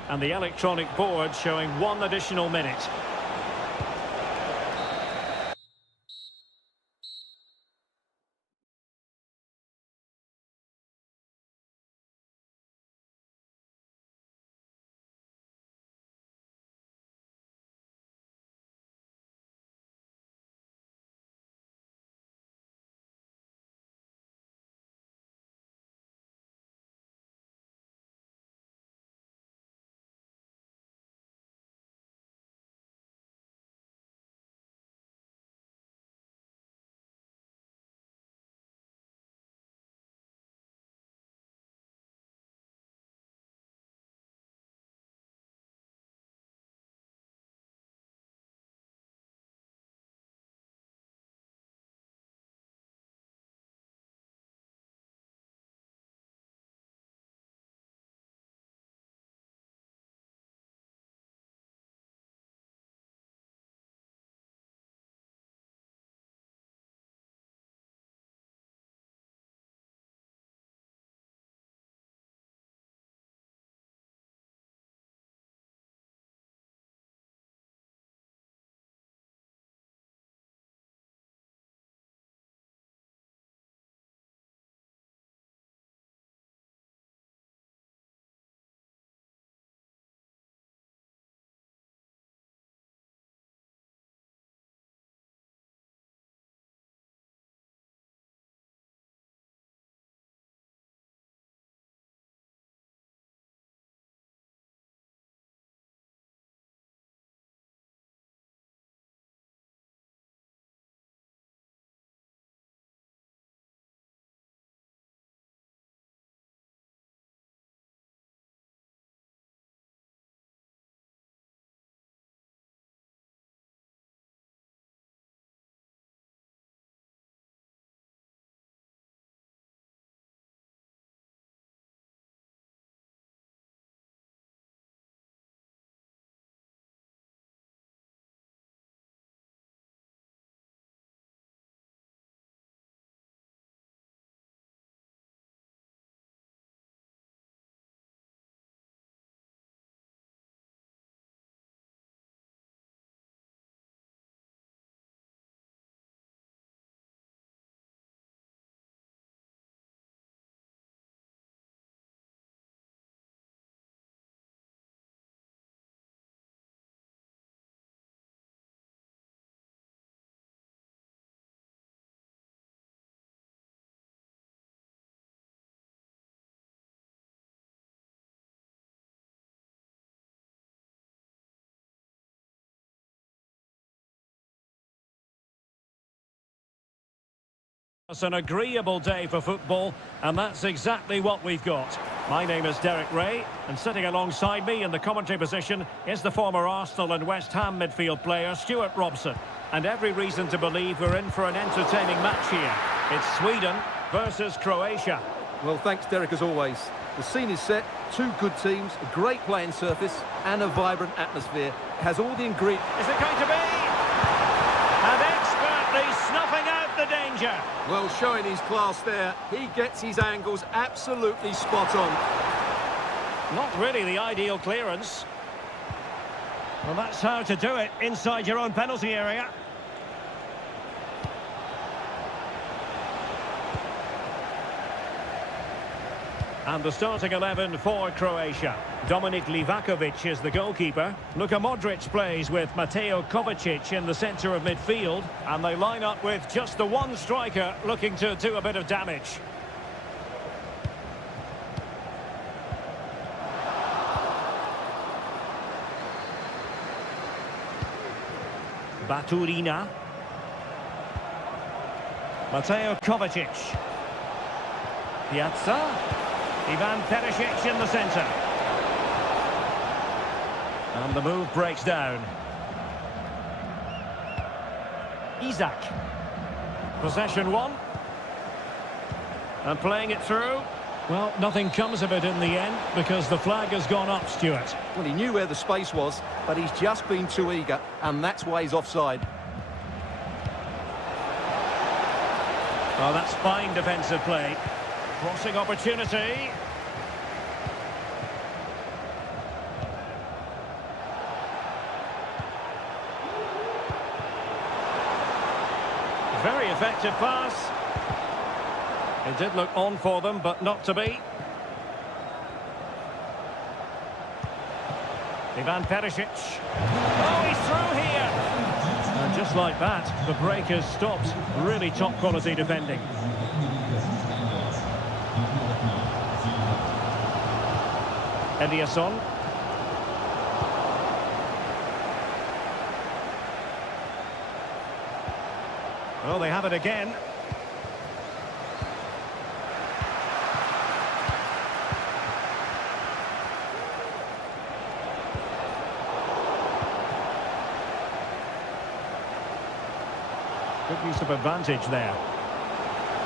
And the electronic board showing 1 additional minute. It's an agreeable day for football, and that's exactly what we've got. My name is Derek Ray, and sitting alongside me in the commentary position is the former Arsenal and West Ham midfield player Stuart Robson. And every reason to believe we're in for an entertaining match here. It's Sweden versus Croatia. Well, thanks, Derek, as always. The scene is set, two good teams, a great playing surface, and a vibrant atmosphere. It has all the ingredients. Is it going to be? And expertly snuffing out the danger. Well, showing his class there. He gets his angles absolutely spot on. Not really the ideal clearance. Well, that's how to do it inside your own penalty area. And the starting 11 for Croatia. Dominik Livakovic is the goalkeeper. Luka Modric plays with Mateo Kovacic in the centre of midfield. And they line up with just the one striker looking to do a bit of damage. Baturina. Mateo Kovacic. Piazza. Ivan Perisic in the centre. And the move breaks down. Isak. Possession one. And playing it through. Well, nothing comes of it in the end because the flag has gone up, Stuart. Well, he knew where the space was, but he's just been too eager, and that's why he's offside. Oh, that's fine defensive play. Crossing opportunity. Very effective pass. It did look on for them, but not to be. Ivan Perisic. Oh, he's through here. And just like that, the break has stopped. Really top quality defending. Eliasson. Well, they have it again. Good use of advantage there.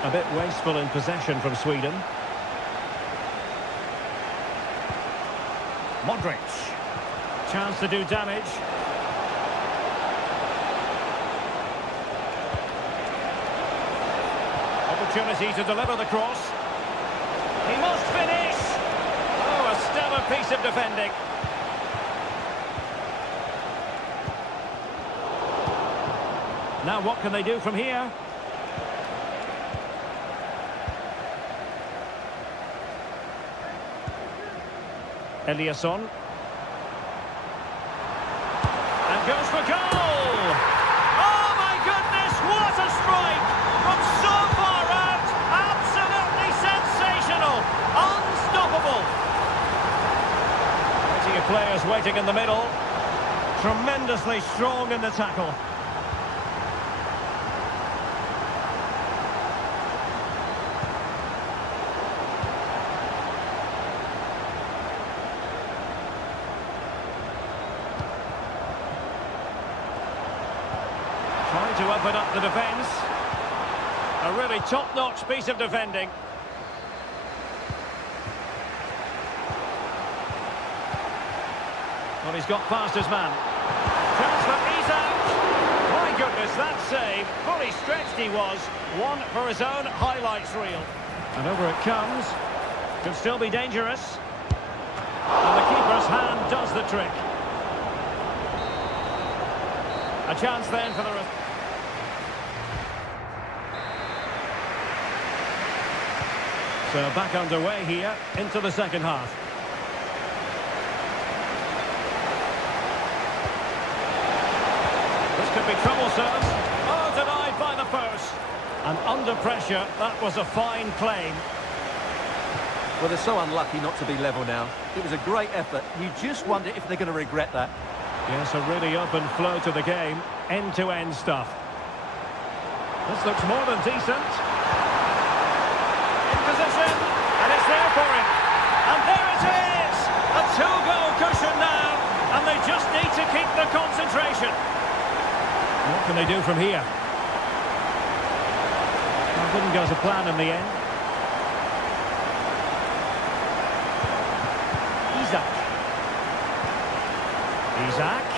A bit wasteful in possession from Sweden. Modric. Chance to do damage. Opportunity to deliver the cross. He must finish. Oh, a stellar piece of defending. Now what can they do from here? Eliasson. And goes for goal! Oh my goodness, what a strike! From so far out, absolutely sensational! Unstoppable! Plenty of players waiting in the middle. Tremendously strong in the tackle. Trying to open up the defence. A really top-notch piece of defending. Well, he's got past his man. Chance for Isak. My goodness, that save. Fully stretched he was. One for his own highlights reel. And over it comes. Could still be dangerous. And the keeper's hand does the trick. A chance then for the... So back underway here into the second half. This could be troublesome. Oh, denied by the post. And under pressure, that was a fine claim. Well, they're so unlucky not to be level now. It was a great effort. You just wonder if they're going to regret that. Yes, a really open flow to the game. End-to-end stuff. This looks more than decent. two-goal cushion now, and they just need to keep the concentration. What can they do from here? Well, didn't go to plan in the end. Isaac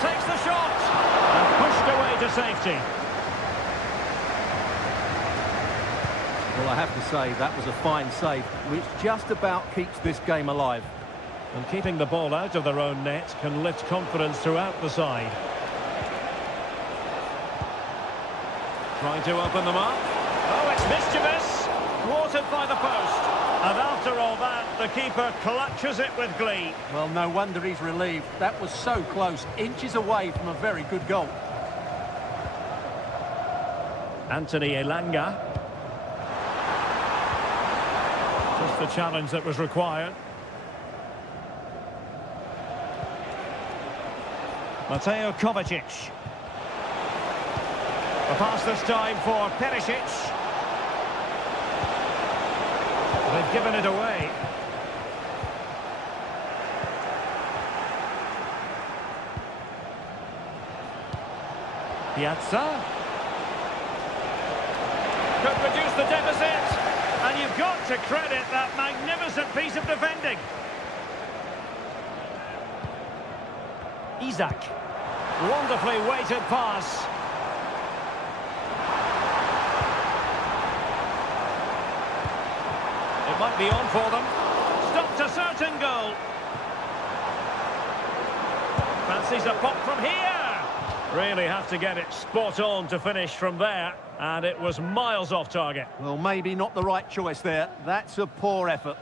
takes the shot and pushed away to safety. Well, I have to say, that was a fine save, which just about keeps this game alive. And keeping the ball out of their own net can lift confidence throughout the side. Trying to open them up. Oh, it's mischievous. Thwarted by the post. And after all that, the keeper clutches it with glee. Well, no wonder he's relieved. That was so close, inches away from a very good goal. Anthony Elanga. Just the challenge that was required. Mateo Kovacic. The pass this time for Perisic. They've given it away. Piazza. Could reduce the deficit. And you've got to credit that magnificent piece of defending. Isaac. Wonderfully weighted pass. It might be on for them. Stopped a certain goal. Fancies a pop from here. Really have to get it spot on to finish from there. And it was miles off target. Well, maybe not the right choice there. That's a poor effort.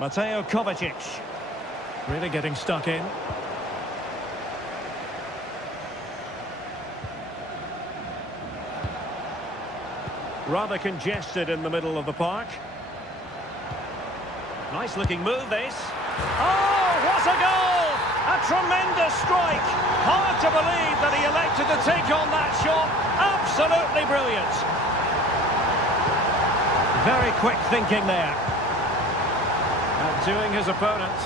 Mateo Kovacic. Really getting stuck in. Rather congested in the middle of the park. Nice looking move, this. Oh, what a goal! A tremendous strike. Hard to believe that he elected to take on that shot. Absolutely brilliant. Very quick thinking there. Outdoing his opponent.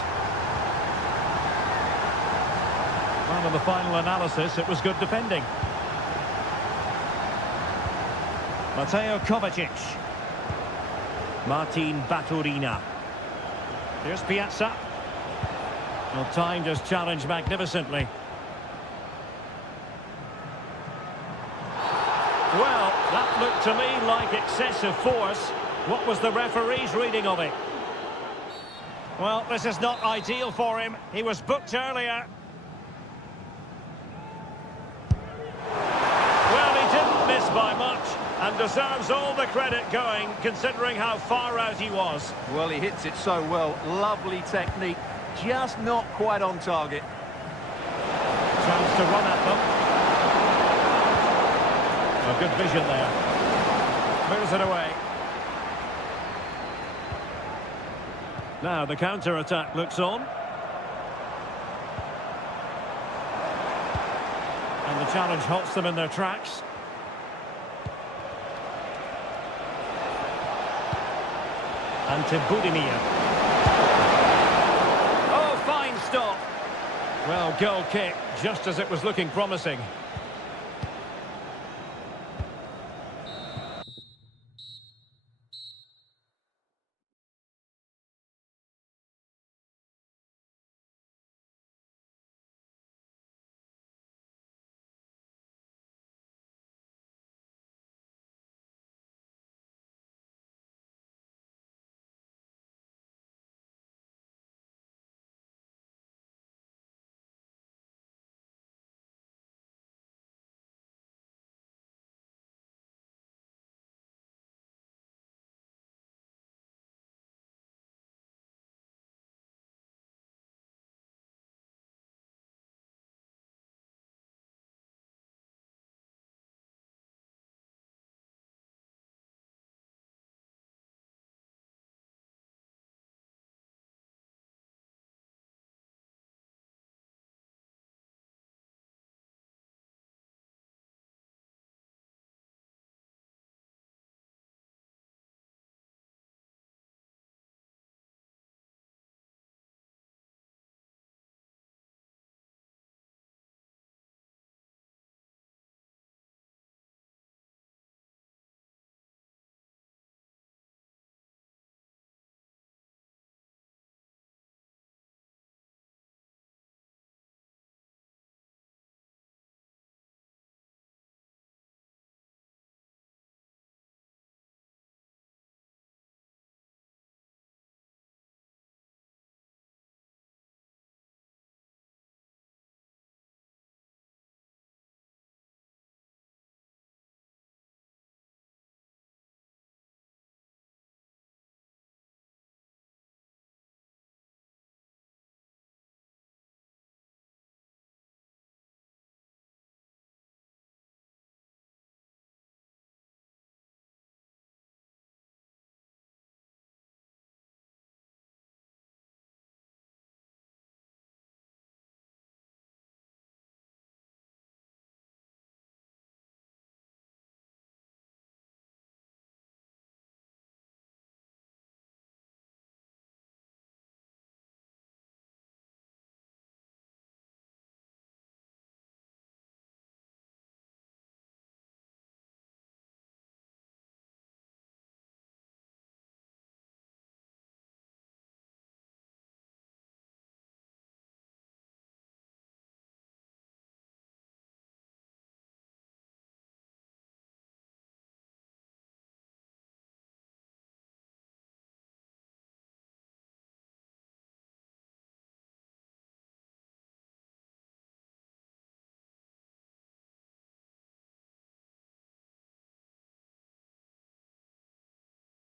Well, in the final analysis, it was good defending. Mateo Kovacic. Martin Baturina. Here's Piazza. Well, timed his challenge magnificently. Well, that looked to me like excessive force. What was the referee's reading of it? Well, this is not ideal for him. He was booked earlier. Well, he didn't miss by much. And deserves all the credit going, considering how far out he was. Well, he hits it so well. Lovely technique, just not quite on target. Chance to run at them. A good vision there. Moves it away. Now the counter-attack looks on. And the challenge halts them in their tracks. And to Budimir. Oh, fine stop. Well, goal kick, just as it was looking promising.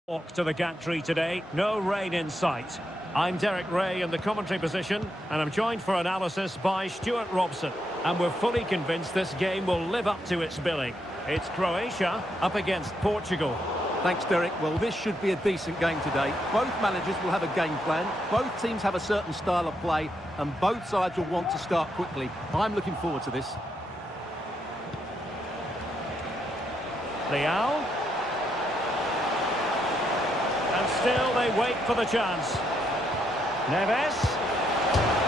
Walk to the gantry today, no rain in sight. I'm Derek Ray in the commentary position, and I'm joined for analysis by Stuart Robson. And we're fully convinced this game will live up to its billing. It's Croatia up against Portugal. Thanks, Derek. Well, this should be a decent game today. Both managers will have a game plan, both teams have a certain style of play, and both sides will want to start quickly. I'm looking forward to this. Leao. And still they wait for the chance. Neves.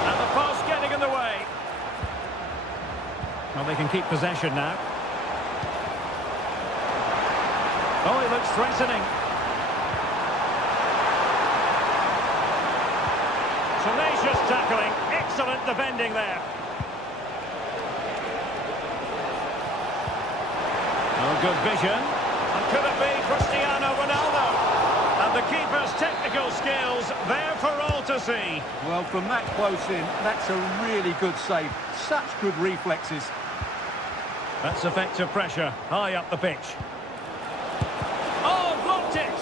And the pass getting in the way. Well, they can keep possession now. Oh, he looks threatening. Tenacious tackling. Excellent defending there. Oh, good vision. And could it be Cristiano Ronaldo? And the keeper's technical skills there for all to see. Well, from that close in, that's a really good save. Such good reflexes. That's effective pressure, high up the pitch. Oh, blocked it!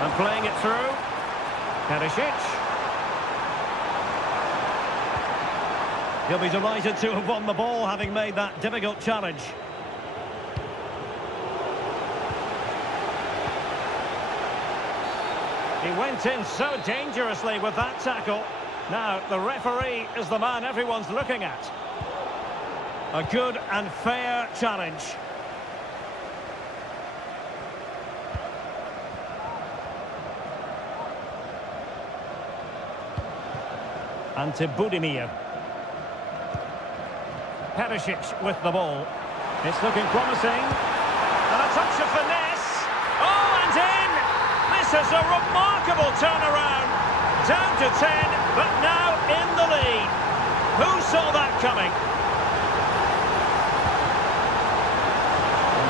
And playing it through. Perisic. He'll be delighted to have won the ball, having made that difficult challenge. He went in so dangerously with that tackle. Now, the referee is the man everyone's looking at. A good and fair challenge. Ante Budimir. Perisic with the ball. It's looking promising. And a touch of finesse. Oh, and in! This is a remarkable turnaround. Down to 10, but now in the lead. Who saw that coming?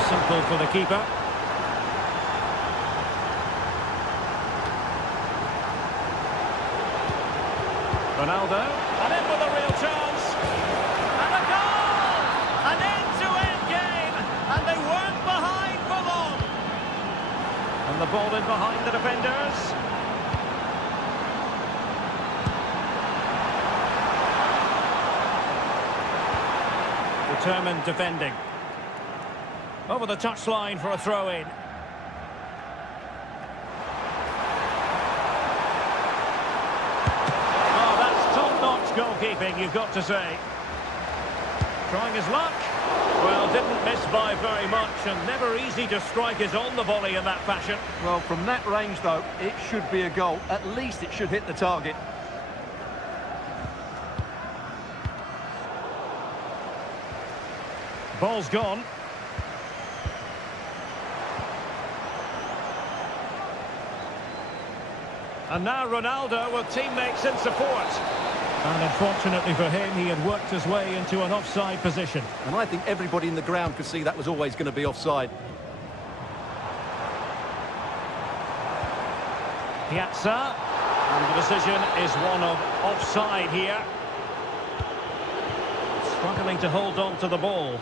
Simple for the keeper. Ronaldo, and in with a real chance. And a goal! An end-to-end game, and they weren't behind for long. And the ball in behind the defenders. Determined defending. Over the touchline for a throw-in. Oh, that's top-notch goalkeeping, you've got to say. Trying his luck. Well, didn't miss by very much, and never easy to strike it on the volley in that fashion. Well, from that range, though, it should be a goal. At least it should hit the target. Ball's gone. And now Ronaldo with teammates in support. And unfortunately for him, he had worked his way into an offside position. And I think everybody in the ground could see that was always going to be offside. Piazza. And the decision is one of offside here. Struggling to hold on to the ball.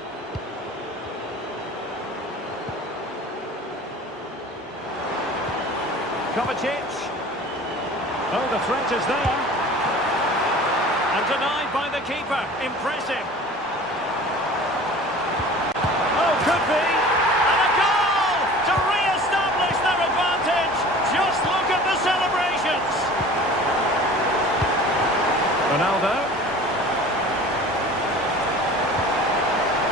Kovacic. Oh, the threat is there. And denied by the keeper. Impressive. Oh, could be. And a goal to re-establish their advantage. Just look at the celebrations. Ronaldo.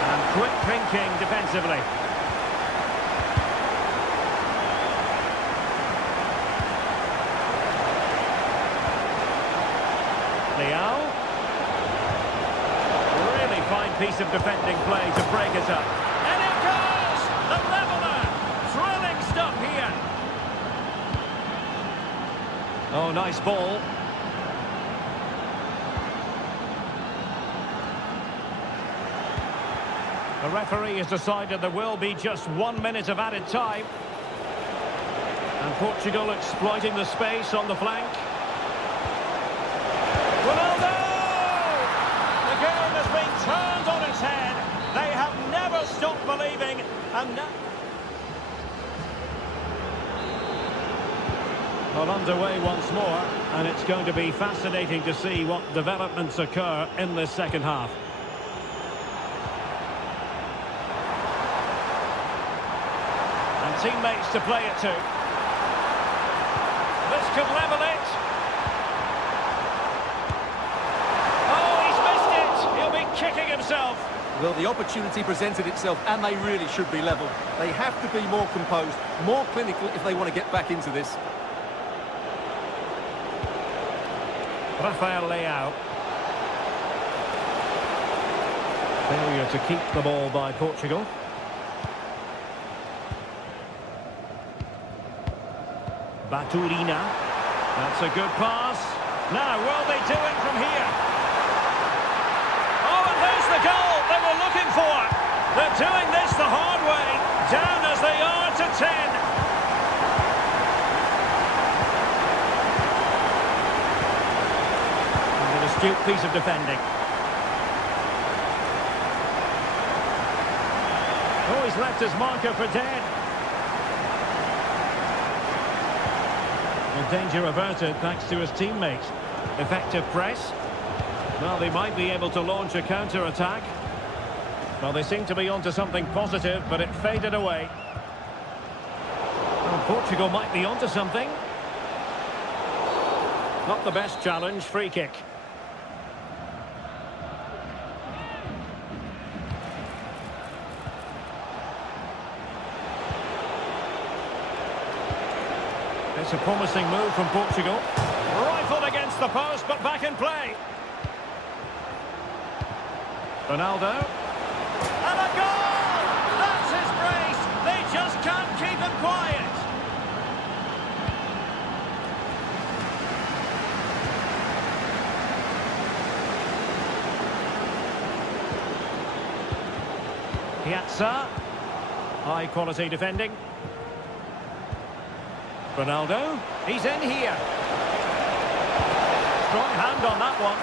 And quick thinking defensively. Leao. Really fine piece of defending play to break it up. And it goes! The leveller! Thrilling stuff here. Oh, nice ball. The referee has decided there will be just 1 minute of added time. And Portugal exploiting the space on the flank. Ronaldo! The game has been turned on its head. They have never stopped believing, And now... Well, underway once more, and it's going to be fascinating to see what developments occur in this second half. And teammates to play it to. This could level it. Oh, he's missed it! He'll be kicking himself. Well, the opportunity presented itself, and they really should be level. They have to be more composed, more clinical if they want to get back into this. Rafael Leao. Failure to keep the ball by Portugal. Baturina. That's a good pass. Now, will they do it from here? Oh, and there's the goal they were looking for. They're doing this the hard way. Down as they are to 10. Astute piece of defending. Oh, he's left his marker for dead. Well, danger averted thanks to his teammates. Effective press. Well, they might be able to launch a counter-attack. Well, they seem to be onto something positive, but it faded away. Well, Portugal might be onto something. Not the best challenge, free kick. It's a promising move from Portugal. Rifled against the post, but back in play. Ronaldo. And a goal! That's his brace. They just can't keep him quiet. Piazza. High quality defending. Ronaldo, he's in here. Strong hand on that one.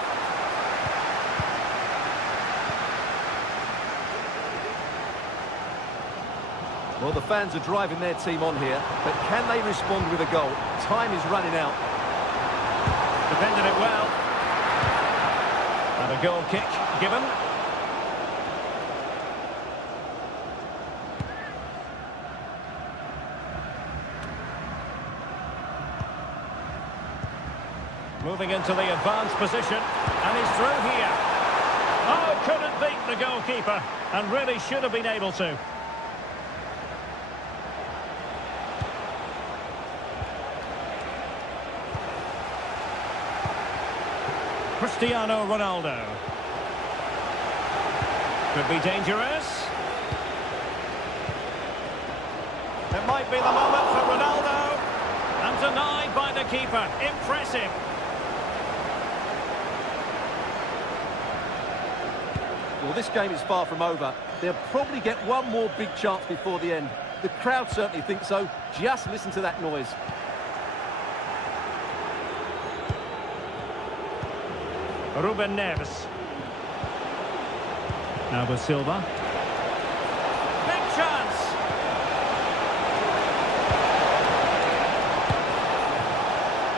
Well, the fans are driving their team on here, but can they respond with a goal? Time is running out. Defended it well. And a goal kick given. Moving into the advanced position, and he's through here. Oh, couldn't beat the goalkeeper, and really should have been able to. Cristiano Ronaldo. Could be dangerous. It might be the moment for Ronaldo, and denied by the keeper. Impressive. Well, this game is far from over. They'll probably get one more big chance before the end. The crowd certainly think so. Just listen to that noise. Ruben Neves. Now with Silva. Big chance.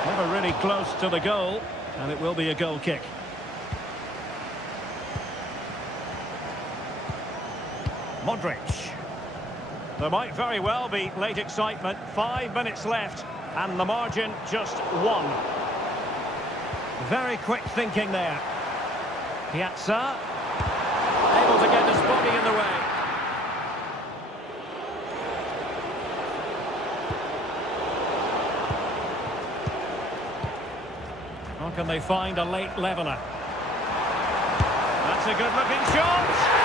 Never really close to the goal, and it will be a goal kick. Modric. There might very well be late excitement. 5 minutes left, and the margin just 1. Very quick thinking there. Piazza. Able to get his body in the way. How can they find a late leveller? That's a good-looking shot.